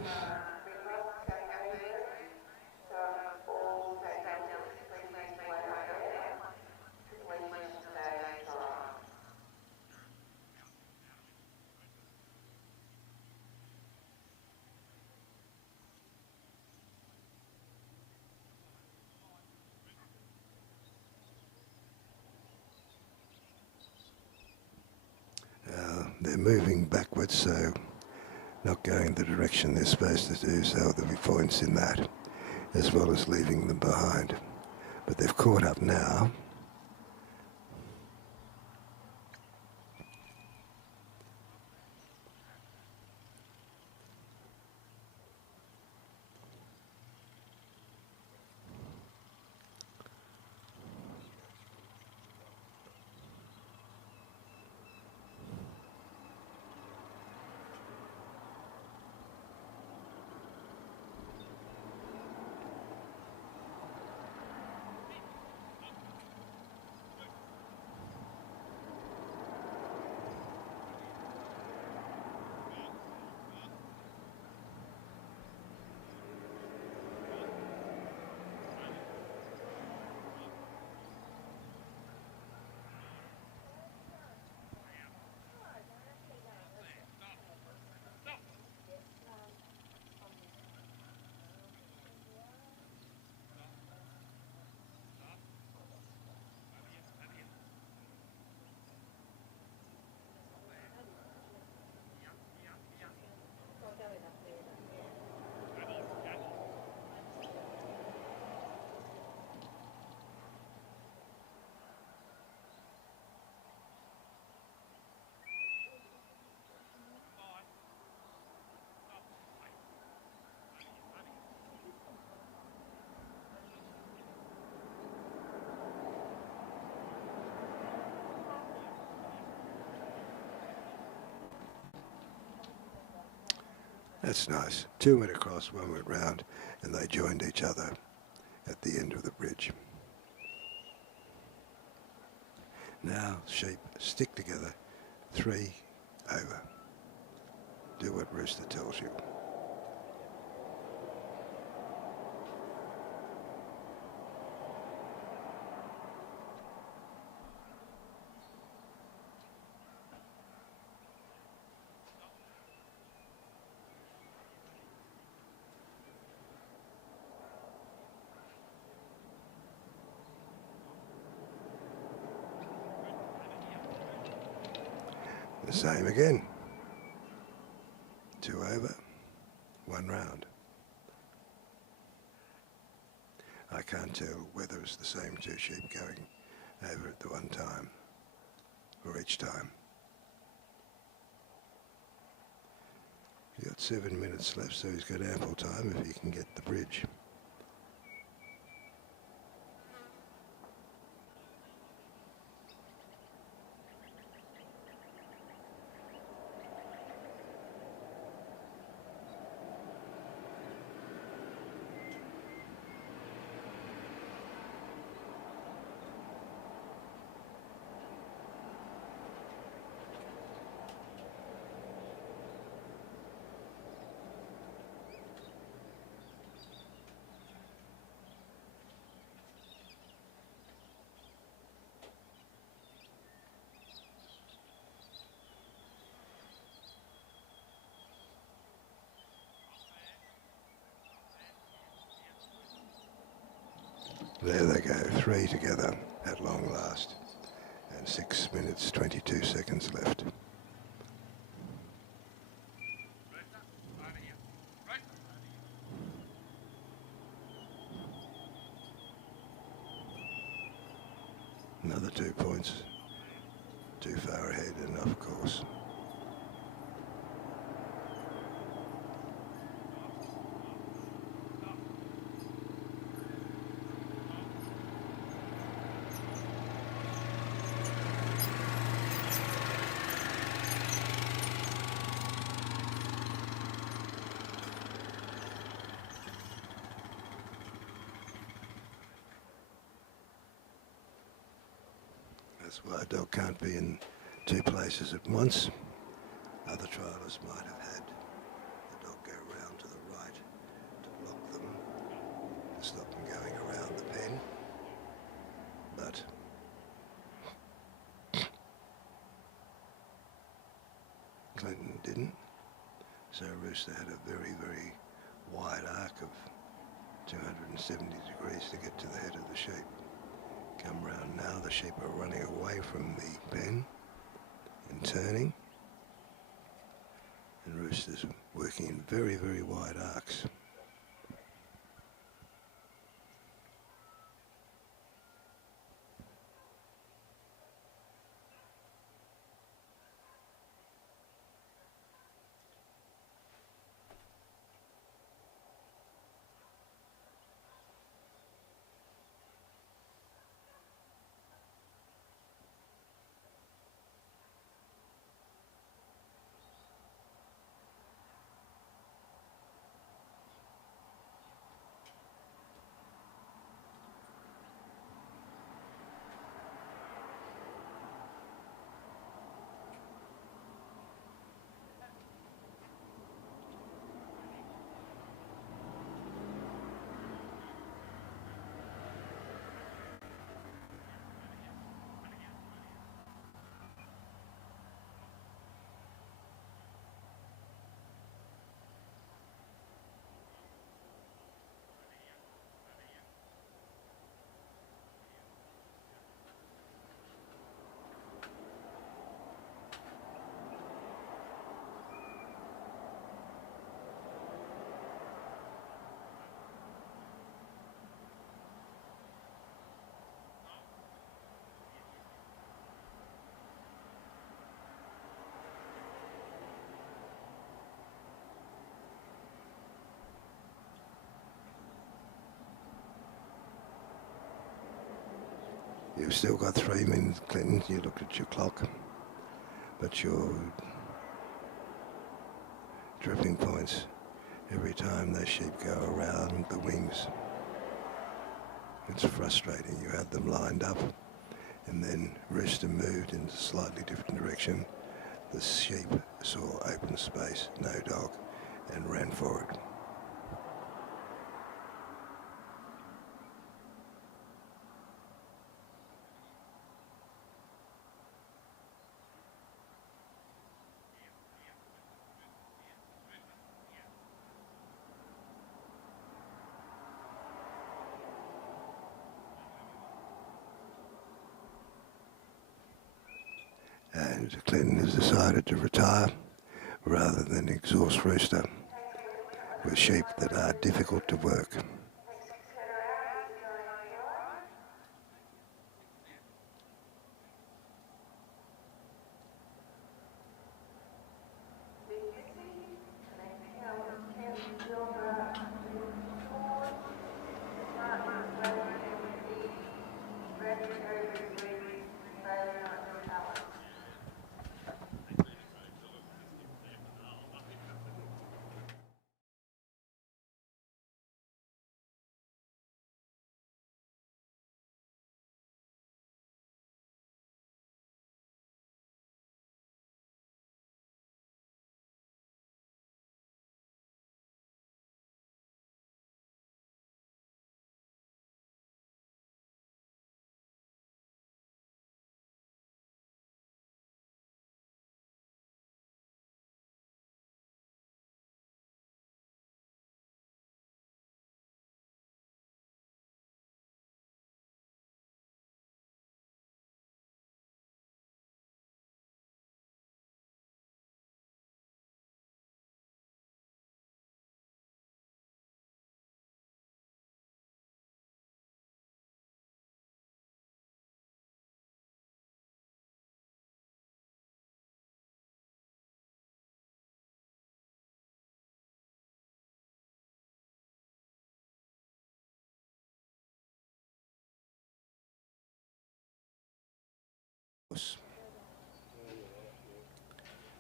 They're moving backwards, so not going the direction they're supposed to do, so there'll be points in that, as well as leaving them behind. But they've caught up now. That's nice. 2 went across, 1 went round, and they joined each other at the end of the bridge. Now sheep stick together, 3 over. Do what Rooster tells you. The same again. 2 over, 1 round. I can't tell whether it's the same 2 sheep going over at the one time or each time. He's got 7 minutes left, so he's got ample time if he can get the bridge. There they go, 3 together at long last, and 6 minutes 22 seconds left. Another 2 points, too far ahead and off course. That's why a dog can't be in 2 places at once. Other triallers might have had the dog go round to the right to block them, to stop them going around the pen. But Clinton didn't. So Rooster had a very, very wide arc of 270 degrees to get to the head of the sheep. Come round now, the sheep are running away from the pen and turning, and Rooster's working in very, very wide arcs. You've still got 3 minutes, Clinton. You looked at your clock, but your dripping points every time those sheep go around the wings. It's frustrating. You had them lined up and then rest and moved in a slightly different direction. The sheep saw open space, no dog, and ran for it. And Clinton has decided to retire rather than exhaust rooster with sheep that are difficult to work.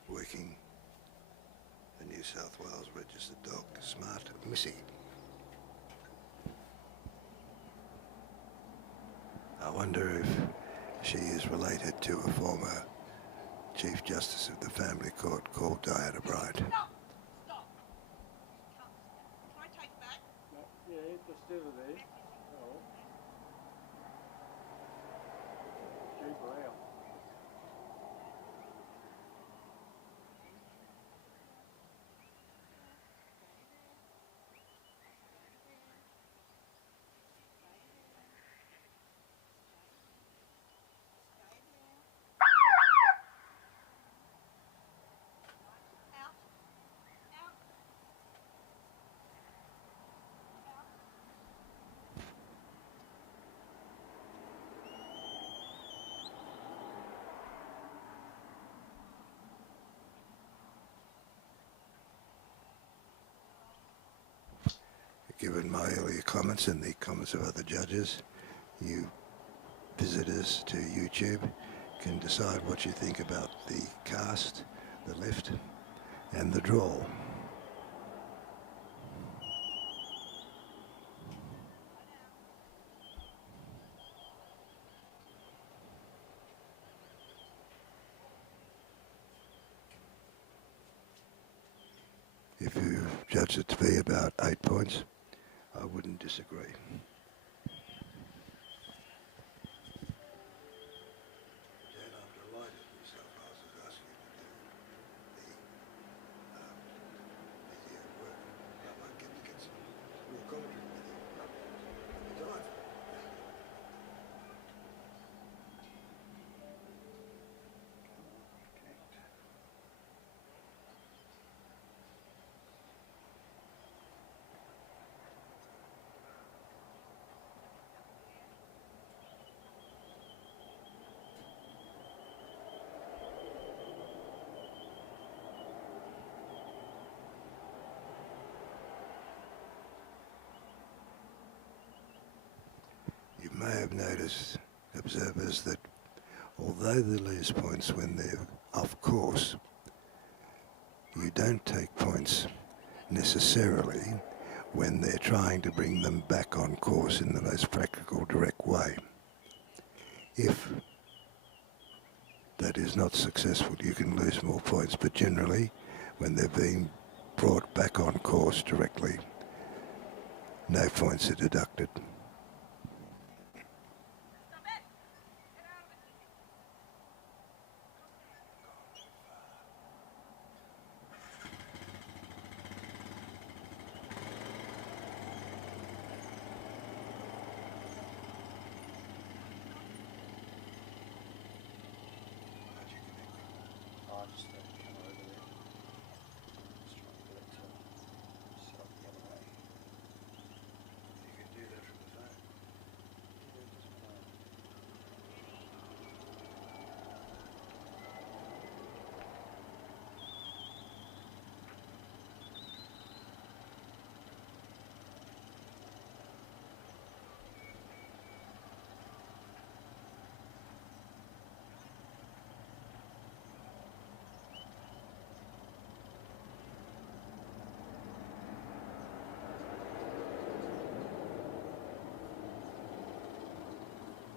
Working the New South Wales registered dog, Smart Missy. I wonder if she is related to a former Chief Justice of the Family Court called Diana Bryant. Given my earlier comments and the comments of other judges, you visitors to YouTube can decide what you think about the cast, the lift, and the draw. If you judge it to be about 8 points, I wouldn't disagree. You may have noticed, observers, that although they lose points when they're off course, you don't take points necessarily when they're trying to bring them back on course in the most practical, direct way. If that is not successful, you can lose more points, but generally, when they're being brought back on course directly, no points are deducted.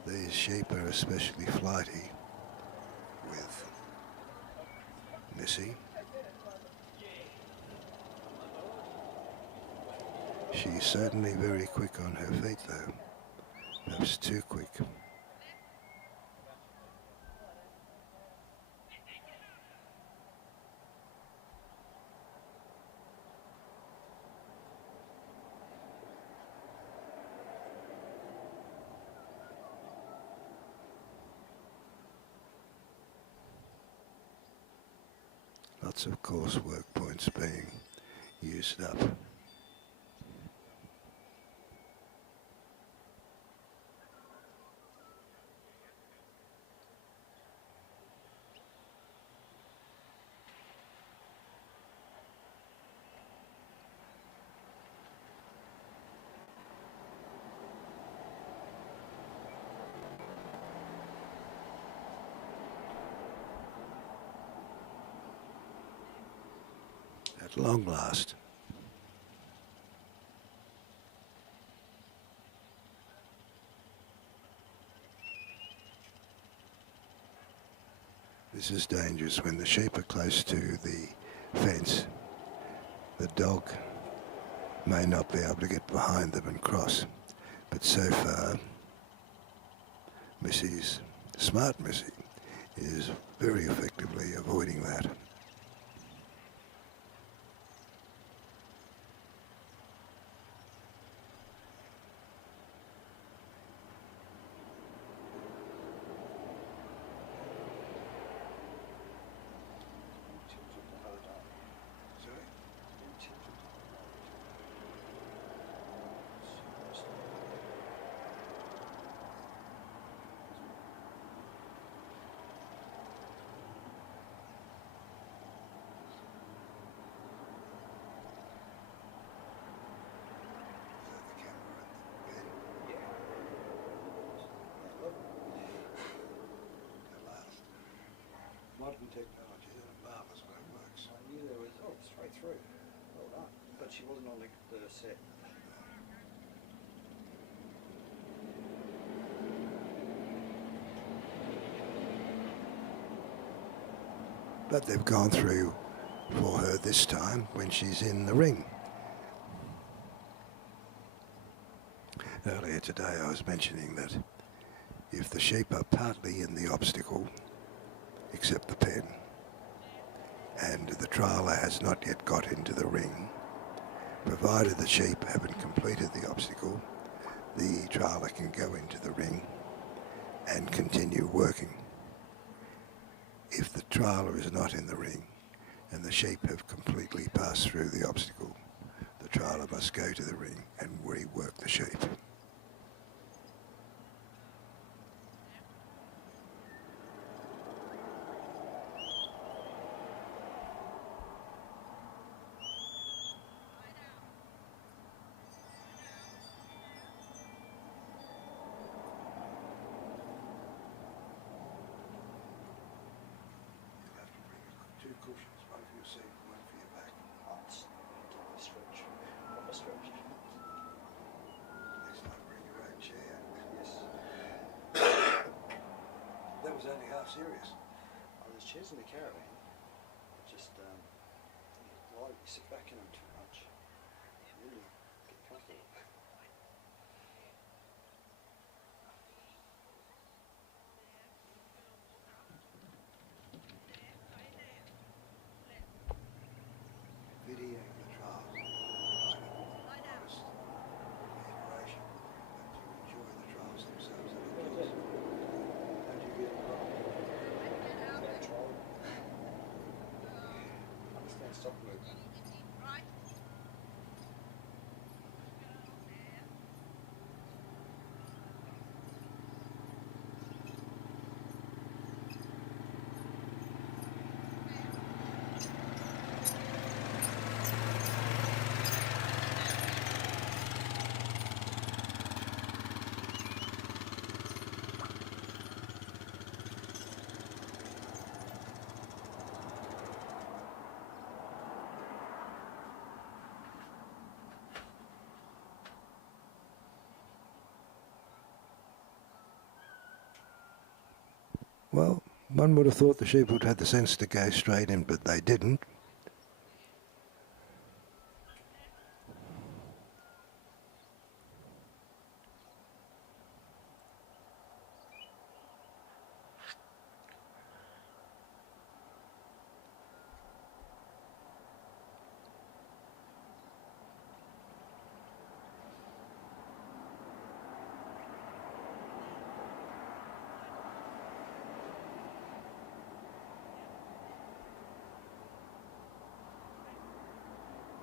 These sheep are especially flighty with Missy. She's certainly very quick on her feet though, perhaps too quick. Lots of coursework points being used up. At long last. This is dangerous when the sheep are close to the fence. The dog may not be able to get behind them and cross, but so far smart Missy is very effectively avoiding that. Modern technology, they're marvellous when it works. I knew there was, straight through. Well done. But she wasn't on the set. But they've gone through for her this time when she's in the ring. Earlier today I was mentioning that if the sheep are partly in the obstacle, except the pen, and the trialer has not yet got into the ring, provided the sheep haven't completed the obstacle, the trialer can go into the ring and continue working. If the trialer is not in the ring and the sheep have completely passed through the obstacle, the trialer must go to the ring and rework the sheep. Two cushions, one for your seat, one for your back. serious. Oh, there's chairs in the caravan. Just you sit back in them too much. Really get comfortable. Video the trial. Honest iteration. But to enjoy the trials themselves and the dogs. Don't you get involved? That trial. Understand stop movement. Well, one would have thought the sheep would have had the sense to go straight in, but they didn't.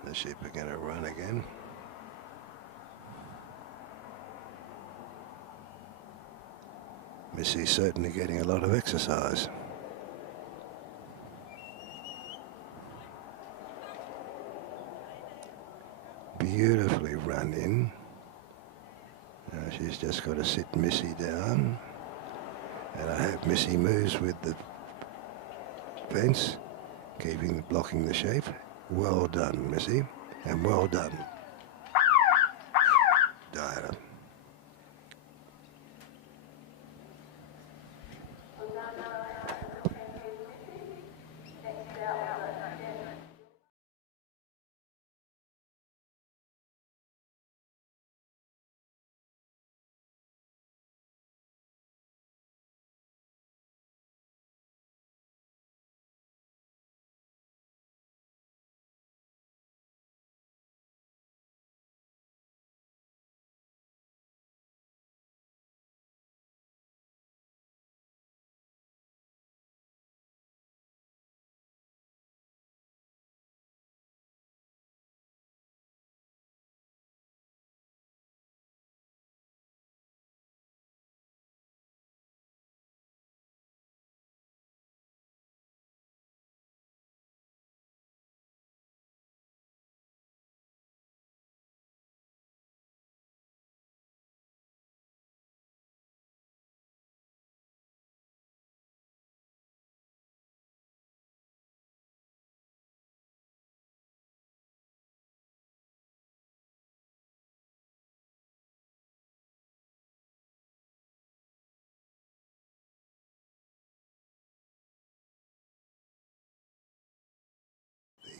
The sheep are going to run again. Missy's certainly getting a lot of exercise. Beautifully run in. Now she's just got to sit Missy down. And I hope Missy moves with the fence, blocking the sheep. Well done, Missy, and well done, Diana.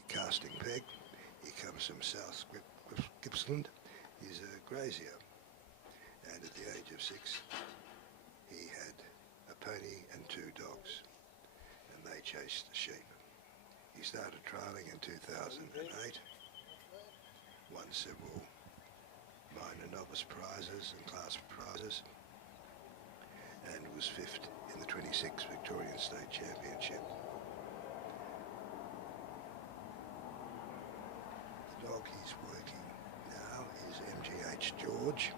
Casting peg. He comes from South Gippsland. He's a grazier, and at the age of 6 he had a pony and 2 dogs, and they chased the sheep. He started trialling in 2008, won several minor novice prizes and class prizes, and was 5th in the 26th Victorian State Championship. Dog he's working now is MGH George,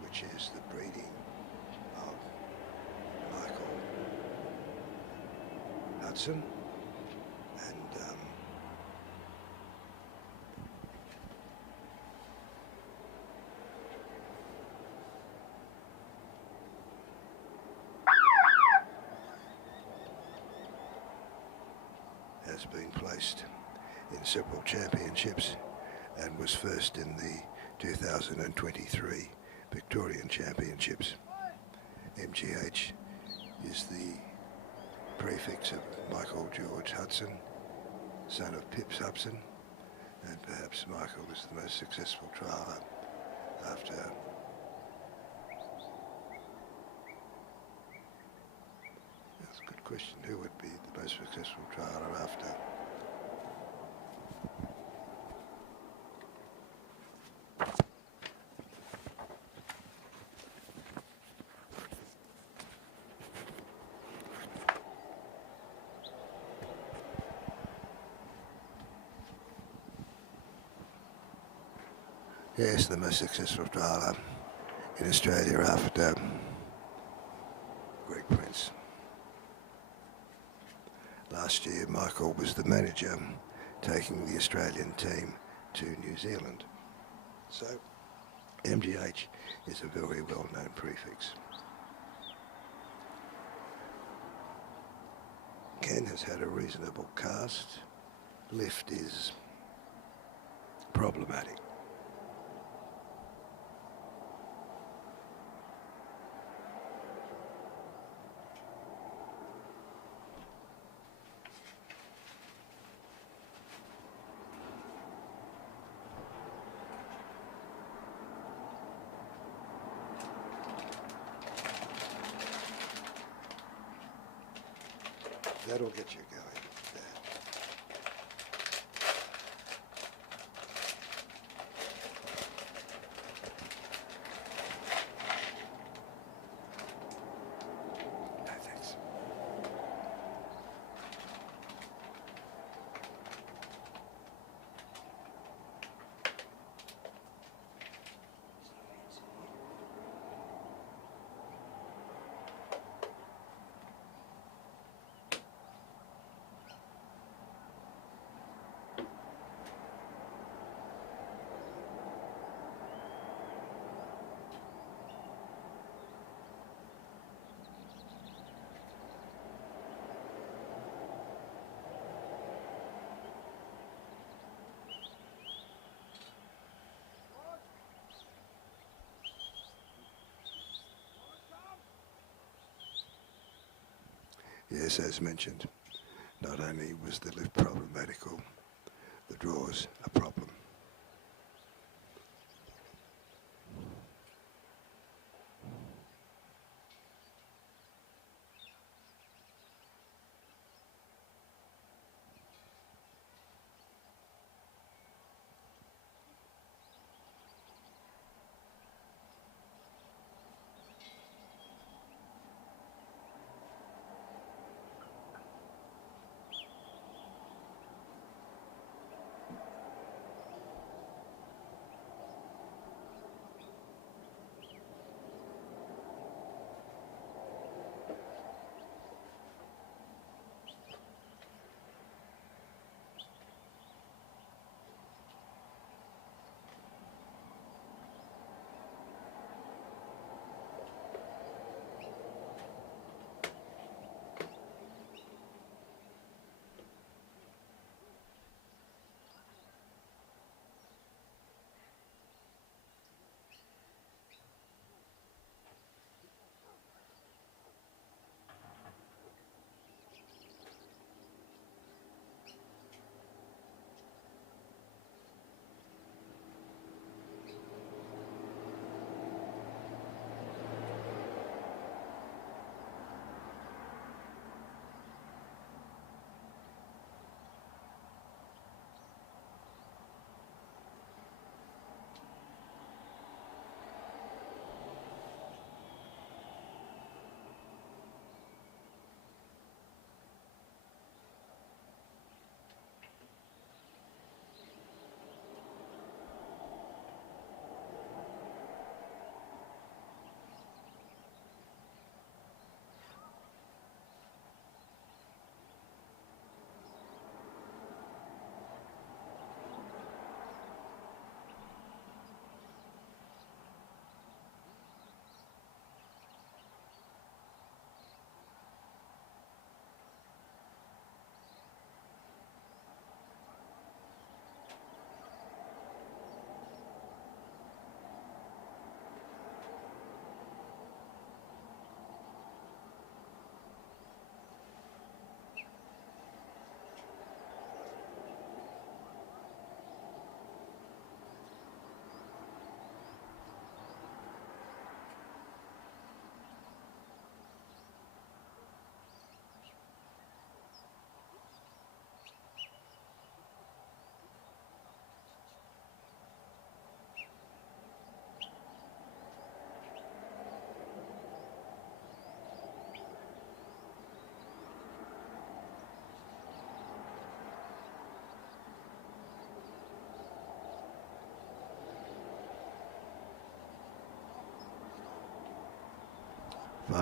which is the breeding of Michael Hudson, and has been placed in several championships and was first in the 2023 Victorian Championships. MGH is the prefix of Michael George Hudson, son of Pips Hudson, and perhaps Michael was the most successful trialer after that's a good question. Who would be the most successful trialer after? Yes, the most successful trialer in Australia after Greg Prince. Last year, Michael was the manager, taking the Australian team to New Zealand. So, MGH is a very well-known prefix. Ken has had a reasonable cast. Lift is problematic. That'll get you going. No, thanks. Yes, as mentioned, not only was the lift problematical, the draws a problem.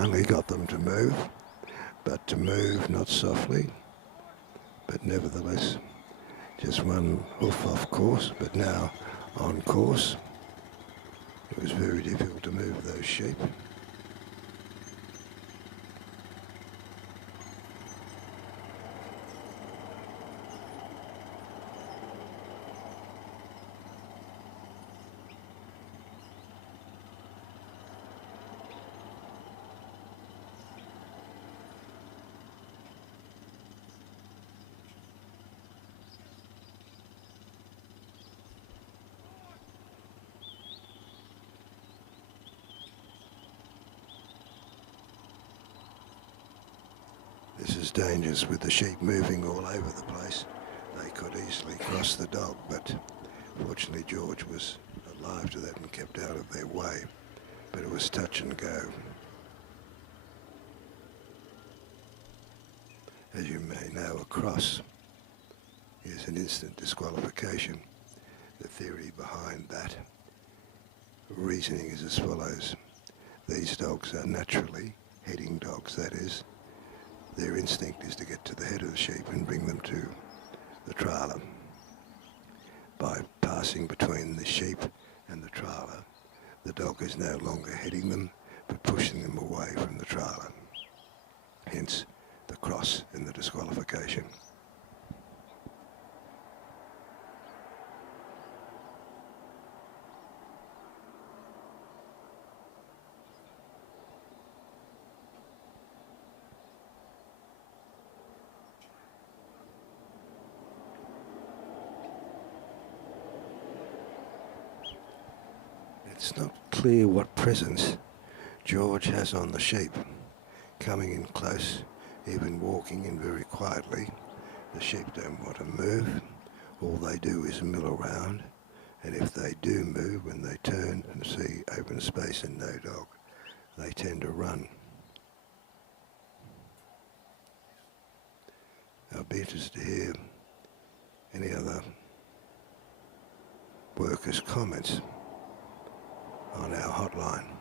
finally got them to move, but to move not softly, but nevertheless just one hoof off course, but now on course. It was very difficult to move those sheep. This is dangerous with the sheep moving all over the place. They could easily cross the dog, but fortunately George was alive to that and kept out of their way. But it was touch and go. As you may know, a cross is an instant disqualification. The theory behind that reasoning is as follows. These dogs are naturally heading dogs, that is. Their instinct is to get to the head of the sheep and bring them to the trailer. By passing between the sheep and the trailer, the dog is no longer heading them, but pushing them away from the trailer. Hence the cross and the disqualification. It's not clear what presence George has on the sheep. Coming in close, even walking in very quietly. The sheep don't want to move. All they do is mill around. And if they do move, when they turn and see open space and no dog, they tend to run. I'll be interested to hear any other workers' comments on our hotline.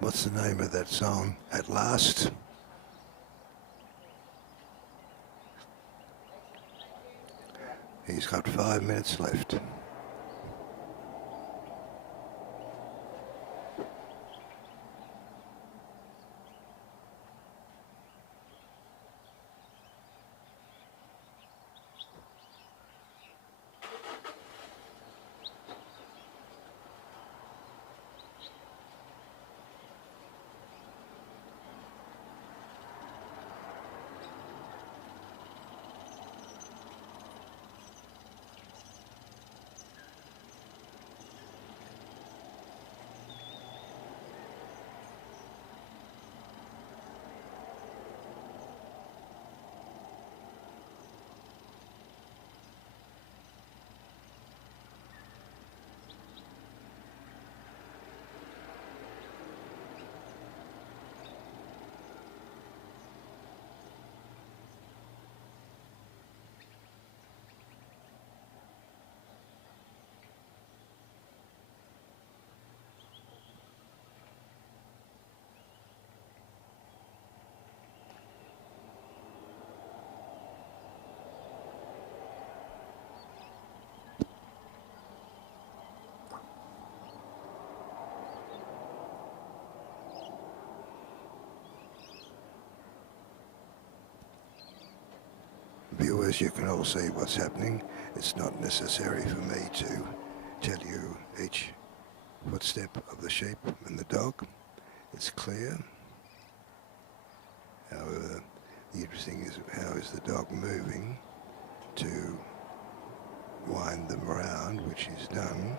What's the name of that song? At Last? He's got 5 minutes left. viewers, you can all see what's happening. It's not necessary for me to tell you each footstep of the sheep and the dog. It's clear. However, the interesting is how is the dog moving to wind them around, which is done,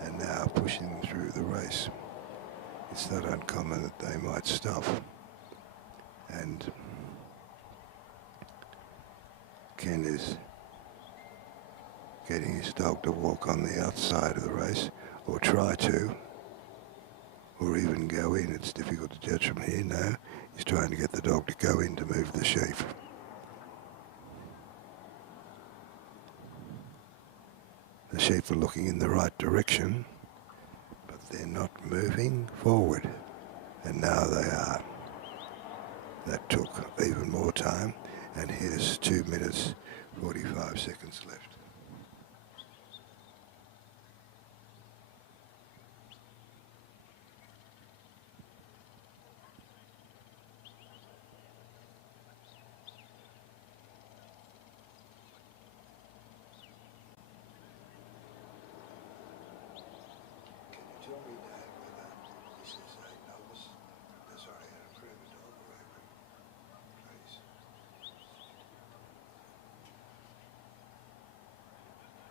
and now pushing them through the race. It's not uncommon that they might stop, and Ken is getting his dog to walk on the outside of the race, or try to, or even go in. It's difficult to judge from here now. He's trying to get the dog to go in to move the sheep. The sheep are looking in the right direction, but they're not moving forward. And now they are. That took even more time, and here's 2 minutes, 45 seconds left. Tell me, Dad, whether this is a novice, sorry, an improvement dog or a please.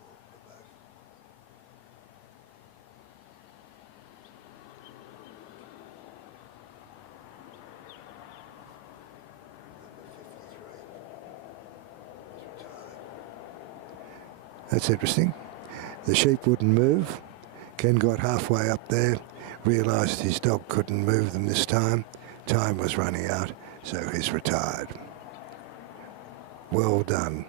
Or both. Number 53 is retired. That's interesting. The sheep wouldn't move. Ken got halfway up there, realised his dog couldn't move them this time. Time was running out, so he's retired. Well done.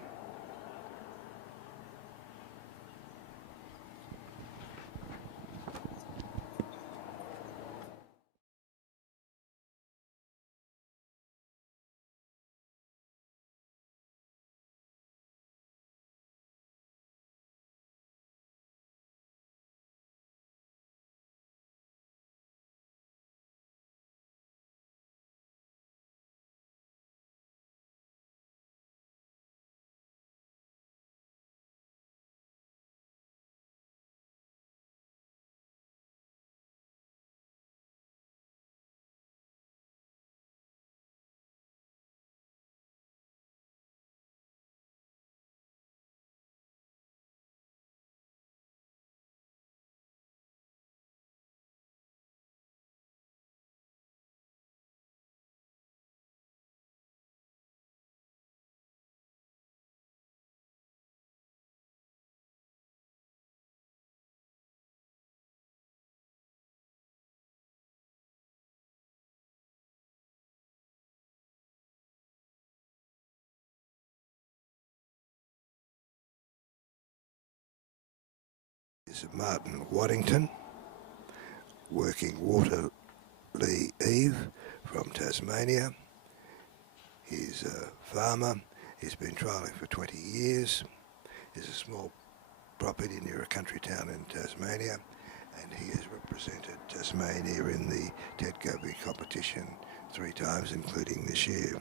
Is Martin Waddington, working Waterlea Eve from Tasmania. He's a farmer. He's been trialling for 20 years. He's a small property near a country town in Tasmania, and he has represented Tasmania in the Ted Goby competition 3 times, including this year.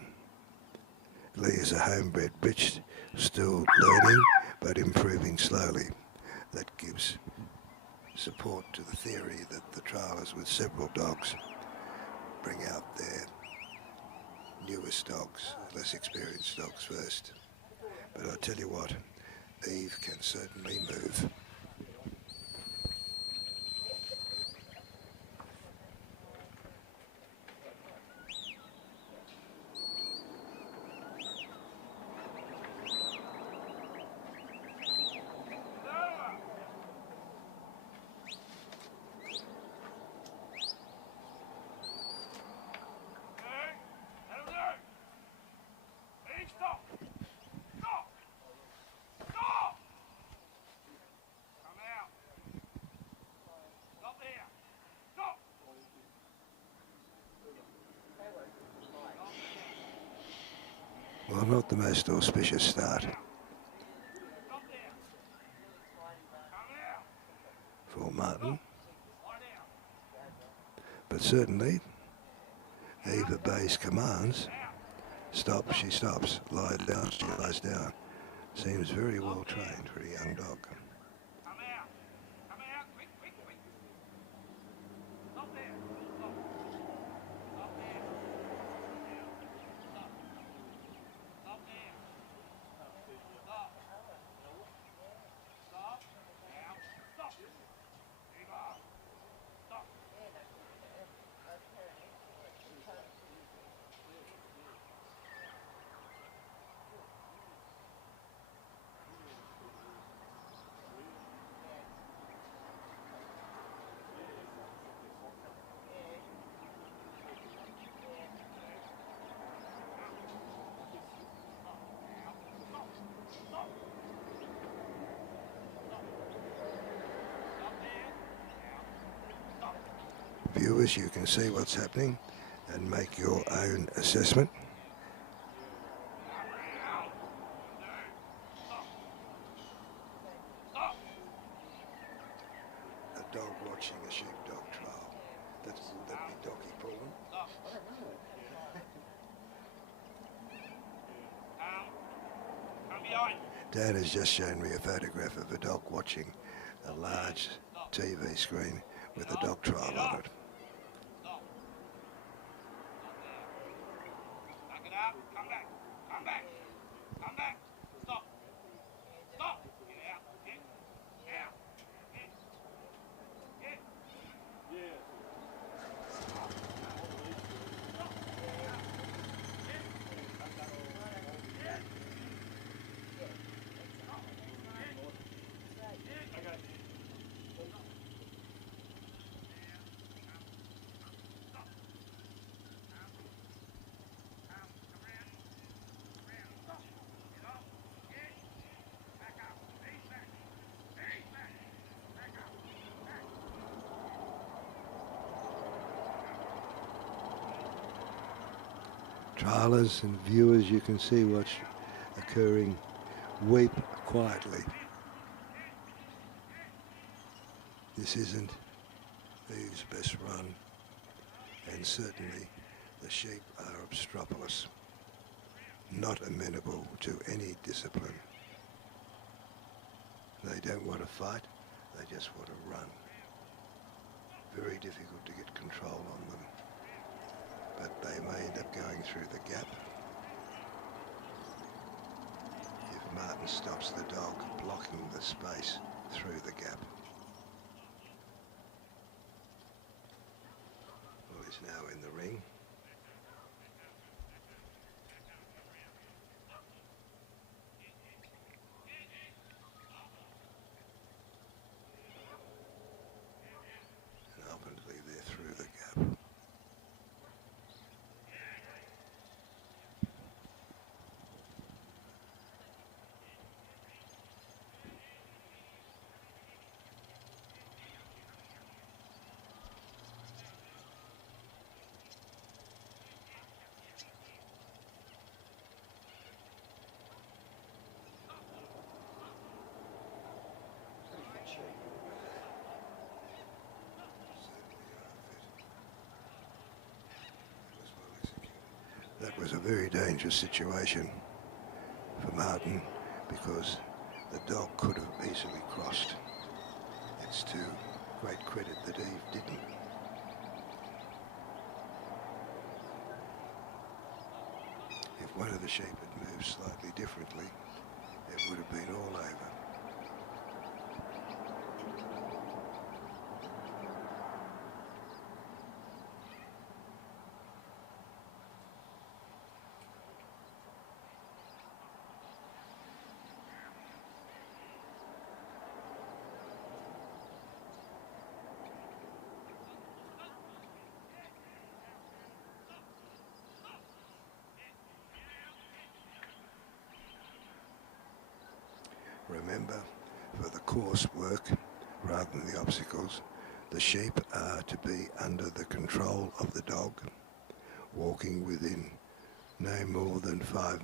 Lee is a homebred bitch, still learning but improving slowly. That gives support to the theory that the trialers with several dogs bring out their newest dogs, less experienced dogs first. But I tell you what, Eve can certainly move. Well, not the most auspicious start for Martin, but certainly Eve obeys commands. Stop, she stops. Lie down, she lies down. Seems very well trained for a young dog. Viewers, you can see what's happening and make your own assessment. A dog watching a sheepdog trial. Would that be doggy pulling? Dan has just shown me a photograph of a dog watching a large TV screen with a dog trial on it. Trialers and viewers, you can see what's occurring. Weep quietly. This isn't Eve's best run, and certainly the sheep are obstropolous, not amenable to any discipline. They don't want to fight, they just want to run. Very difficult to get control on them, but they may end up going through the gap. If Martin stops the dog blocking the space through the gap. Well, he's now in the ring. And ultimately they're through the gap. That was a very dangerous situation for Martin because the dog could have easily crossed. It's to great credit that Eve didn't. If one of the sheep had moved slightly differently, it would have been all over. Remember, for the course work, rather than the obstacles, the sheep are to be under the control of the dog, walking within no more than 4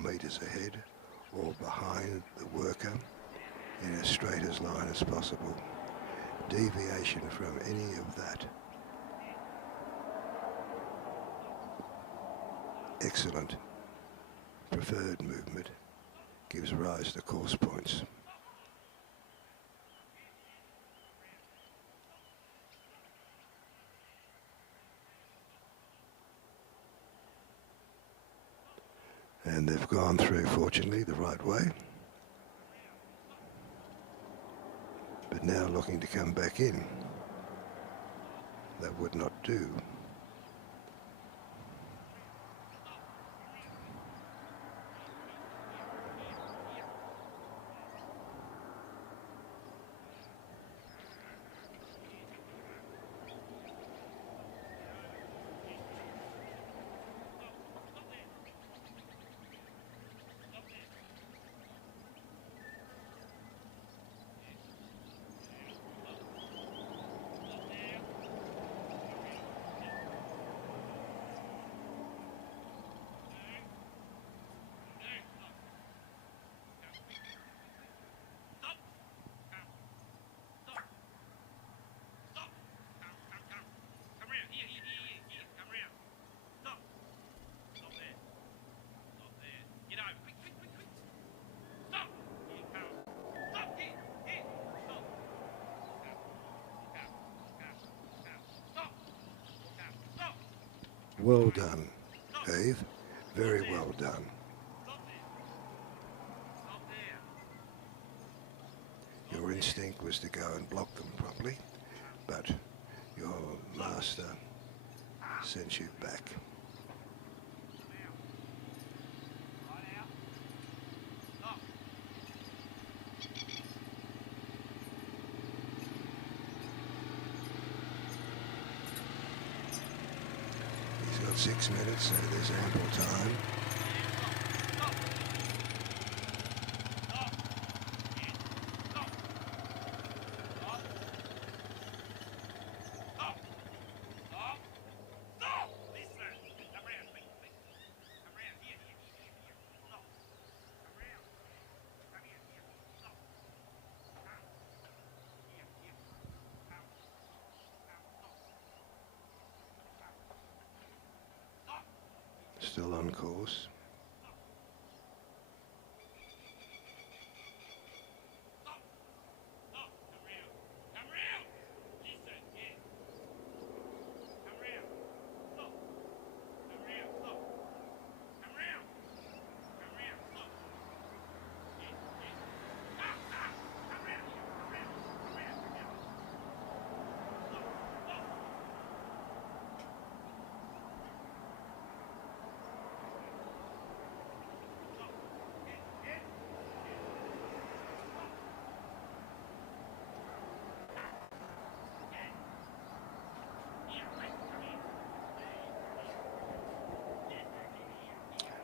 metres ahead or behind the worker in as straight as line as possible. Deviation from any of that. Excellent. Preferred movement gives rise to course points. And they've gone through, fortunately, the right way. But now looking to come back in. That would not do. Well done, Eve. Very well done. Your instinct was to go and block them properly, but your master sent you back. He's got 6 minutes, so there's ample time. Still on course.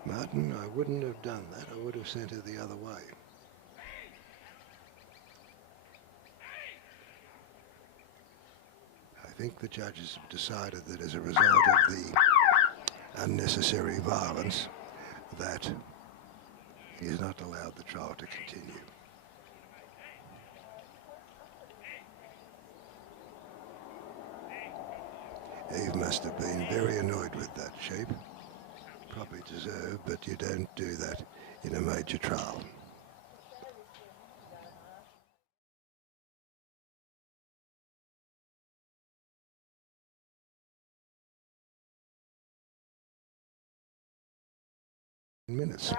Martin, I wouldn't have done that. I would have sent her the other way. I think the judges have decided that as a result of the unnecessary violence, that he is not allowed the trial to continue. Eve must have been very annoyed with that sheep. Probably deserved, but you don't do that in a major trial. Minutes.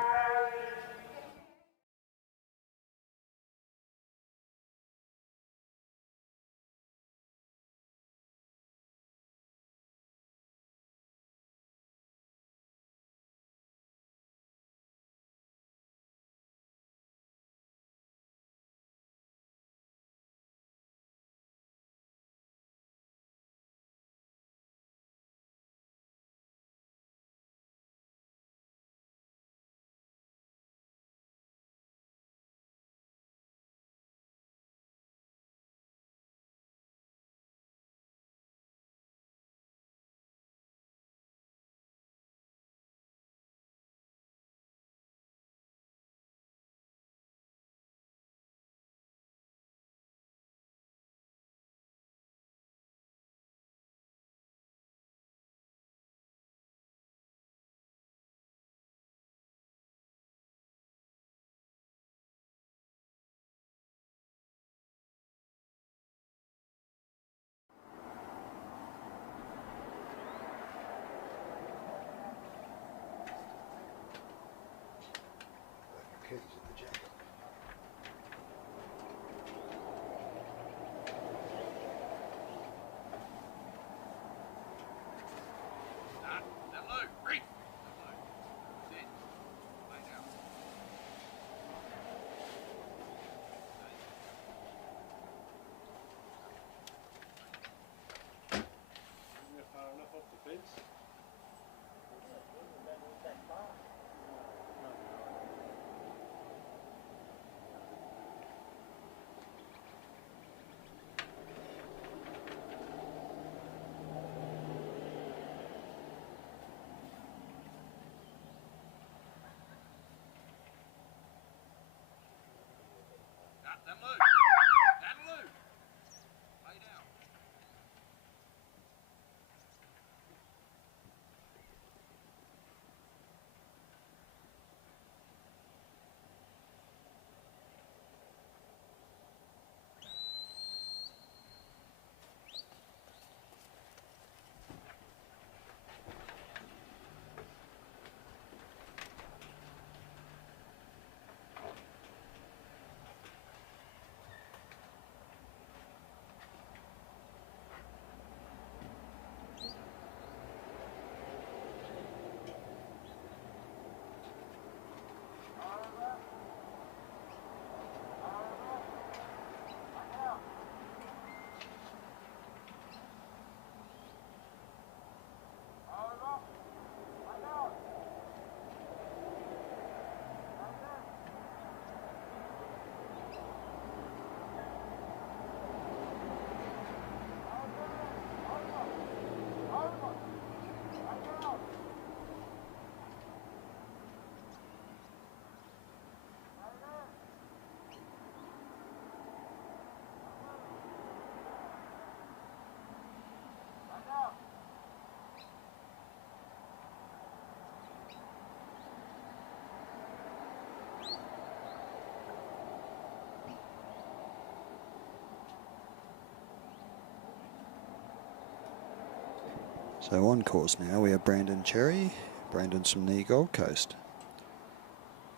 So on course now we have Brandon Cherry. Brandon's from the Gold Coast.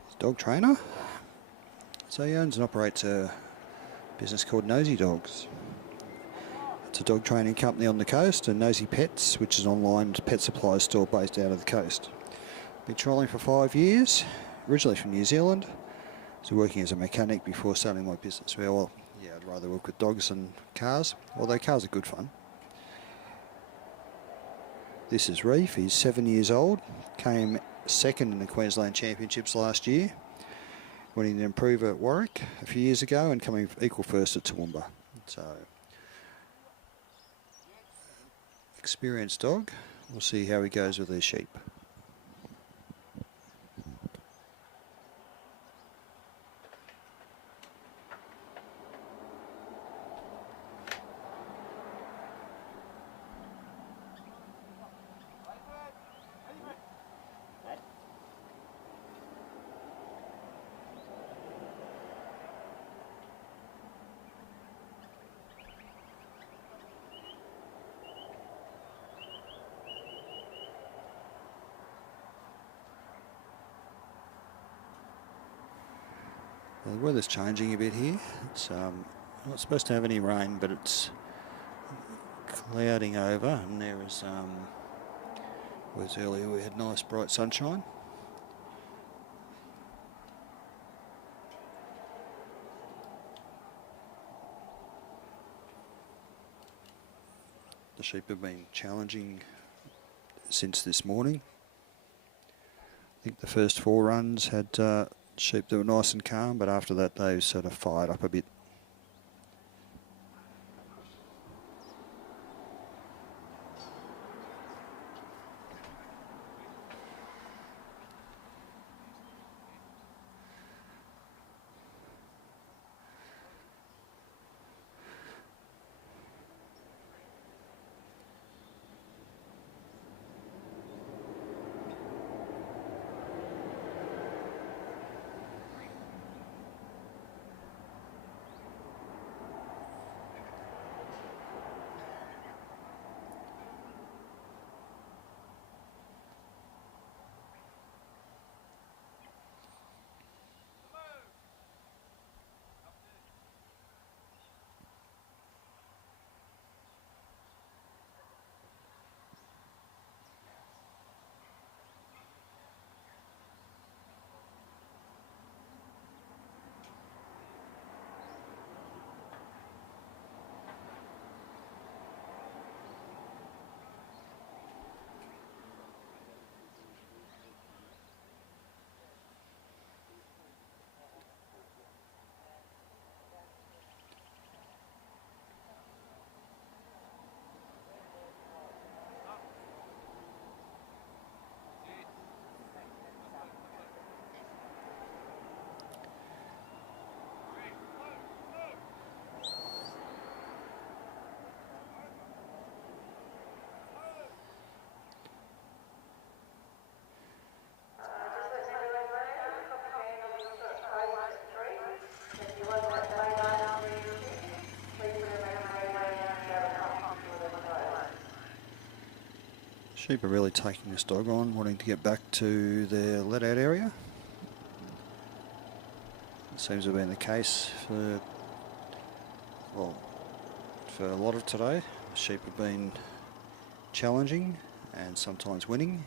He's a dog trainer. So he owns and operates a business called Nosy Dogs. It's a dog training company on the coast, and Nosy Pets, which is an online pet supply store based out of the coast. Been trialling for 5 years, originally from New Zealand. So working as a mechanic before starting my business. Well, yeah, I'd rather work with dogs than cars, although cars are good fun. This is Reef. He's 7 years old, came second in the Queensland Championships last year, winning the Improver at Warwick a few years ago and coming equal first at Toowoomba. So, experienced dog. We'll see how he goes with these sheep. The weather's changing a bit here. It's not supposed to have any rain, but it's clouding over, and there is whereas earlier we had nice bright sunshine. The sheep have been challenging since this morning. I think the first 4 runs had sheep that were nice and calm, but after that they sort of fired up a bit. Sheep are really taking this dog on, wanting to get back to their let-out area. It seems to have been the case for a lot of today. Sheep have been challenging and sometimes winning.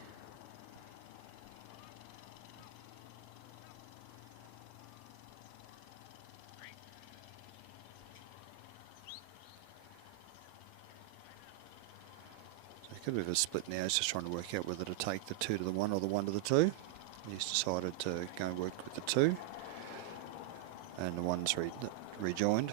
A bit of a split now. He's just trying to work out whether to take the 2 to the 1 or the 1 to the 2. He's decided to go and work with the 2, and the 1's rejoined.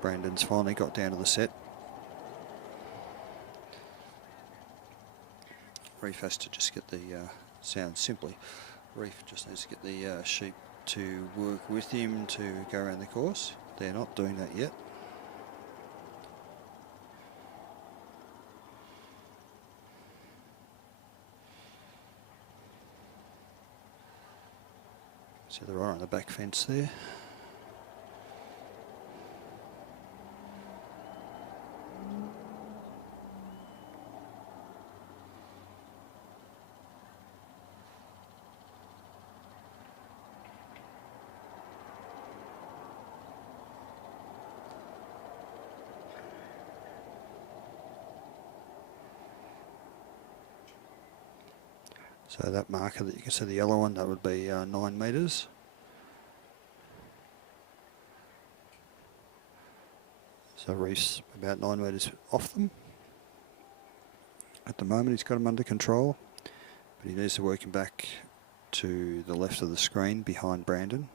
Brandon's finally got down to the set. Reef has to just get the sounds simply. Reef just needs to get the sheep to work with him to go around the course. They're not doing that yet. So they're right on the back fence there. So that marker that you can see, the yellow one, that would be 9 metres. So Reef's about 9 metres off them. At the moment he's got them under control, but he needs to work him back to the left of the screen behind Brandon.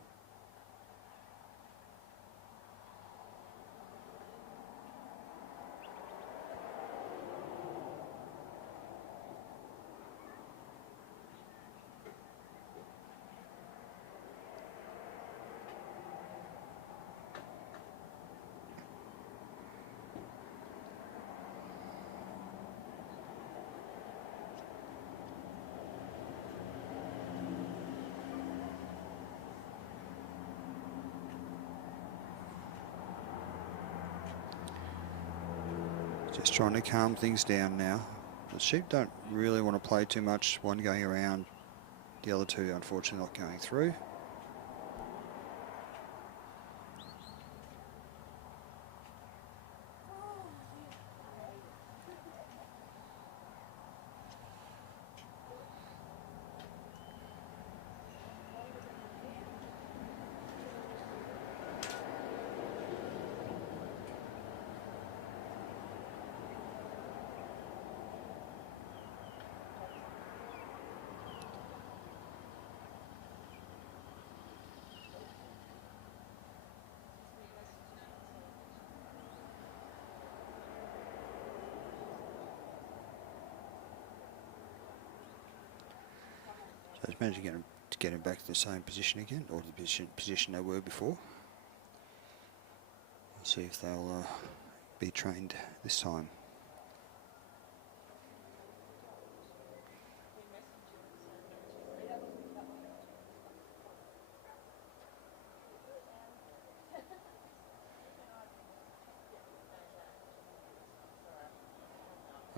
Just trying to calm things down now. The sheep don't really want to play too much. One going around, the other two unfortunately not going through. So he's managed to get him back to the same position again, or the position they were before. We'll see if they'll be trained this time.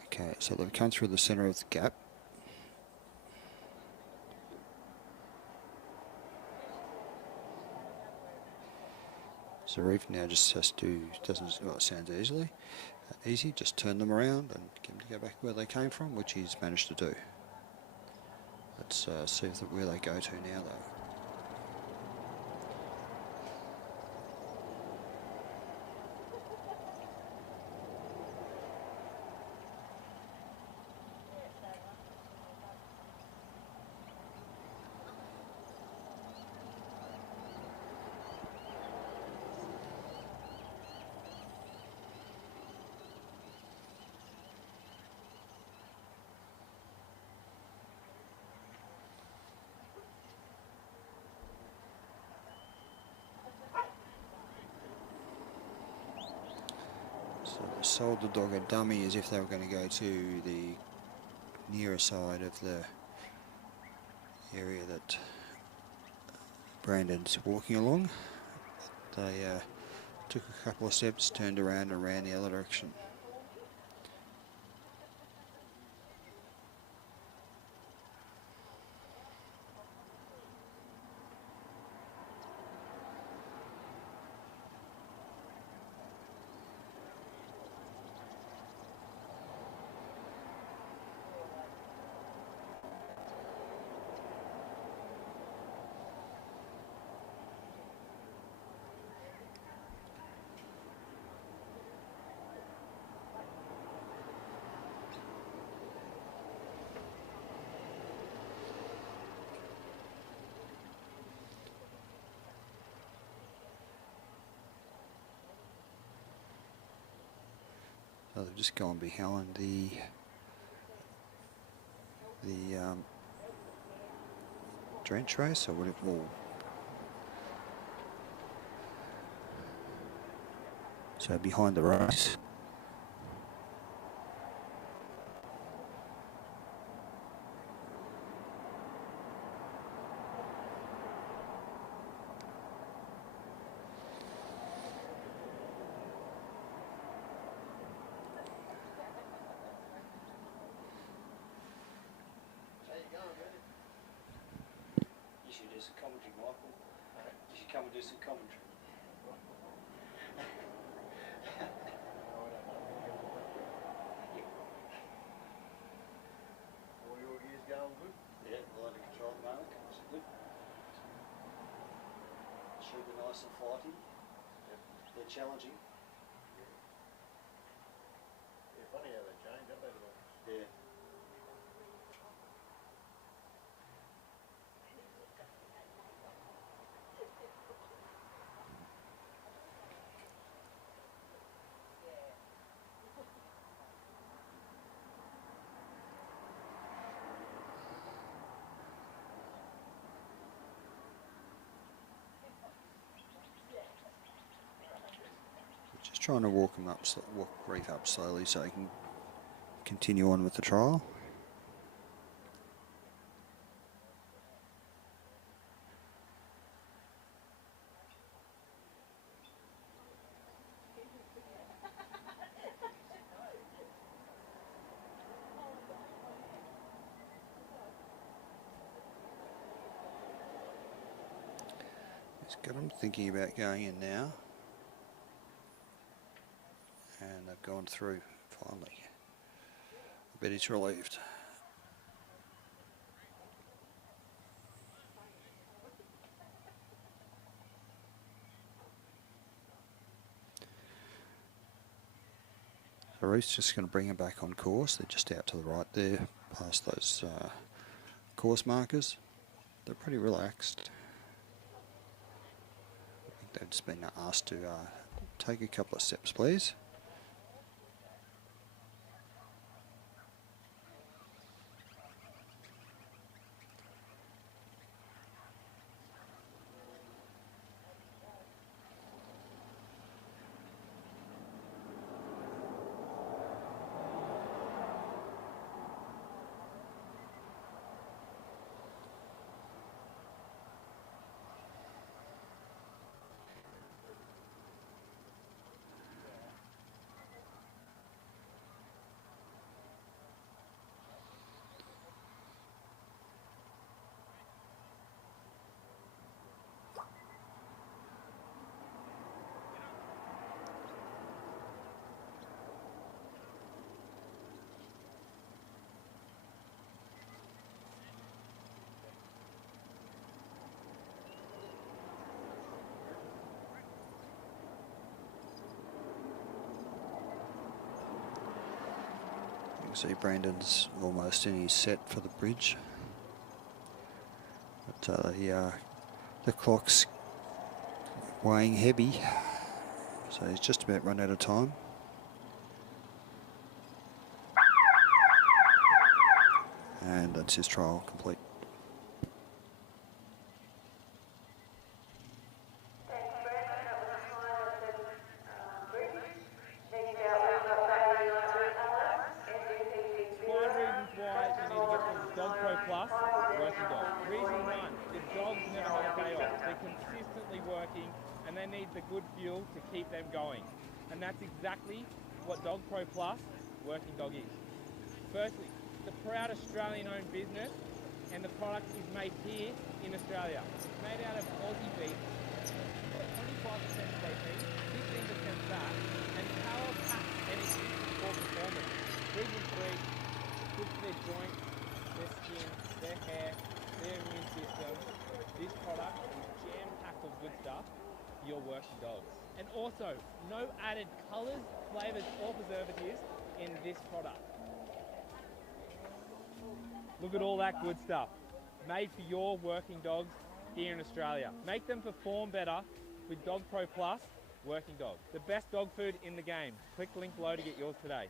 Okay, so they've come through the centre of the gap. So Reef now just has to, well, it sounds easy, just turn them around and get them to go back where they came from, which he's managed to do. Let's see where they go to now though. So they sold the dog a dummy as if they were going to go to the nearer side of the area that Brandon's walking along. They took a couple of steps, turned around and ran the other direction. So they've just gone behind the drench race, or whatever. So behind the race. come and do some commentary. All your gears going good? Yeah, well under control at the moment. It's good. Should be nice and flighty. They're challenging. Yeah, funny how they change, don't they? Yeah. Just trying to walk him up, walk Reef up slowly so he can continue on with the trial. He's got him thinking about going in now. And they've gone through, finally. I bet he's relieved. So Reef's just going to bring him back on course. They're just out to the right there, past those course markers. They're pretty relaxed. I think they've just been asked to take a couple of steps, please. You can see Brandon's almost in his set for the bridge. But the clock's weighing heavy, so he's just about run out of time. And that's his trial complete. Dogpro Plus, working dog. Reason one, the dogs never have a day off. They're consistently working and they need the good fuel to keep them going. And that's exactly what Dogpro Plus, working dog is. Firstly, it's a proud Australian-owned business and the product is made here in Australia. It's made out of Aussie beef, 25% protein, 15% fat, and power-packed energy for performance. Reason three, good for their joints, their skin, their hair, their immune system. This product is jam-packed of good stuff for your working dogs. And also, no added colours, flavours or preservatives in this product. Look at all that good stuff. Made for your working dogs here in Australia. Make them perform better with Dogpro Plus Working Dog. The best dog food in the game. Click the link below to get yours today.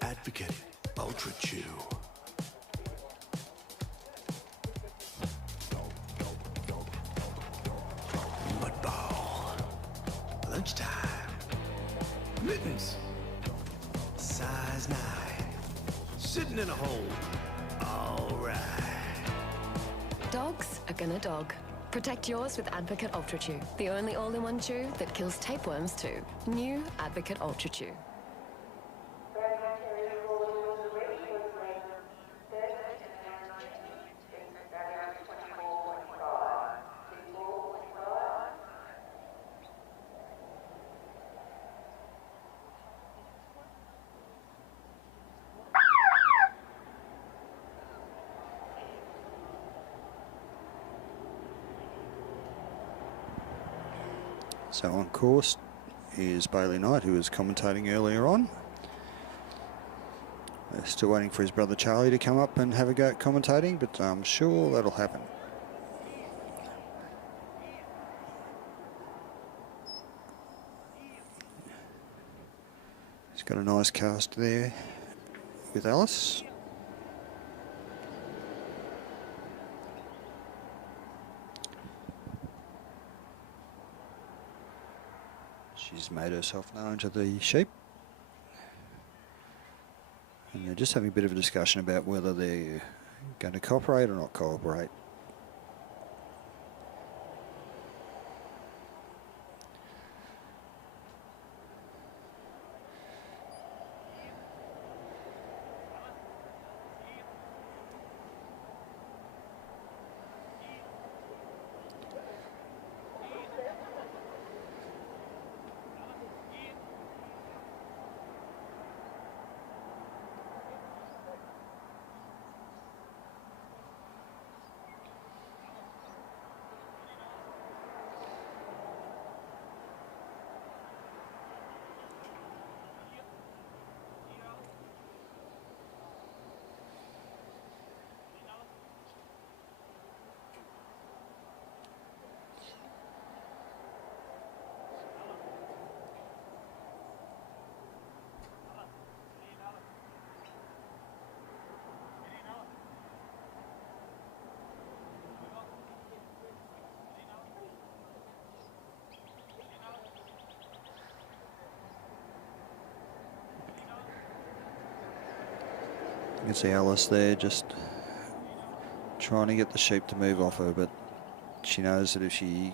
Advocate Ultra Chew. Mudball. Lunchtime. Mittens. Size 9. Sitting in a hole. All right. Dogs are gonna dog. Protect yours with Advocate Ultra Chew, the only all-in-one chew that kills tapeworms too. New Advocate Ultra Chew. So on course is Bailey Knight, who was commentating earlier on. They're still waiting for his brother Charlie to come up and have a go at commentating, but I'm sure that'll happen. He's got a nice cast there with Alice. She's made herself known to the sheep. And they're just having a bit of a discussion about whether they're going to cooperate or not cooperate. You can see Alice there just trying to get the sheep to move off her, but she knows that if she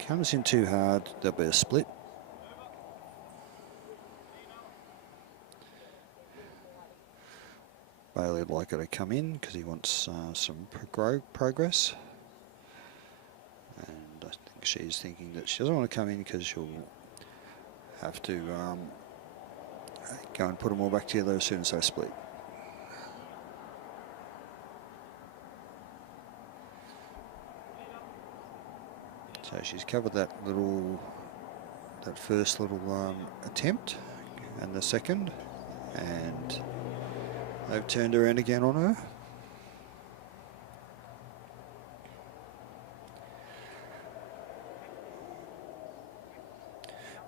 comes in too hard, there'll be a split. Bailey would like her to come in because he wants some progress. And I think she's thinking that she doesn't want to come in because she'll have to go and put them all back together as soon as they split. So she's covered that first little attempt and the second, and they've turned around again on her.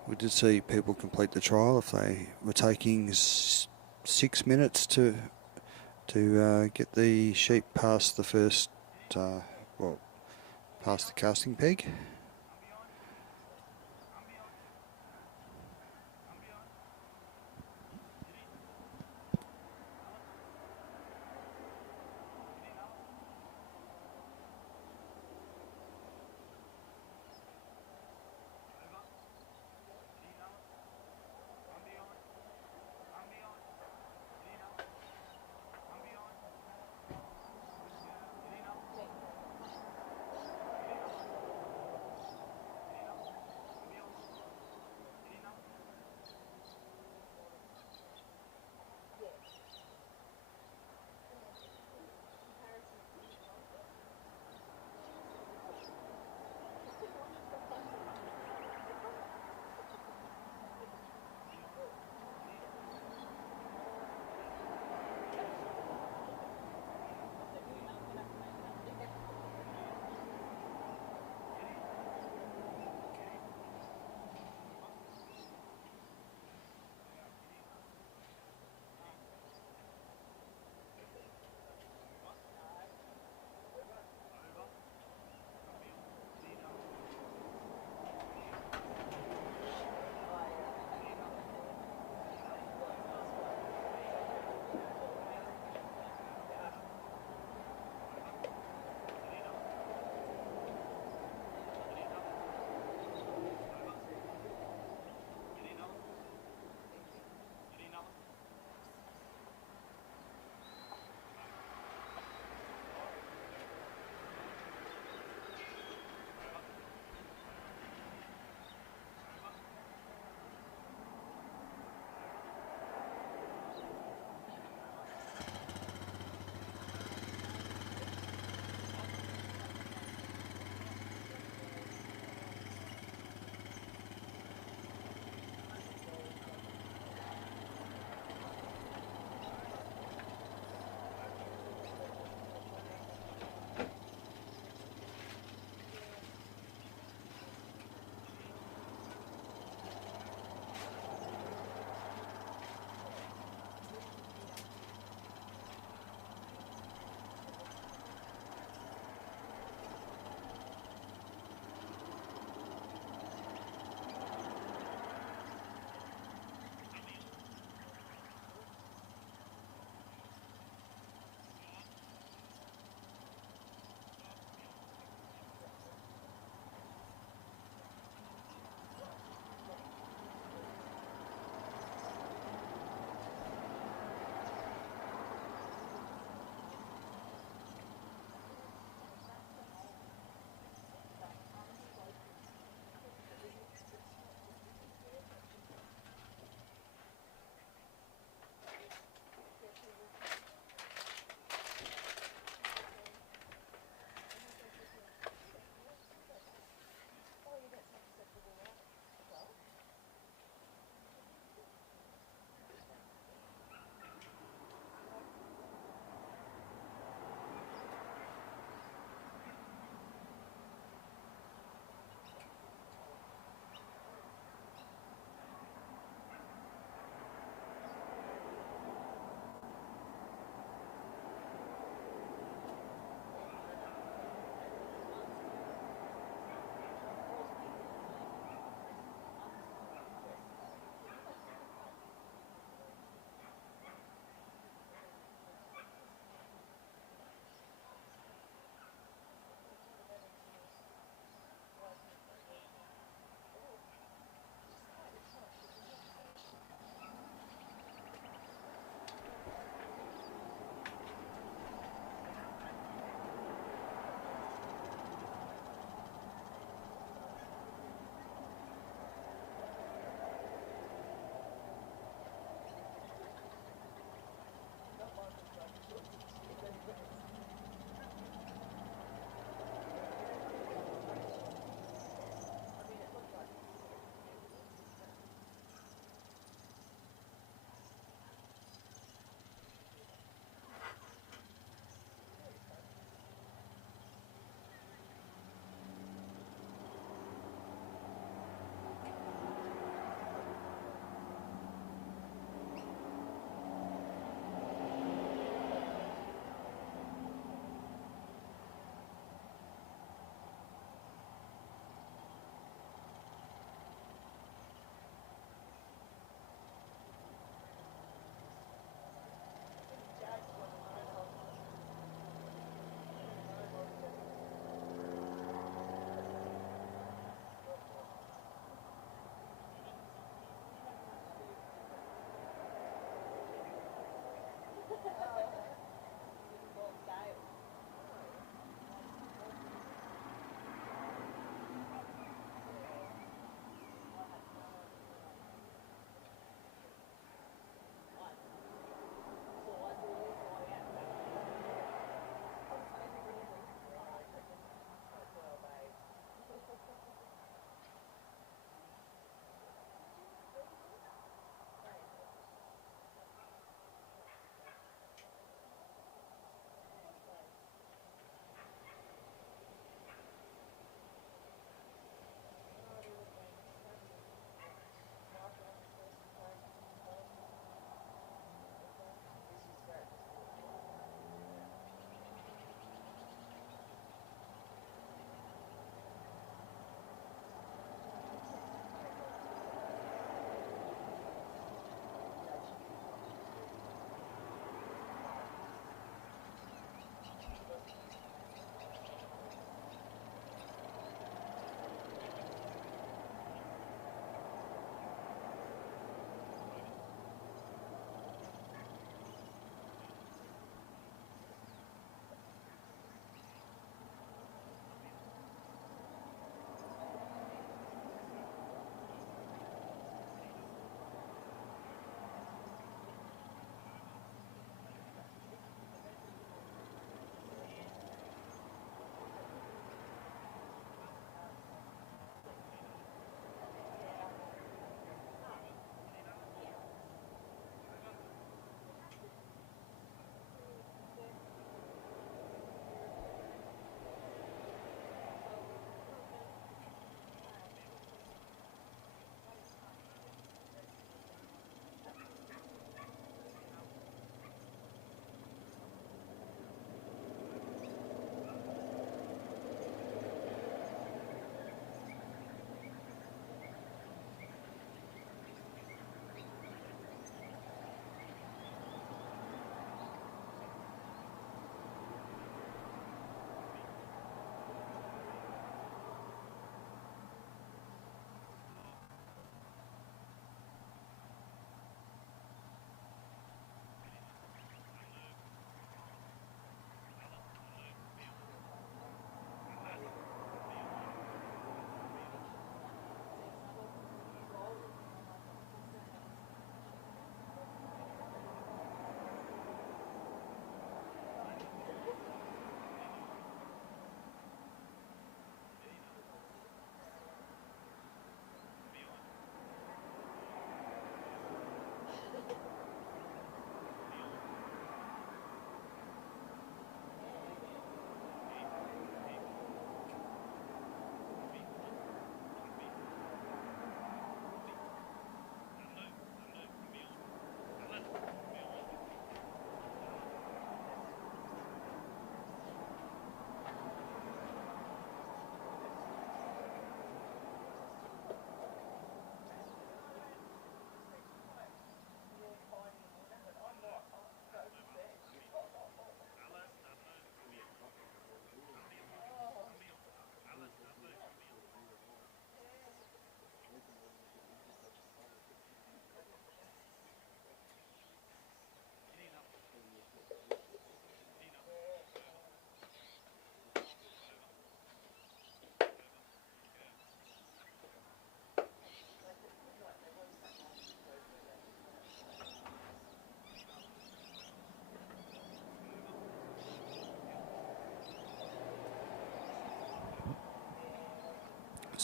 We did see people complete the trial if they were taking 6 minutes to get the sheep past the first, past the casting peg.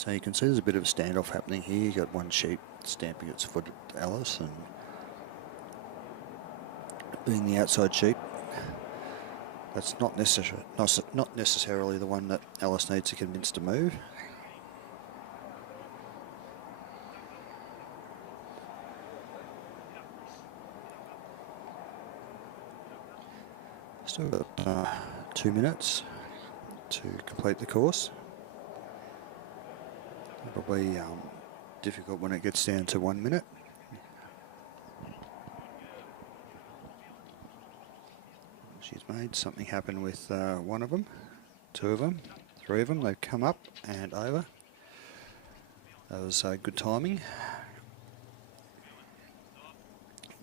So you can see there's a bit of a standoff happening here. You got one sheep stamping its foot at Alice and being the outside sheep. That's not necessarily the one that Alice needs to convince to move. Still got 2 minutes to complete the course. It'll be difficult when it gets down to 1 minute. She's made something happen with one of them, two of them, three of them. They've come up and over. That was good timing.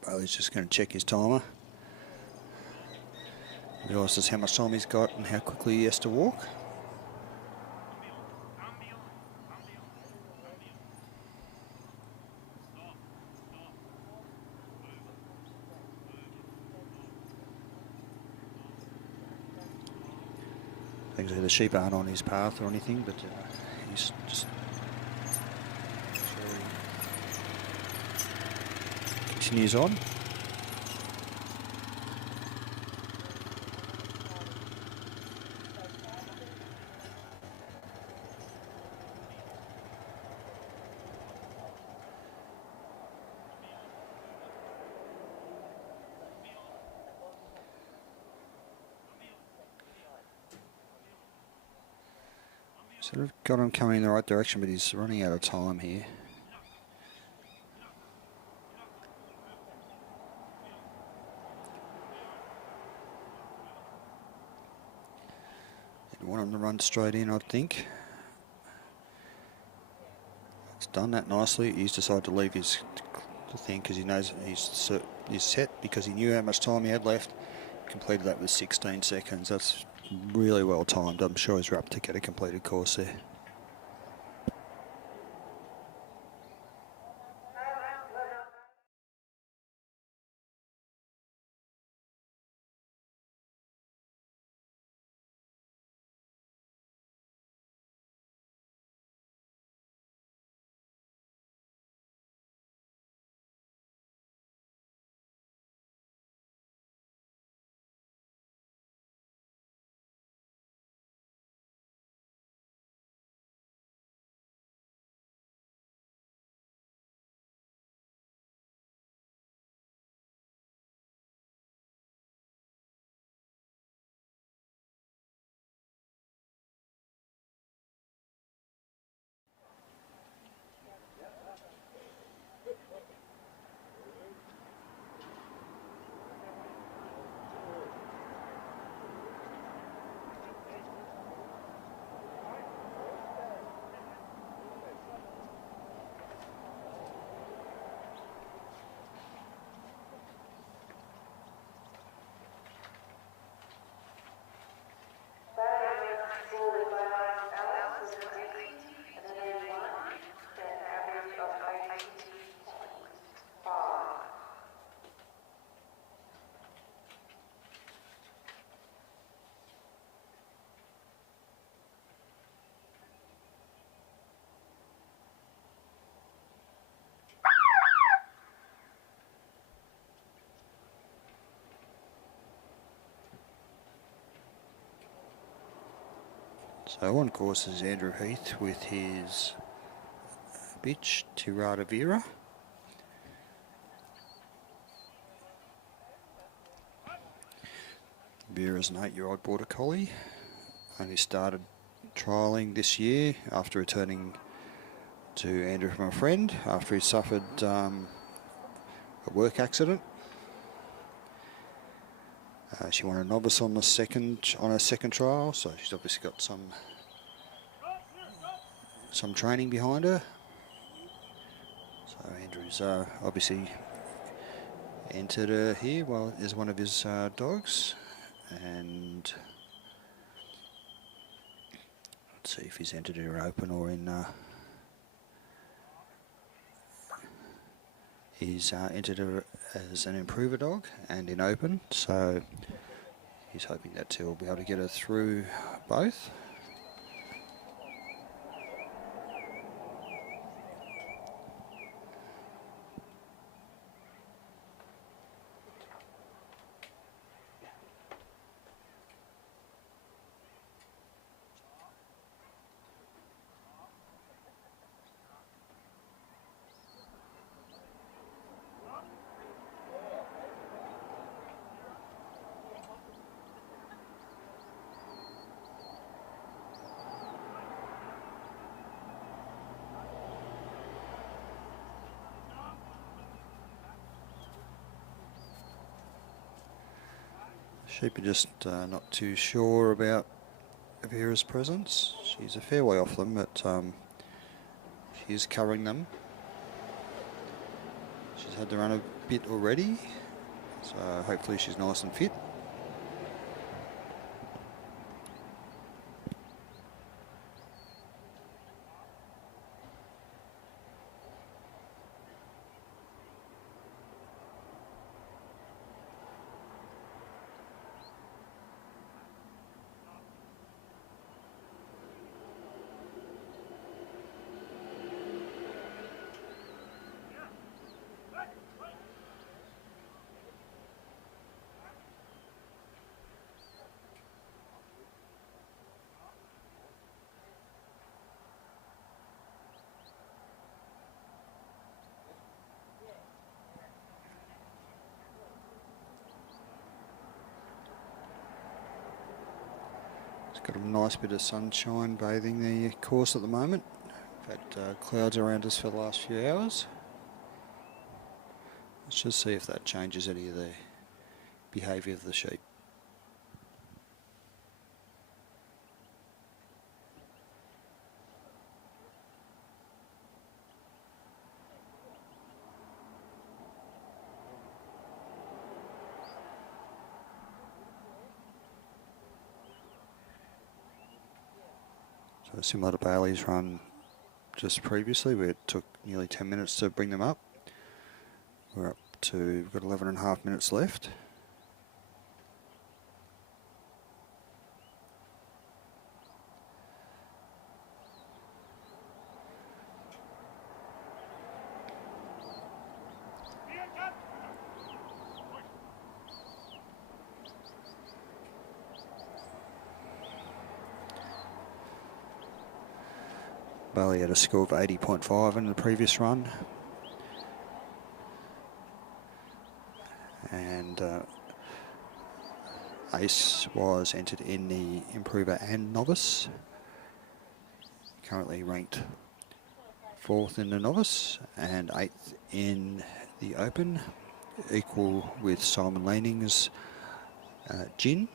Bailey's just going to check his timer. Realises how much time he's got and how quickly he has to walk. Thankfully the sheep aren't on his path or anything, but he's just continues on. Sort of got him coming in the right direction, but he's running out of time here. Didn't want him to run straight in, I think. He's done that nicely. He's decided to leave his thing because he knows he's set because he knew how much time he had left. Completed that with 16 seconds. That's really well timed. I'm sure he's up to get a completed course there. So on course is Andrew Heath with his bitch, Tirada Vera. Vera's an 8-year-old border collie. Only started trialling this year after returning to Andrew from a friend after he suffered a work accident. She won a novice on her second trial, so she's obviously got some training behind her. So Andrew's obviously entered her here as one of his dogs, and let's see if he's entered her open or in. He's entered her as an improver dog and in open, so he's hoping that he'll be able to get her through both. Sheep are just not too sure about Vera's presence. She's a fair way off them, but she is covering them. She's had to run a bit already, so hopefully she's nice and fit. Got a nice bit of sunshine bathing the course at the moment. We've had clouds around us for the last few hours. Let's just see if that changes any of the behaviour of the sheep. So similar to Bailey's run just previously, where it took nearly 10 minutes to bring them up. We're up to, we've got 11.5 minutes left. Bailey had a score of 80.5 in the previous run. And Ace was entered in the Improver and Novice. Currently ranked 4th in the Novice and 8th in the Open, equal with Simon Laning's Gin.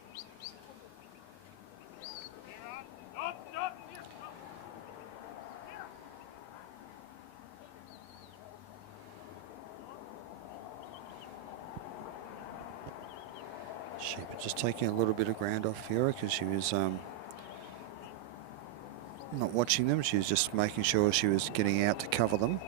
Sheep are just taking a little bit of ground off Vera because she was not watching them. She was just making sure she was getting out to cover them.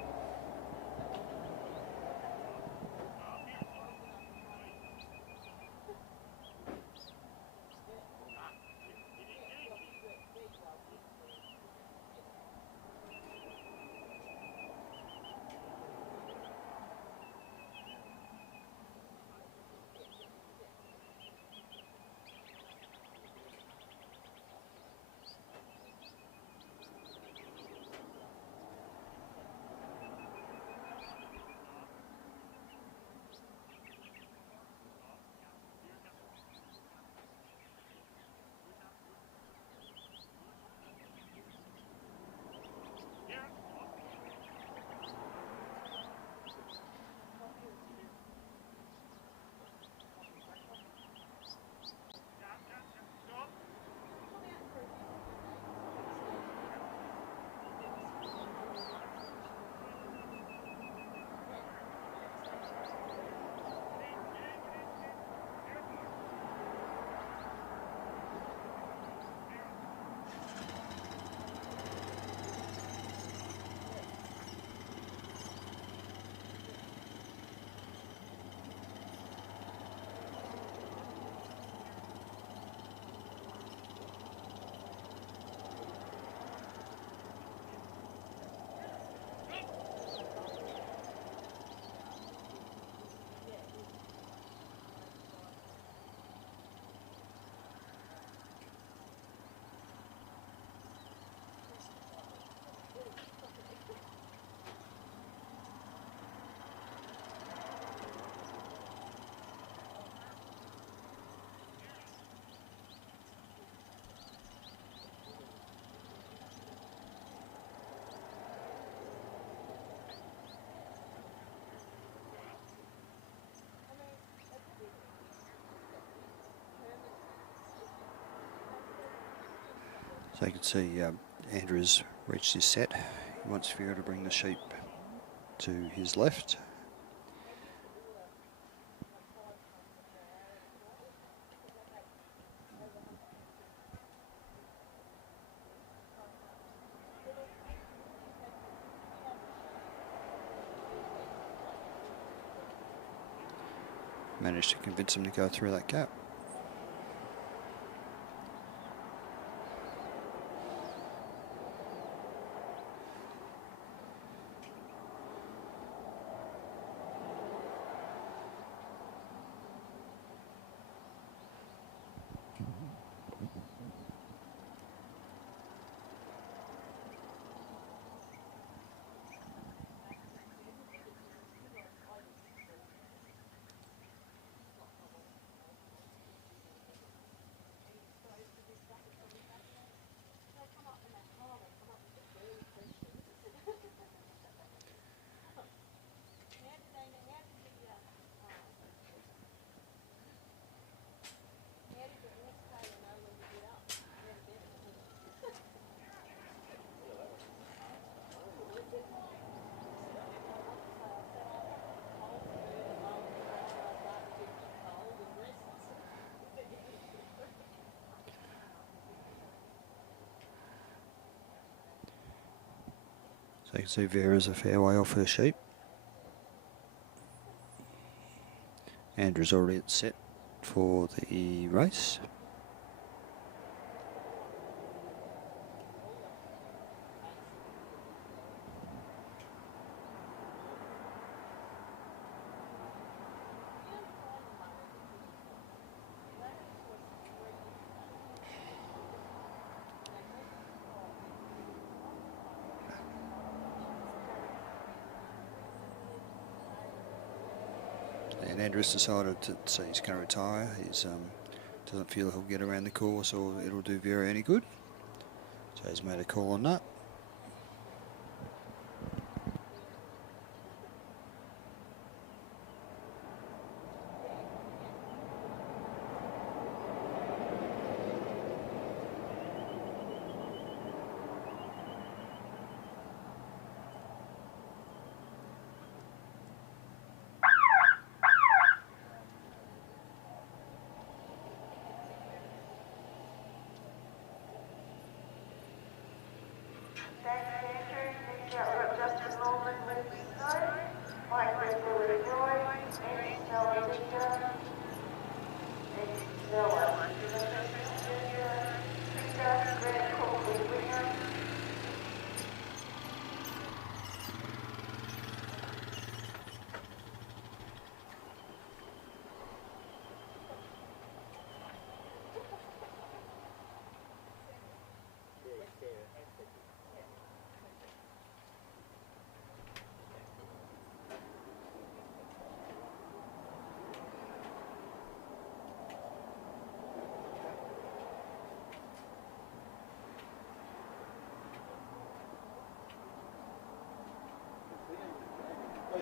So you can see Andrew's reached his set. He wants Vera to bring the sheep to his left. Managed to convince him to go through that gap. So you can see Vera's a fair way off her sheep. Andrew's already set for the race. And Andrew's decided that he's going to retire. He doesn't feel he'll get around the course or it'll do Vera any good. So he's made a call on that.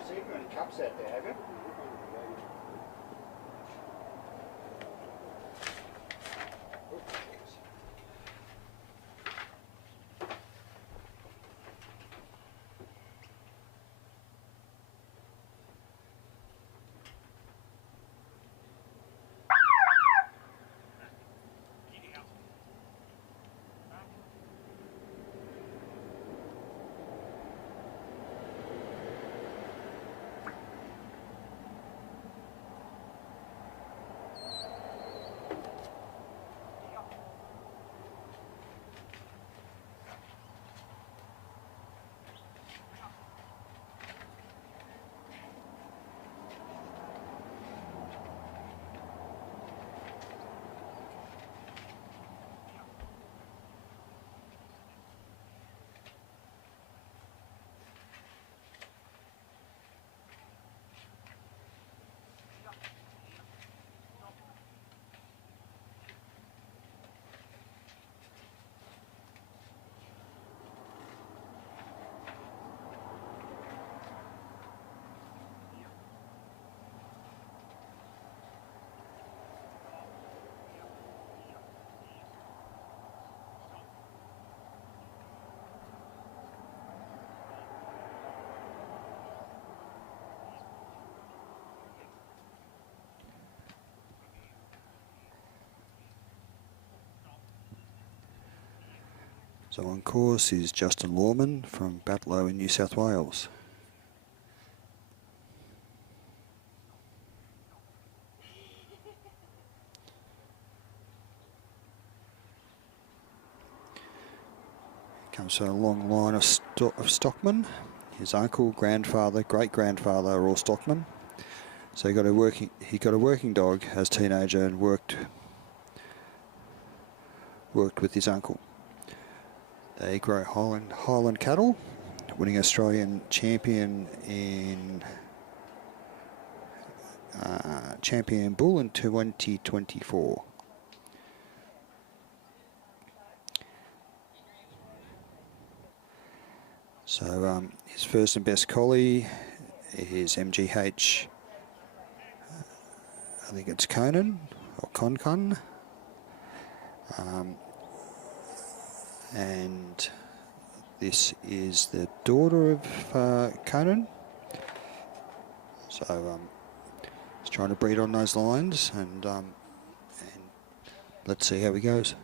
So you've got any cups out there, have you? So on course is Justin Lawman from Batlow in New South Wales. Comes from a long line of stockmen. His uncle, grandfather, great-grandfather are all stockmen. So he got a working dog as a teenager and worked with his uncle. They grow Highland cattle, winning Australian champion in Champion Bull in 2024. So his first and best collie is MGH. I think it's Conan or Con. And this is the daughter of Conan. So he's trying to breed on those lines, and let's see how he goes.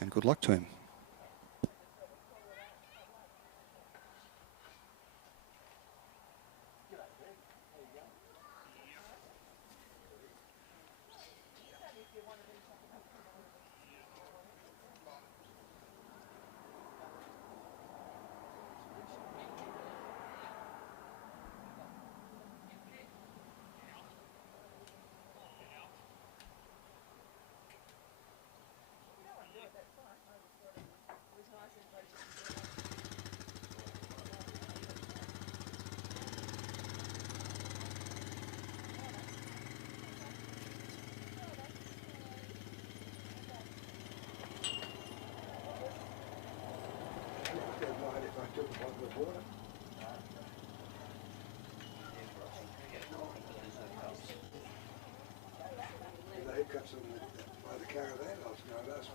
And good luck to him. By the caravan, I was going to ask.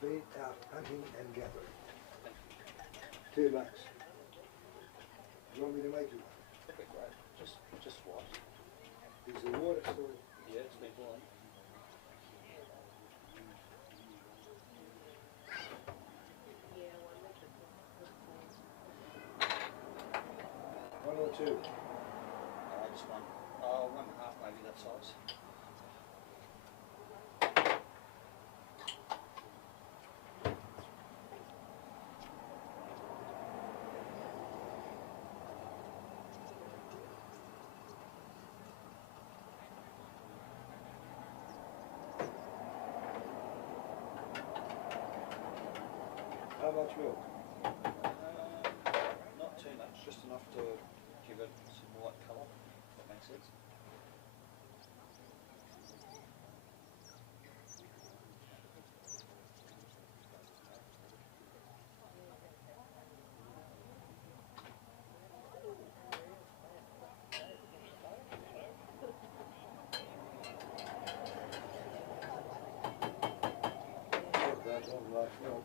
Been out hunting and gathering. 2 months. you want me to make you one? Okay, great. Just what? Is the water still... Yeah, it's been boiling. One or two? Just one. Oh, 1.5 maybe that size. How much milk? Not too much, just enough to give it some light colour, if that makes sense. That long life milk.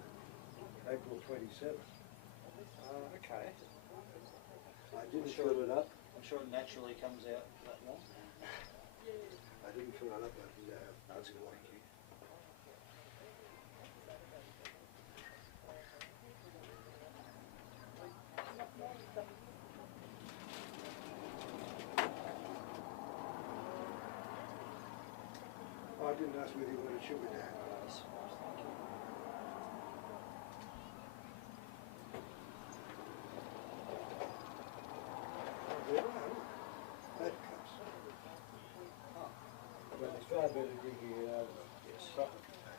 April 27th. Okay. I didn't fill it up. I'm sure it naturally comes out that long. I didn't fill it up. I did That's good, thank you. Oh, I didn't ask whether you wanted sugar down. That comes. But it's far better drinking it out of a proper container.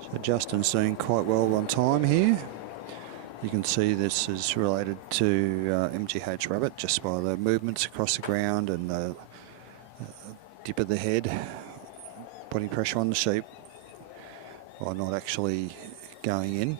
So Justin's doing quite well on time here. You can see this is related to MGH rabbit just by the movements across the ground and the dip of the head, putting pressure on the sheep while not actually going in.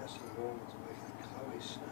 Just the Mormons making Chloe Snow.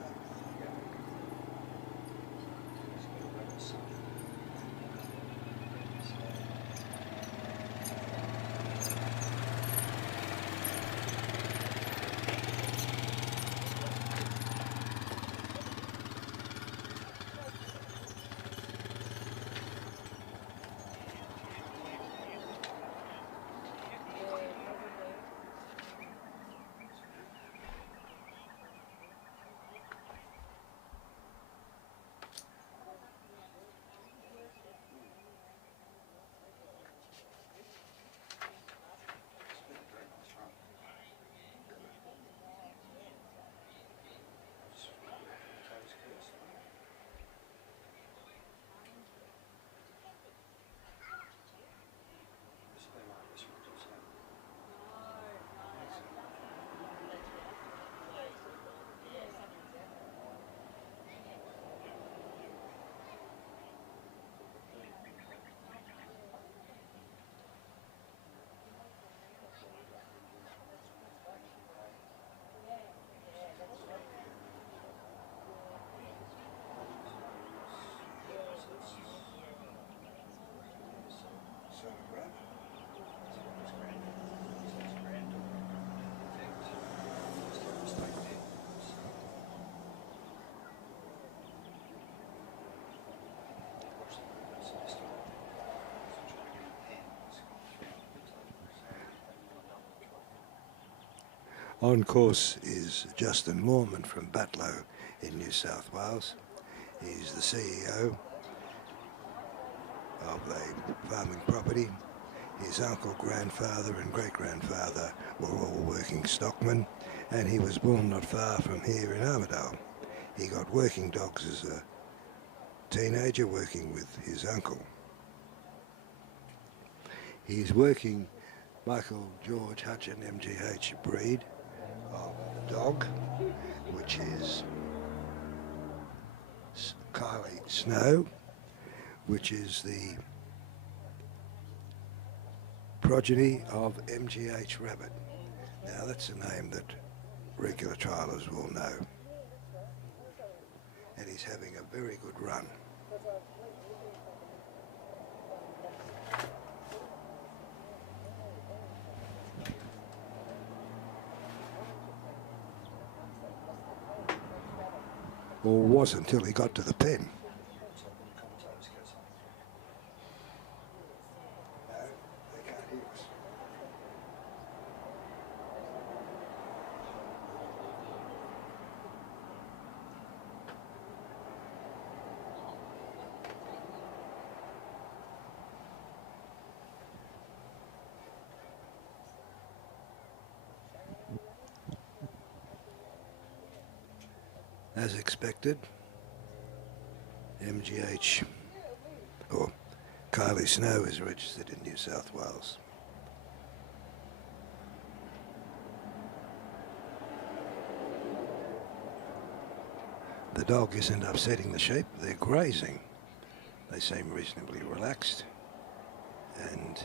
On course is Justin Lawman from Batlow in New South Wales. He's the CEO of a farming property. His uncle, grandfather and great-grandfather were all working stockmen, and he was born not far from here in Armidale. He got working dogs as a teenager, working with his uncle. He's working Michael George Hutchin MGH breed of dog, which is Kylie Snow, which is the progeny of MGH Rabbit. Now that's a name that regular trialers will know. And he's having a very good run. Or was until he got to the pen. As expected, MGH, or Kylie Snow, is registered in New South Wales. The dog isn't upsetting the sheep, they're grazing. They seem reasonably relaxed, and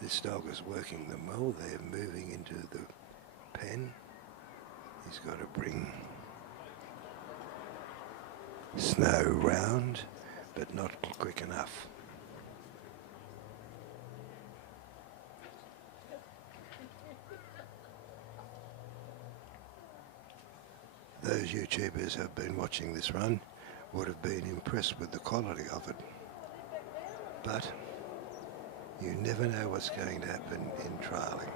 this dog is working them well. They're moving into the pen. He's got to bring Snow round, but not quick enough. Those YouTubers who have been watching this run would have been impressed with the quality of it. But you never know what's going to happen in trialling.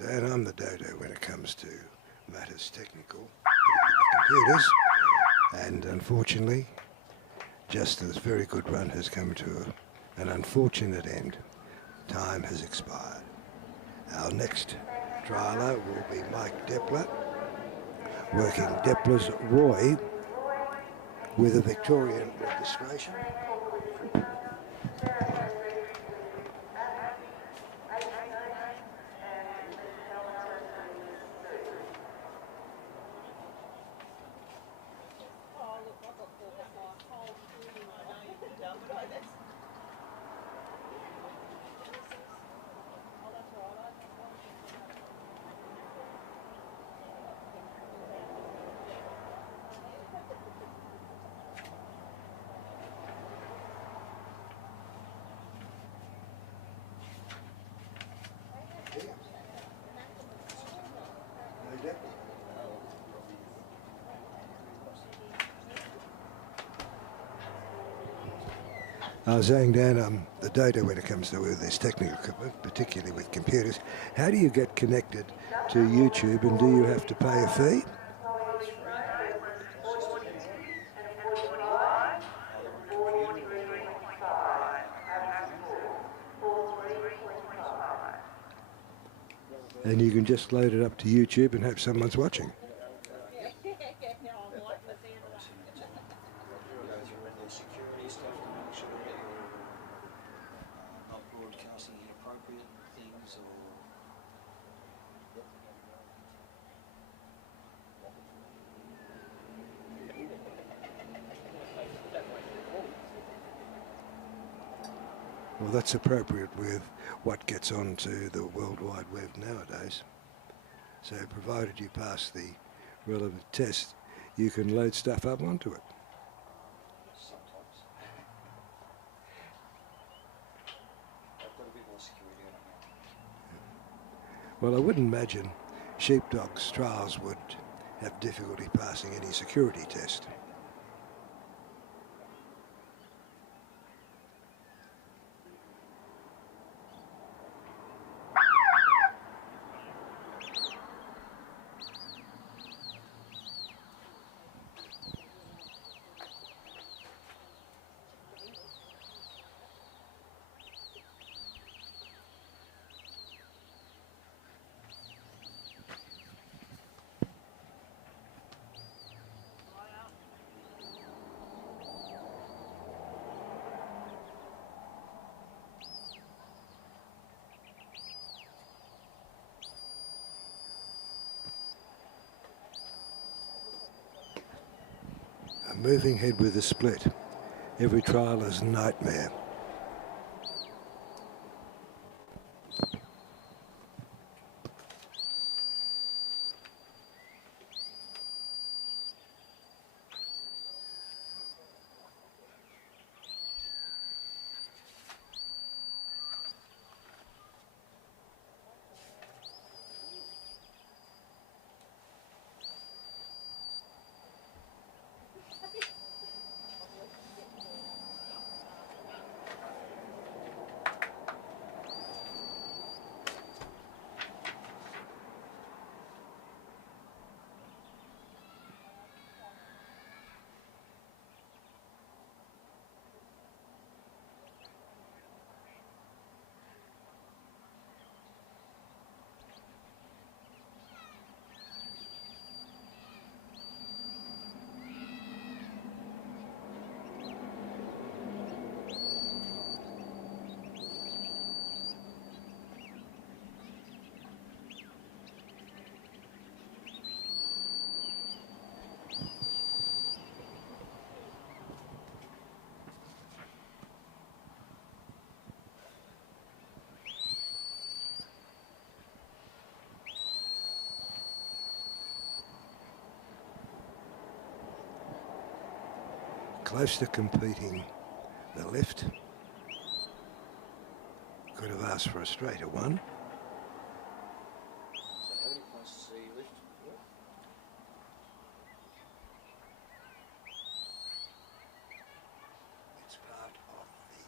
Dad, I'm the dodo when it comes to matters technical, computers, and unfortunately, Justin's very good run has come to an unfortunate end. Time has expired. Our next trialer will be Mike Depler, working Depler's Roy with a Victorian registration. I was saying, Dan, the data when it comes to this technical equipment, particularly with computers, how do you get connected to YouTube, and do you have to pay a fee? and you can just load it up to YouTube and hope someone's watching. Go through all their security stuff to make sure that you're not broadcasting inappropriate things or. Well, that's appropriate with what gets onto the World Wide Web nowadays. So provided you pass the relevant test, you can load stuff up onto it. Sometimes. I've got a bit more security on it now. Well, I wouldn't imagine sheepdogs trials would have difficulty passing any security test. Moving ahead with a split. Every trial is a nightmare. Close to completing the lift. Could have asked for a straighter one. So how many points does he lift? It's part of the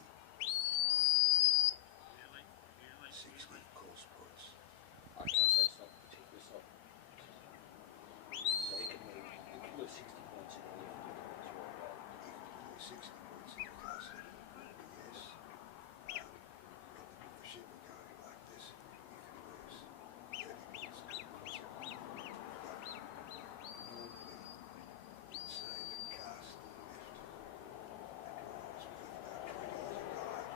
60 course points. Okay, so it's not particular, it's not. So he can lose 60 points in a lift. You can do 60 points in the class, yes. If the ship were going like this, you can lose 30 points across it. Normally, you'd say the cast and lift, the draw is worth about 20 as a guide.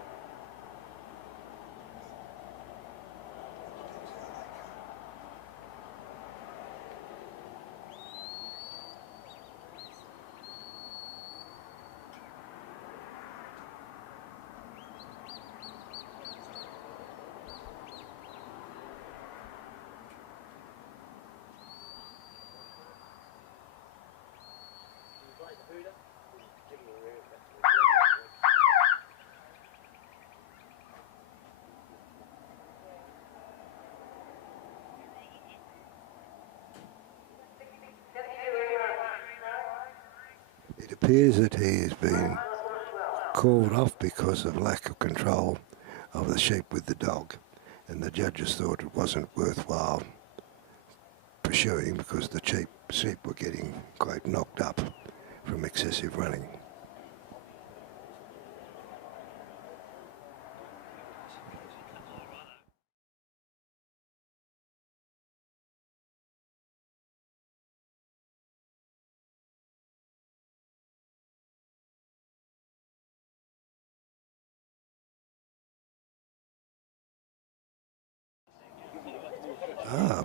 But it depends how they come. It appears that he has been called off because of lack of control of the sheep with the dog, and the judges thought it wasn't worthwhile pursuing because the sheep were getting quite knocked up from excessive running.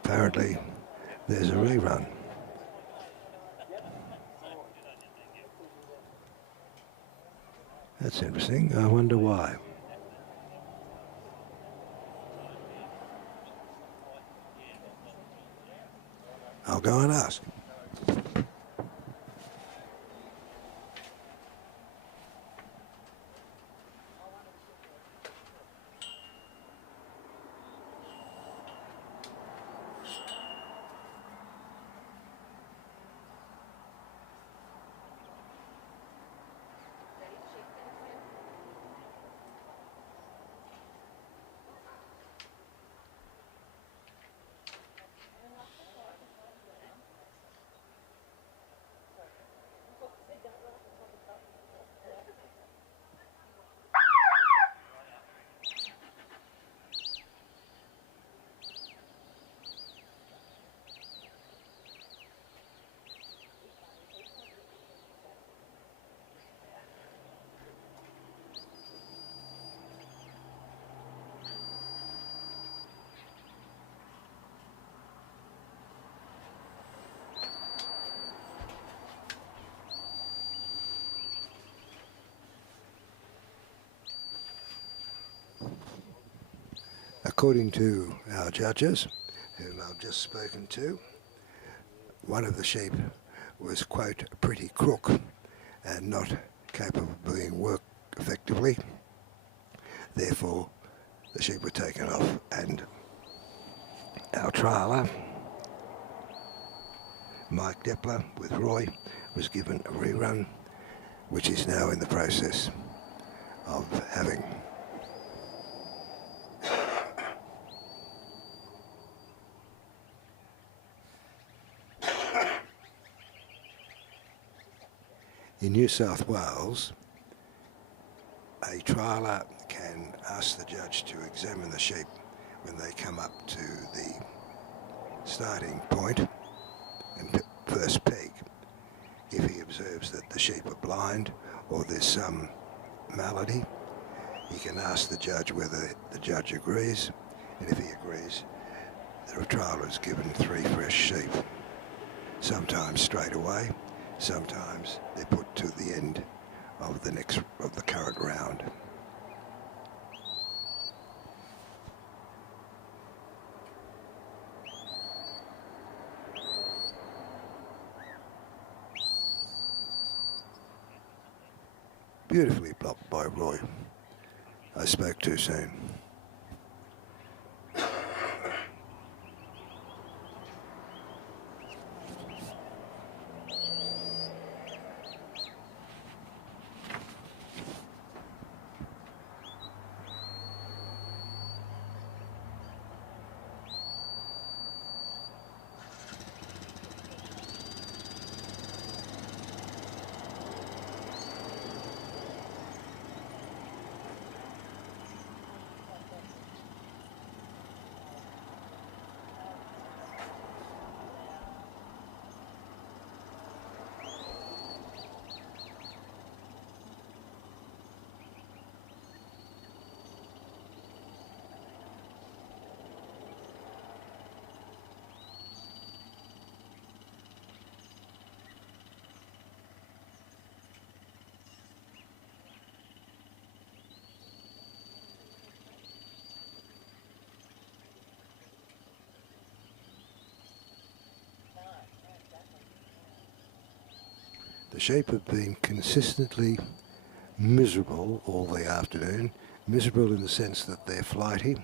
apparently there's a rerun. That's interesting. I wonder why. I'll go and ask. According to our judges, whom I've just spoken to, one of the sheep was, quote, pretty crook and not capable of being worked effectively. Therefore, the sheep were taken off, and our trialer, Mike Depler with Roy, was given a rerun, which is now in the process of having. In New South Wales, a trialer can ask the judge to examine the sheep when they come up to the starting point and first peg. If he observes that the sheep are blind or there's some malady, he can ask the judge whether the judge agrees, and if he agrees, the trialer is given 3 fresh sheep, sometimes straight away. Sometimes they're put to the end of the current round. Beautifully blocked by Roy. I spoke too soon. The sheep have been consistently miserable all the afternoon. Miserable in the sense that they're flighty.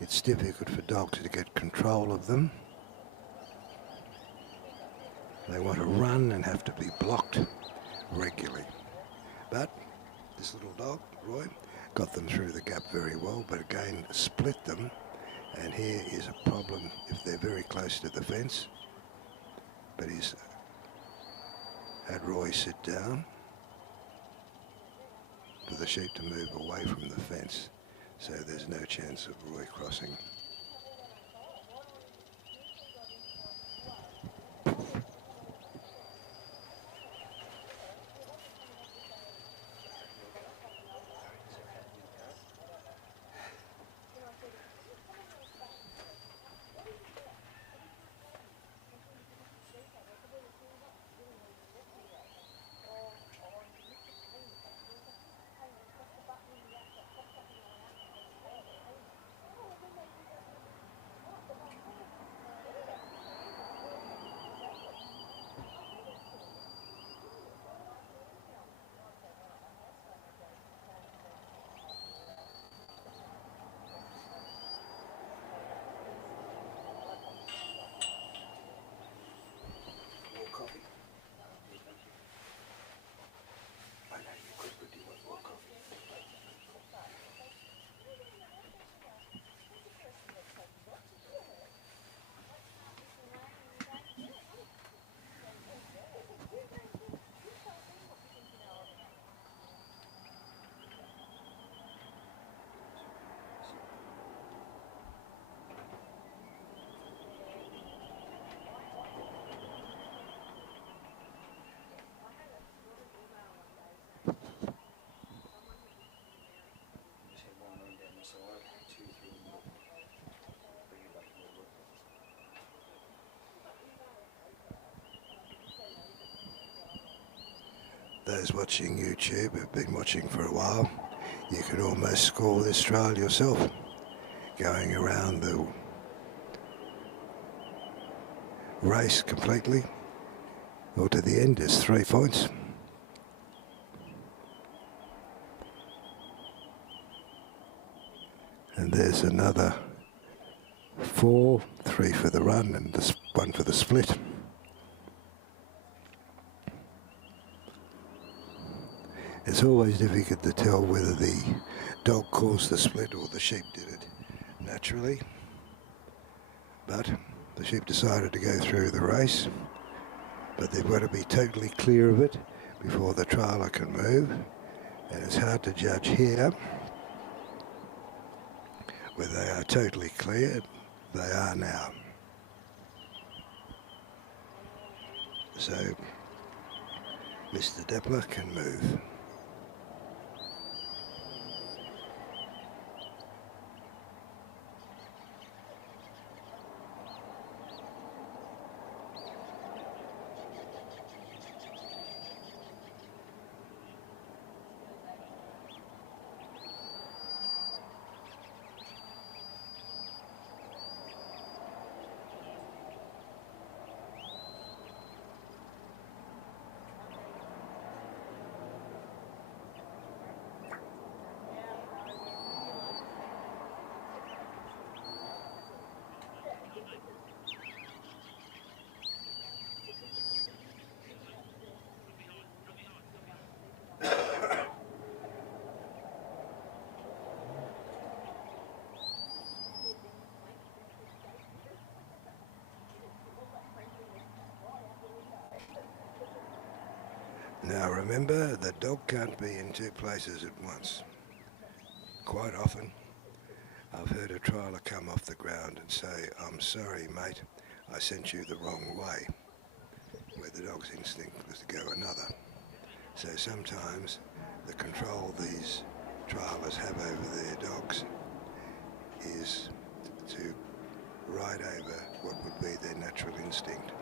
It's difficult for dogs to get control of them. They want to run and have to be blocked regularly. But this little dog, Roy, got them through the gap very well, but again split them. And here is a problem if they're very close to the fence. But he's had Roy sit down for the sheep to move away from the fence, so there's no chance of Roy crossing. those watching YouTube have been watching for a while, you can almost score this trial yourself. Going around the race completely, or to the end is 3 points. And there's another 4, 3 for the run and 1 for the split. It's always difficult to tell whether the dog caused the split or the sheep did it naturally. But the sheep decided to go through the race. But they've got to be totally clear of it before the trialer can move. And it's hard to judge here whether they are totally clear. They are now. So Mr. Deppler can move. Now remember, the dog can't be in 2 places at once. Quite often, I've heard a trialer come off the ground and say, "I'm sorry, mate, I sent you the wrong way," where the dog's instinct was to go another. So sometimes the control these trialers have over their dogs is to ride over what would be their natural instinct.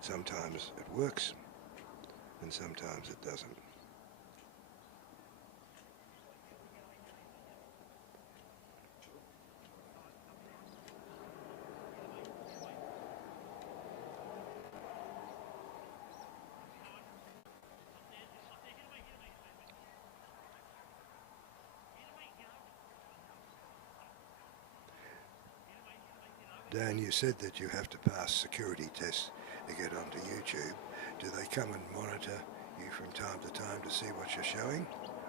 Sometimes it works, and sometimes it doesn't. Dan, you said that you have to pass security tests to get onto YouTube. Do they come and monitor you from time to time to see what you're showing?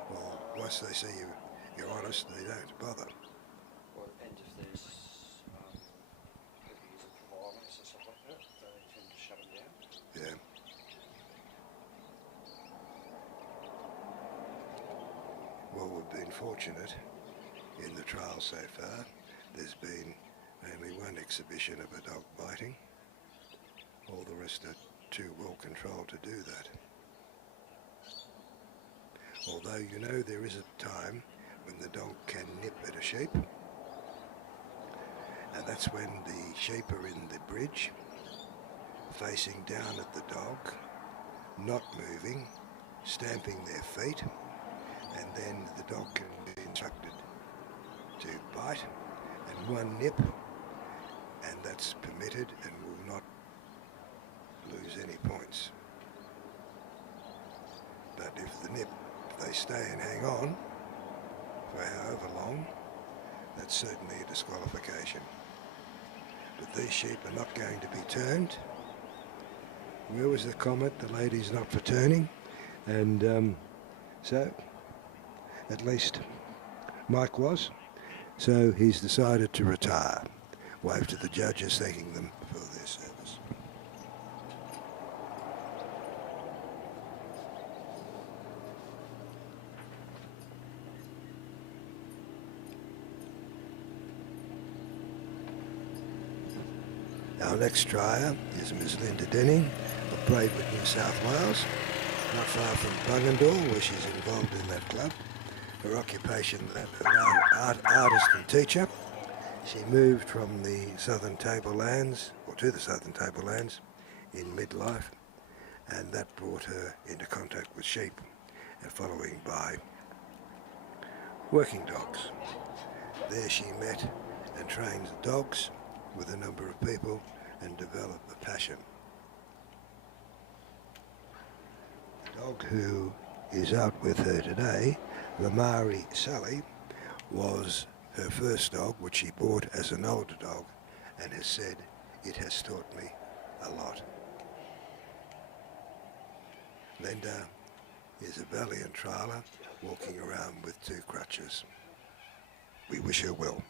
Or once they see you're honest, they don't bother? Well, it depends if there's cookies or violence or stuff like that. They tend to shut them down. Yeah. Well, we've been fortunate in the trial so far. There's been only 1 exhibition of a dog biting. All the rest are too well controlled to do that. Although, you know, there is a time when the dog can nip at a sheep, and that's when the sheep are in the bridge, facing down at the dog, not moving, stamping their feet, and then the dog can be instructed to bite, and 1 nip, and that's permitted and will not lose any points. But if they stay and hang on for however long, that's certainly a disqualification. But these sheep are not going to be turned. Where was the comment? The lady's not for turning. And so, at least Mike was. So he's decided to retire. Wave to the judges, thanking them for their service. Our next trier is Ms. Linda Denning of Braidwood, New South Wales, not far from Bungendore, where she's involved in that club. Her occupation, that of artist and teacher. She moved from the Southern Tablelands, or to the Southern Tablelands, in midlife, and that brought her into contact with sheep, and following by working dogs. There she met and trained the dogs with a number of people and developed a passion. The dog who is out with her today, the Maori Sally, was her first dog, which she bought as an older dog, and has said, it has taught me a lot. Linda is a valiant trialer, walking around with 2 crutches. We wish her well.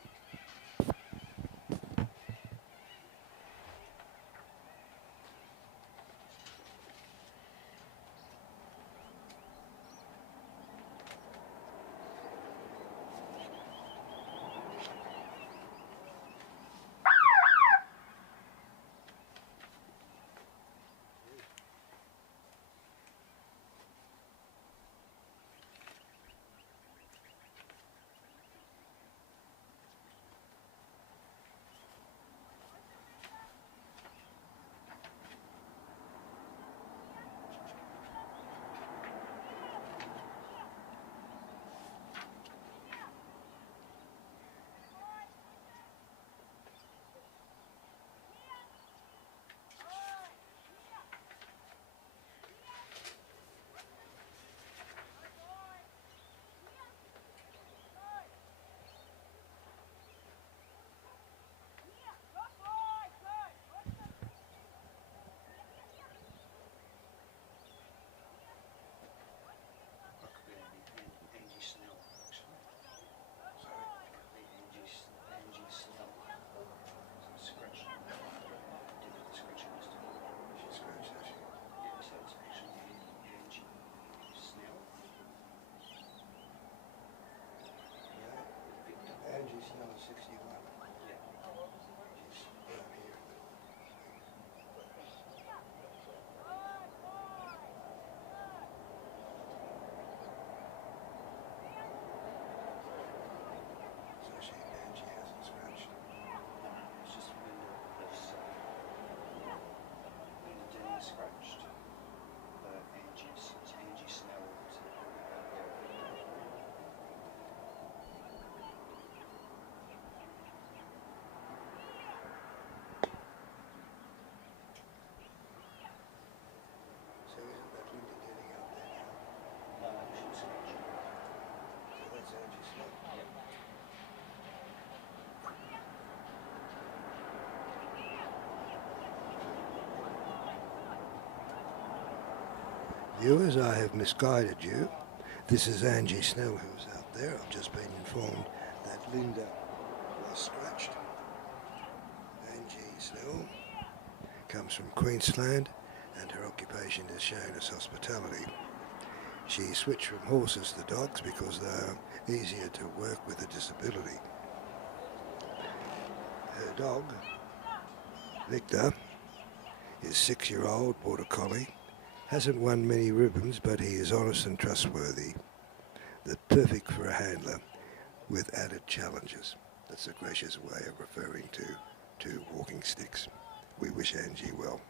Angie's now 61. Yeah. She's down here. So Angie hasn't scratched. It's just Linda Denny scratched. Angie Snell. So isn't that Linda Denny out there now? No, she's scratched. So that's Angie Snell. Viewers, I have misguided you. This is Angie Snell who's out there. I've just been informed that Linda was scratched. Angie Snell comes from Queensland and her occupation is shown as hospitality. She switched from horses to dogs because they're easier to work with a disability. Her dog, Victor, is 6-year-old Border Collie. Hasn't won many ribbons, but he is honest and trustworthy. That's perfect for a handler with added challenges. That's a gracious way of referring to 2 walking sticks. We wish Angie well.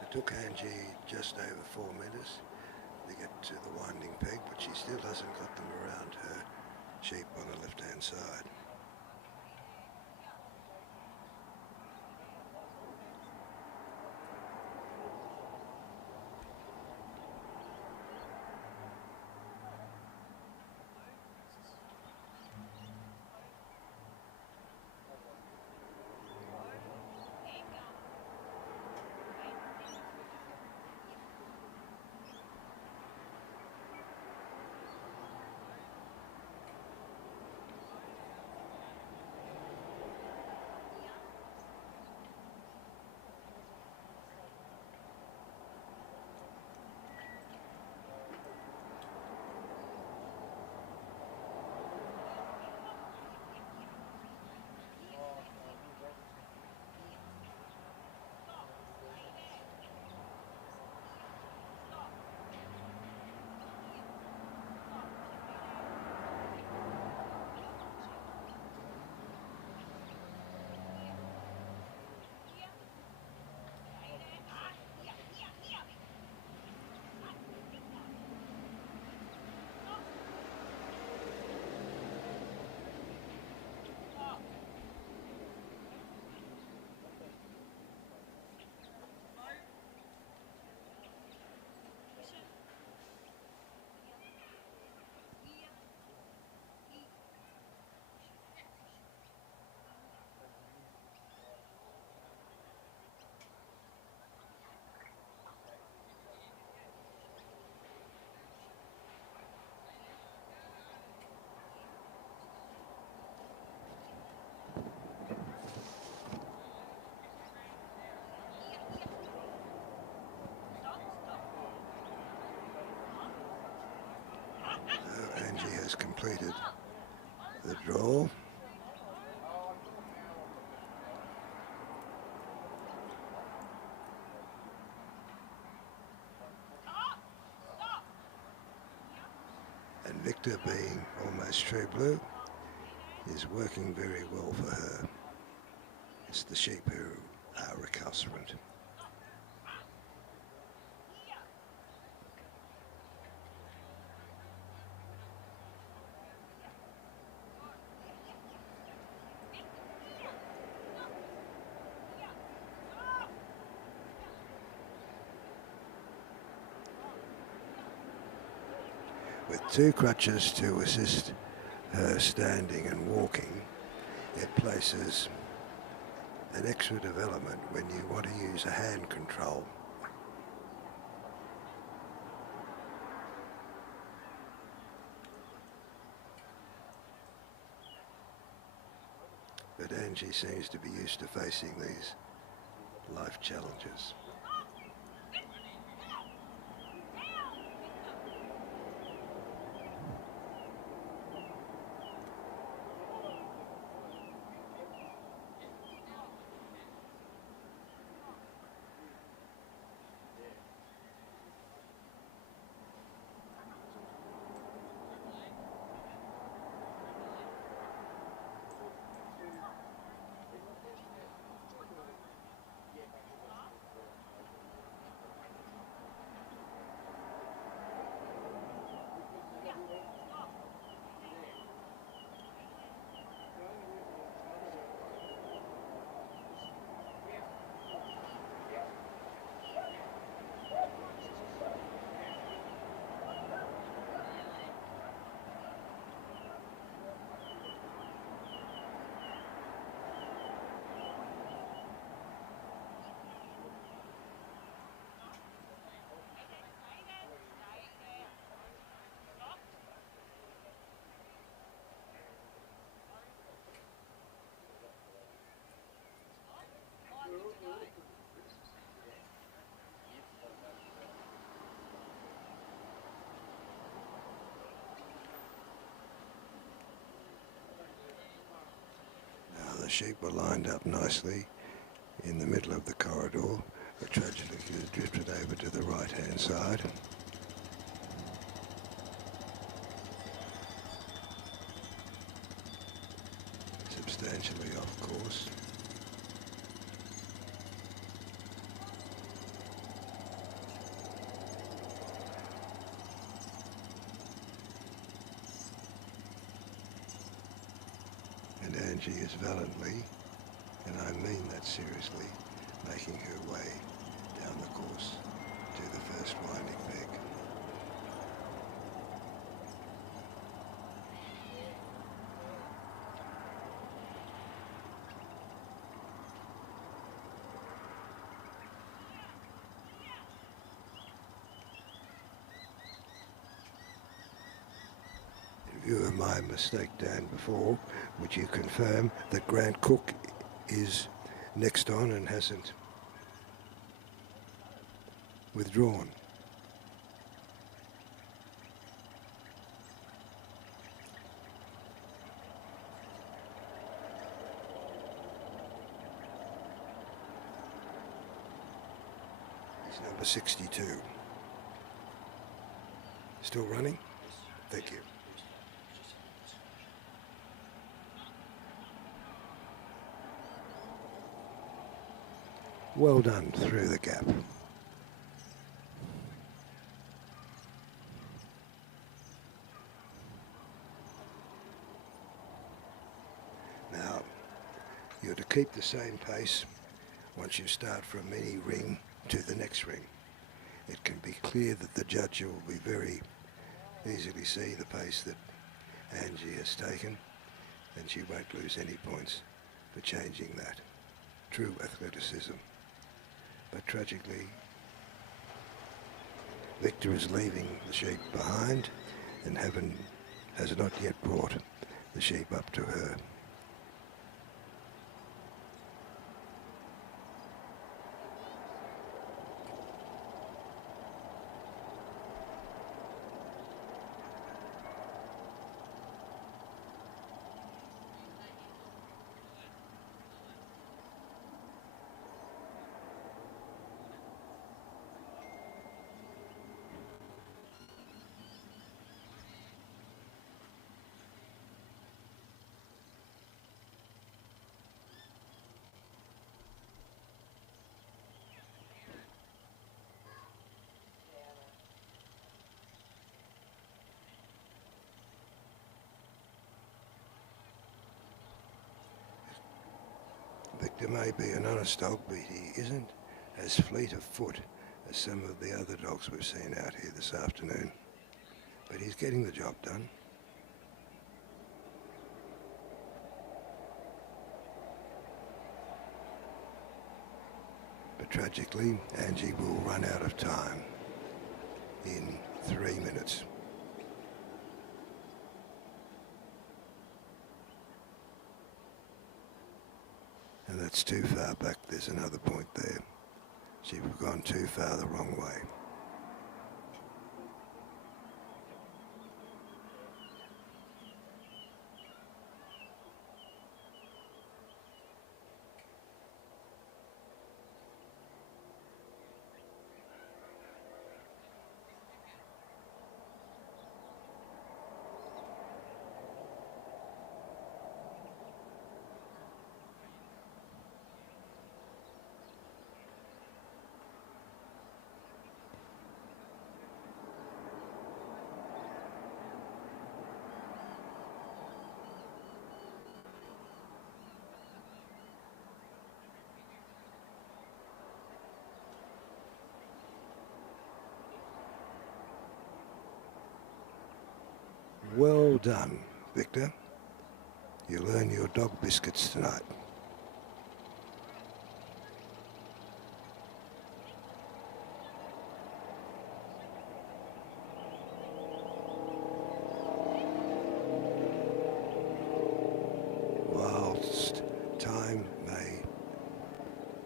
It took Angie just over 4 minutes to get to the winding peg, but she still hasn't got them around her sheep on the left-hand side. completed the draw. And Victor, being almost true blue, is working very well for her. It's the sheep who are recalcitrant. With 2 crutches to assist her standing and walking, it places an extra development when you want to use a hand control. But Angie seems to be used to facing these life challenges. The sheep were lined up nicely in the middle of the corridor, but tragically drifted over to the right-hand side. Substantially off course. And Angie is valiantly, and I mean that seriously, making her way down the course to the first winding peg. In view of my mistake, Dan, before, would you confirm that Grant Cook is next on and hasn't withdrawn? He's number 62. Still running? Thank you. Well done through the gap. Now, you're to keep the same pace once you start from any ring to the next ring. It can be clear that the judge will be very easily see the pace that Angie has taken, and she won't lose any points for changing that. True athleticism. But tragically, Victor is leaving the sheep behind and has not yet brought the sheep up to her. Victor may be an honest dog, but he isn't as fleet of foot as some of the other dogs we've seen out here this afternoon. But he's getting the job done. But tragically, Angie will run out of time in 3 minutes. And that's too far back. There's another point there. She's gone too far the wrong way. Well done, Victor. You'll earn your dog biscuits tonight. Whilst time may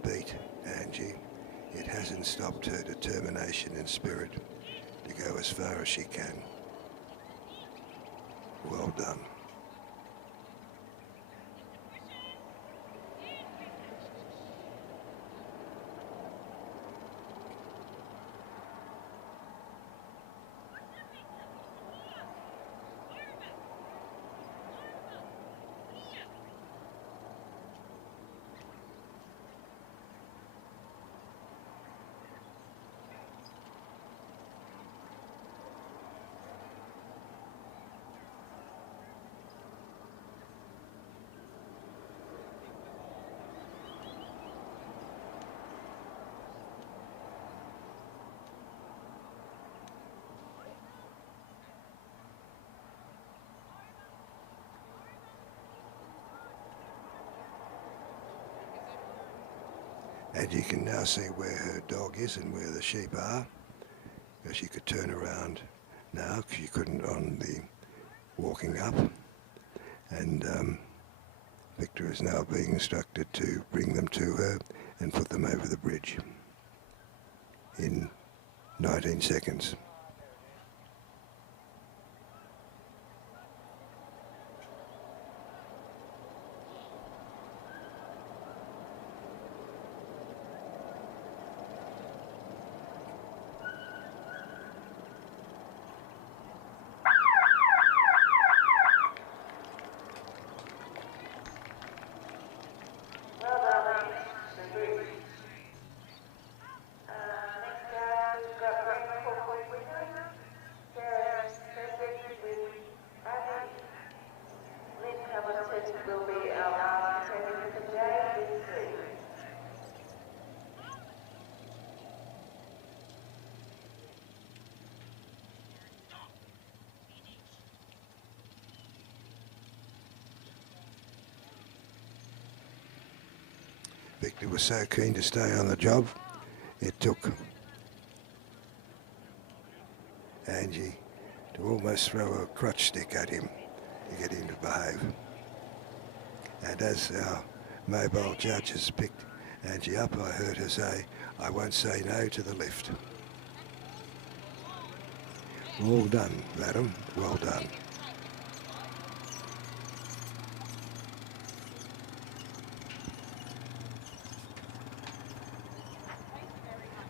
beat Angie, it hasn't stopped her determination and spirit to go as far as she can. Well done. And you can now see where her dog is and where the sheep are. She could turn around now, because she couldn't on the walking up. And Victor is now being instructed to bring them to her and put them over the bridge in 19 seconds. Victor was so keen to stay on the job, it took Angie to almost throw a crutch stick at him to get him to behave. And as our mobile judges picked Angie up, I heard her say, "I won't say no to the lift." Well done, madam, well done.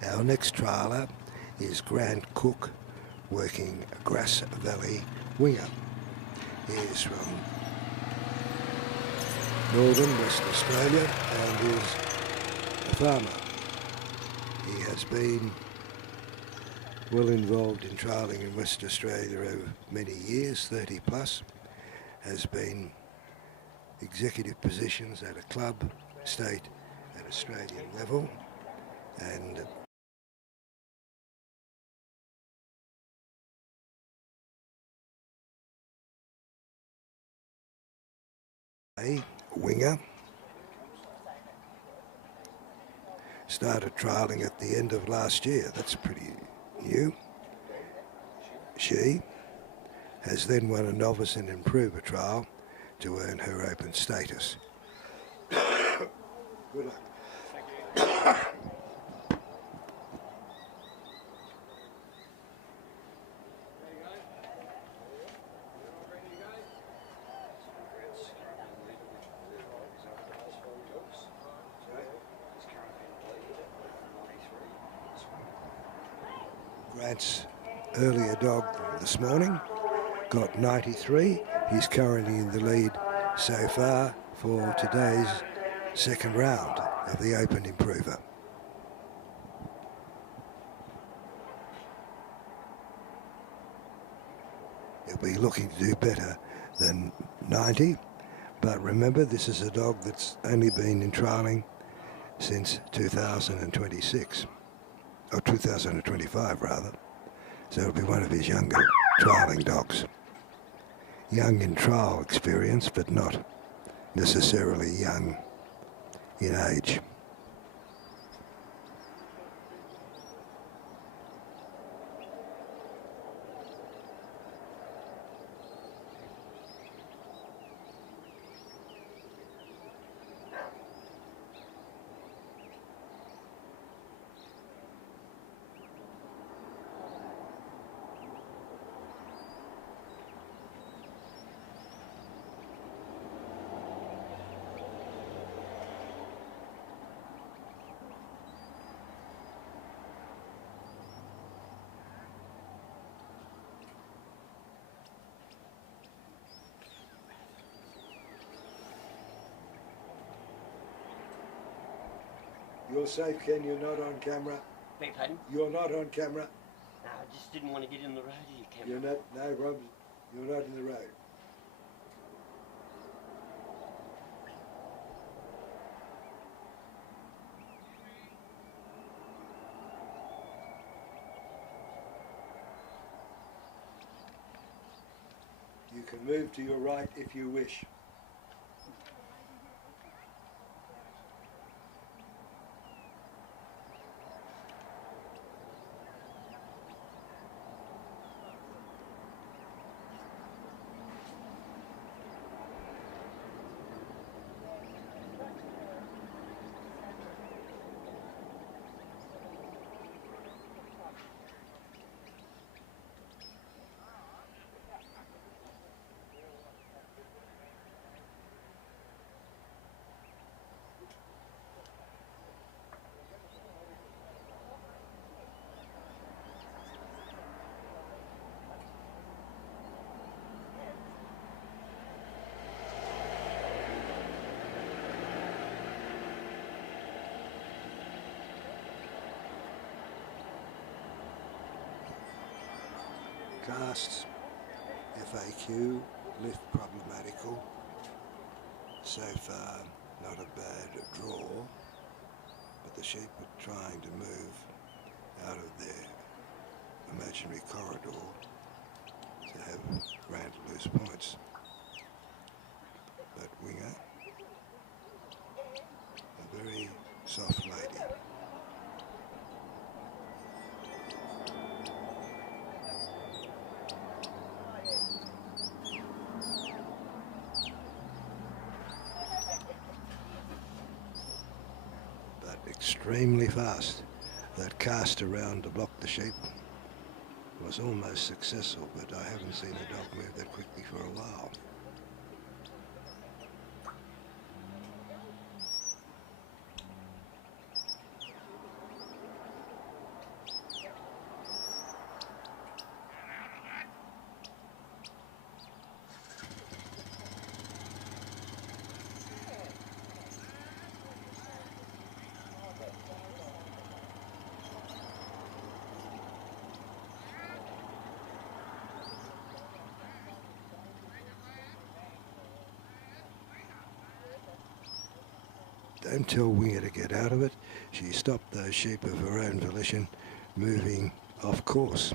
Our next trialer is Grant Cook, working Grass Valley Winger. He is from northern Western Australia and is a farmer. He has been well involved in trialling in Western Australia over many years, 30 plus, has been executive positions at a club state and Australian level, and a winger. Started trialling at the end of last year. That's pretty new. She has then won a novice and improver trial to earn her open status. Good luck. Grant's earlier dog this morning got 93. He's currently in the lead so far for today's second round of the Open Improver. He'll be looking to do better than 90, but remember, this is a dog that's only been in trialling since 2026, or 2025 rather, so it'll be one of his younger trialling dogs. Young in trial experience, but not necessarily young in age. You're safe, Ken. You're not on camera. Beg pardon? You're not on camera. No, I just didn't want to get in the road here, camera. You're not. No, Rob. You're not in the road. You can move to your right if you wish. Casts, FAQ, lift problematical. So far, not a bad draw, but the sheep are trying to move out of their imaginary corridor to have Grant lose points. But winger, a very soft lady. Extremely fast. That cast around to block the sheep was almost successful, but I haven't seen a dog move that quickly for a while. don't tell Winger to get out of it. She stopped those sheep of her own volition, moving off course.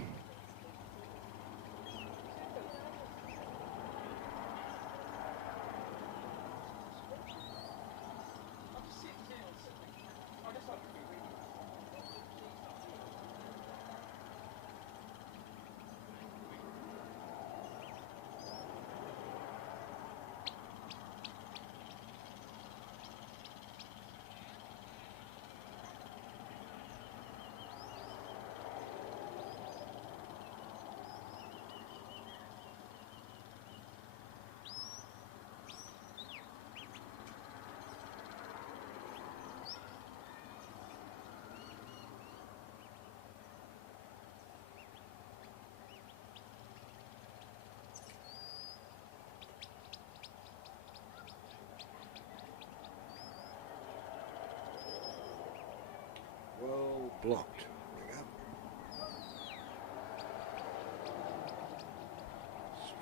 Well blocked.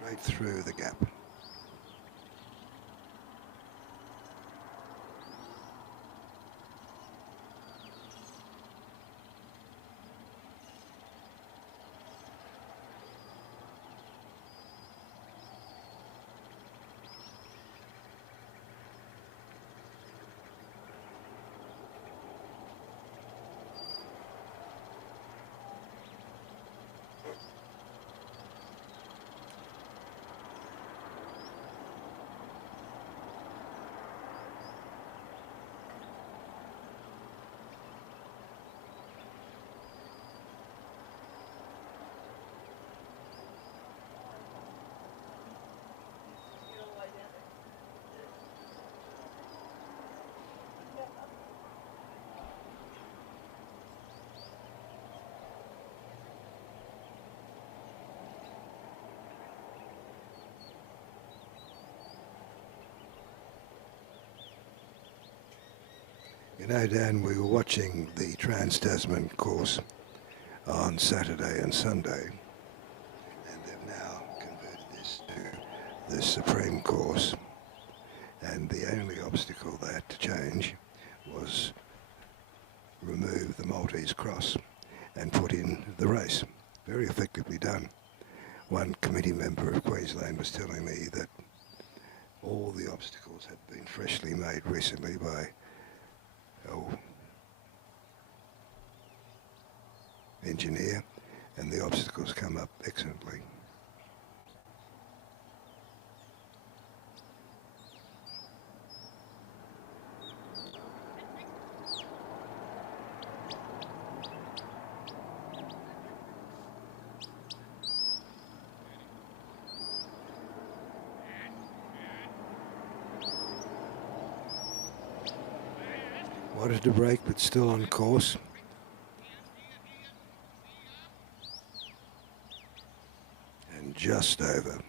Straight through the gap. You know, Dan, we were watching the Trans-Tasman course on Saturday and Sunday, and they've now converted this to the Supreme course, and the only obstacle they had to change was remove the Maltese cross and put in the race. Very effectively done. One committee member of Queensland was telling me that all the obstacles had been freshly made recently by engineer, and the obstacles come up excellently. Wanted to break, but still on course. And just over.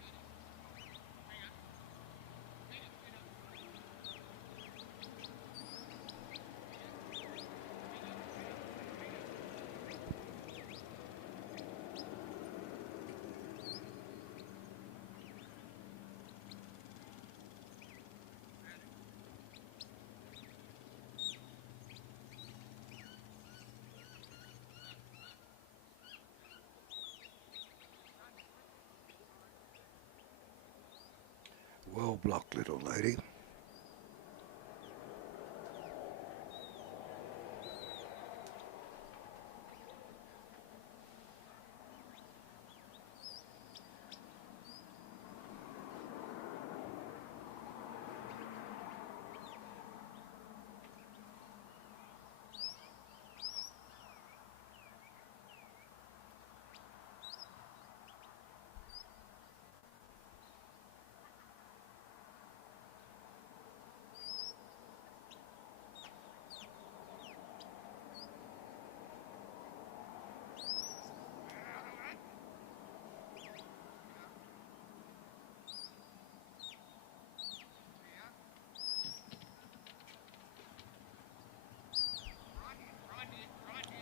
Well blocked, little lady.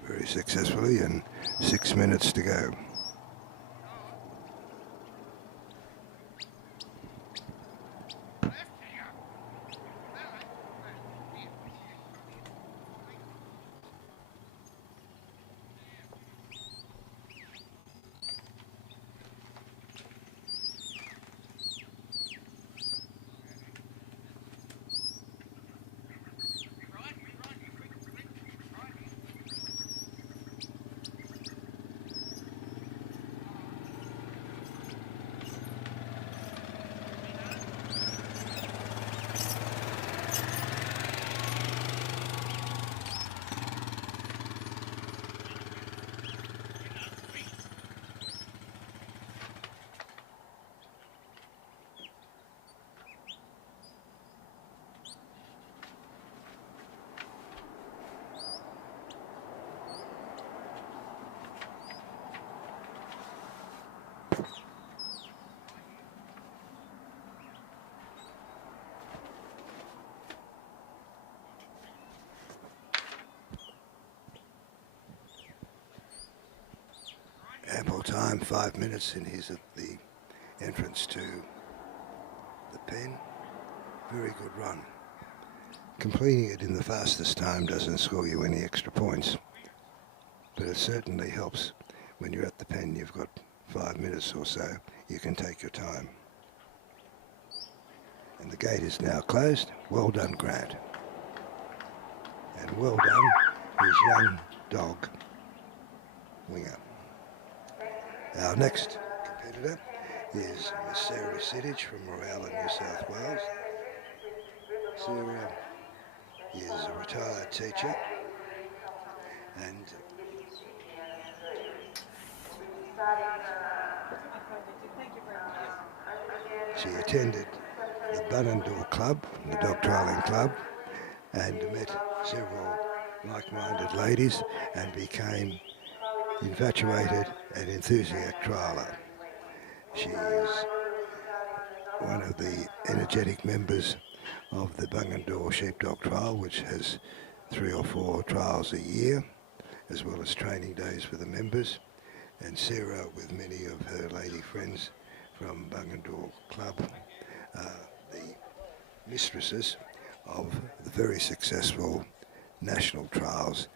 Very successfully, and 6 minutes to go. ample time, 5 minutes, and he's at the entrance to the pen. Very good run. Completing it in the fastest time doesn't score you any extra points, but it certainly helps when you're at the pen. You've got 5 minutes or so, you can take your time. And the gate is now closed. Well done, Grant. And well done, his young dog, Winger. Our next competitor is Miss Sarah Siddich from Morella, New South Wales. Sarah is a retired teacher and she attended the Bunendore Club, the dog trialling club, and met several like-minded ladies and became infatuated and enthusiastic trialer. She is one of the energetic members of the Bungendore Sheepdog Trial, which has 3 or 4 trials a year, as well as training days for the members. And Sarah, with many of her lady friends from Bungendore Club, the mistresses of the very successful national trials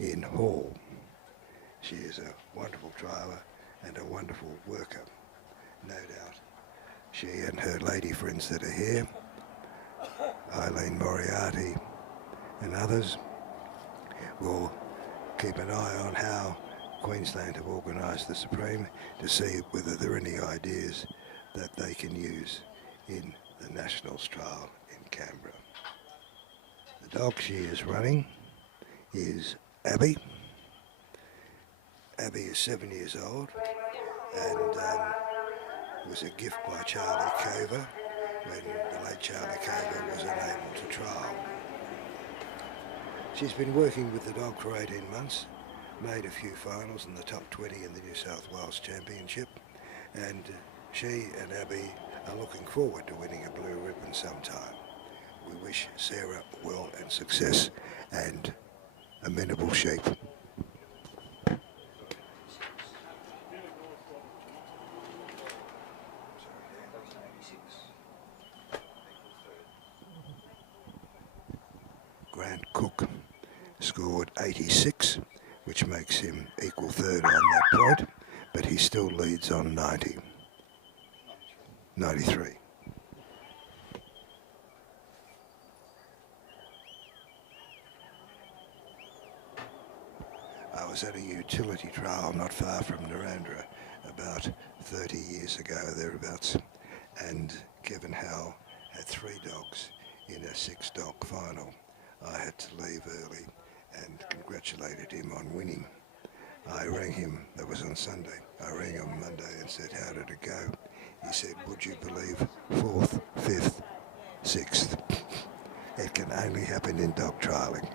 in Hall. She is a wonderful trialer and a wonderful worker, no doubt. She and her lady friends that are here, Eileen Moriarty and others, will keep an eye on how Queensland have organised the Supreme to see whether there are any ideas that they can use in the Nationals trial in Canberra. The dog she is running is Abby. Abby is 7 years old and was a gift by Charlie Cover when the late Charlie Cover was unable to trial. She's been working with the dog for 18 months, made a few finals in the top 20 in the New South Wales Championship, and she and Abby are looking forward to winning a blue ribbon sometime. We wish Sarah well and success and amenable sheep. Grant Cook scored 86, which makes him equal third on that point, but he still leads on 90. 93. I was at a utility trial not far from Narendra about 30 years ago, thereabouts, and Kevin Howe had 3 dogs in a 6-dog final. I had to leave early and congratulated him on winning. I rang him, that was on Sunday, I rang him Monday and said, how did it go? He said, would you believe 4th, 5th, 6th? It can only happen in dog trialling.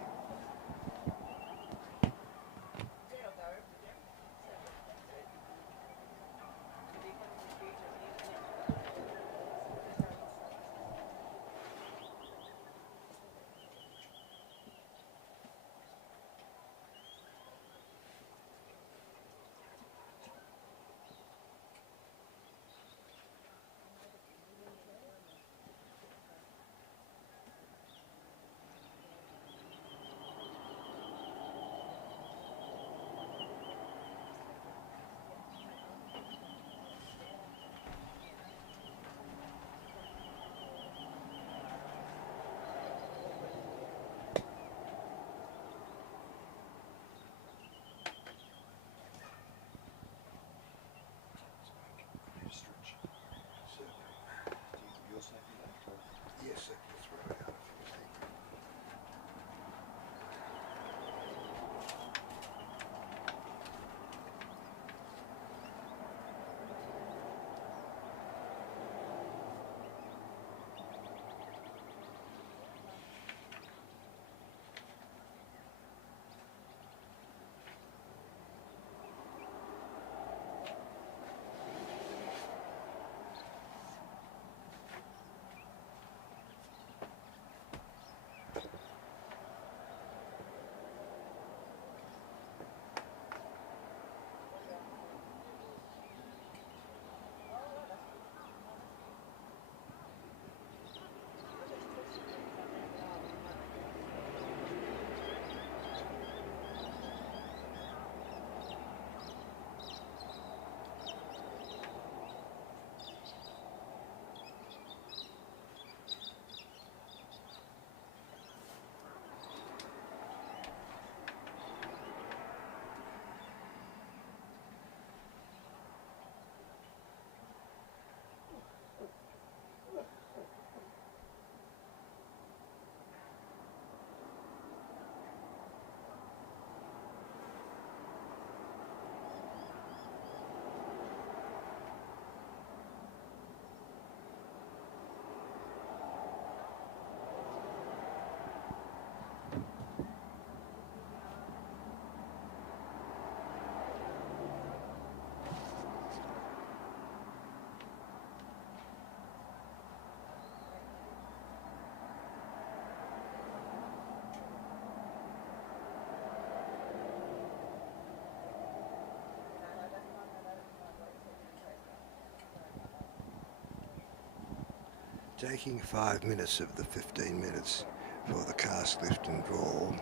Taking 5 minutes of the 15 minutes for the cast, lift and draw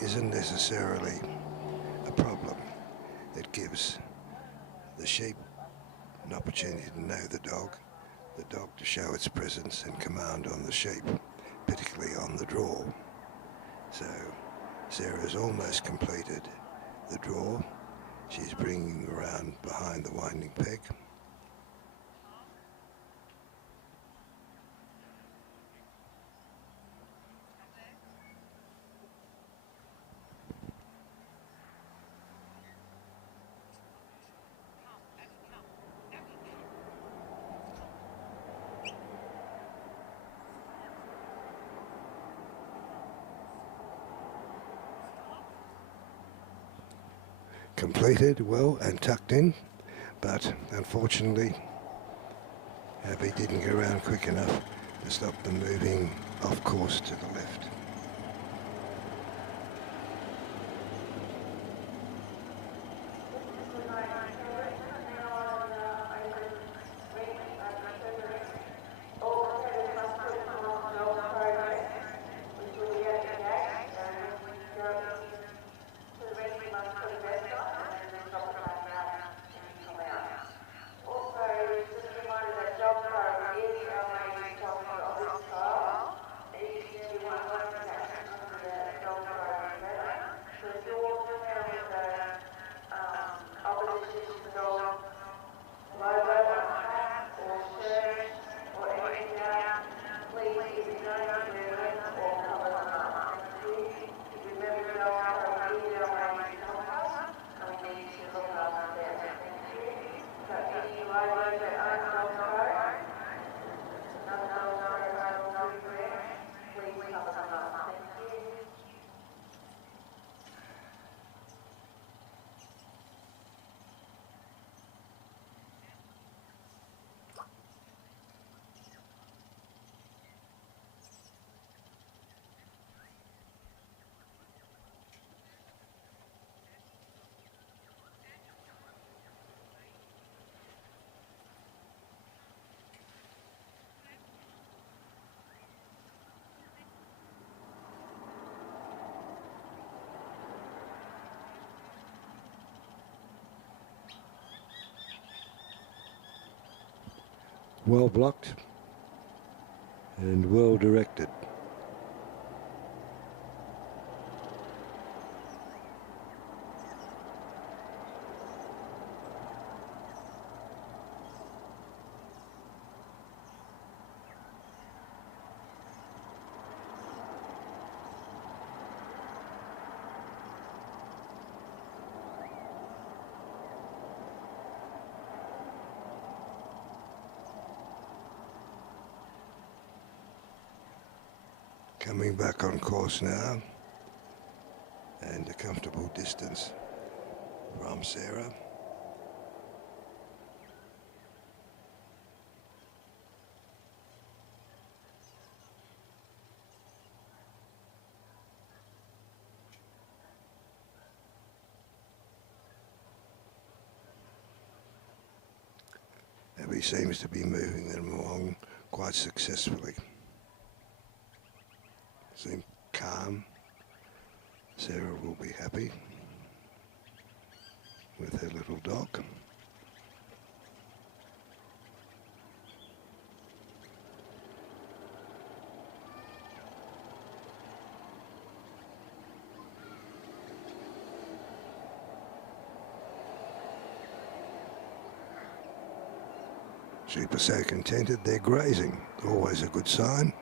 isn't necessarily a problem. It gives the sheep an opportunity to know the dog to show its presence and command on the sheep, particularly on the draw. So Sarah's almost completed the draw. She's bringing them around behind the winding peg. Completed well and tucked in, but unfortunately Abby didn't get around quick enough to stop them moving off course to the left. Well blocked and well directed. Coming back on course now, and a comfortable distance from Sarah. Abby seems to be moving them along quite successfully. Seem calm. Sarah will be happy with her little dog. Sheep are so contented they're grazing, always a good sign.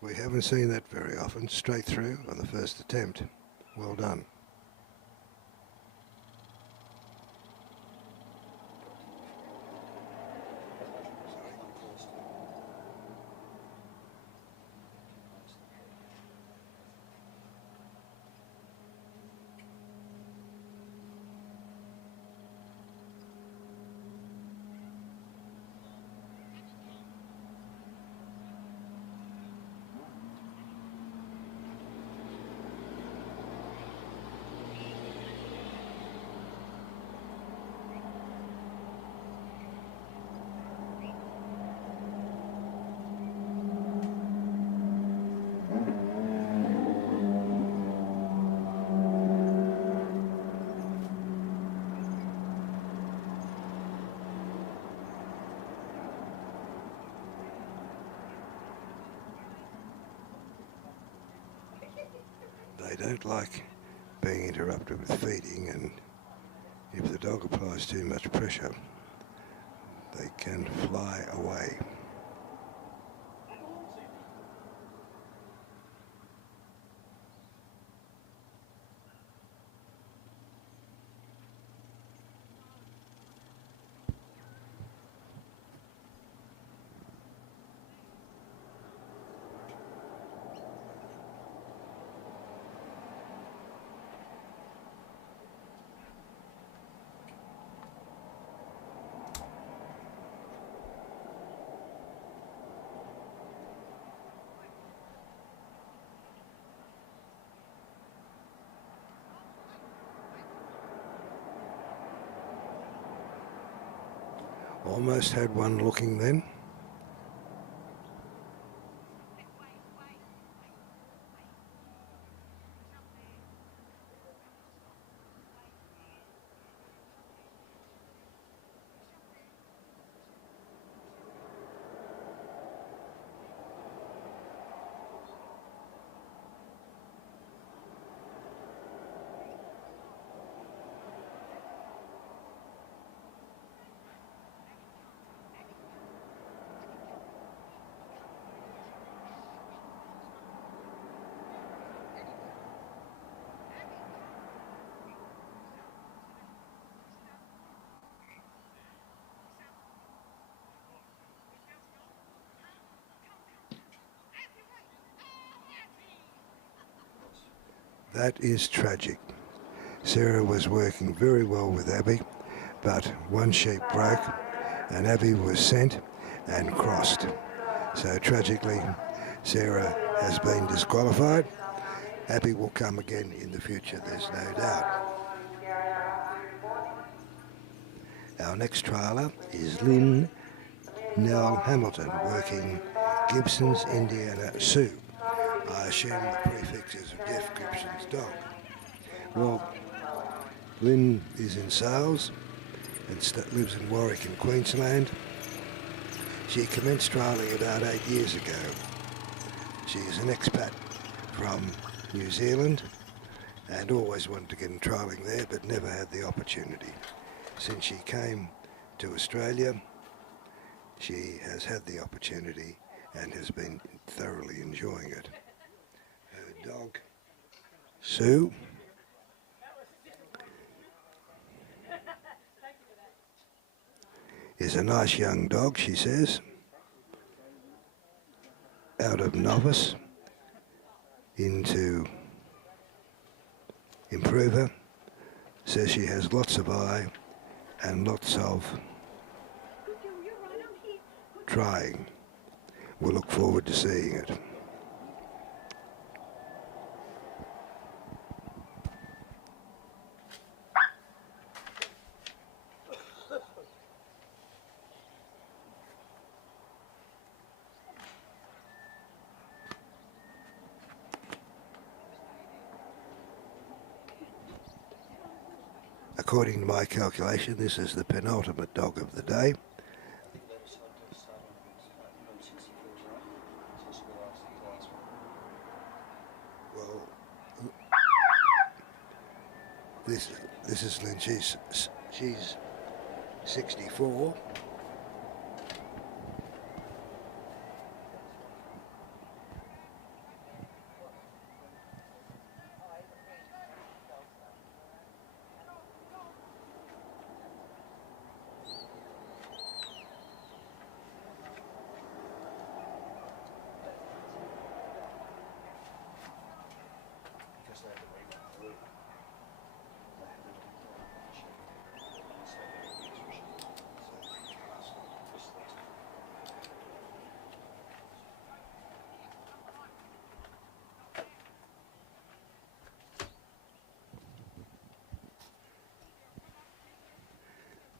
We haven't seen that very often, straight through on the first attempt. Well done. They don't like being interrupted with feeding, and if the dog applies too much pressure, they can fly away. Almost had one looking then. That is tragic. Sarah was working very well with Abby, but one sheep broke and Abby was sent and crossed. So tragically, Sarah has been disqualified. Abby will come again in the future, there's no doubt. Our next trialer is Lynn Nell Hamilton, working Gibson's Indiana Sioux. I assume the prefix is of Jeff Gibson's dog. Well, Lynn is in sales and lives in Warwick in Queensland. She commenced trialling about 8 years ago. She is an expat from New Zealand and always wanted to get in trialling there but never had the opportunity. Since she came to Australia, she has had the opportunity and has been thoroughly enjoying it. Her dog, Sue, is a nice young dog, she says, out of novice into improver. Says she has lots of eye and lots of trying. We'll look forward to seeing it. According to my calculation, this is the penultimate dog of the day. Well, this is Lynn. She's 64.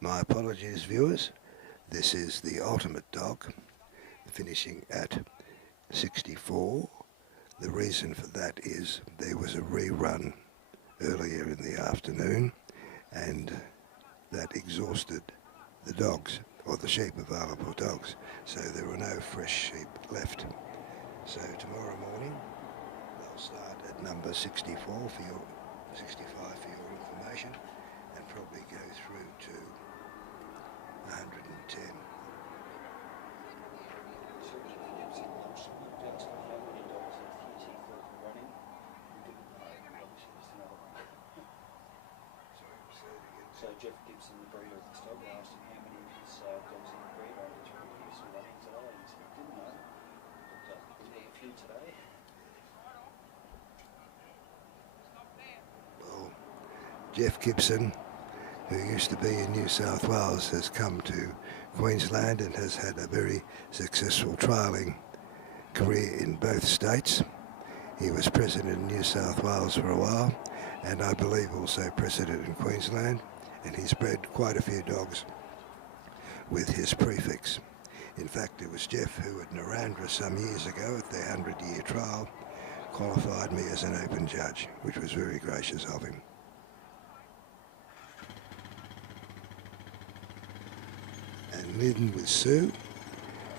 My apologies, viewers. This is the ultimate dog, finishing at 64. The reason for that is there was a rerun earlier in the afternoon, and that exhausted the dogs, or the sheep available dogs, so there were no fresh sheep left. So tomorrow morning, they'll I'll start at number 65 for your information, and probably go through to 110. So Jeff Gibson, the breeder of this dog, I asked him how many of his dogs he bred over 3 years or runnings at all, and he said he didn't know. But he's got a few today. Well, Jeff Gibson, who used to be in New South Wales, has come to Queensland and has had a very successful trialling career in both states. He was president in New South Wales for a while, and I believe also president in Queensland, and he's bred quite a few dogs with his prefix. In fact, it was Jeff who at Narrandera some years ago at their 100-year trial qualified me as an open judge, which was very gracious of him. And Midden with Sue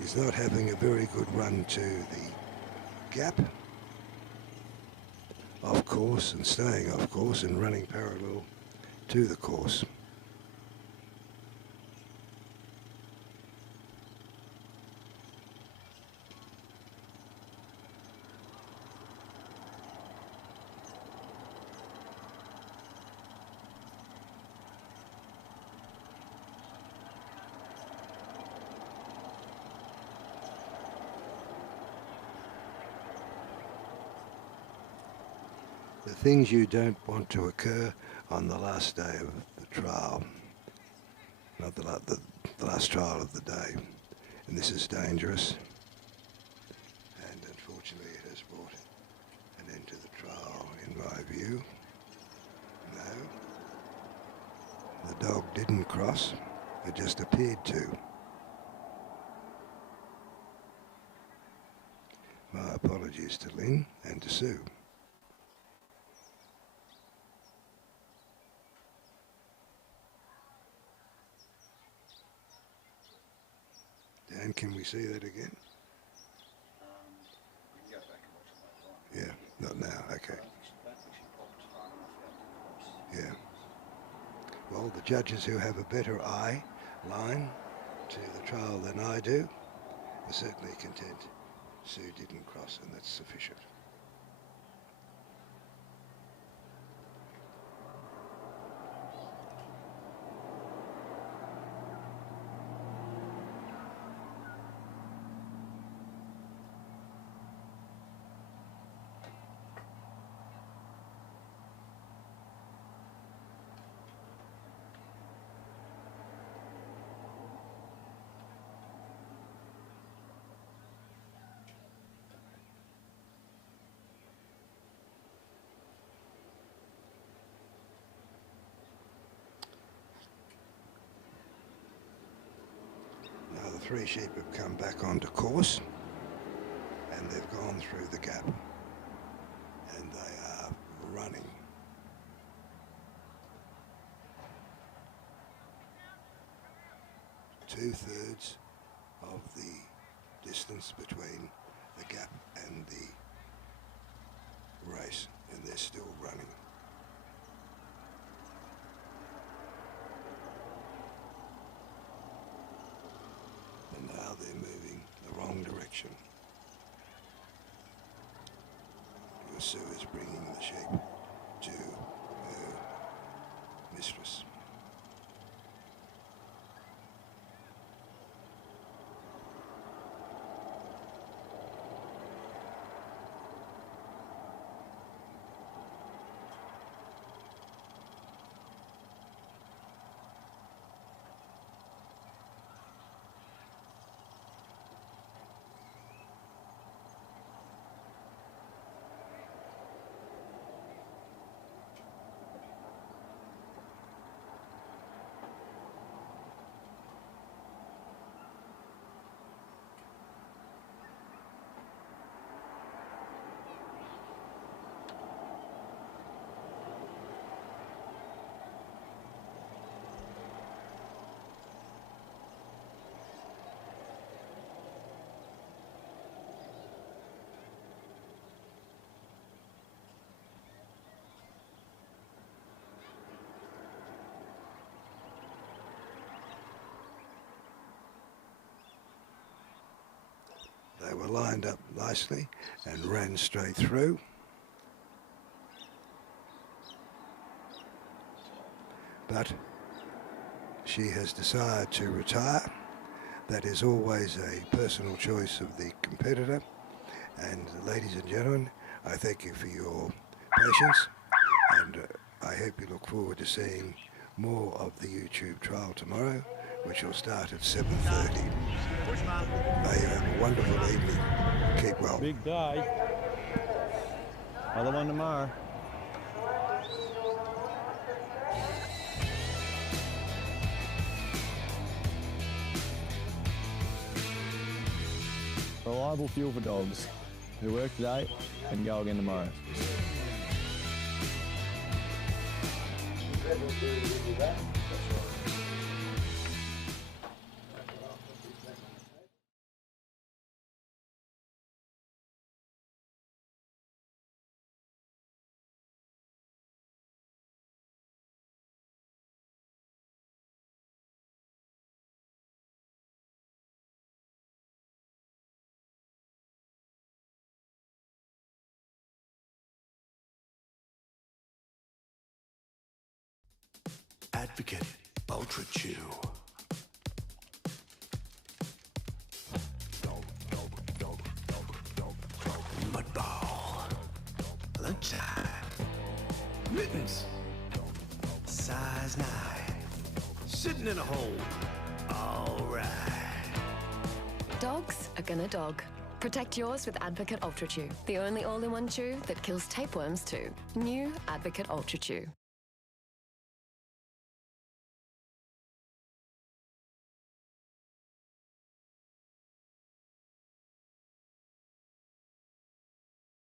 is not having a very good run to the gap, off course and staying off course and running parallel to the course. The things you don't want to occur on the last day of the trial, not the last trial of the day, and this is dangerous, and unfortunately it has brought an end to the trial in my view. No, the dog didn't cross, it just appeared to. My apologies to Lynn and to Sue. Dan, can we see that again? We can go back and watch it later on. Yeah, not now, okay. Yeah. Well, the judges who have a better eye line to the trial than I do are certainly content Sue didn't cross, and that's sufficient. Now the 3 sheep have come back onto course, and they've gone through the gap, and they are running. Two-thirds of the distance between the gap and the race, and they're still running. And now they're moving the wrong direction. Because Sue is bringing the sheep to her mistress. They were lined up nicely and ran straight through. But she has decided to retire. That is always a personal choice of the competitor. And ladies and gentlemen, I thank you for your patience, and I hope you look forward to seeing more of the YouTube trial tomorrow, which will start at 7:30. May you have a wonderful evening. Keep well. Big day. Other one tomorrow. Reliable fuel for dogs who work today and go again tomorrow. Advocate Ultra Chew. Mud ball. Lunchtime. Mittens. Size 9. Sitting in a hole. All right. Dogs are gonna dog. Protect yours with Advocate Ultra Chew, the only all-in-one chew that kills tapeworms too. New Advocate Ultra Chew.